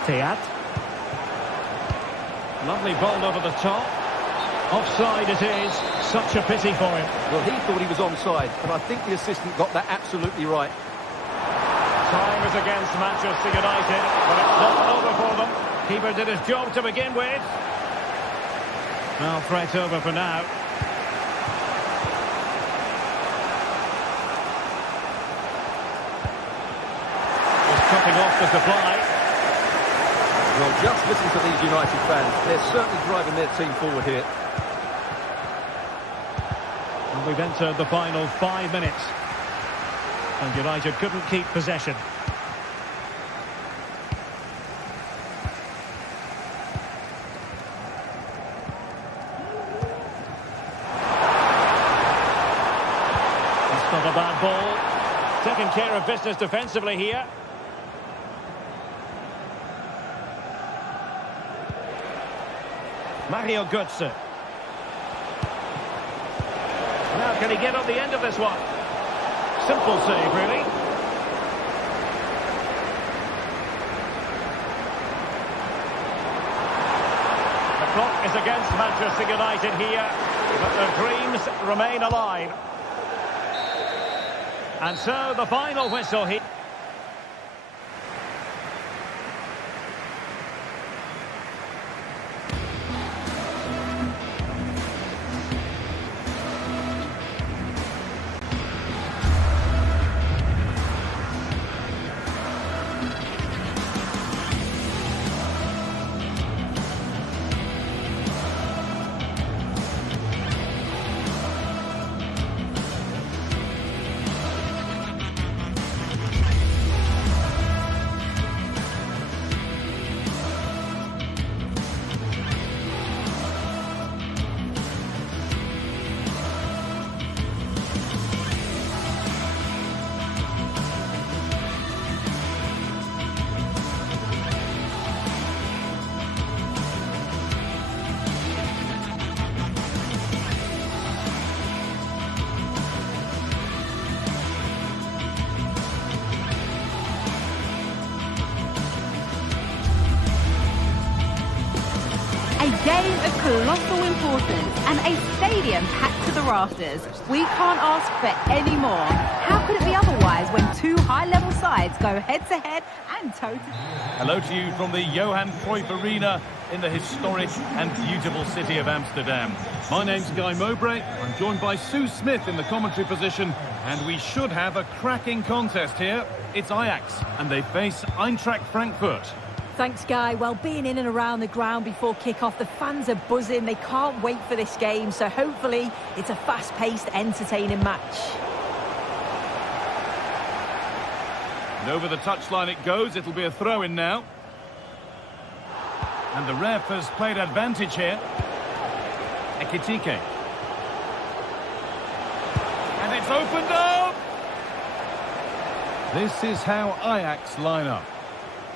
Teat. Lovely ball over the top. Offside it is. Such a pity for him. Well, he thought he was onside, but I think the assistant got that absolutely right. Time is against Manchester United, but it's not over for them. Keeper did his job to begin with. Well, threat over for now. Just cutting off the supply. Well, just listen to these United fans. They're certainly driving their team forward here. And we've entered the final 5 minutes. And United couldn't keep possession. It's not a bad ball. Taking care of business defensively here. Mario Götze. Now can he get on the end of this one? Simple save, really. The clock is against Manchester United here, but their dreams remain alive. And so the final whistle here. Game of colossal importance and a stadium packed to the rafters. We can't ask for any more. How could it be otherwise when two high-level sides go head-to-head and toe-to-toe? Hello to you from the Johan Cruyff Arena in the historic and beautiful city of Amsterdam. My name's Guy Mowbray. I'm joined by Sue Smith in the commentary position, and we should have a cracking contest here. It's Ajax, and they face Eintracht Frankfurt. Thanks, Guy. Well, being in and around the ground before kick-off, the fans are buzzing. They can't wait for this game, so hopefully it's a fast-paced, entertaining match. And over the touchline it goes. It'll be a throw-in now. And the ref has played advantage here. Ekitike. And it's opened up! This is how Ajax line up.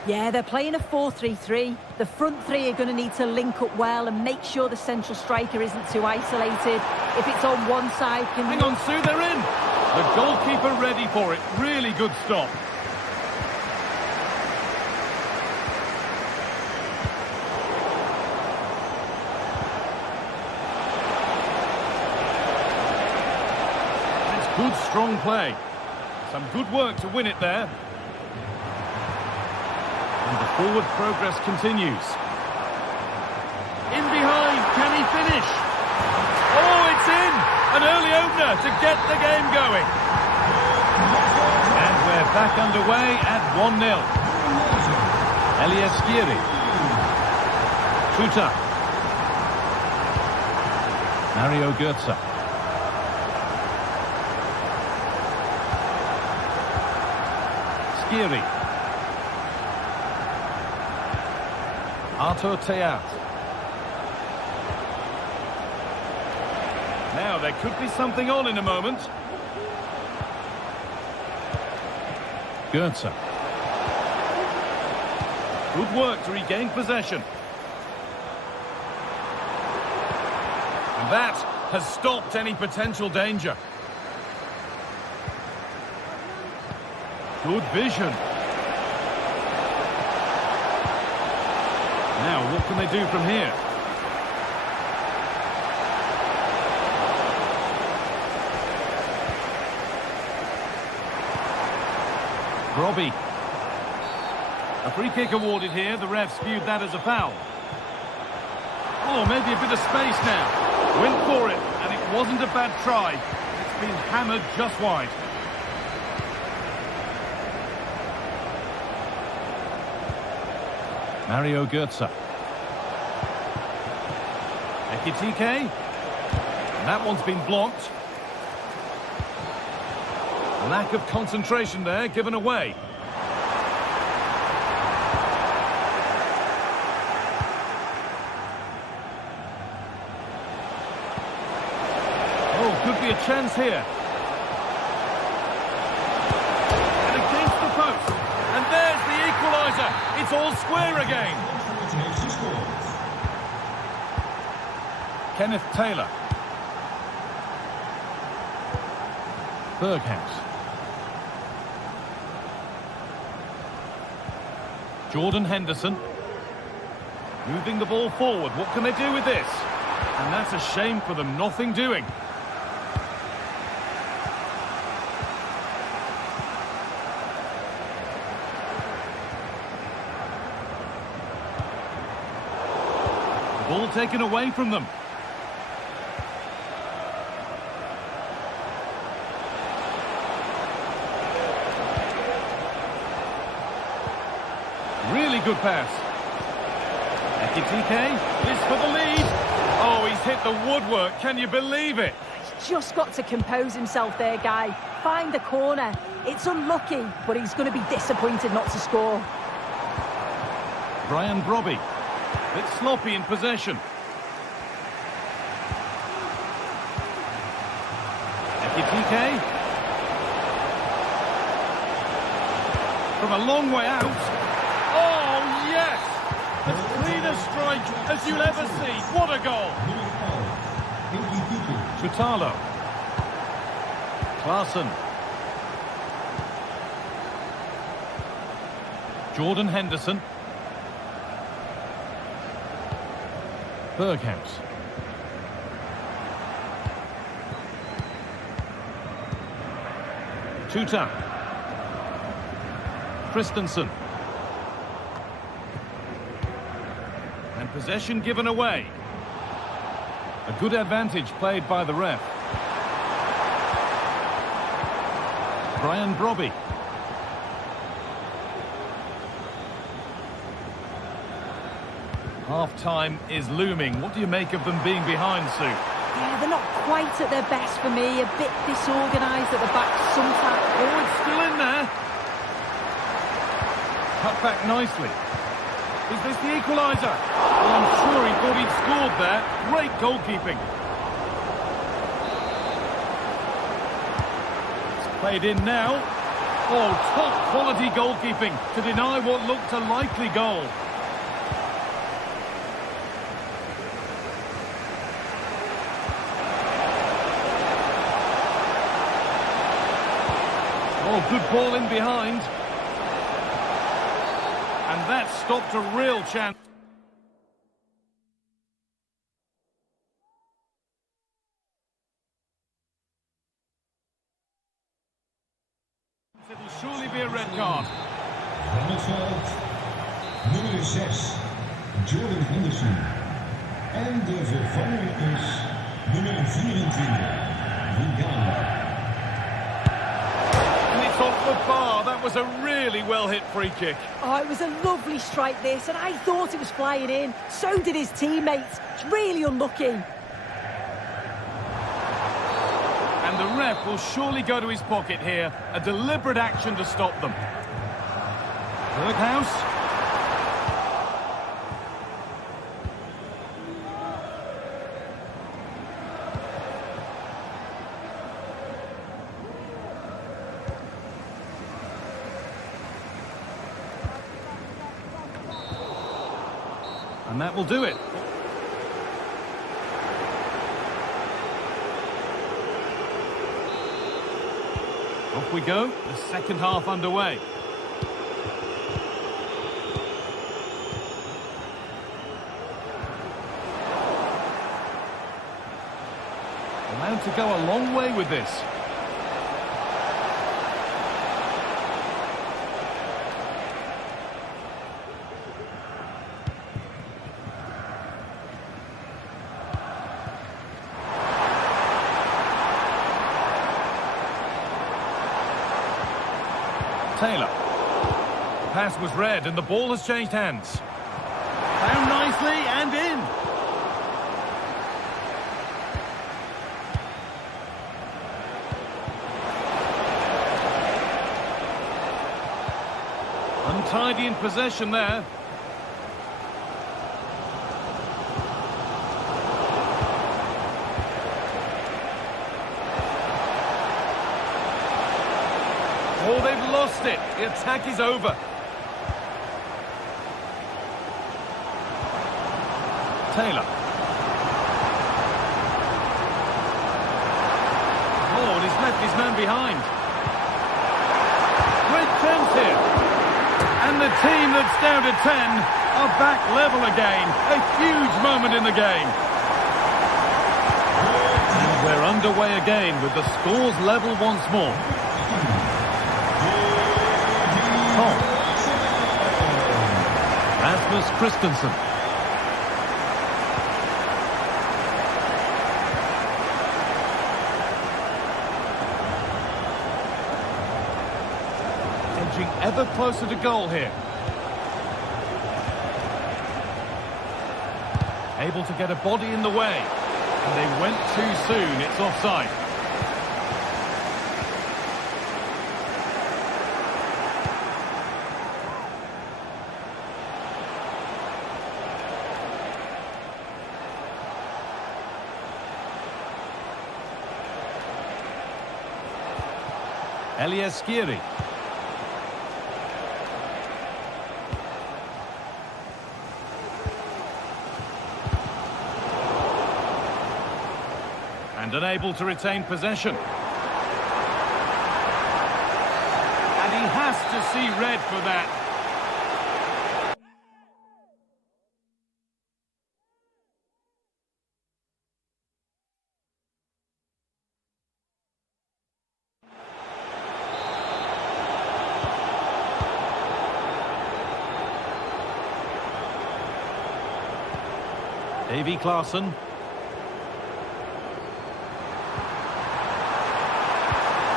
Yeah, they're playing a 4-3-3. The front three are going to need to link up well and make sure the central striker isn't too isolated. If it's on one side... Hang on, Sue, they're in! The goalkeeper ready for it. Really good stop. It's good, strong play. Some good work to win it there. And the forward progress continues. In behind, can he finish? Oh, it's in! An early opener to get the game going. And we're back underway at 1-0. Elias Skiri. Tuta. Mario Götze. Skiri. Artur Teat. Now there could be something on in a moment. Götze. Good work to regain possession. And that has stopped any potential danger. Good vision. Now, what can they do from here? Robbie. A free kick awarded here. The refs viewed that as a foul. Oh, maybe a bit of space now. Went for it, and it wasn't a bad try. It's been hammered just wide. Mario Götze. Ekitike. And that one's been blocked. Lack of concentration there, given away. Oh, could be a chance here. And against the post. And there's the equaliser. It's all square again. Kenneth Taylor. Berghuis. Jordan Henderson. Moving the ball forward. What can they do with this? And that's a shame for them. Nothing doing. Ball taken away from them. Really good pass. Ekitike, this for the lead. Oh, he's hit the woodwork. Can you believe it? He's just got to compose himself there, Guy. Find the corner. It's unlucky, but he's going to be disappointed not to score. Brian Brobby. Bit sloppy in possession. Ekitike. From a long way out. Oh, yes! As clean a strike as you'll ever see. What a goal! Chutalo. Klaassen. Jordan Henderson. Berghuis. Tuta. Christensen. And Possession given away. A good advantage played by the ref. Brian Brobby. Half-time is looming. What do you make of them being behind, Sue? Yeah, they're not quite at their best for me. A bit disorganised at the back sometimes. Oh, it's still in there. Cut back nicely. Is this the equaliser? Well, I'm sure he thought he'd scored there. Great goalkeeping. It's played in now. Oh, top quality goalkeeping to deny what looked a likely goal. Oh, good ball in behind. And that stopped a real chance. It'll surely be a red card. Van het veld, nummer 6, Jordan Henderson. En de vervanger is nummer 24, Lugano. It's off the bar. That was a really well-hit free kick. Oh, it was a lovely strike this, and I thought it was flying in. So did his teammates. It's really unlucky. And the ref will surely go to his pocket here. A deliberate action to stop them. Berghaus. And that will do it. Off we go, the second half underway. Allowed to go a long way with this. Taylor. The pass was read and the ball has changed hands. Found nicely and in. Untidy in possession there. Oh, they've lost it. The attack is over. Taylor. Oh, and he's left his man behind. Great chance here. And the team that's down to 10 are back level again. A huge moment in the game. And we're underway again with the scores level once more. Tom. Rasmus Christensen. Edging ever closer to goal here. Able to get a body in the way. And they went too soon. It's offside. Elias Skiri. And unable to retain possession. And he has to see red for that. Davy Klaassen.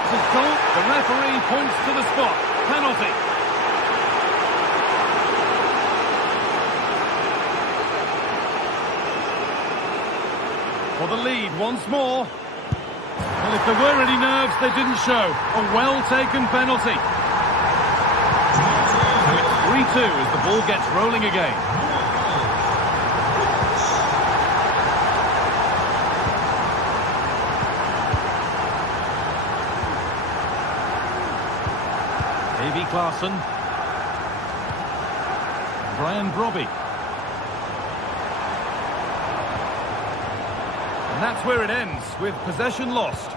It's a goal. The referee points to the spot. Penalty. For the lead once more. Well, if there were any nerves, they didn't show. A well-taken penalty. So it's 3-2 as the ball gets rolling again. Davy Klaassen. Brian Brobby. And that's where it ends, with possession lost.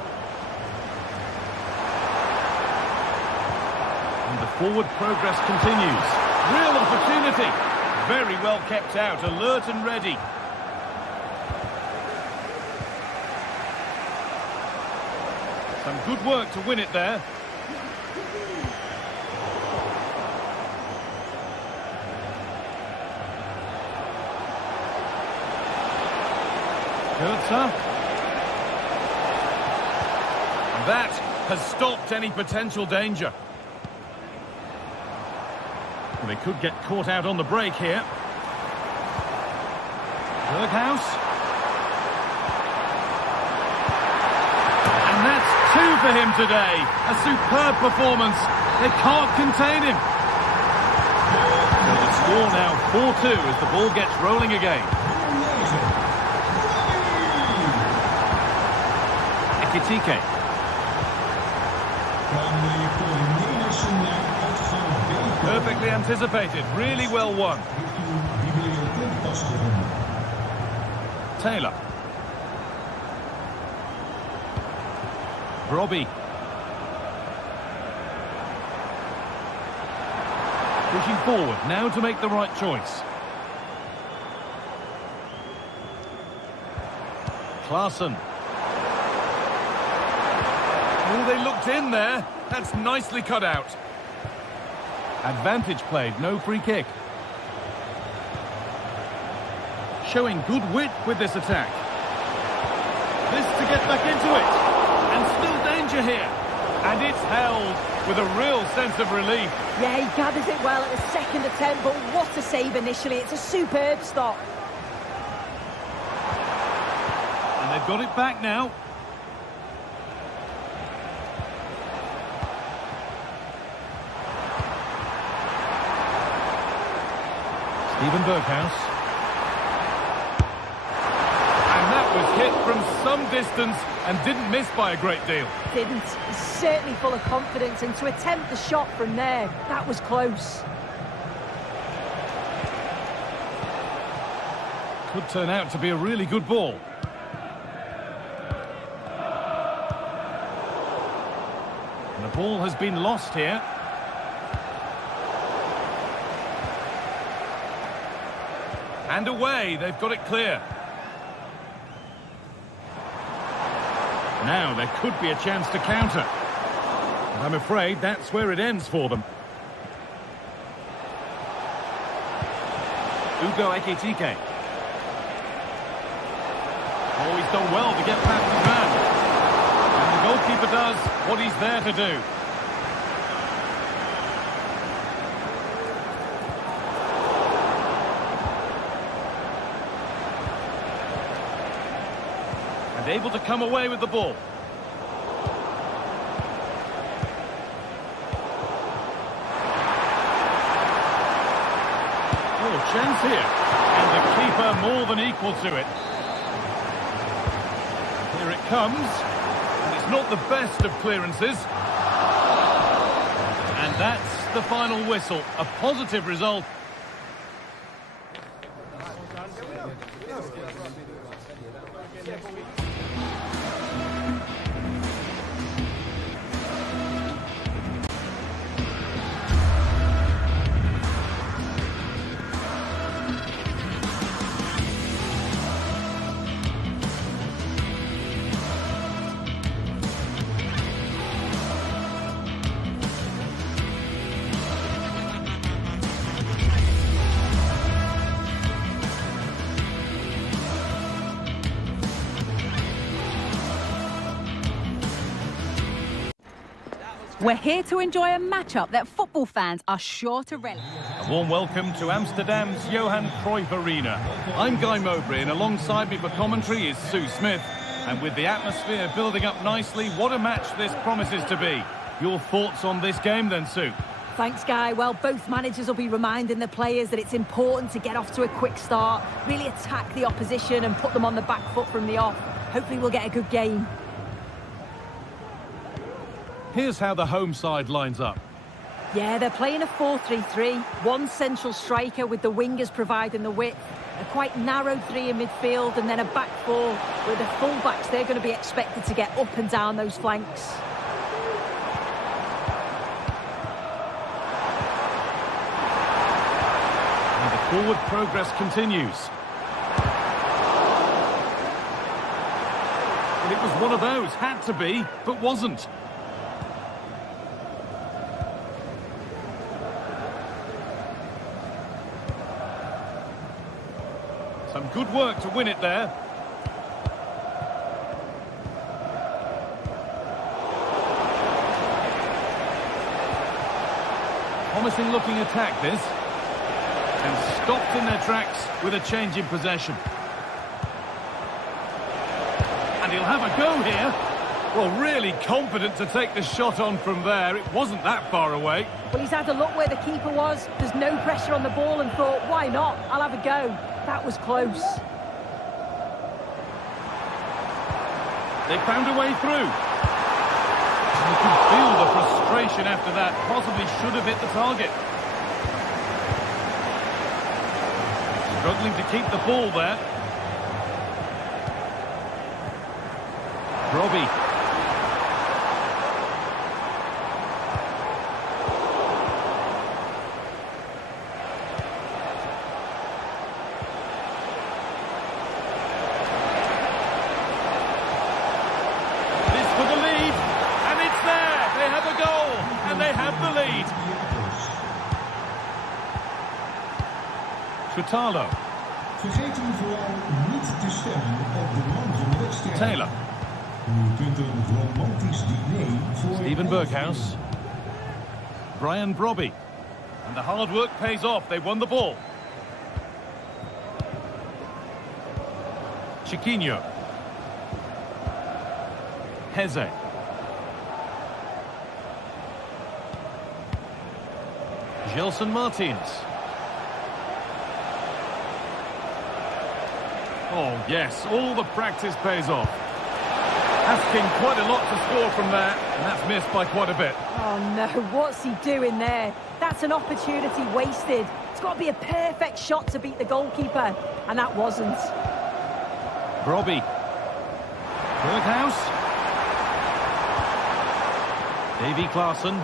And the forward progress continues. Real opportunity. Very well kept out, alert and ready. Some good work to win it there. That has stopped any potential danger. Well, they could get caught out on the break here. Berghaus. And that's 2 for him today. A superb performance. They can't contain him. So the score now 4-2 as the ball gets rolling again. Ekitike. Perfectly anticipated, really well won. Taylor. Robbie. Pushing forward, now to make the right choice. Klaassen. Oh, they looked in there. That's nicely cut out. Advantage played, no free kick. Showing good wit with this attack. This to get back into it. And still danger here. And it's held with a real sense of relief. Yeah, he gathers it well at the second attempt, but what a save initially. It's a superb stop. And they've got it back now. Steven Berghaus. And that was hit from some distance and didn't miss by a great deal. Didn't. He's certainly full of confidence, and to attempt the shot from there, that was close. Could turn out to be a really good ball. And the ball has been lost here. And away, they've got it clear. Now there could be a chance to counter. And I'm afraid that's where it ends for them. Ugo Ekitike. Oh, he's done well to get past the man. And the goalkeeper does what he's there to do. And able to come away with the ball. Oh, chance here. And the keeper more than equal to it. Here it comes. And it's not the best of clearances. And that's the final whistle. A positive result. We're here to enjoy a matchup that football fans are sure to relish. A warm welcome to Amsterdam's Johan Cruyff Arena. I'm Guy Mowbray, and alongside me for commentary is Sue Smith. And with the atmosphere building up nicely, what a match this promises to be. Your thoughts on this game then, Sue? Thanks, Guy. Well, both managers will be reminding the players that it's important to get off to a quick start, really attack the opposition and put them on the back foot from the off. Hopefully we'll get a good game. Here's how the home side lines up. Yeah, they're playing a 4-3-3. One central striker with the wingers providing the width. A quite narrow three in midfield and then a back four where the full-backs, they're going to be expected to get up and down those flanks. Forward progress continues. And it was one of those, had to be, but wasn't. Some good work to win it there. Promising looking attack this. And stopped in their tracks with a change in possession. And he'll have a go here. Well, really confident to take the shot on from there. It wasn't that far away. Well, he's had a look where the keeper was. There's no pressure on the ball and thought, why not? I'll have a go. That was close. They found a way through. You can feel the frustration after that. Possibly should have hit the target. Struggling to keep the ball there. Robbie. This for the lead, and it's there. They have a goal, and they have the lead. Chutalo. Vergeet u vooral niet te stemmen op de man van de wedstrijd. Taylor. U kunt een romantisch diner voor... Steven Berghuis. Brian Brobby. And the hard work pays off. They won the ball. Chiquinho. Heze. Gelson Martins. Oh, yes, all the practice pays off. Asking quite a lot to score from there, and that's missed by quite a bit. Oh, no, what's he doing there? That's an opportunity wasted. It's got to be a perfect shot to beat the goalkeeper, and that wasn't. Brobby. Berghuis. Davy Klaassen.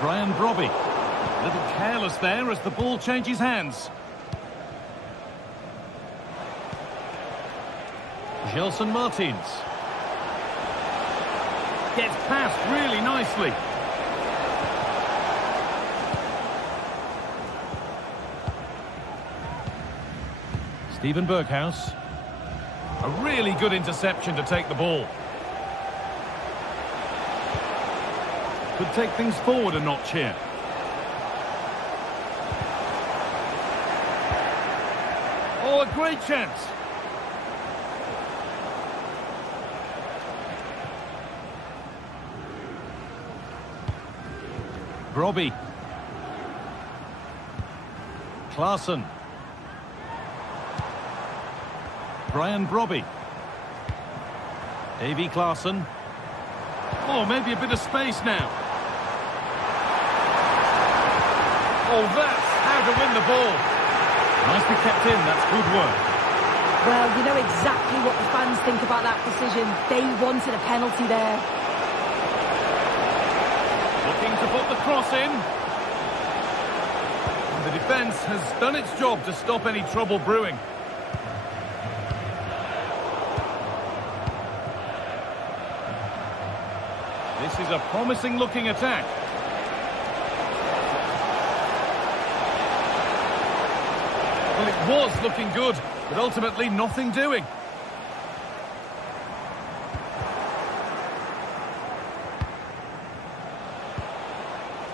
Brian Brobby. A little careless there as the ball changes hands. Gelson Martins. Gets past really nicely. Steven Berghuis. A really good interception to take the ball. Could take things forward a notch here. Oh, a great chance. Brobby. Klaassen. Brian Brobby. Davy Klaassen. Oh, maybe a bit of space now. Oh, that's how to win the ball. Nicely kept in, that's good work. Well, you know exactly what the fans think about that decision. They wanted a penalty there. Looking to put the cross in. And the defence has done its job to stop any trouble brewing. This is a promising looking attack. Well, it was looking good, but ultimately nothing doing.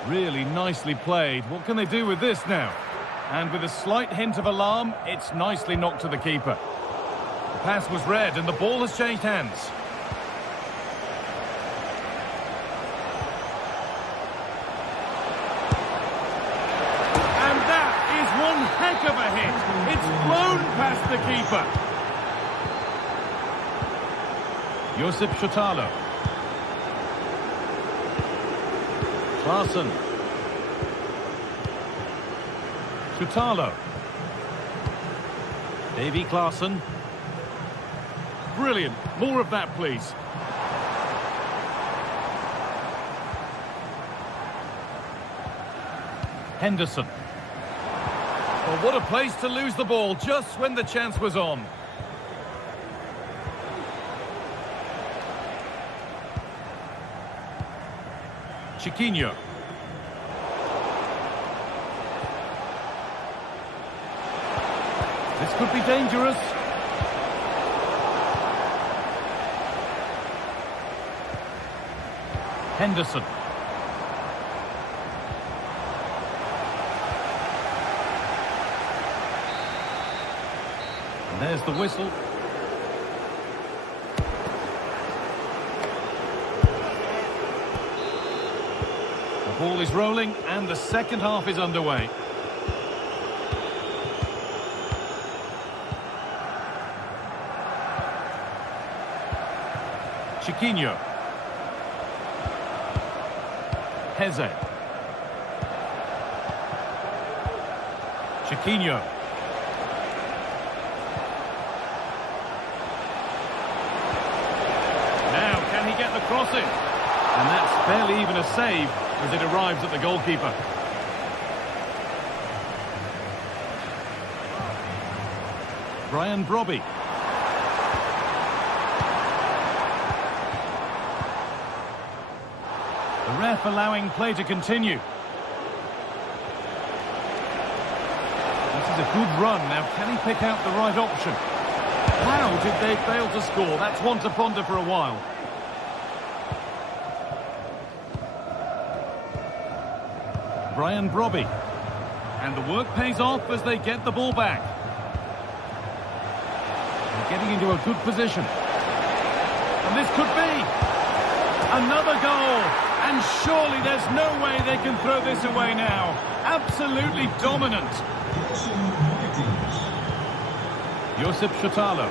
Really nicely played. What can they do with this now? And with a slight hint of alarm, it's nicely knocked to the keeper. The pass was read and the ball has changed hands. And that is one heck of a hit. It's flown past the keeper. Josip Shutalo. Klaassen. Shutalo. Davy Klaassen. Brilliant. More of that, please. Henderson. Well, what a place to lose the ball just when the chance was on. Chiquinho. This could be dangerous. Henderson. And there's the whistle. The ball is rolling and the second half is underway. Chiquinho. Heze. Chiquinho. Now, can he get the cross in? And that's barely even a save as it arrives at the goalkeeper. Brian Brobby. The ref allowing play to continue. This is a good run. Now, can he pick out the right option? How did they fail to score? That's one to ponder for a while. Brian Brobby. And the work pays off as they get the ball back. They're getting into a good position. And this could be another goal. And surely there's no way they can throw this away now. Absolutely dominant. Josip Shutalo.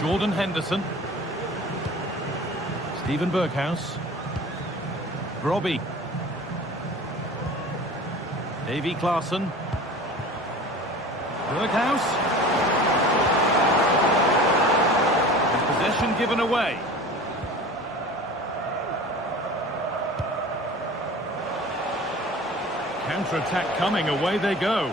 Jordan Henderson. Steven Berghuis. Brobby. Davy Klaassen. Berghuis. Possession given away. Counter-attack coming, away they go.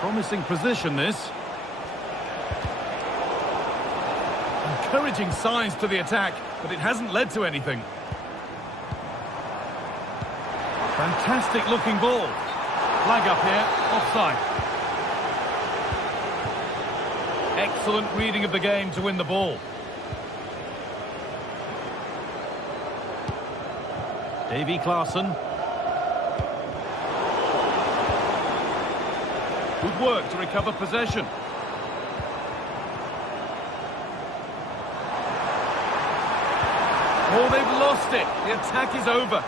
Promising position, this. Encouraging signs to the attack, but it hasn't led to anything. Fantastic looking ball. Flag up here, offside. Excellent reading of the game to win the ball. Davy Klaassen. Good work to recover possession. Oh, they've lost it. The attack is over.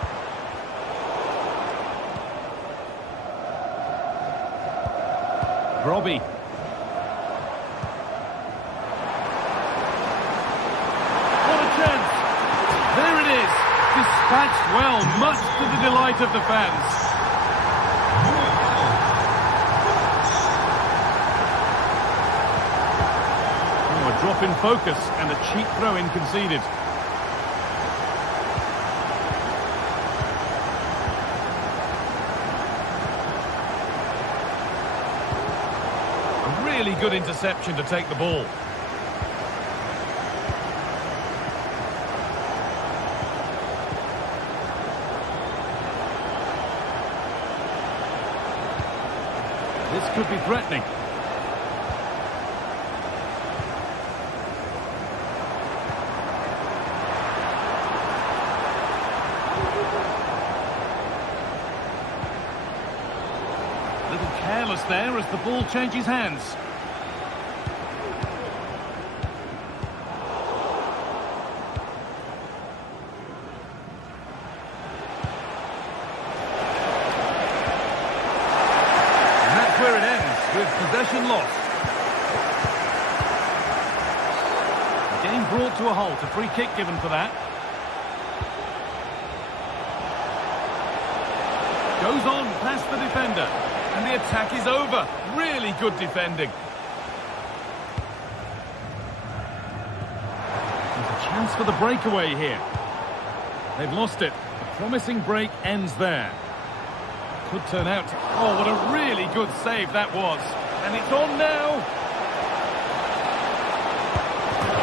Brobby. What a chance. There it is. Dispatched well, much to the delight of the fans. Oh, a drop in focus and a cheap throw-in conceded. Really good interception to take the ball. This could be threatening. Little careless there as the ball changes hands. Where it ends, with possession lost. The game brought to a halt, a free kick given for that. Goes on past the defender, and the attack is over. Really good defending. There's a chance for the breakaway here. They've lost it. A promising break ends there. Could turn out. Oh, what a really good save that was. And it's on now.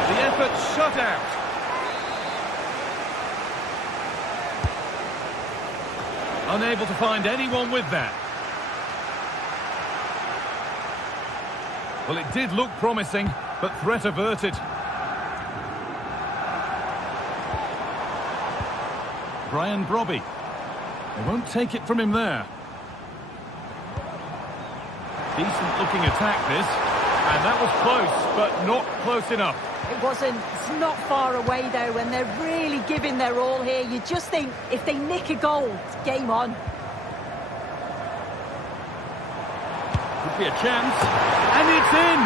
The effort shut out. Unable to find anyone with that. Well, it did look promising, but threat averted. Brian Brobby. They won't take it from him there. Decent looking attack this, and that was close, but not close enough. It wasn't. It's not far away though, and they're really giving their all here. You just think if they nick a goal, it's game on. Could be a chance, and it's in!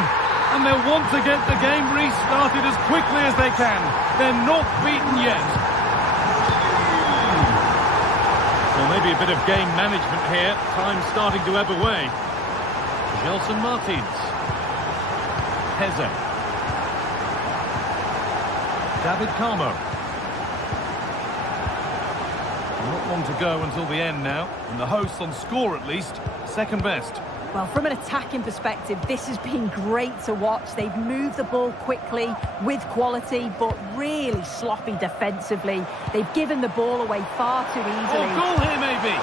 And they'll want to get the game restarted as quickly as they can. They're not beaten yet. Well, maybe a bit of game management here. Time starting to ebb away. Gelson Martins. Heze. David Carmo. Not long to go until the end now. And the hosts on score at least, second best. Well, from an attacking perspective, this has been great to watch. They've moved the ball quickly, with quality, but really sloppy defensively. They've given the ball away far too easily. Oh, goal here maybe.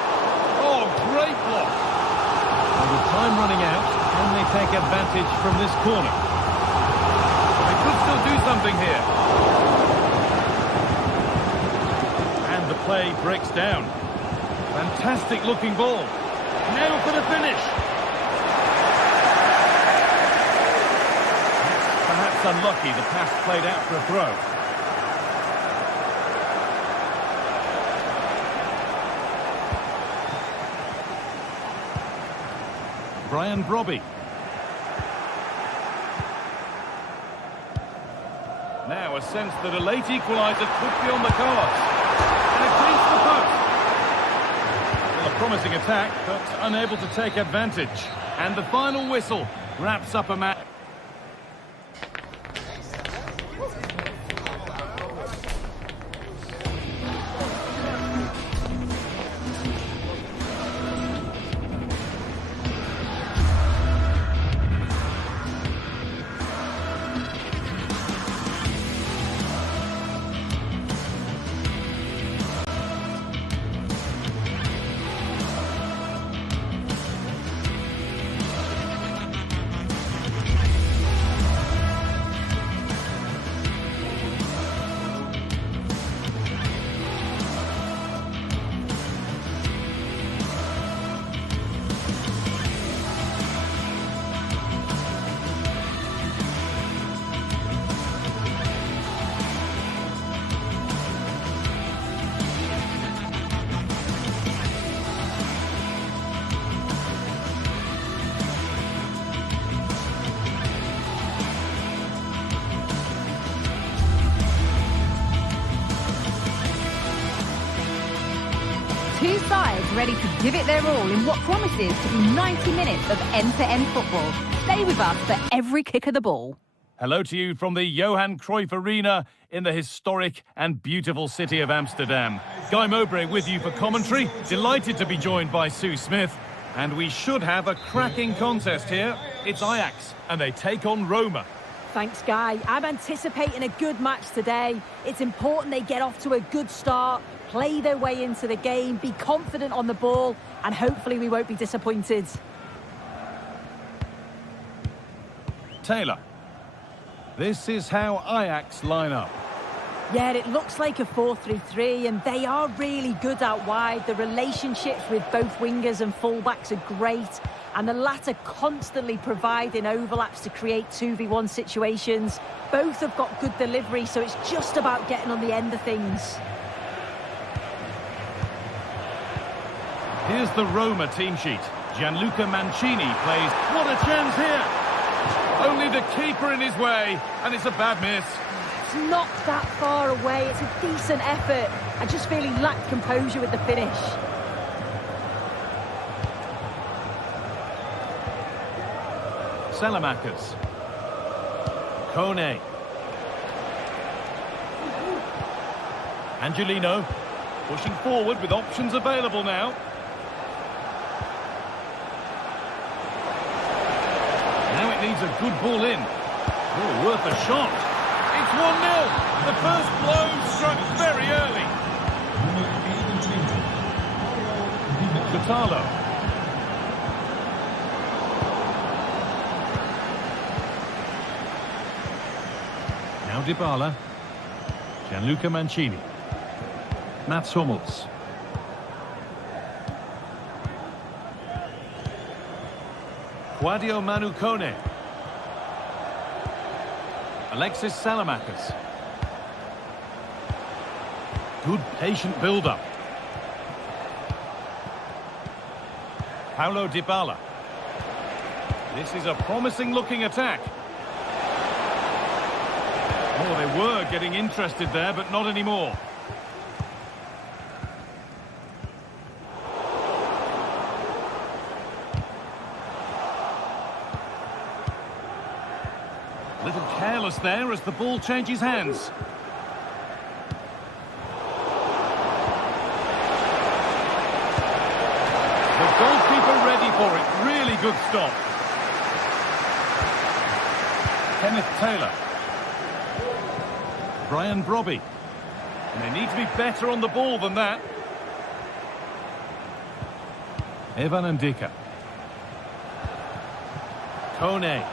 Oh, great block. And with time running out, can they take advantage from this corner? They could still do something here. And the play breaks down. Fantastic looking ball. Now for the finish. Perhaps unlucky, the pass played out for a throw. Brian Brobby. Now a sense that a late equaliser could be on the cards. And it beats the post. Well, a promising attack, but unable to take advantage. And the final whistle wraps up a match. Two sides ready to give it their all in what promises to be 90 minutes of end-to-end football. Stay with us for every kick of the ball. Hello to you from the Johan Cruyff Arena in the historic and beautiful city of Amsterdam. Guy Mowbray with you for commentary. Delighted to be joined by Sue Smith. And we should have a cracking contest here. It's Ajax, and they take on Roma. Thanks, Guy. I'm anticipating a good match today. It's important they get off to a good start, play their way into the game, be confident on the ball, and hopefully we won't be disappointed. Taylor. This is how Ajax line up. Yeah, it looks like a 4-3-3, and they are really good out wide. The relationships with both wingers and fullbacks are great, and the latter constantly providing overlaps to create 2v1 situations. Both have got good delivery, so it's just about getting on the end of things. Here's the Roma team sheet. Gianluca Mancini plays. What a chance here! Only the keeper in his way, and it's a bad miss. It's not that far away. It's a decent effort. I just feel he lacked composure with the finish. Salamakers. Kone. Angelino. Pushing forward with options available now. Now it needs a good ball in. Oh, worth a shot. It's 1-0. The first blow struck very early. Gatalo. Now Dybala. Gianluca Mancini. Mats Hummels. Quadio Manu Kone. Alexis Salamakers. Good patient build-up. Paulo Dybala. This is a promising-looking attack. Oh, they were getting interested there, but not anymore. Little careless there as the ball changes hands. The goalkeeper ready for it. Really good stop. Kenneth Taylor. Brian Brobby. And they need to be better on the ball than that. Evan Ndika. Kone.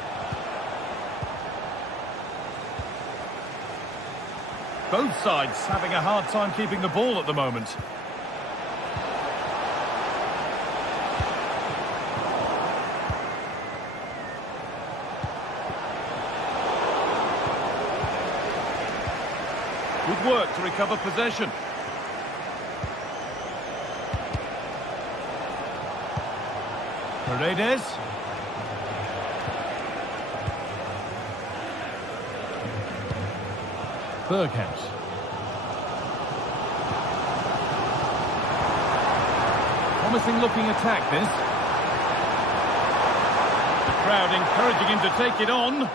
Both sides having a hard time keeping the ball at the moment. Good work to recover possession. Paredes. Berghouse. Promising looking attack this. The crowd encouraging him to take it on.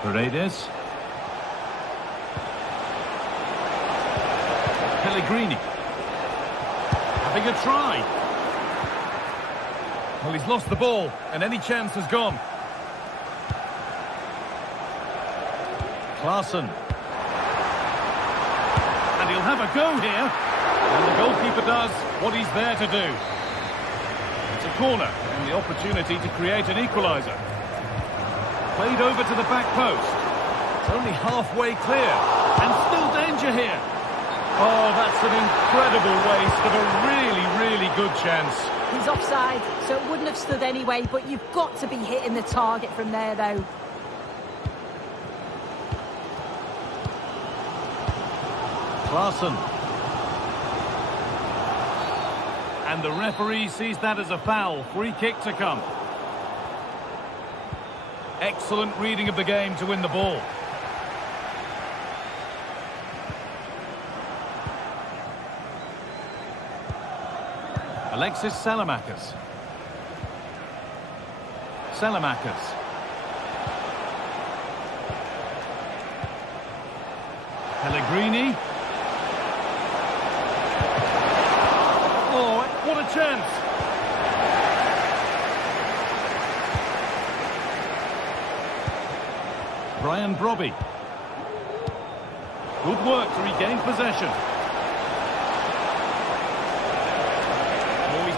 Paredes. Pellegrini. Having a try. Well, he's lost the ball, and any chance has gone. Klaassen. And he'll have a go here. And the goalkeeper does what he's there to do. It's a corner, and the opportunity to create an equaliser. Played over to the back post. It's only halfway clear. And still danger here. Oh, that's an incredible waste of a really, really good chance. He's offside, so it wouldn't have stood anyway, but you've got to be hitting the target from there, though. Klaassen. And the referee sees that as a foul. Free kick to come. Excellent reading of the game to win the ball. Alexis Salamakers. Salamakers. Pellegrini. Oh, what a chance! Brian Brobby. Good work to regain possession.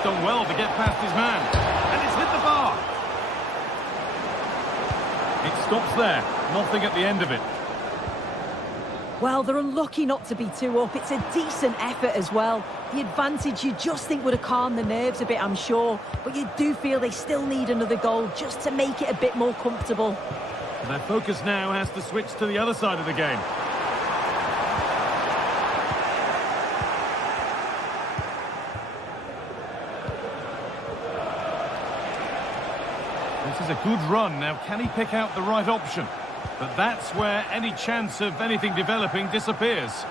done well to get past his man. And it's hit the bar. It stops there. Nothing at the end of it. Well, they're unlucky not to be 2 up. It's a decent effort as well. The advantage you just think would have calmed the nerves a bit, I'm sure. But you do feel they still need another goal just to make it a bit more comfortable. And their focus now has to switch to the other side of the game. This is a good run. Now, can he pick out the right option? But that's where any chance of anything developing disappears.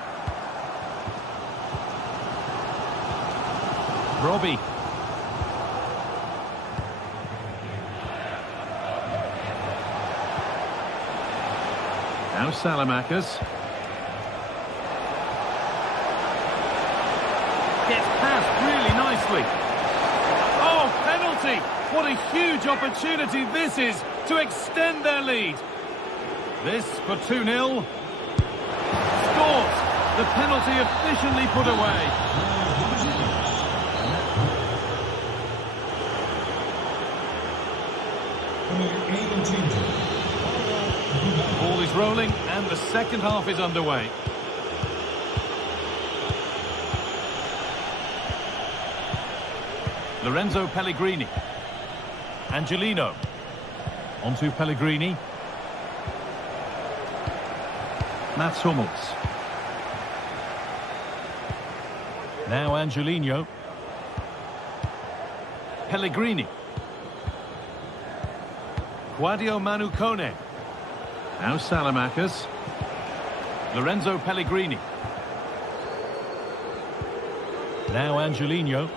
Robbie. Now Salamakers. Gets past really nicely. Oh, penalty! What a huge opportunity this is to extend their lead. This for 2-0. Scores! The penalty efficiently put away. Ball is rolling and the second half is underway. Lorenzo Pellegrini. Angelino. Onto Pellegrini. Mats Hummels. Now Angelino. Pellegrini. Guadio Manu Kone. Now Salamakers. Lorenzo Pellegrini. Now Angelino.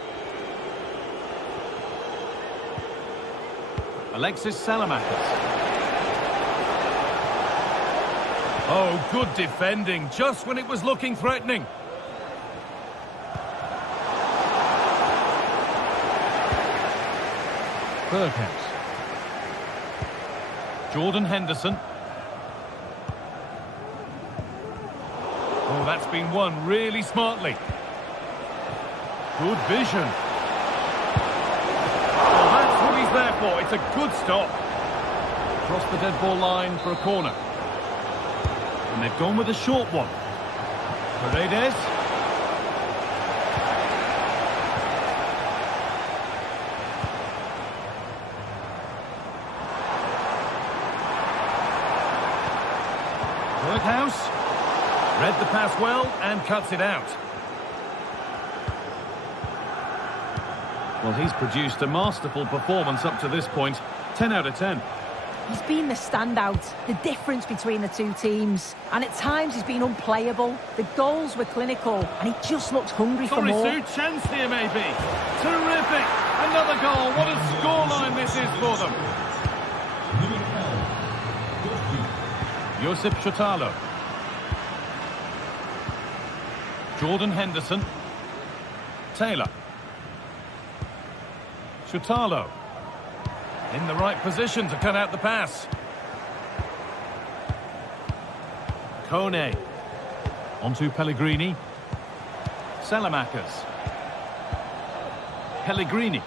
Alexis Salamakers. Oh, good defending, just when it was looking threatening. Berghouse. Jordan Henderson. Oh, that's been won really smartly. Good vision. Well, that's what he's there for. It's a good stop. Across the dead ball line for a corner. And they've gone with a short one. Paredes. Berghouse. Read the pass well and cuts it out. Well, he's produced a masterful performance up to this point. 10 out of 10. He's been the standout, the difference between the two teams. And at times he's been unplayable. The goals were clinical and he just looks hungry for more. Sue, chance here maybe. Terrific. Another goal. What a scoreline this is for them. Josip Chotalo. Jordan Henderson. Taylor. Chotalo. In the right position to cut out the pass. Kone. Onto Pellegrini. Salamakers. Pellegrini.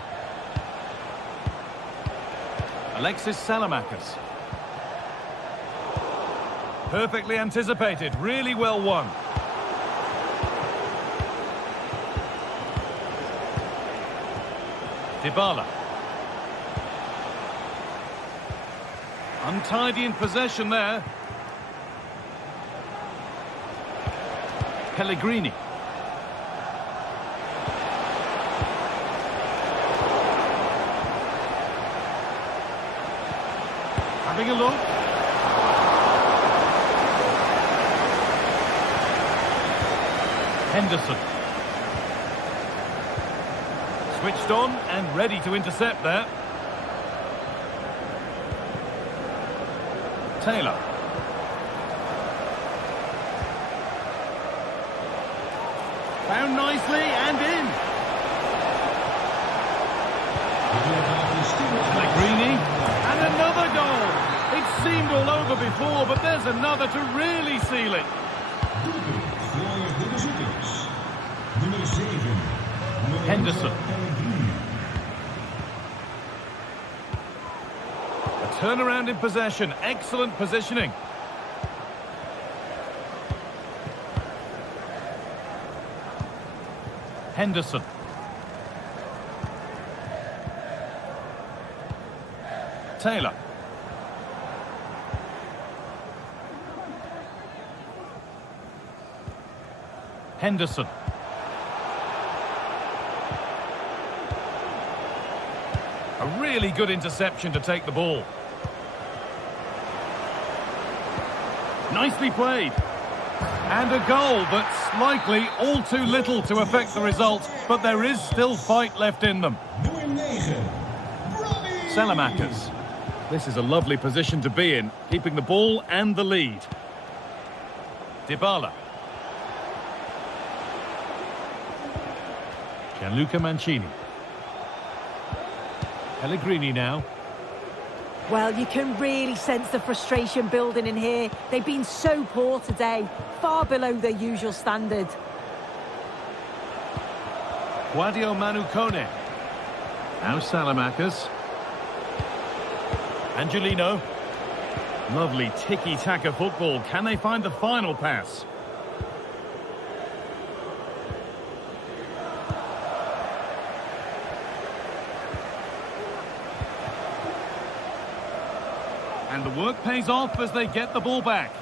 Alexis Salamakers. Perfectly anticipated, really well won. Dybala. Untidy in possession there. Pellegrini. Having a look. Henderson. Switched on and ready to intercept there. Taylor. Found nicely and in. Pellegrini. And another goal. It seemed all over before, but there's another to really seal it. Henderson. A turnaround in possession. Excellent positioning. Henderson. Taylor. Henderson. A really good interception to take the ball. Nicely played. And a goal that's likely all too little to affect the result, but there is still fight left in them. Salamakers. This is a lovely position to be in, keeping the ball and the lead. Dybala. Gianluca Mancini. Pellegrini now. Well, you can really sense the frustration building in here. They've been so poor today, far below their usual standard. Guadio Manu Kone. Now Salamakers. Angelino. Lovely tiki-taka football. Can they find the final pass? And the work pays off as they get the ball back.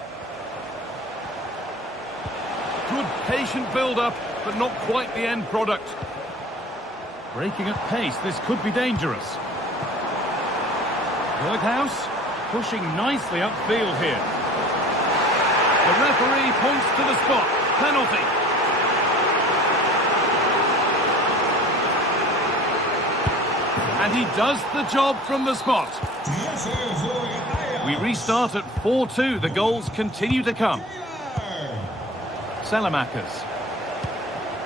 Good patient build-up, but not quite the end product. Breaking at pace, this could be dangerous. Berghaus pushing nicely upfield here. The referee points to the spot. Penalty. And he does the job from the spot. We restart at 4-2. The goals continue to come. Salamakers.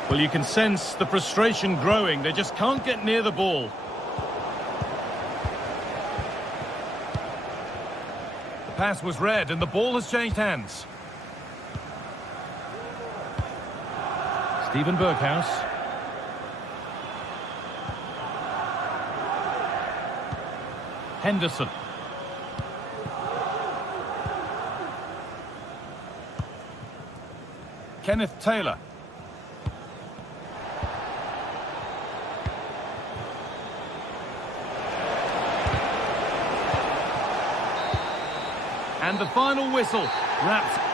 Well, you can sense the frustration growing. They just can't get near the ball. The pass was read and the ball has changed hands. Steven Berghaus. Henderson. Kenneth Taylor. And the final whistle. Wrapped.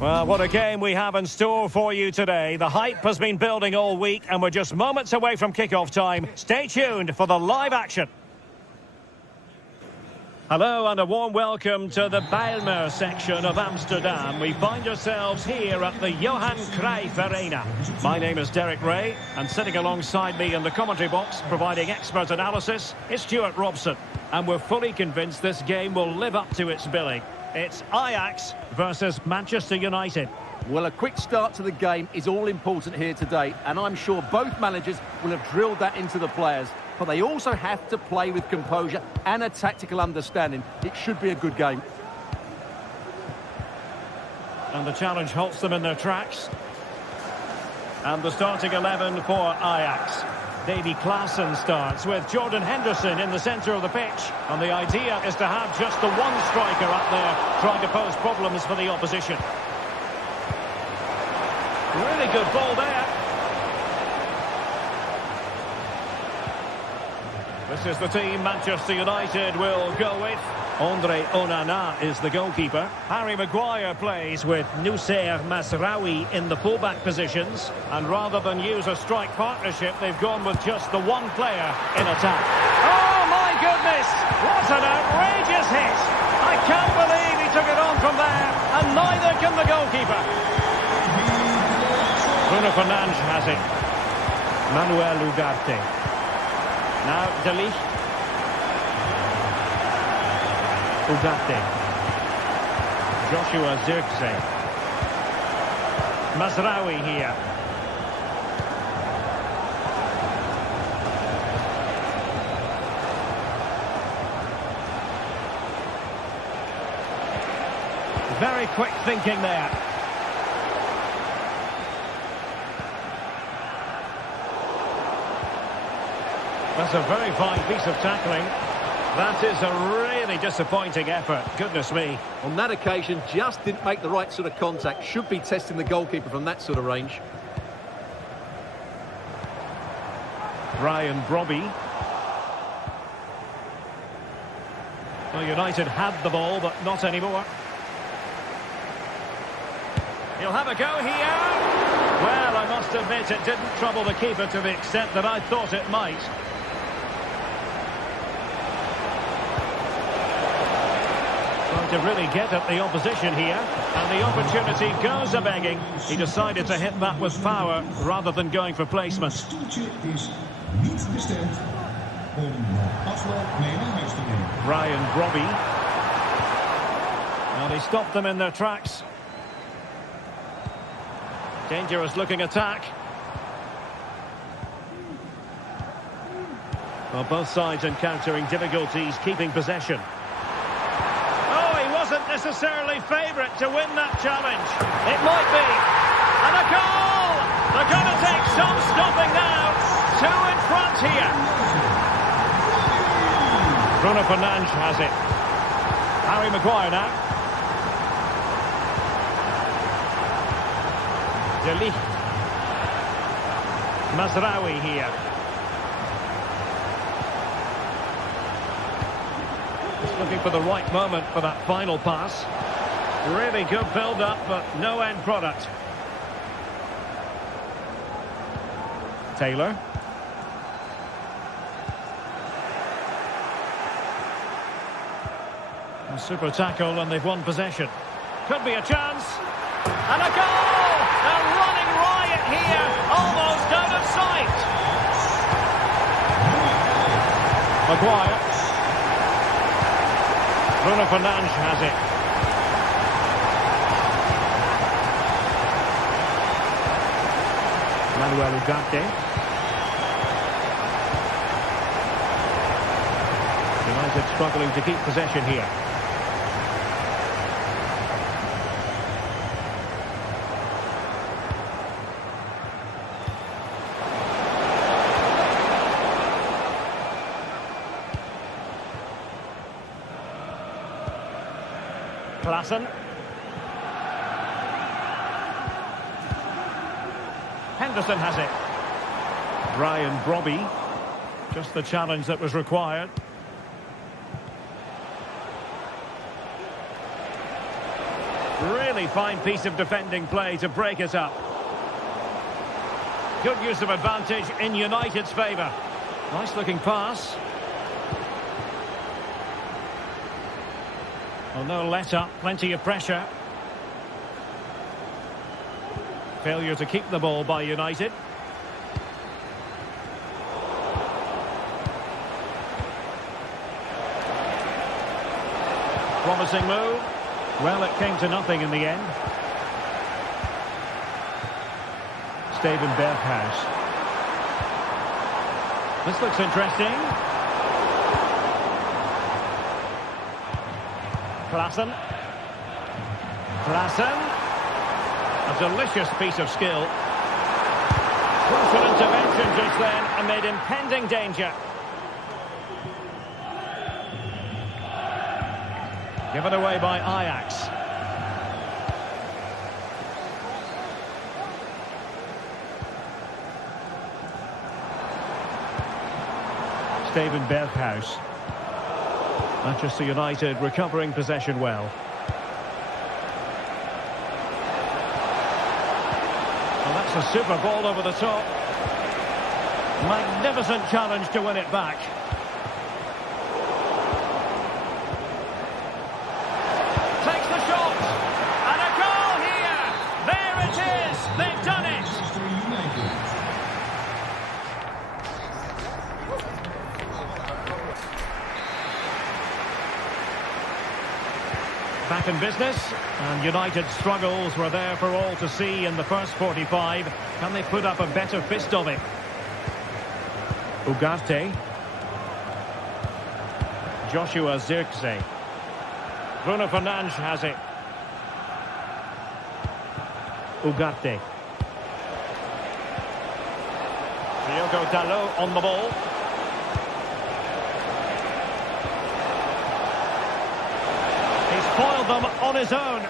Well, what a game we have in store for you today. The hype has been building all week and we're just moments away from kickoff time. Stay tuned for the live action. Hello and a warm welcome to the Bijlmer section of Amsterdam. We find ourselves here at the Johan Cruijff Arena. My name is Derek Ray and sitting alongside me in the commentary box providing expert analysis is Stuart Robson. And we're fully convinced this game will live up to its billing. It's Ajax versus Manchester United. Well, a quick start to the game is all important here today, and I'm sure both managers will have drilled that into the players. But they also have to play with composure and a tactical understanding. It should be a good game. And the challenge halts them in their tracks. And the starting 11 for Ajax. Davy Klaassen starts with Jordan Henderson in the centre of the pitch. And the idea is to have just the one striker up there trying to pose problems for the opposition. Really good ball there. This is the team Manchester United will go with. Andre Onana is the goalkeeper. Harry Maguire plays with Noussair Mazraoui in the fullback positions. And rather than use a strike partnership, they've gone with just the one player in attack. Oh, my goodness! What an outrageous hit! I can't believe he took it on from there, and neither can the goalkeeper. Bruno Fernandes has it. Manuel Ugarte. Now De Ligt. Ugarte. Joshua Zirkzee. Mazraoui here. Very quick thinking there. That's a very fine piece of tackling. That is a really disappointing effort. Goodness me. On that occasion, just didn't make the right sort of contact. Should be testing the goalkeeper from that sort of range. Ryan Brobby. Well, United had the ball, but not anymore. He'll have a go here. Well, I must admit it didn't trouble the keeper to the extent that I thought it might. To really get at the opposition here, and the opportunity goes a-begging. He decided to hit that with power rather than going for placement. Ryan Brobby. Well, he stopped them in their tracks. Dangerous looking attack. Well, both sides encountering difficulties keeping possession. Wasn't necessarily favourite to win that challenge. It might be. And a goal! They're going to take some stopping now. Two in front here. Bruno Fernandes has it. Harry Maguire now. De Ligt. Mazraoui here. Looking for the right moment for that final pass. Really good build-up, but no end product. Taylor. A super tackle, and they've won possession. Could be a chance. And a goal! They're running riot here, almost out of sight. Maguire. Bruno Fernandes has it. Manuel Ugarte. United struggling to keep possession here. Klaassen. Henderson has it. Ryan Brobby. Just the challenge that was required. Really fine piece of defending play to break it up. Good use of advantage in United's favour. Nice looking pass. Well, no let-up, plenty of pressure. Failure to keep the ball by United. Promising move. Well, it came to nothing in the end. Steven Berghuis. This looks interesting. Klaassen. A delicious piece of skill. Crucial intervention just then amid impending danger. Given away by Ajax. Steven Berghuis. Manchester United recovering possession well. Well, that's a super ball over the top. Magnificent challenge to win it back. Takes the shot. And a goal here. There it is. They've done it. Back in business, and United's struggles were there for all to see in the first 45. Can they put up a better fist of it? Ugarte. Joshua Zirkzee. Bruno Fernandes has it. Ugarte. Diogo Dalot on the ball. Foiled them on his own.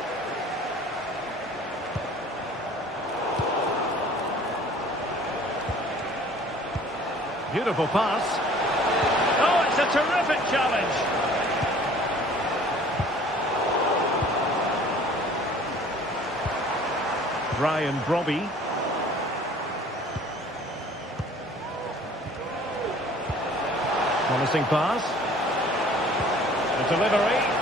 Beautiful pass. Oh, it's a terrific challenge. Brian Brobby. Promising pass. The delivery.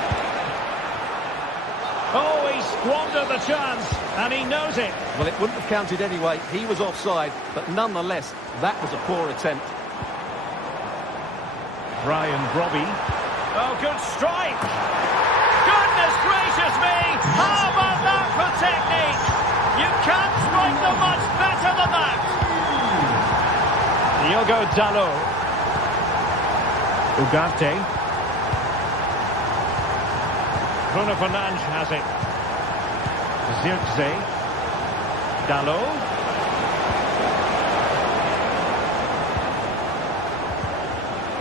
Oh, he squandered the chance, and he knows it. Well, it wouldn't have counted anyway. He was offside, but nonetheless, that was a poor attempt. Brian Brobby. Oh, good strike. Goodness gracious me. How about that for technique? You can't strike them much better than that. Diogo Dalot. Ugarte. Bruno Fernandes has it. Zirkzee. Dalot.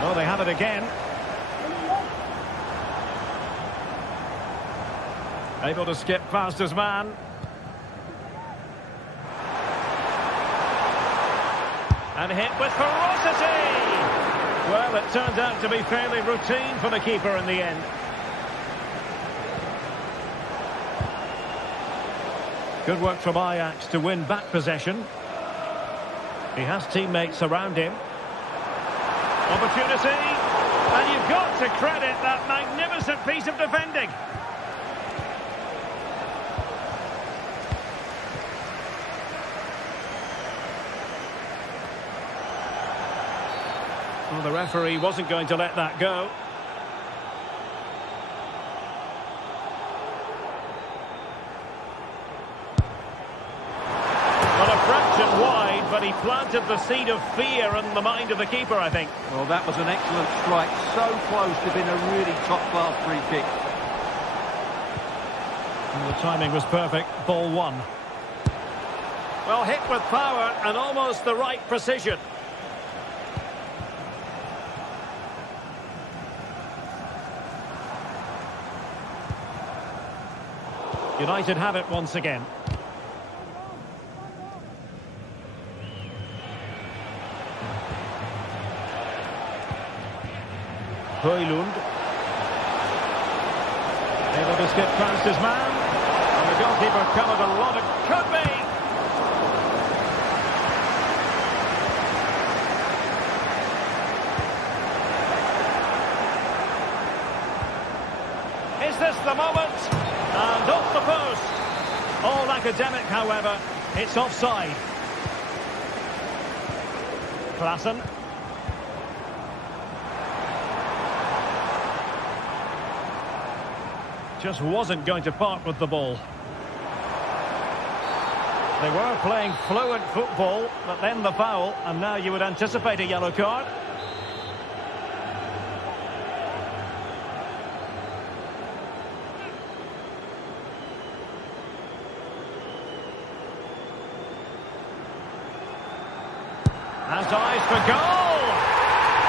Oh, they have it again. Able to skip past his man. And hit with ferocity. Well, it turns out to be fairly routine for the keeper in the end. Good work from Ajax to win back possession. He has teammates around him. Opportunity. And you've got to credit that magnificent piece of defending. Well, the referee wasn't going to let that go. Wide, but he planted the seed of fear in the mind of the keeper, I think. Well, that was an excellent strike. So close to being a really top-class free kick. And the timing was perfect. Ball one. Well, hit with power and almost the right precision. United have it once again. Højlund. Able to skip past his man. And the goalkeeper covered a lot of... Could be! Is this the moment? And off the post. All academic, however. It's offside. Klaassen. Just wasn't going to part with the ball. They were playing fluent football, but then the foul, and now you would anticipate a yellow card. Has eyes for goal!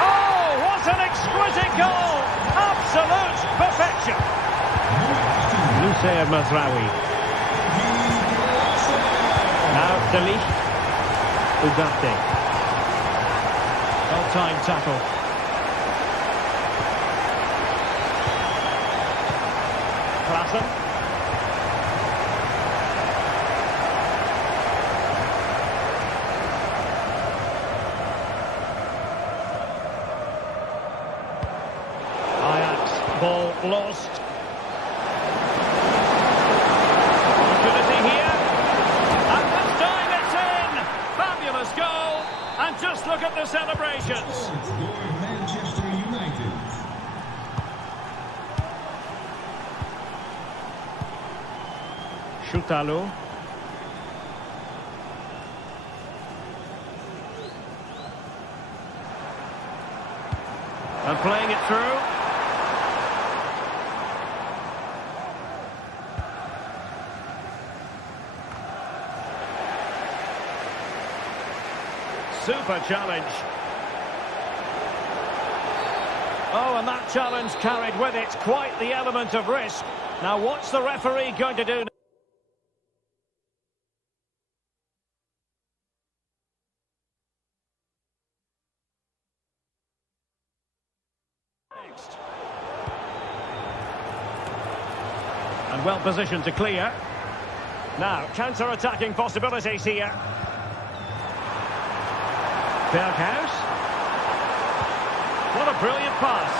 Oh, what an exquisite goal! Absolute perfection! Lucia Mazraoui. Now Delich. Ugarte. Well-timed tackle. Klassen. Ajax, ball lost. Opportunity here. And this time it's in! Fabulous goal! And just look at the celebrations. Scoring Manchester United. Schutalo. And playing it through. Super challenge. Oh, and that challenge carried with it quite the element of risk. Now, what's the referee going to do next? And well positioned to clear. Now, counter-attacking possibilities here. Berghuis. What a brilliant pass.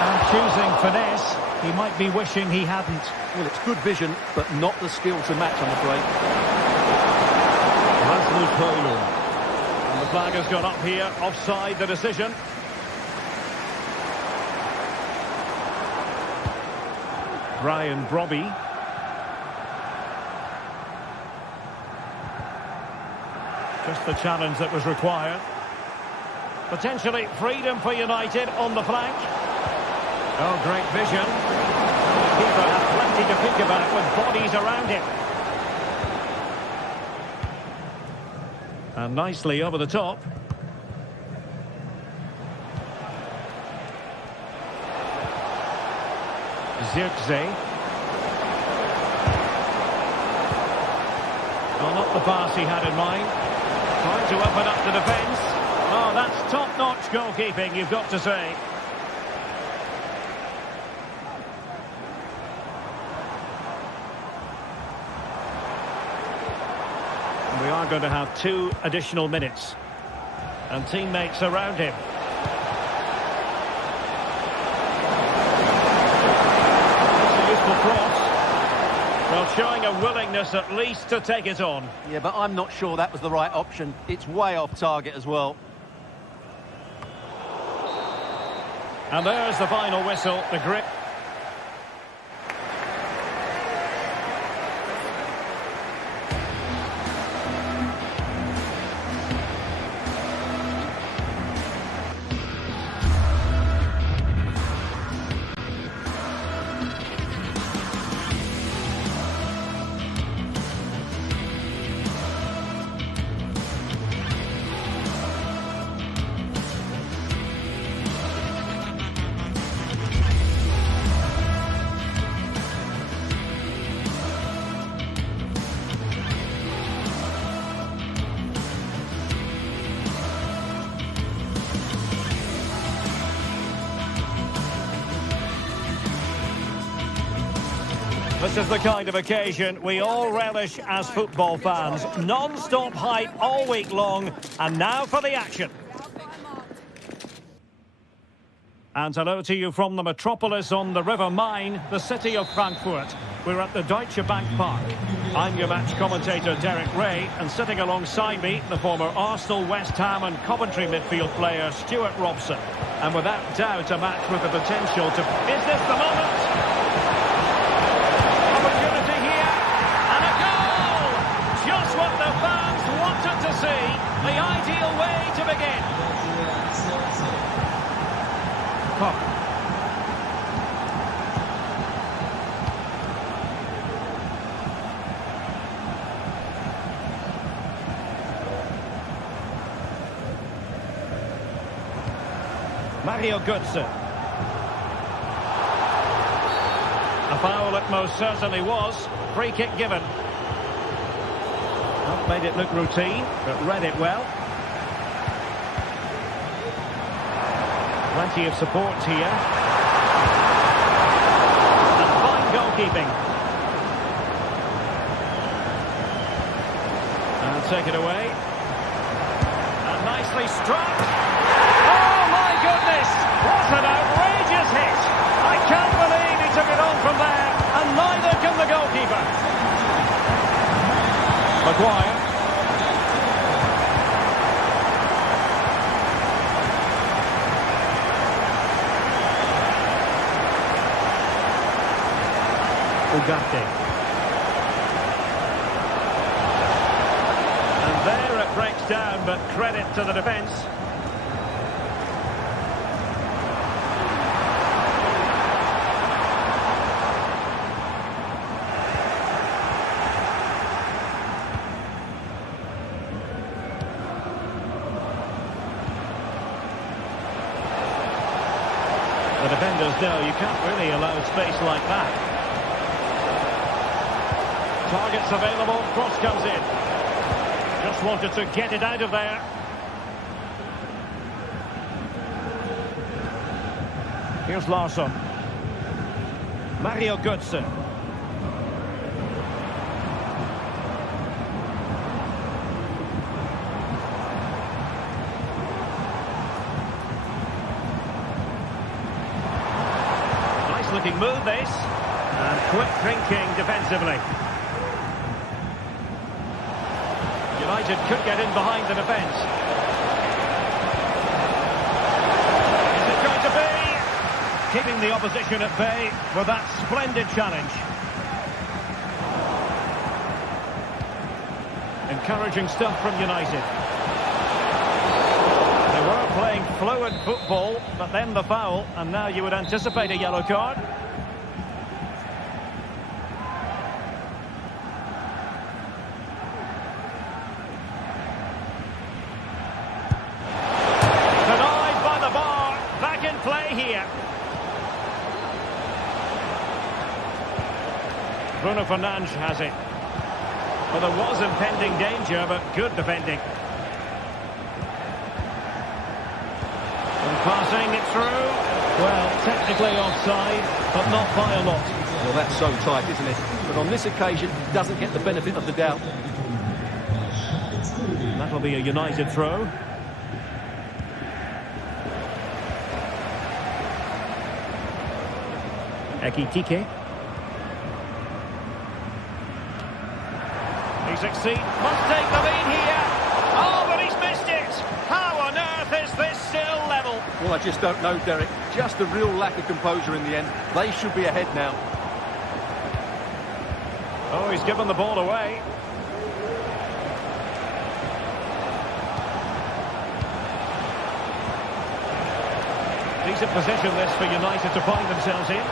And choosing finesse, he might be wishing he hadn't. Well, it's good vision, but not the skill to match, I'm afraid. Rasmus Højlund. And the flag has gone up here, offside the decision. Brian Brobby. Just the challenge that was required. Potentially freedom for United on the flank. Oh, great vision. The keeper had plenty to think about with bodies around him. And nicely over the top. Zirkzee. Well, not the pass he had in mind. Trying to open up the defence. Oh, that's top-notch goalkeeping, you've got to say. We are going to have 2 additional minutes. And teammates around him. It's a useful cross. Well, showing a willingness at least to take it on. Yeah, but I'm not sure that was the right option. It's way off target as well. And there's the final whistle, the grip. This is the kind of occasion we all relish as football fans. Non-stop hype all week long, and now for the action. And hello to you from the metropolis on the River Main, the city of Frankfurt. We're at the Deutsche Bank Park. I'm your match commentator Derek Ray, and sitting alongside me, the former Arsenal, West Ham and Coventry midfield player Stuart Robson. And without doubt, a match with the potential to... Is this the moment? see, the ideal way to begin. Cock. Mario Götze. A foul it most certainly was. Free kick given. Not made it look routine, but read it well. Plenty of support here. And fine goalkeeping. And take it away. And nicely struck. Oh my goodness! What an outrageous hit! I can't believe he took it on from there, and neither can the goalkeeper. Maguire. Ugarte. And there it breaks down, but credit to the defence. The defenders know you can't really allow space like that. Targets available, cross comes in. Just wanted to get it out of there. Here's Larsson. Mario Götze. Nice looking move this. And quick thinking defensively. United could get in behind the defence. Is it going to be? Keeping the opposition at bay with that splendid challenge. Encouraging stuff from United. They were playing fluid football, but then the foul, and now you would anticipate a yellow card. Bruno Fernandes has it. Well, there was impending danger, but good defending. And passing it through. Well, technically offside, but not by a lot. Well, that's so tight, isn't it? But on this occasion, doesn't get the benefit of the doubt. That'll be a United throw. Ekitike. He succeeds. Must take the lead here. Oh, but he's missed it. How on earth is this still level? Well, I just don't know, Derek. Just a real lack of composure in the end. They should be ahead now. Oh, he's given the ball away. Decent position this for United to find themselves in.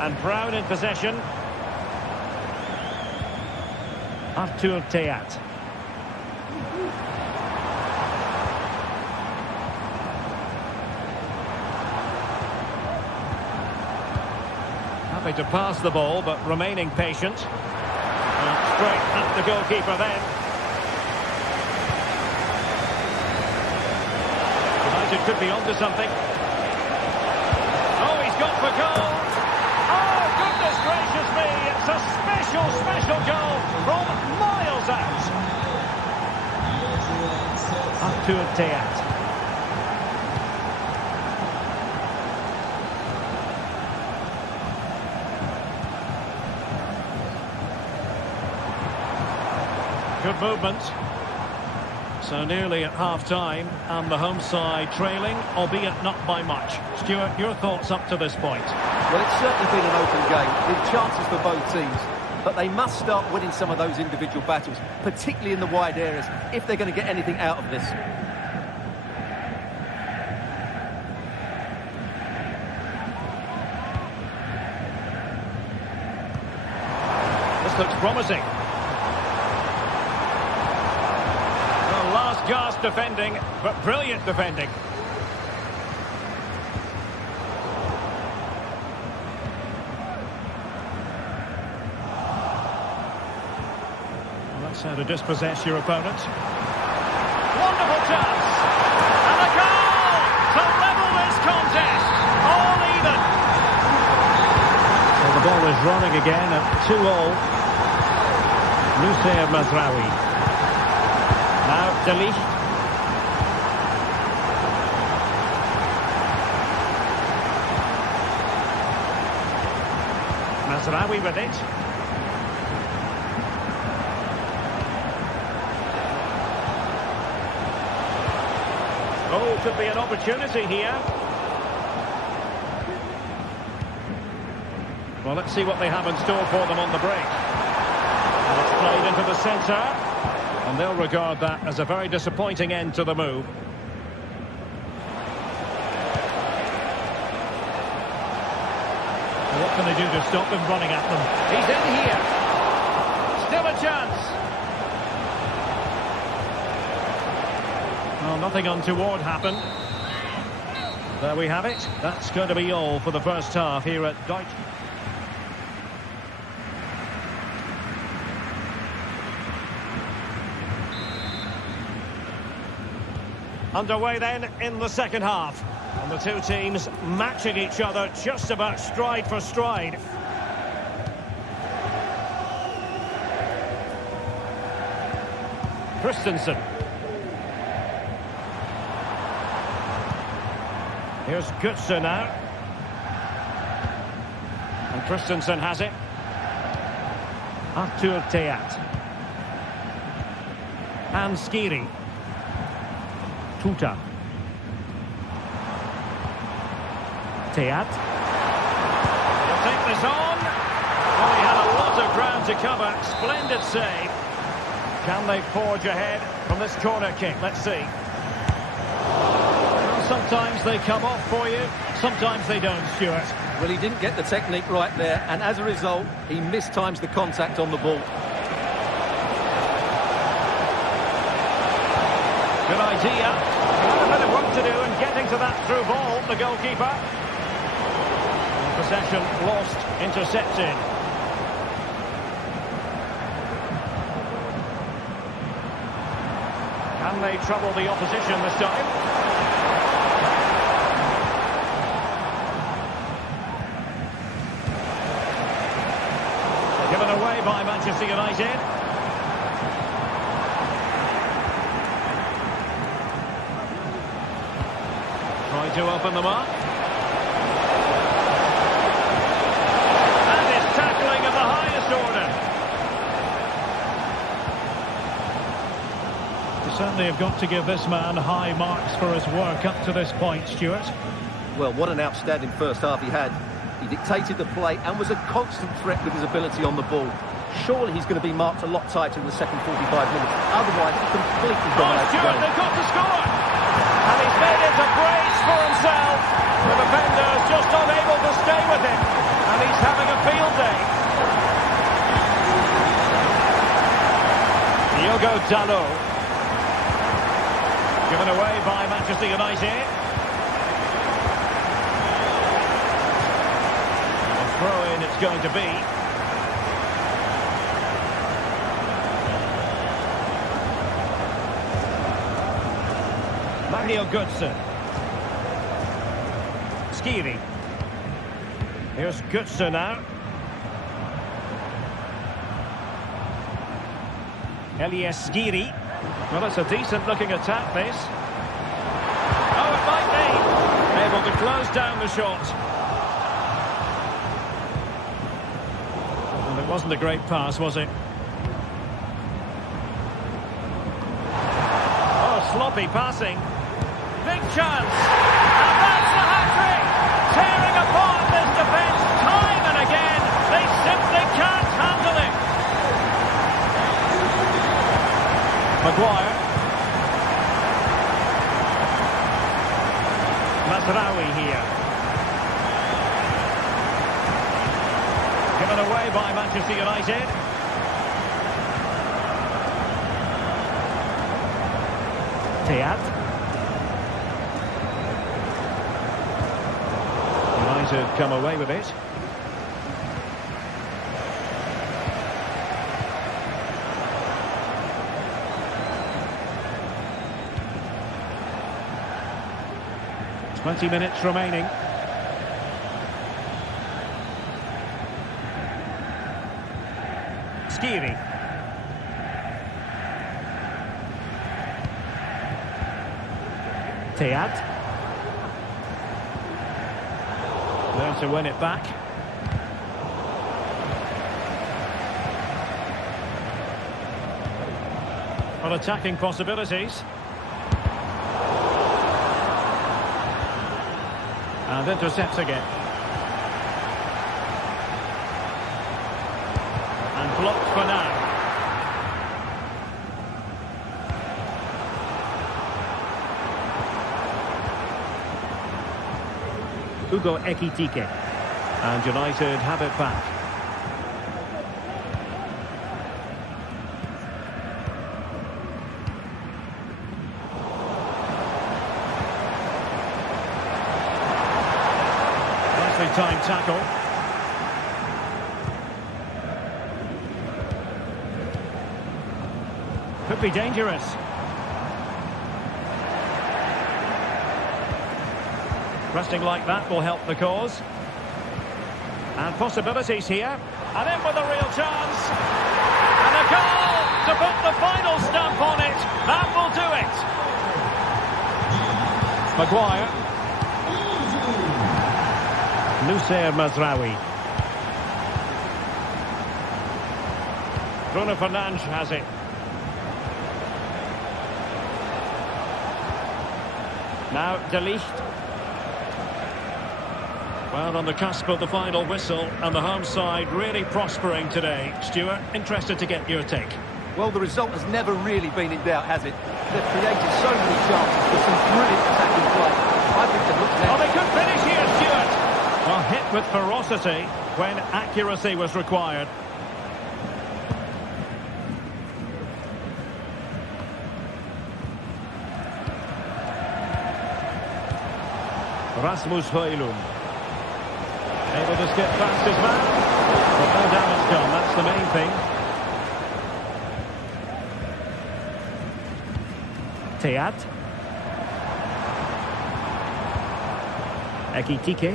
And Brown in possession. Artur Teat. Happy to pass the ball, but remaining patient. Straight at the goalkeeper then. United could be onto something. Oh, he's gone for goal. Oh, goodness gracious me. It's a special, special goal from miles out. Artur Teat. Good movement. So nearly at half-time, and the home side trailing, albeit not by much. Stuart, your thoughts up to this point? Well, it's certainly been an open game, with chances for both teams. But they must start winning some of those individual battles, particularly in the wide areas, if they're going to get anything out of this. This looks promising. Well, last gasp defending, but brilliant defending. That's how to dispossess your opponent. Wonderful chance! And a goal to level this contest! All even! So the ball is running again at 2-all. Nusayr Mazraoui. Now De Ligt. Mazraoui with it. Oh, could be an opportunity here. Well, let's see what they have in store for them on the break. And it's played into the centre. And they'll regard that as a very disappointing end to the move. What can they do to stop them running at them? He's in here. Still a chance. Well, nothing untoward happened. There we have it. That's going to be all for the first half here at Deutsch. Underway then in the second half. And the two teams matching each other just about stride for stride. Christensen. Here's Götze now. And Christensen has it. Arthur Theat. And Skiri. Tuta. Theat. He'll take this on. Well, he had a lot of ground to cover. Splendid save. Can they forge ahead from this corner kick? Let's see. Sometimes they come off for you, sometimes they don't, Stuart. Well, he didn't get the technique right there, and as a result, he mistimes the contact on the ball. Good idea. A bit of work to do in getting to that through ball, the goalkeeper. And possession lost, intercepted. Can they trouble the opposition this time? Given away by Manchester United. Trying to open them up. And it's tackling of the highest order. You certainly have got to give this man high marks for his work up to this point, Stuart. Well, what an outstanding first half he had. He dictated the play and was a constant threat with his ability on the ball. Surely he's going to be marked a lot tighter in the second 45 minutes. Otherwise, he completely dominates the Stuart, game. they've got to score! And he's made it a brace for himself. The defender is just not able to stay with him. And he's having a field day. Diogo Dalot. Given away by Manchester United. Throw-in it's going to be. Mario Götze. Skiri. Here's Götze now. Elias Skiri. Well, it's a decent-looking attack, this. Oh, it might be. Able to close down the shot. Well, it wasn't a great pass, was it? Oh, sloppy passing. Big chance. And that's the hat-trick. Tearing apart this defence. Maguire. Mazraoui here. Given away by Manchester United. Teat. United come away with it. Twenty minutes remaining. Skiri. Teat. Learns to win it back. On attacking possibilities. And intercepts again. And blocked for now. Hugo Ekitike. And United have it back. Nicely timed tackle. Could be dangerous. Resting like that will help the cause. And possibilities here. And in with a real chance. And a goal to put the final stamp on it. That will do it. Maguire. Noussair Mazraoui. Bruno Fernandes has it. Now De Ligt. Well, on the cusp of the final whistle, and the home side really prospering today. Stuart, interested to get your take. Well, the result has never really been in doubt, has it? They've created so many chances with some brilliant attacking play. I think they've looked Oh, they could finish here, Stuart. Well, hit with ferocity when accuracy was required. Rasmus Højlund. Able to skip past his man. But no damage done, that's the main thing. Teat. Ekitike.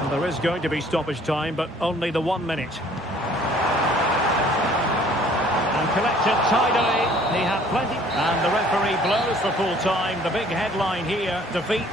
And there is going to be stoppage time, but only the 1 minute. Collected tidily, he had plenty. And the referee blows for full time. The big headline here, defeat.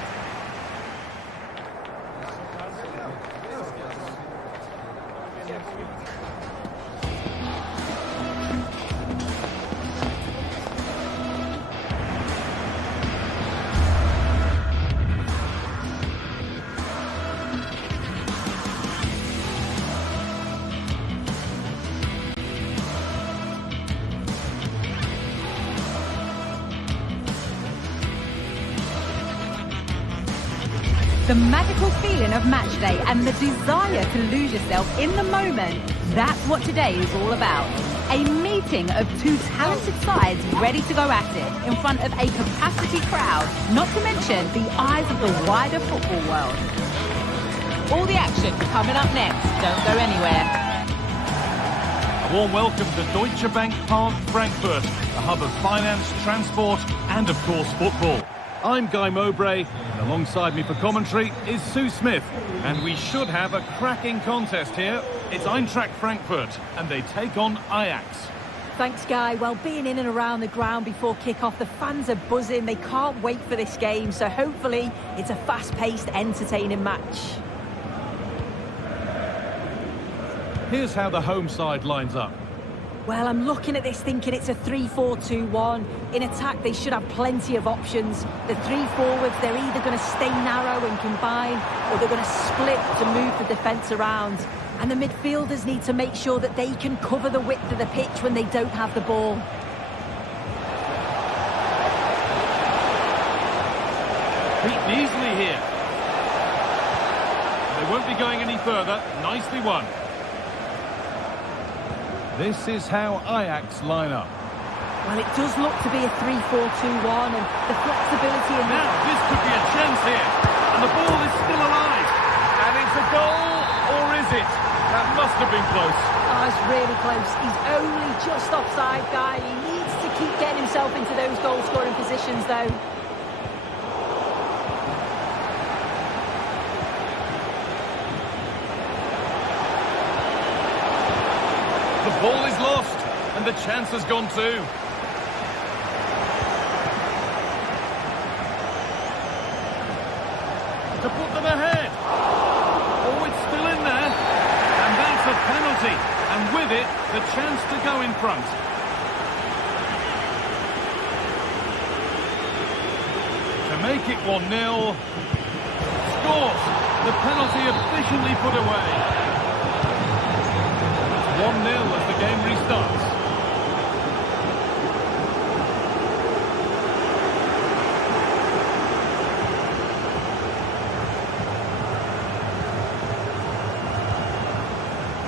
The magical feeling of match day and the desire to lose yourself in the moment, that's what today is all about. A meeting of two talented sides ready to go at it in front of a capacity crowd, not to mention the eyes of the wider football world. All the action coming up next. Don't go anywhere. A warm welcome to Deutsche Bank Park, Frankfurt, the hub of finance, transport and, of course, football. I'm Guy Mowbray, and alongside me for commentary is Sue Smith. And we should have a cracking contest here. It's Eintracht Frankfurt, and they take on Ajax. Thanks, Guy. Well, being in and around the ground before kick-off, the fans are buzzing. They can't wait for this game, so hopefully it's a fast-paced, entertaining match. Here's how the home side lines up. Well, I'm looking at this thinking it's a 3-4-2-1. In attack, they should have plenty of options. The three forwards, they're either going to stay narrow and combine, or they're going to split to move the defence around. And the midfielders need to make sure that they can cover the width of the pitch when they don't have the ball. Beaten easily here. They won't be going any further. Nicely won. This is how Ajax line up. Well, it does look to be a 3-4-2-1, and the flexibility in Now, this could be a chance here. And the ball is still alive. And it's a goal, or is it? That must have been close. Oh, it's really close. He's only just offside, guy. He needs to keep getting himself into those goal-scoring positions, though. The ball is lost, and the chance has gone too. To put them ahead. Oh, it's still in there. And that's a penalty. And with it, the chance to go in front. To make it 1-0. Scores. The penalty efficiently put away. 1-0 as the game restarts.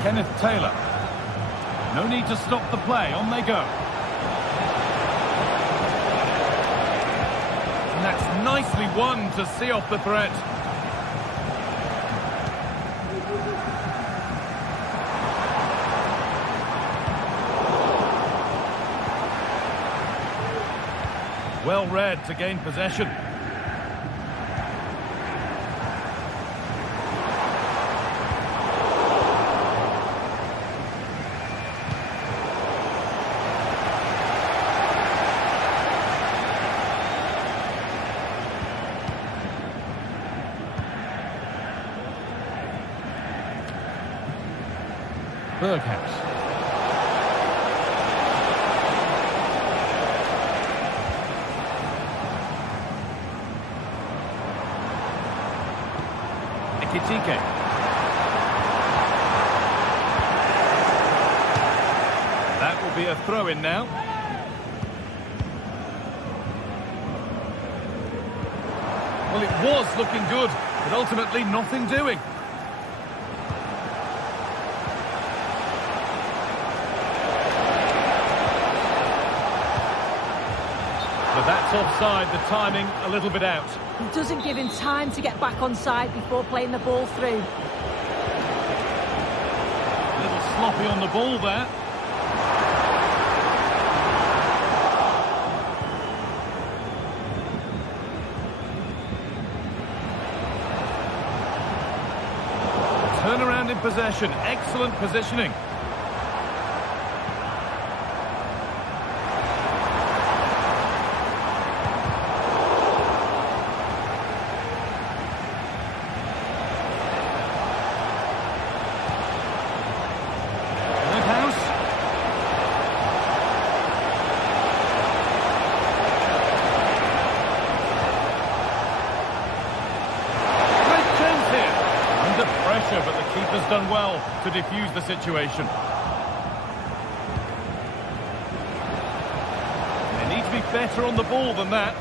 Kenneth Taylor. No need to stop the play. On they go. And that's nicely won to see off the threat. Well read to gain possession. Berghaus. Ekitike. That will be a throw-in now. Well, it was looking good, but ultimately nothing doing. But that's offside, the timing a little bit out. It doesn't give him time to get back on side before playing the ball through. A little sloppy on the ball there. Turnaround in possession, excellent positioning. But the keeper's done well to defuse the situation. They need to be better on the ball than that.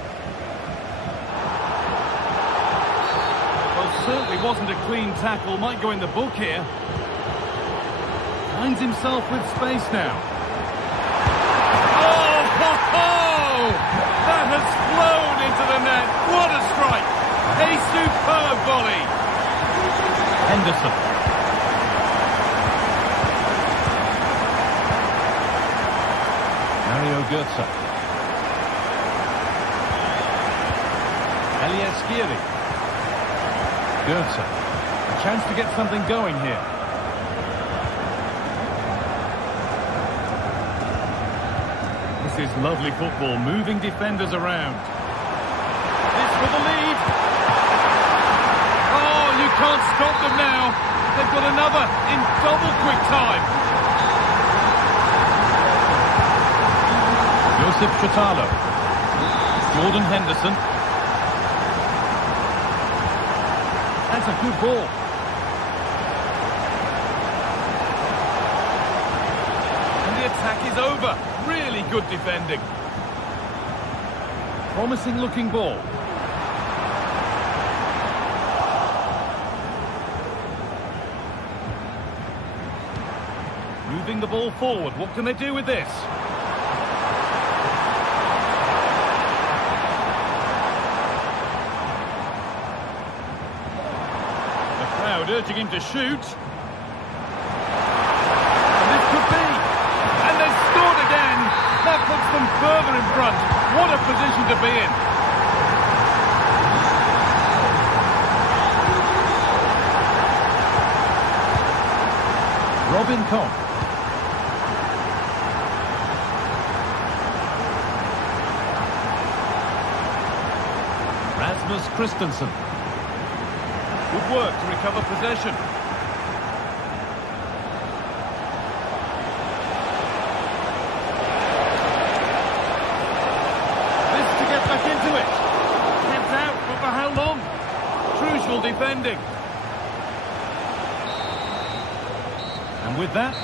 Well, certainly wasn't a clean tackle. Might go in the book here. Finds himself with space now. Oh, ho, ho! That has flown into the net. What a strike! A superb volley. Henderson. Mario Götze. Elias-Skiri. Götze. A chance to get something going here. This is lovely football, moving defenders around. This for the lead. You can't stop them now. They've got another in double quick time. Joseph Chitalo. Jordan Henderson. That's a good ball. And the attack is over. Really good defending. Promising looking ball. Moving the ball forward. What can they do with this? The crowd urging him to shoot. And this could be. And they've scored again. That puts them further in front. What a position to be in. Robin Koch. Rasmus Christensen. Good work to recover possession. This to get back into it. Kept out, but for how long? Crucial defending. And with that...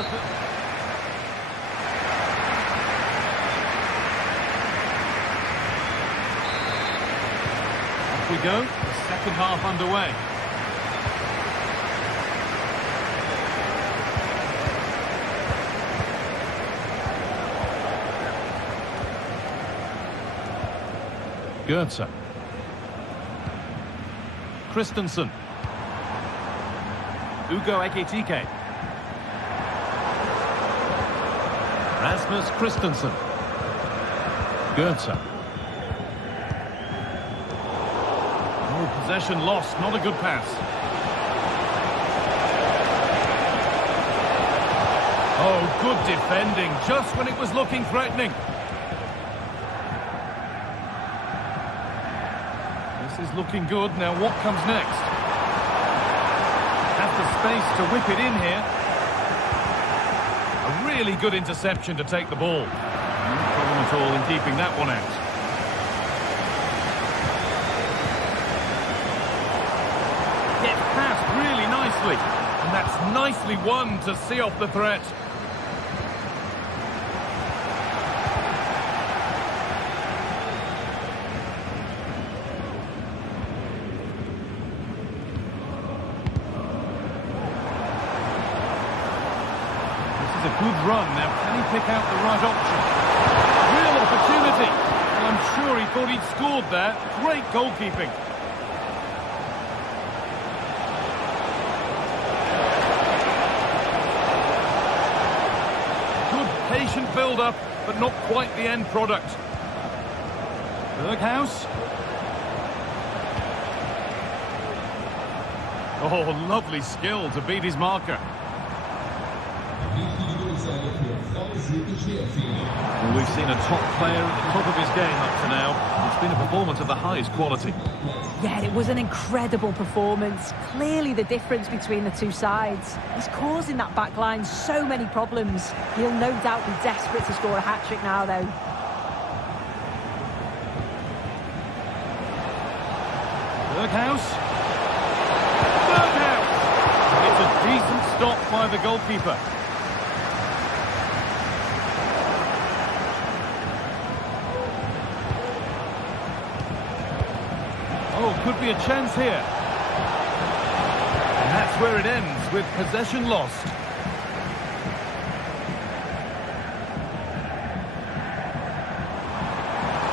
we go, the second half underway. Goetze. Christensen. Ugo Ekitike. Rasmus Christensen. Goetze. Possession lost, not a good pass. Oh, good defending, just when it was looking threatening. This is looking good, now what comes next? Has the space to whip it in here. A really good interception to take the ball. No problem at all in keeping that one out. Really nicely, and that's nicely won to see off the threat. This is a good run. Now, can he pick out the right option? Real opportunity. And I'm sure he thought he'd scored there. Great goalkeeping. Patient build-up, but not quite the end product. Berghaus. Oh, lovely skill to beat his marker. Well, we've seen a top player at the top of his game up to now. It's been a performance of the highest quality. Yeah, it was an incredible performance. Clearly the difference between the two sides. He's causing that back line so many problems. He'll no doubt be desperate to score a hat-trick now, though. Berghaus. Berghaus! It's a decent stop by the goalkeeper. Oh, could be a chance here. And that's where it ends, with possession lost.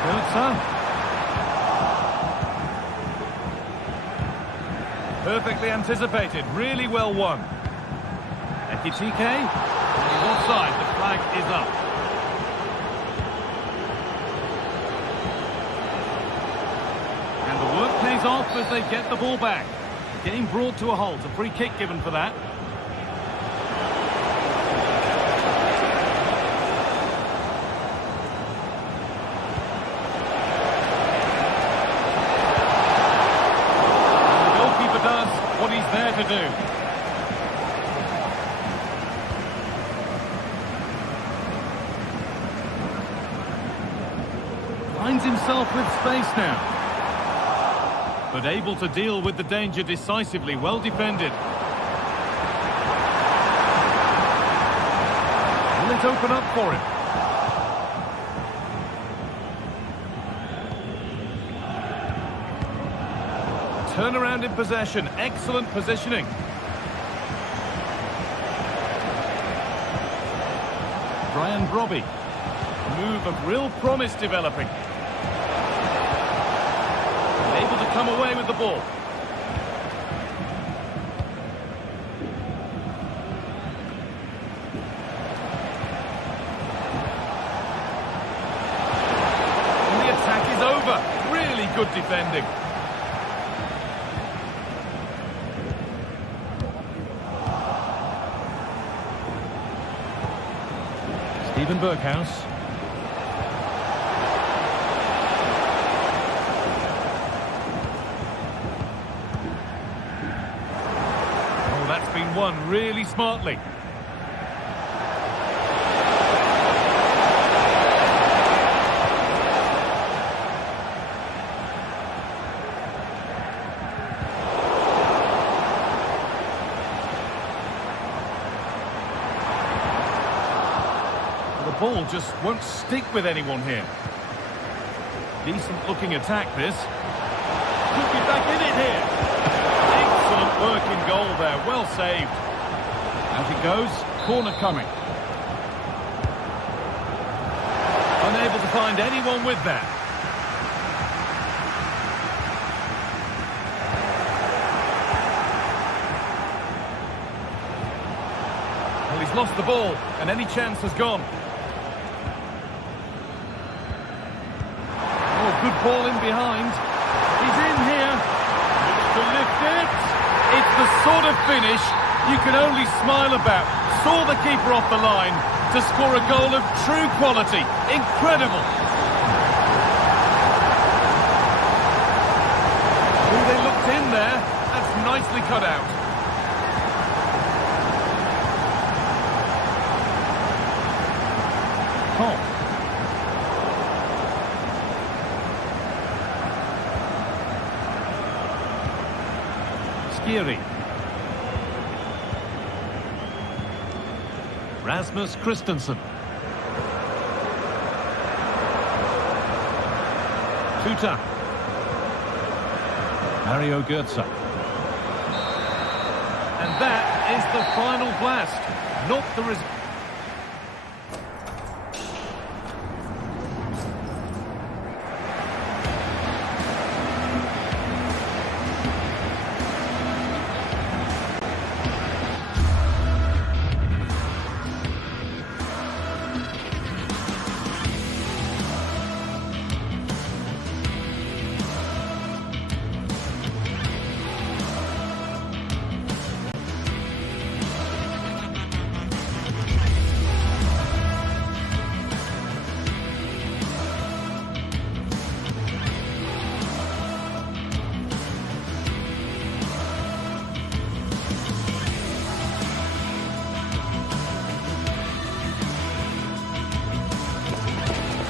Goetze. Perfectly anticipated, really well won. Ekitike. He's offside, the flag is up. And the work pays off as they get the ball back. Game brought to a halt, a free kick given for that. And the goalkeeper does what he's there to do. himself with space now. But able to deal with the danger decisively, well defended. Will it open up for him? Turnaround in possession, excellent positioning. Brian Brobby. Move of real promise developing. Able to come away with the ball. And the attack is over. Really good defending. Stephen Berghaus. Oh, that's been won really smartly. The ball just won't stick with anyone here. Decent looking attack this. Could be back in it here. Excellent work in goal there, well saved. Out it goes, corner coming. Unable to find anyone with that. Well, he's lost the ball and any chance has gone. Good ball in behind. He's in here. Looks to lift it. It's the sort of finish you can only smile about. Saw the keeper off the line to score a goal of true quality. Incredible. Oh, they looked in there. That's nicely cut out. Tom. Rasmus Christensen. Tuta. Mario Götze. And that is the final blast. Not the result.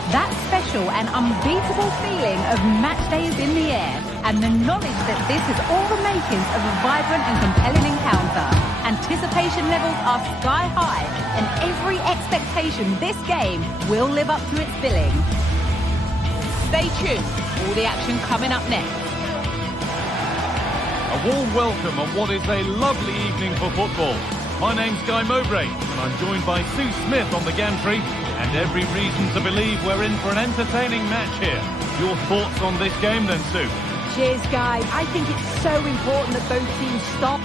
That special and unbeatable feeling of match day is in the air, and the knowledge that this is all the makings of a vibrant and compelling encounter. Anticipation levels are sky high, and every expectation this game will live up to its billing. Stay tuned, all the action coming up next. A warm welcome on what is a lovely evening for football. My name's Guy Mowbray, and I'm joined by Sue Smith on the gantry. And every reason to believe we're in for an entertaining match here. Your thoughts on this game then, Sue? Cheers, Guy. I think it's so important that both teams stop.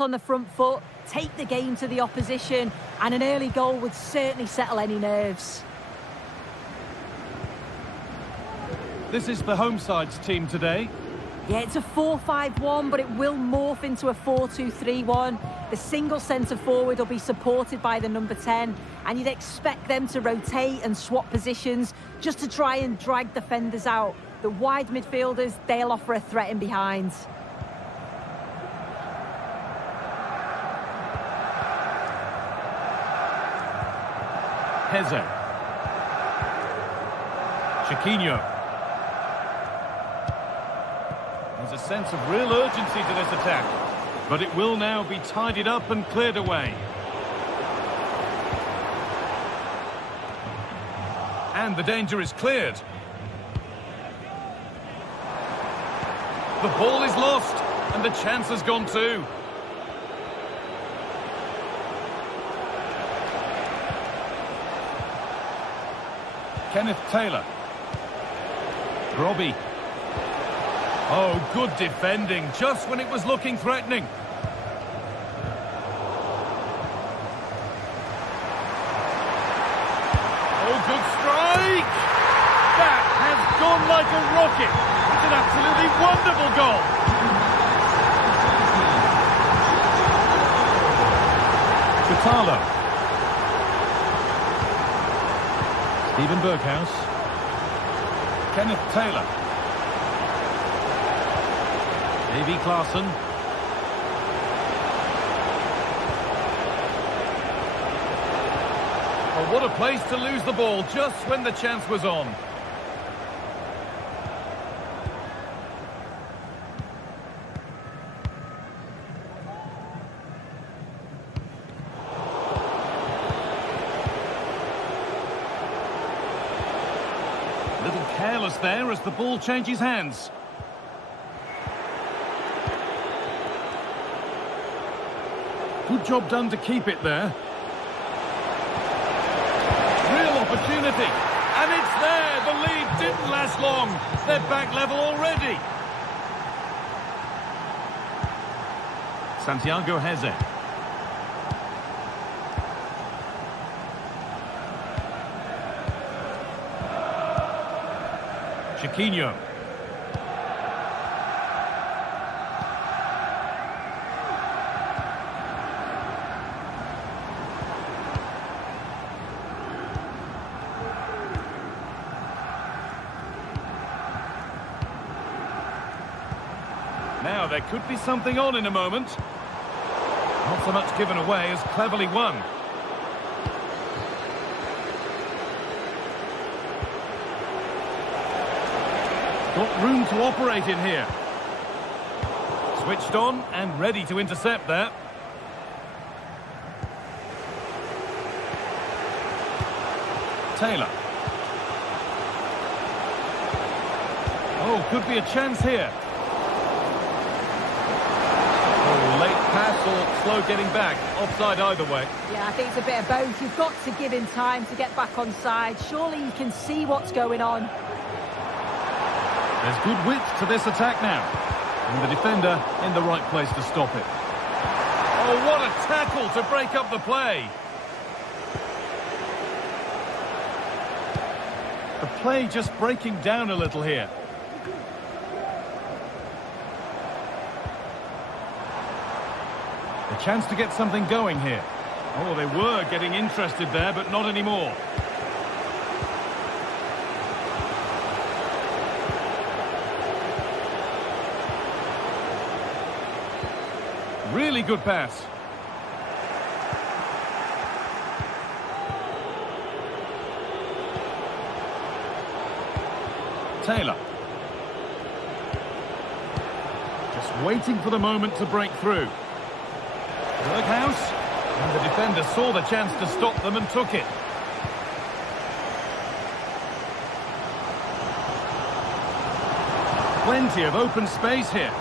On the front foot, take the game to the opposition, and an early goal would certainly settle any nerves. This is the home side's team today. Yeah, it's a 4-5-1, but it will morph into a 4-2-3-1. The single centre forward will be supported by the number 10, and you'd expect them to rotate and swap positions just to try and drag defenders out. The wide midfielders, they'll offer a threat in behind. Heze. Chiquinho. There's a sense of real urgency to this attack, but it will now be tidied up and cleared away. And the danger is cleared. The ball is lost, and the chance has gone too. Kenneth Taylor. Robbie. Oh, good defending, just when it was looking threatening. Oh, good strike! That has gone like a rocket. It's an absolutely wonderful goal. Chitalo. Stephen Berghaus. Kenneth Taylor. Davy Klaassen. Oh, what a place to lose the ball just when the chance was on. Little careless there as the ball changes hands. Good job done to keep it there. Real opportunity. And it's there. The lead didn't last long. They're back level already. Santiago Heze. Chiquinho. Now, there could be something on in a moment. Not so much given away as cleverly won. Got room to operate in here. Switched on and ready to intercept that. Taylor. Oh, could be a chance here. Pass or slow getting back. Offside either way. Yeah, I think it's a bit of both. You've got to give him time to get back on side. Surely you can see what's going on. There's good width to this attack now. And the defender in the right place to stop it. Oh, what a tackle to break up the play. The play just breaking down a little here. A chance to get something going here. Oh, they were getting interested there, but not anymore. Really good pass. Taylor. Just waiting for the moment to break through. Berghaus, and the defender saw the chance to stop them and took it. Plenty of open space here.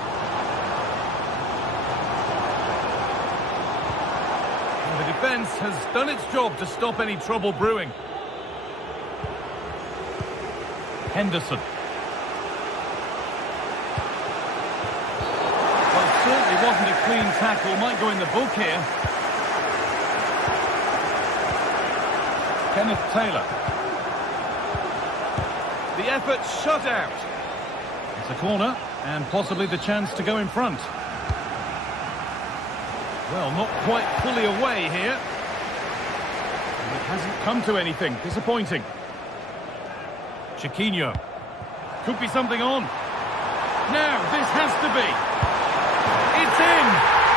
And the defence has done its job to stop any trouble brewing. Henderson. Certainly wasn't a clean tackle, might go in the book here. Kenneth Taylor. The effort shut out. It's a corner and possibly the chance to go in front. Well, not quite fully away here. It hasn't come to anything. Disappointing. Chiquinho. Could be something on. Now, this has to be. It's in.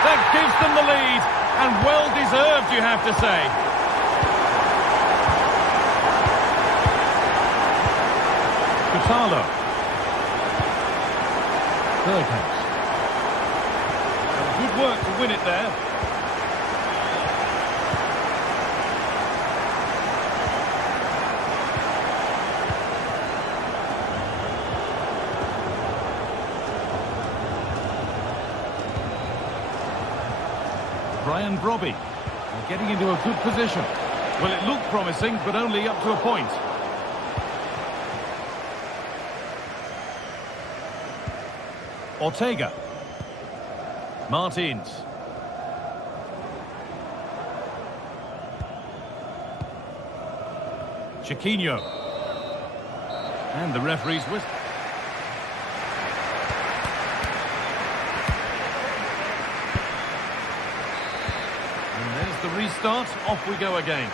That gives them the lead. And well-deserved, you have to say. Catalo. Berghaus. Good work to win it there. Brian Brobby getting into a good position. Well, it looked promising, but only up to a point. Ortega. Martins. Chiquinho. And the referee's whistle. The restart, off we go again.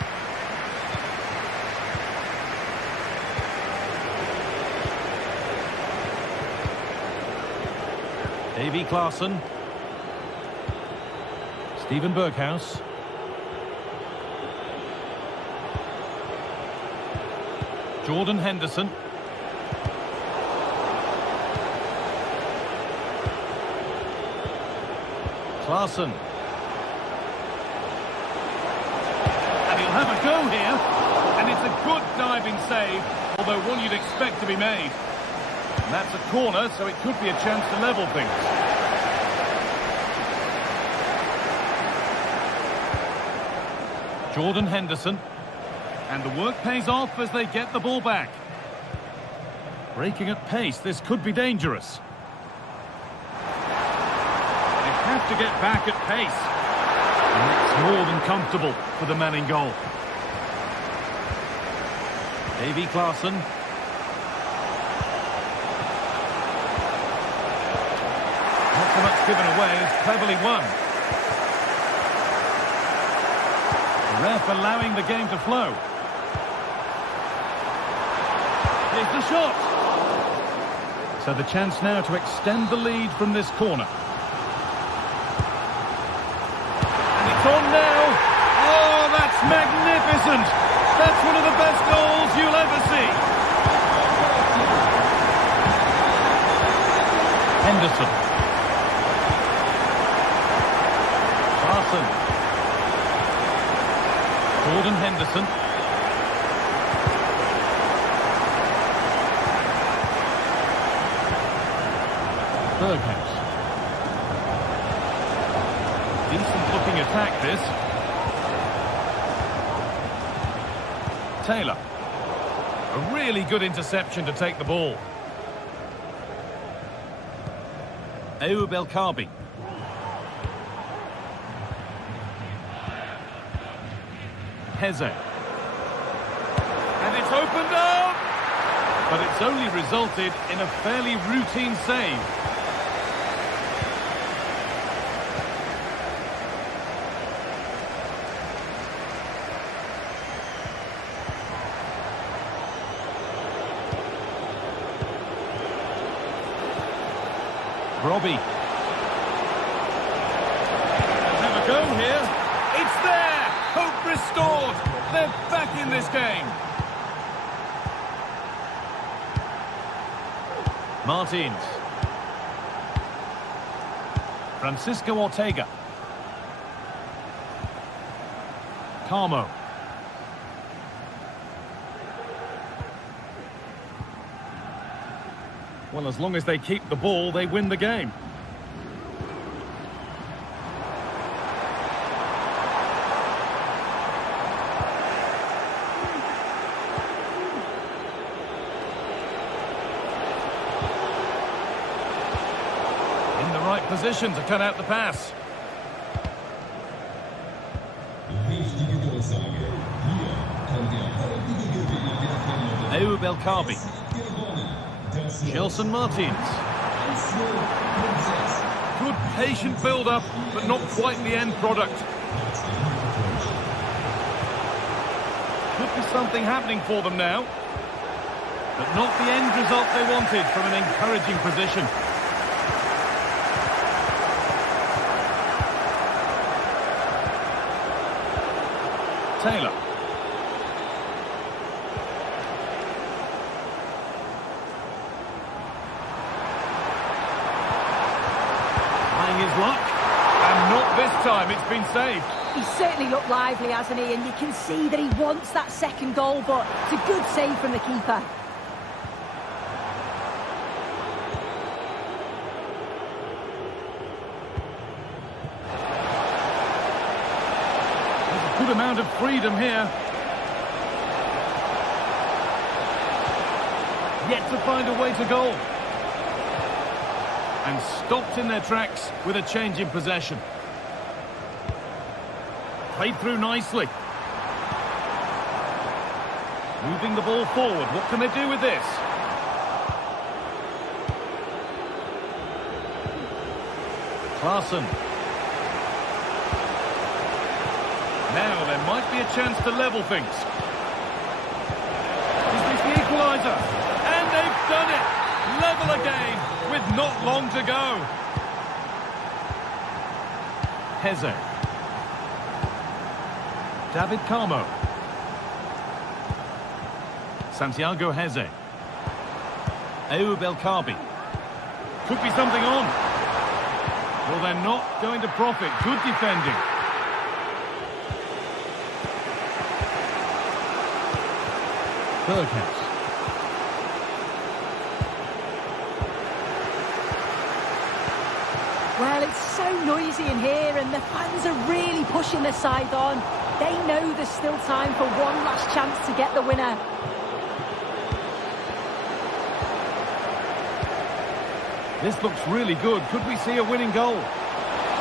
Davy Klaassen. Steven Berghaus. Jordan Henderson. Klaassen. Have a go here, and it's a good diving save, although one you'd expect to be made. And that's a corner, so it could be a chance to level things. Jordan Henderson, and the work pays off as they get the ball back. Breaking at pace, this could be dangerous. They have to get back at pace. And it's more than comfortable for the man in goal. Davy Klaassen. Not so much given away, it's cleverly won. The ref allowing the game to flow. Here's the shot. So the chance now to extend the lead from this corner. On now. Oh, that's magnificent. That's one of the best goals you'll ever see. Henderson. Klaassen. Jordan Henderson. Berghaus. Decent looking attack this. Taylor. A really good interception to take the ball. Ayoub El-Kaabi. Heze. And it's opened up! But it's only resulted in a fairly routine save. Robbie. Let's have a go here. It's there! Hope restored! They're back in this game. Martins. Francisco Ortega. Carmo. Well, as long as they keep the ball, they win the game. In the right position to cut out the pass. Ayoub El-Kaabi. Gelson Martins. Good patient build-up, but not quite the end product. Could be something happening for them now. but not the end result they wanted from an encouraging position. Taylor. Trying his luck, and not this time, it's been saved. He's certainly looked lively, hasn't he? And you can see that he wants that second goal, but it's a good save from the keeper. There's a good amount of freedom here. Yet to find a way to goal. And stopped in their tracks with a change in possession. Played through nicely. Moving the ball forward. What can they do with this? Klaassen. Now there might be a chance to level things. Is this the equaliser? And they've done it! Level again with not long to go. Heze. David Carmo. Santiago Heze. Ayoub El Kaabi. Could be something on. Well, they're not going to profit. Good defending. Berghuis. Well, it's so noisy in here, and the fans are really pushing their side on. They know there's still time for one last chance to get the winner. This looks really good. Could we see a winning goal?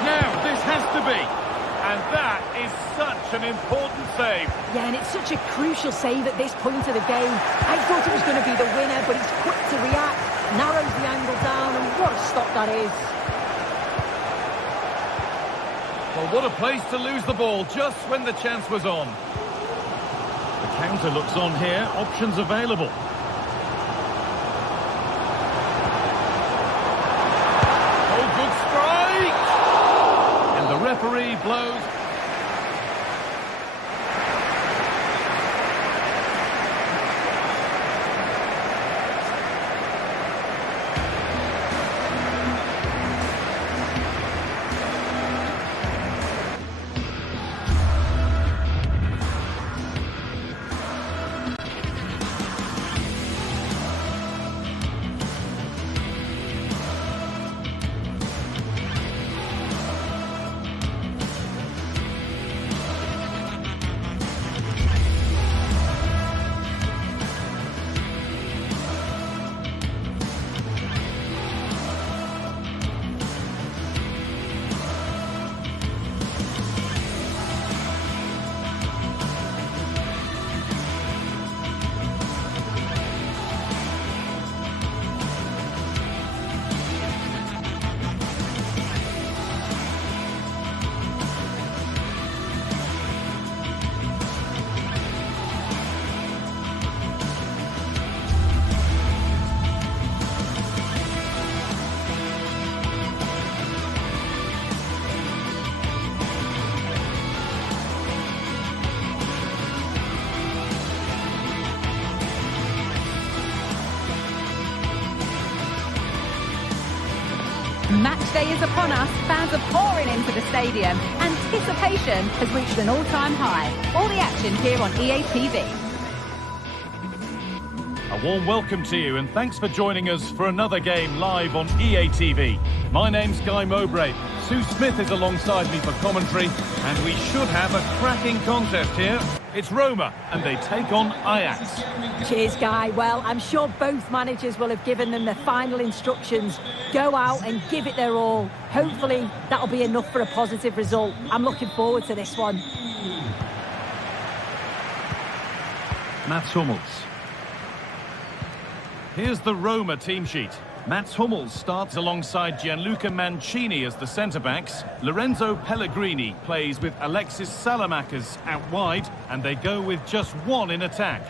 Now, this has to be. And that is such an important save. Yeah, and it's such a crucial save at this point of the game. I thought it was going to be the winner, but he's quick to react, narrows the angle down, and what a stop that is. Well, what a place to lose the ball just when the chance was on. The counter looks on here. Options available. Oh, good strike! And the referee blows. Match day is upon us. Fans are pouring into the stadium. Anticipation has reached an all-time high. All the action here on EA TV. A warm welcome to you and thanks for joining us for another game live on EA TV. My name's Guy Mowbray. Sue Smith is alongside me for commentary and we should have a cracking contest here. It's Roma and they take on Ajax. Cheers, Guy. Well, I'm sure both managers will have given them the final instructions. Go out and give it their all. Hopefully, that'll be enough for a positive result. I'm looking forward to this one. Mats Hummels. Here's the Roma team sheet. Mats Hummels starts alongside Gianluca Mancini as the centre-backs. Lorenzo Pellegrini plays with Alexis Salamakers out wide, and they go with just one in attack.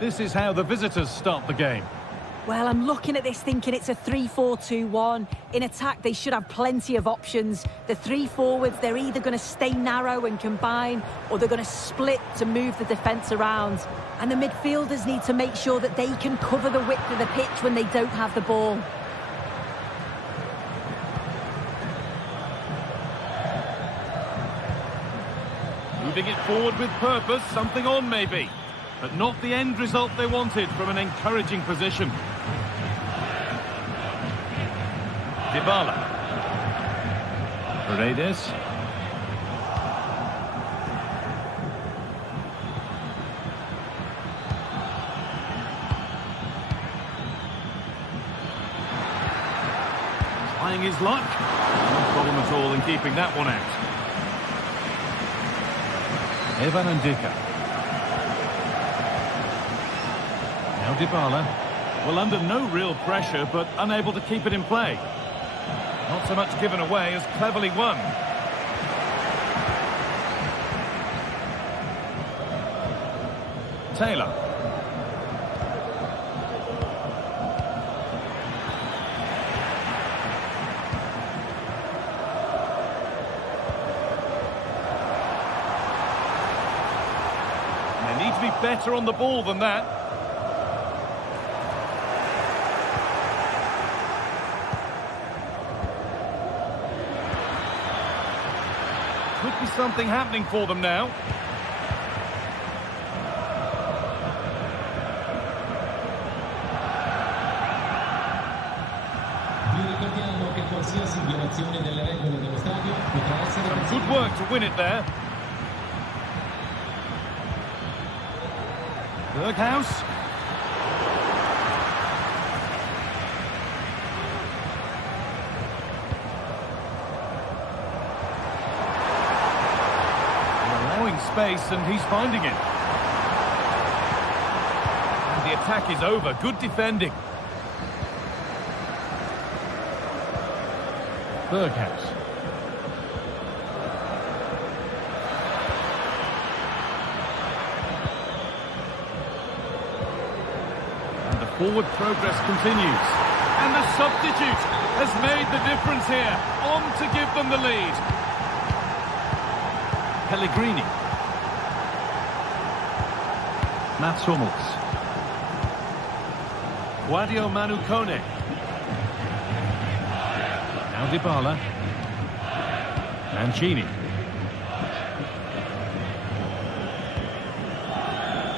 This is how the visitors start the game. Well, I'm looking at this thinking it's a 3-4-2-1. In attack, they should have plenty of options. The three forwards, they're either going to stay narrow and combine, or they're going to split to move the defence around. And the midfielders need to make sure that they can cover the width of the pitch when they don't have the ball. Moving it forward with purpose, something on maybe. But not the end result they wanted from an encouraging position. Dybala. Paredes. Trying his luck. No problem at all in keeping that one out. Evan Ndika. Now Dybala. Well, under no real pressure, but unable to keep it in play. Not so much given away as cleverly won. Taylor. They need to be better on the ball than that. Could be something happening for them now. Some good work to win it there. Berghaus. Space, and he's finding it. And the attack is over. Good defending. Berghaus. And the forward progress continues. And the substitute has made the difference here. On to give them the lead. Pellegrini. Mats Hummels. Guadio Manu Kone. Now Dybala. Mancini.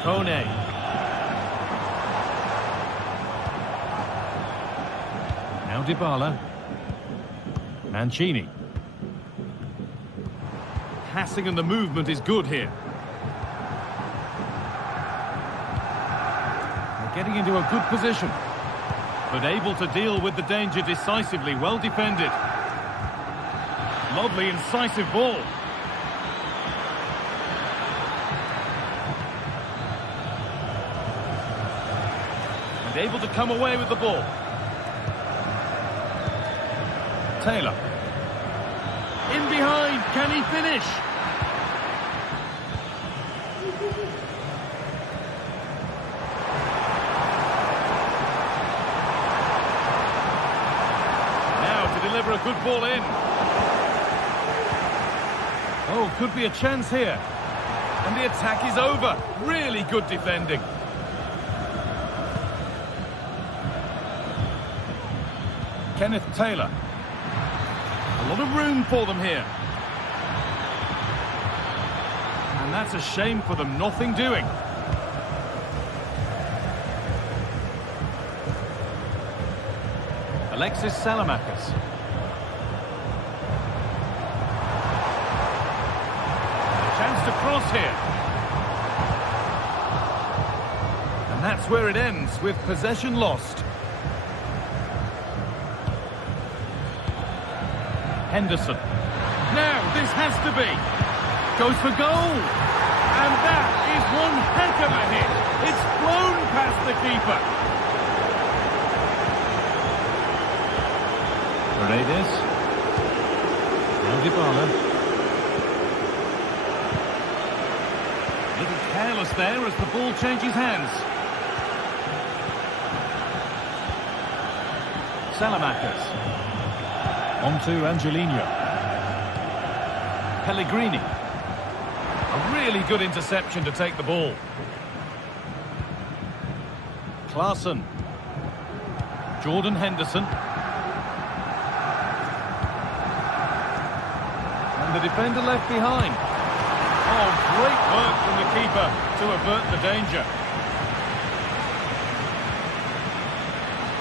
Kone. Now Dybala. Mancini. Passing and the movement is good here. Getting into a good position, but able to deal with the danger decisively. Well defended. Lovely, incisive ball. And able to come away with the ball. Taylor. In behind, can he finish? Deliver a good ball in. Oh, could be a chance here. And the attack is over. Really good defending. Kenneth Taylor. A lot of room for them here. And that's a shame for them. Nothing doing. Alexis Salamakis. Chance to cross here. And that's where it ends, with possession lost. Henderson. Now, this has to be. Goes for goal. And that is one heck of a hit. It's flown past the keeper. Paredes. Now Dybala. A little careless there as the ball changes hands. Salamakers. On to Angelino. Pellegrini. A really good interception to take the ball. Klaassen. Jordan Henderson. And the defender left behind. Oh, great work from the keeper to avert the danger.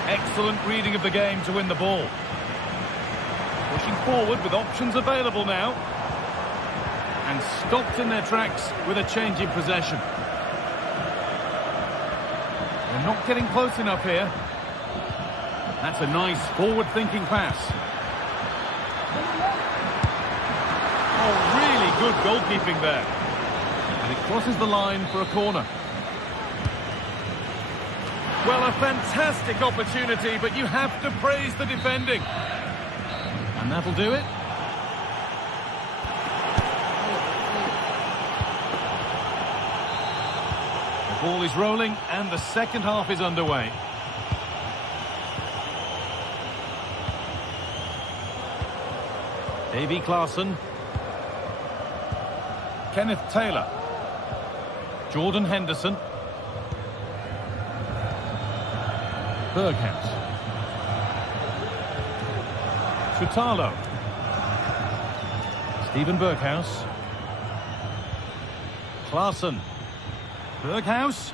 Excellent reading of the game to win the ball. Pushing forward with options available now. And stopped in their tracks with a change in possession. They're not getting close enough here. That's a nice forward-thinking pass. Oh, really good goalkeeping there. And it crosses the line for a corner. Well, a fantastic opportunity, but you have to praise the defending. And that'll do it. The ball is rolling, and the second half is underway. Davy Klaassen. Kenneth Taylor. Jordan Henderson. Berghuis. Chutalo. Steven Berghuis. Klaassen. Berghuis.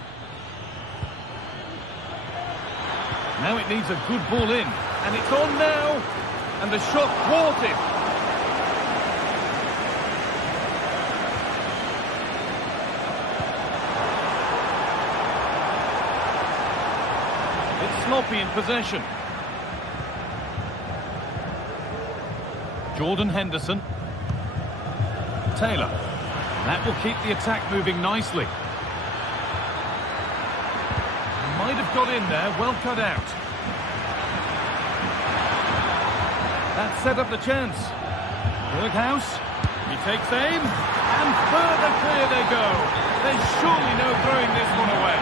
Now it needs a good ball in. And it's on now. And the shot thwarted. It's sloppy in possession. Jordan Henderson. Taylor. That will keep the attack moving nicely. Might have got in there, well cut out. That set up the chance. Berghuis, he takes aim, and further clear they go. There's surely no throwing this one away.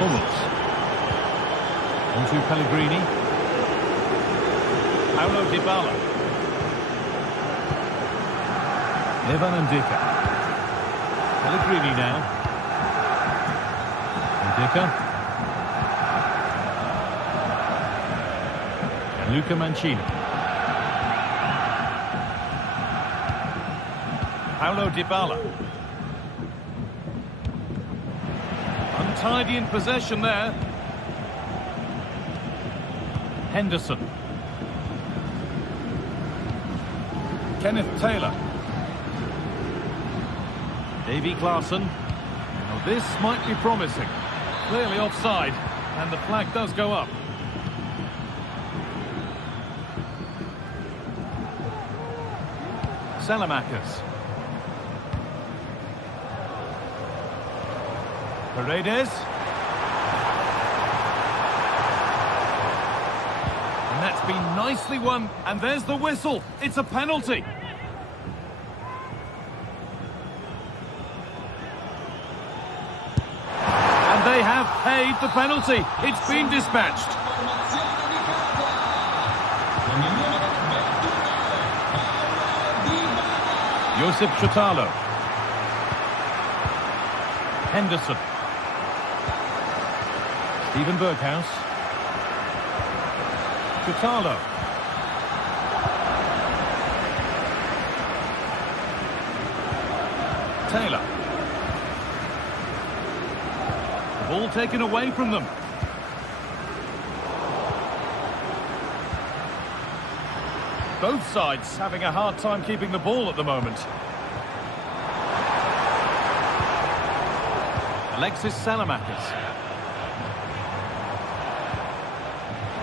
Hummels. On to Pellegrini. Paulo Dybala. Evan Ndika. Pellegrini now. And Luca Mancini. Paulo Dybala. Untidy in possession there. Henderson. Kenneth Taylor. Davy Klaassen. Now this might be promising. Clearly offside, and the flag does go up. Salamakers. Paredes. And that's been nicely won, and there's the whistle. It's a penalty. They have paid the penalty. It's been dispatched. Josip Chutalo. Henderson. Steven Berghuis. Chutalo. Taylor. Ball taken away from them. Both sides having a hard time keeping the ball at the moment. Alexis Salamakers.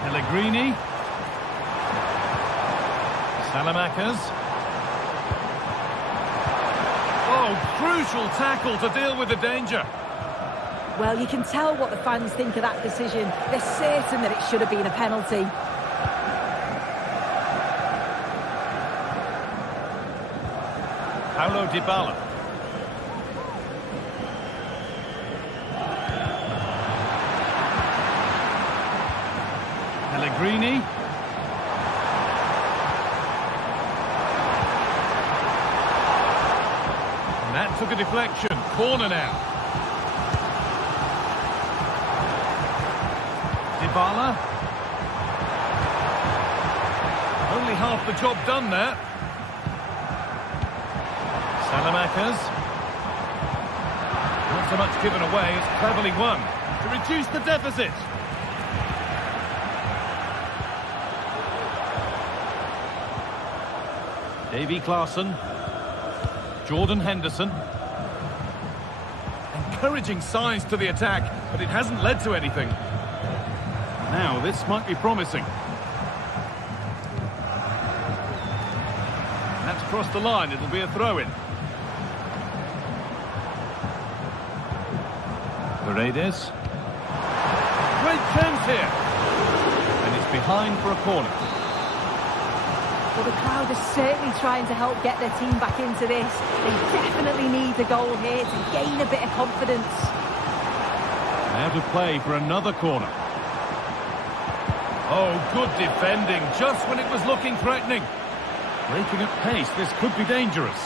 Pellegrini. Salamakers. Oh, crucial tackle to deal with the danger. Well, you can tell what the fans think of that decision. They're certain that it should have been a penalty. Paulo Dybala. Pellegrini. And that took a deflection. Corner now. Dybala. Only half the job done there. Salamakers. Not so much given away, it's cleverly won to reduce the deficit. Davy Klaassen. Jordan Henderson. Encouraging signs to the attack, but it hasn't led to anything. Now, this might be promising. That's crossed the line, it'll be a throw-in. Paredes. Great chance here. And it's behind for a corner. Well, the crowd is certainly trying to help get their team back into this. They definitely need the goal here to gain a bit of confidence. Out of play for another corner. Oh, good defending, just when it was looking threatening. Breaking at pace, this could be dangerous.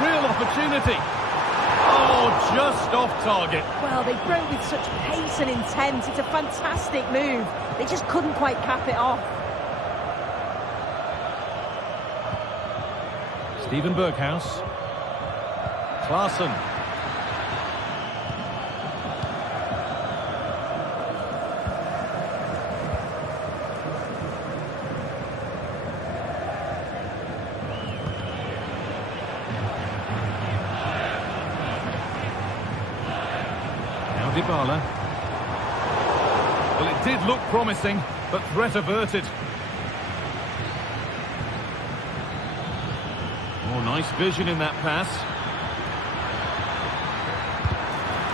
Real opportunity. Oh, just off target. Well, they broke with such pace and intent. It's a fantastic move. They just couldn't quite cap it off. Steven Berghuis. Klaassen. Dybala. Well, it did look promising, but threat averted. Oh, nice vision in that pass.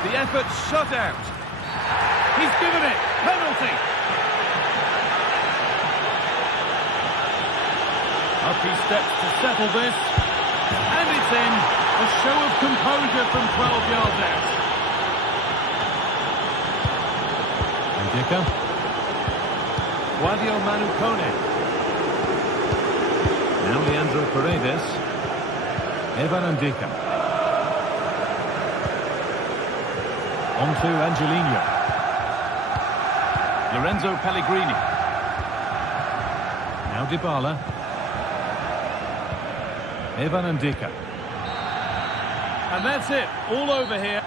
The effort shut out. He's given it. Penalty. Up he steps to settle this. And it's in. A show of composure from 12 yards out. Guadio Manu Kone. Now Leandro Paredes. Evan Ndika. On to Angelino. Lorenzo Pellegrini. Now Dybala. Evan Ndika. And that's it. All over here.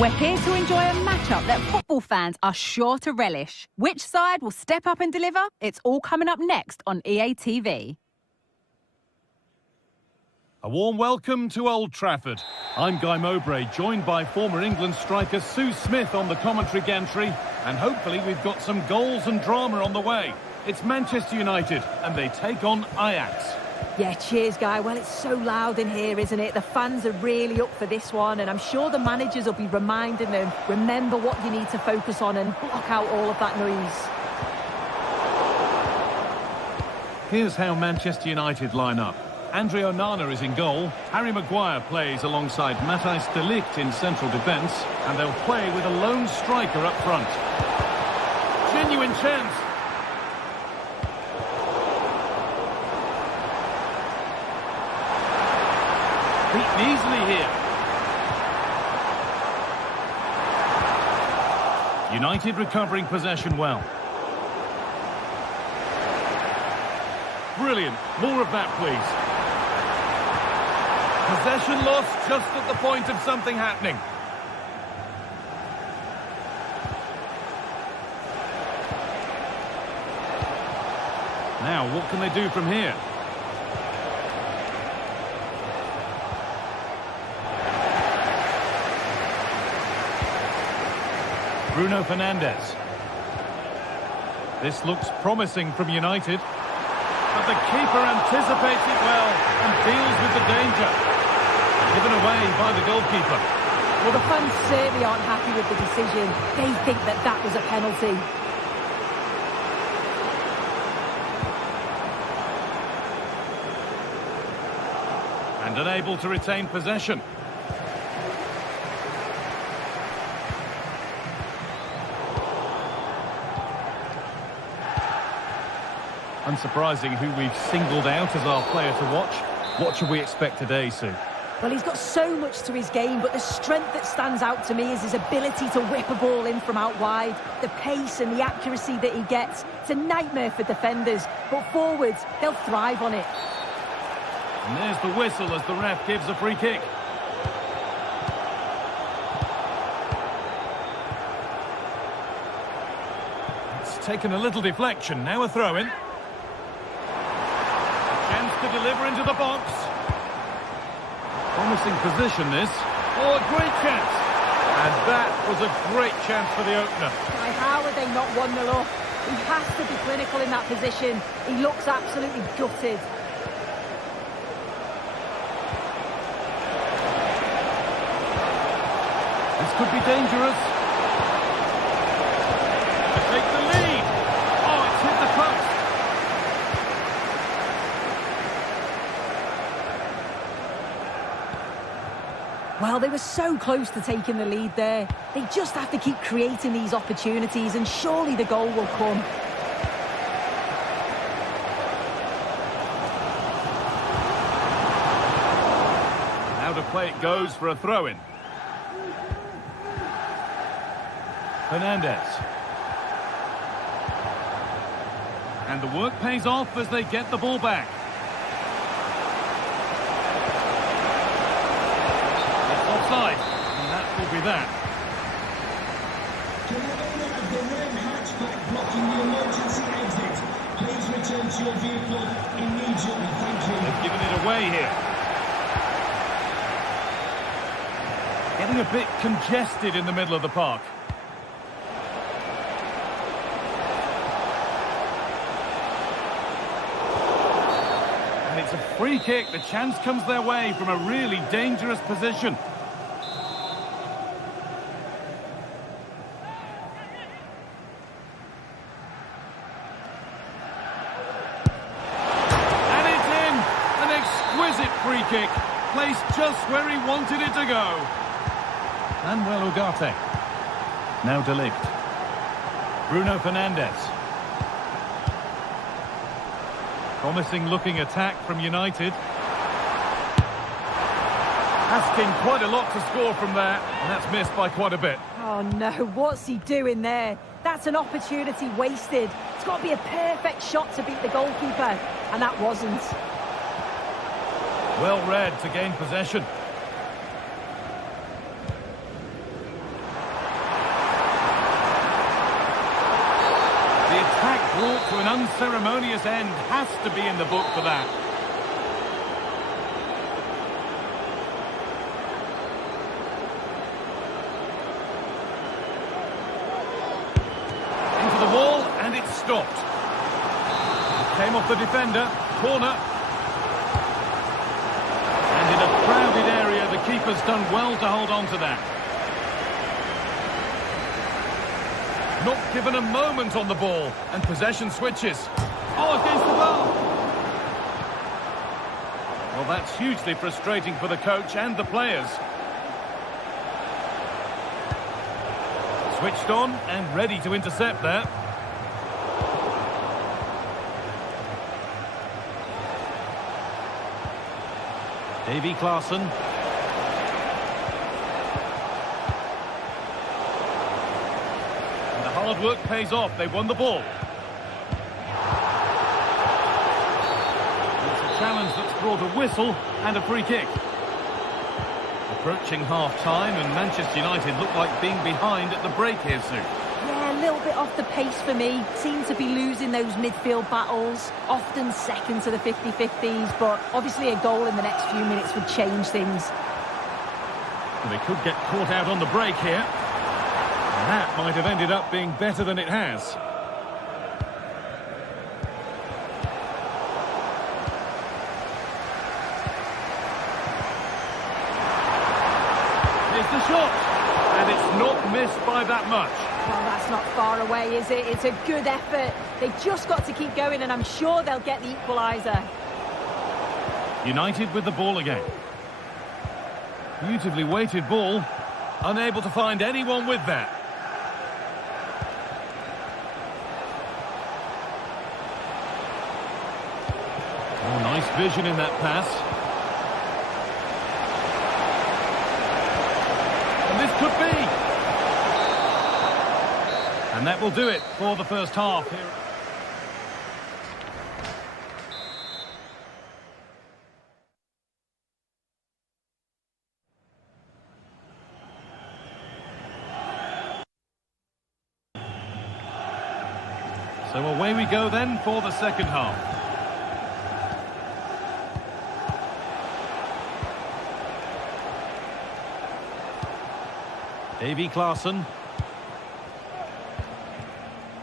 We're here to enjoy a matchup that football fans are sure to relish. Which side will step up and deliver? It's all coming up next on EA TV. A warm welcome to Old Trafford. I'm Guy Mowbray, joined by former England striker Sue Smith on the commentary gantry, and hopefully we've got some goals and drama on the way. It's Manchester United, and they take on Ajax. Yeah, cheers, Guy. Well, it's so loud in here, isn't it? The fans are really up for this one, and I'm sure the managers will be reminding them, remember what you need to focus on and block out all of that noise. Here's how Manchester United line up. Andre Onana is in goal. Harry Maguire plays alongside Matthijs de Ligt in central defence. And they'll play with a lone striker up front. Genuine chance. Beaten easily here. United recovering possession well. Brilliant. More of that, please. Possession lost just at the point of something happening. Now, what can they do from here? Bruno Fernandes. This looks promising from United. But the keeper anticipates it well and deals with the danger. Given away by the goalkeeper. Well, the fans certainly aren't happy with the decision. They think that that was a penalty. And unable to retain possession. Unsurprising who we've singled out as our player to watch. What should we expect today, Sue? Well, he's got so much to his game, but the strength that stands out to me is his ability to whip a ball in from out wide. The pace and the accuracy that he gets. It's a nightmare for defenders, but forwards, they'll thrive on it. And there's the whistle as the ref gives a free kick. It's taken a little deflection, now a throw-in. Chance to deliver into the box. Promising position, this. Oh, a great chance. And that was a great chance for the opener. Why, how are they not 1-0 up? He has to be clinical in that position. He looks absolutely gutted. This could be dangerous. To take the lead. Oh, it's hit the post. Well, they were so close to taking the lead there. They just have to keep creating these opportunities and surely the goal will come. Now to play it goes for a throw-in. Fernandes. And the work pays off as they get the ball back. It's offside, and that will be that. To the owner of the red hatchback blocking the emergency exit, please return to your vehicle immediately. Thank you. They've given it away here. Getting a bit congested in the middle of the park. It's a free kick. The chance comes their way from a really dangerous position. And it's in! An exquisite free kick. Placed just where he wanted it to go. Manuel Ugarte. Now de Ligt. Bruno Fernandes. Promising looking attack from United. Asking quite a lot to score from there, and that's missed by quite a bit. Oh no, what's he doing there? That's an opportunity wasted. It's got to be a perfect shot to beat the goalkeeper, and that wasn't. Well read to gain possession. The attack brought to an unceremonious end has to be in the book for that. Into the wall, and it's stopped. It came off the defender, corner. And in a crowded area, the keeper's done well to hold on to that. Not given a moment on the ball, and possession switches. Oh, against the bar. that's hugely frustrating for the coach and the players. Switched on and ready to intercept there. Davy Klaassen. And the hard work pays off. They won the ball. It's a challenge that's brought a whistle and a free kick. Approaching half-time, and Manchester United look like being behind at the break here soon. Yeah, a little bit off the pace for me. Seem to be losing those midfield battles, often second to the 50-50s, but obviously a goal in the next few minutes would change things. They could get caught out on the break here. And that might have ended up being better than it has. Here's the shot, and it's not missed by that much. Well, that's not far away, is it? It's a good effort. They've just got to keep going, and I'm sure they'll get the equaliser. United with the ball again. Beautifully weighted ball. Unable to find anyone with that. Oh, nice vision in that pass. And this could be. And that will do it for the first half here. So away we go then for the second half. Davy Klaassen.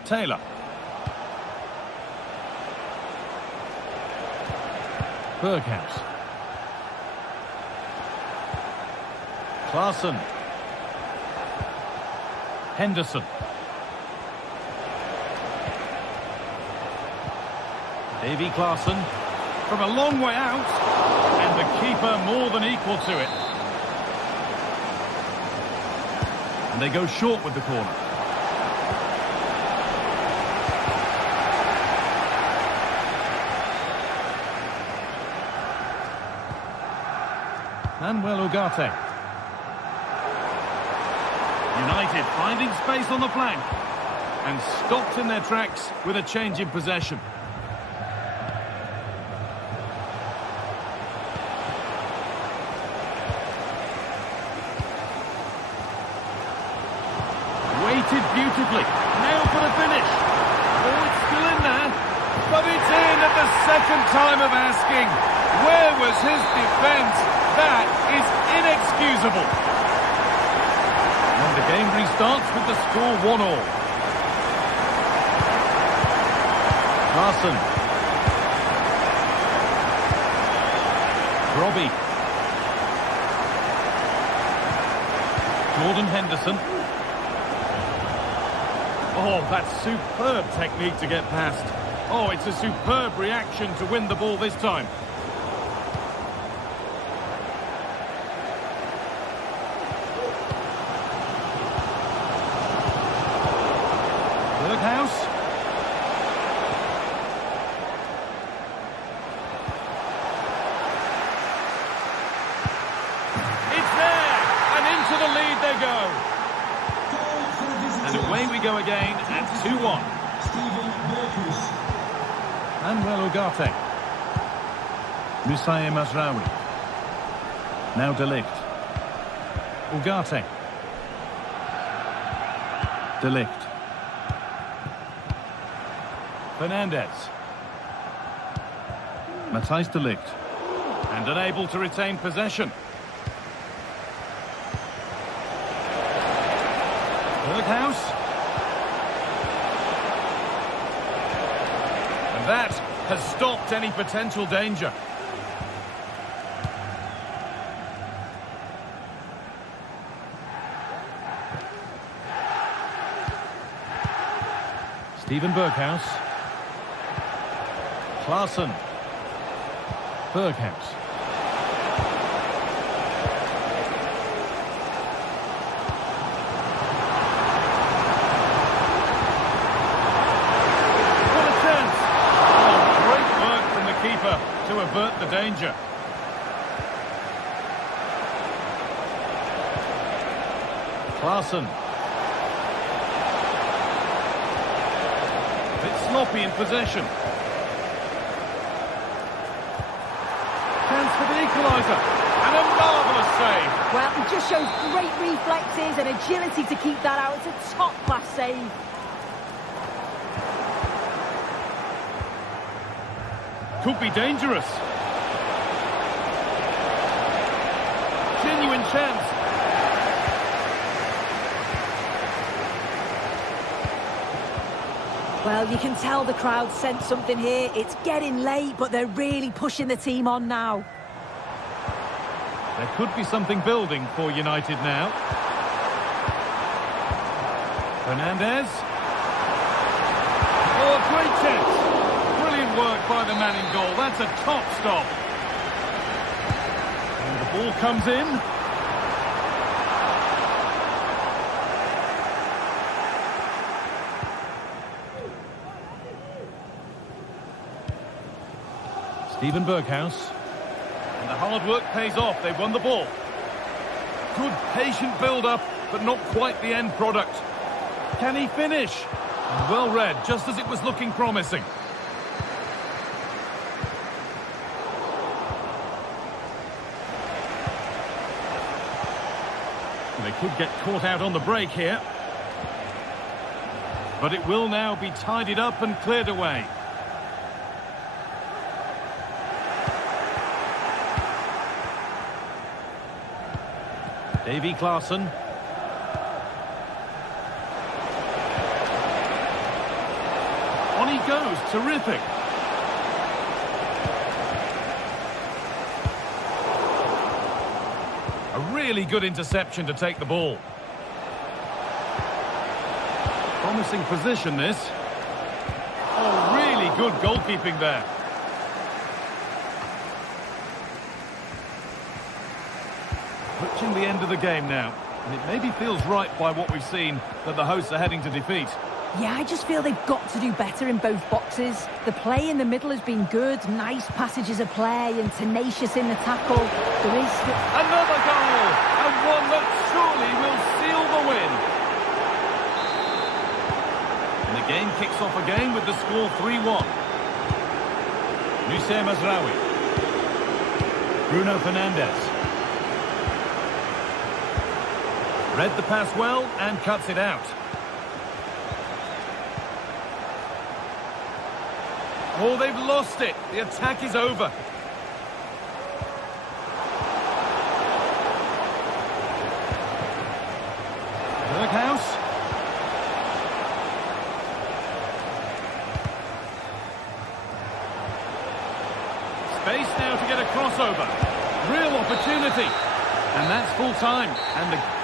Taylor. Berghuis. Klaassen. Henderson. Davy Klaassen from a long way out, and the keeper more than equal to it. And they go short with the corner. Manuel Ugarte. United finding space on the flank and stopped in their tracks with a change in possession. Weighted beautifully, nailed for the finish. Oh, it's still in there, but it's in at the second time of asking. Where was his defence? That is inexcusable. And the game restarts with the score 1-1. Klaassen. Robbie. Jordan Henderson. Oh, that's superb technique to get past. Oh, it's a superb reaction to win the ball this time. Berghuis. It's there, and into the lead they go. And away we go again at 2-1. Manuel Ugarte. Musaye Mazraoui. Now De Ligt. Ugarte. De Ligt. Fernandez. Matthijs De Ligt. And unable to retain possession. Berghuis. And that has stopped any potential danger. Steven Berghuis. Klaassen. Berghuis. to avert the danger. Klaassen. A bit sloppy in possession. Chance for the equaliser. And a marvellous save. Well, he just shows great reflexes and agility to keep that out. It's a top-class save. Could be dangerous. Genuine chance. Well, you can tell the crowd sense something here. It's getting late, but they're really pushing the team on now. There could be something building for United now. Fernandes. Oh, a great chance. Brilliant work by the man in goal. That's a top stop. And the ball comes in. Steven Berghuis. And the hard work pays off. They've won the ball. Good patient build-up, but not quite the end product. Can he finish? And well read, just as it was looking promising. They could get caught out on the break here. But it will now be tidied up and cleared away. Davy Klaassen. On he goes, terrific. A really good interception to take the ball. Promising position this. Oh, really good goalkeeping there. Approaching the end of the game now, and it maybe feels right by what we've seen that the hosts are heading to defeat. Yeah, I just feel they've got to do better in both boxes. The play in the middle has been good, nice passages of play and tenacious in the tackle. There is... Another goal! And one that surely will seal the win. And the game kicks off again with the score 3-1. Noussair Mazraoui. Bruno Fernandes. Read the pass well and cuts it out. Oh, they've lost it. The attack is over. Berghuis. Space now to get a crossover. Real opportunity. And that's full time. And the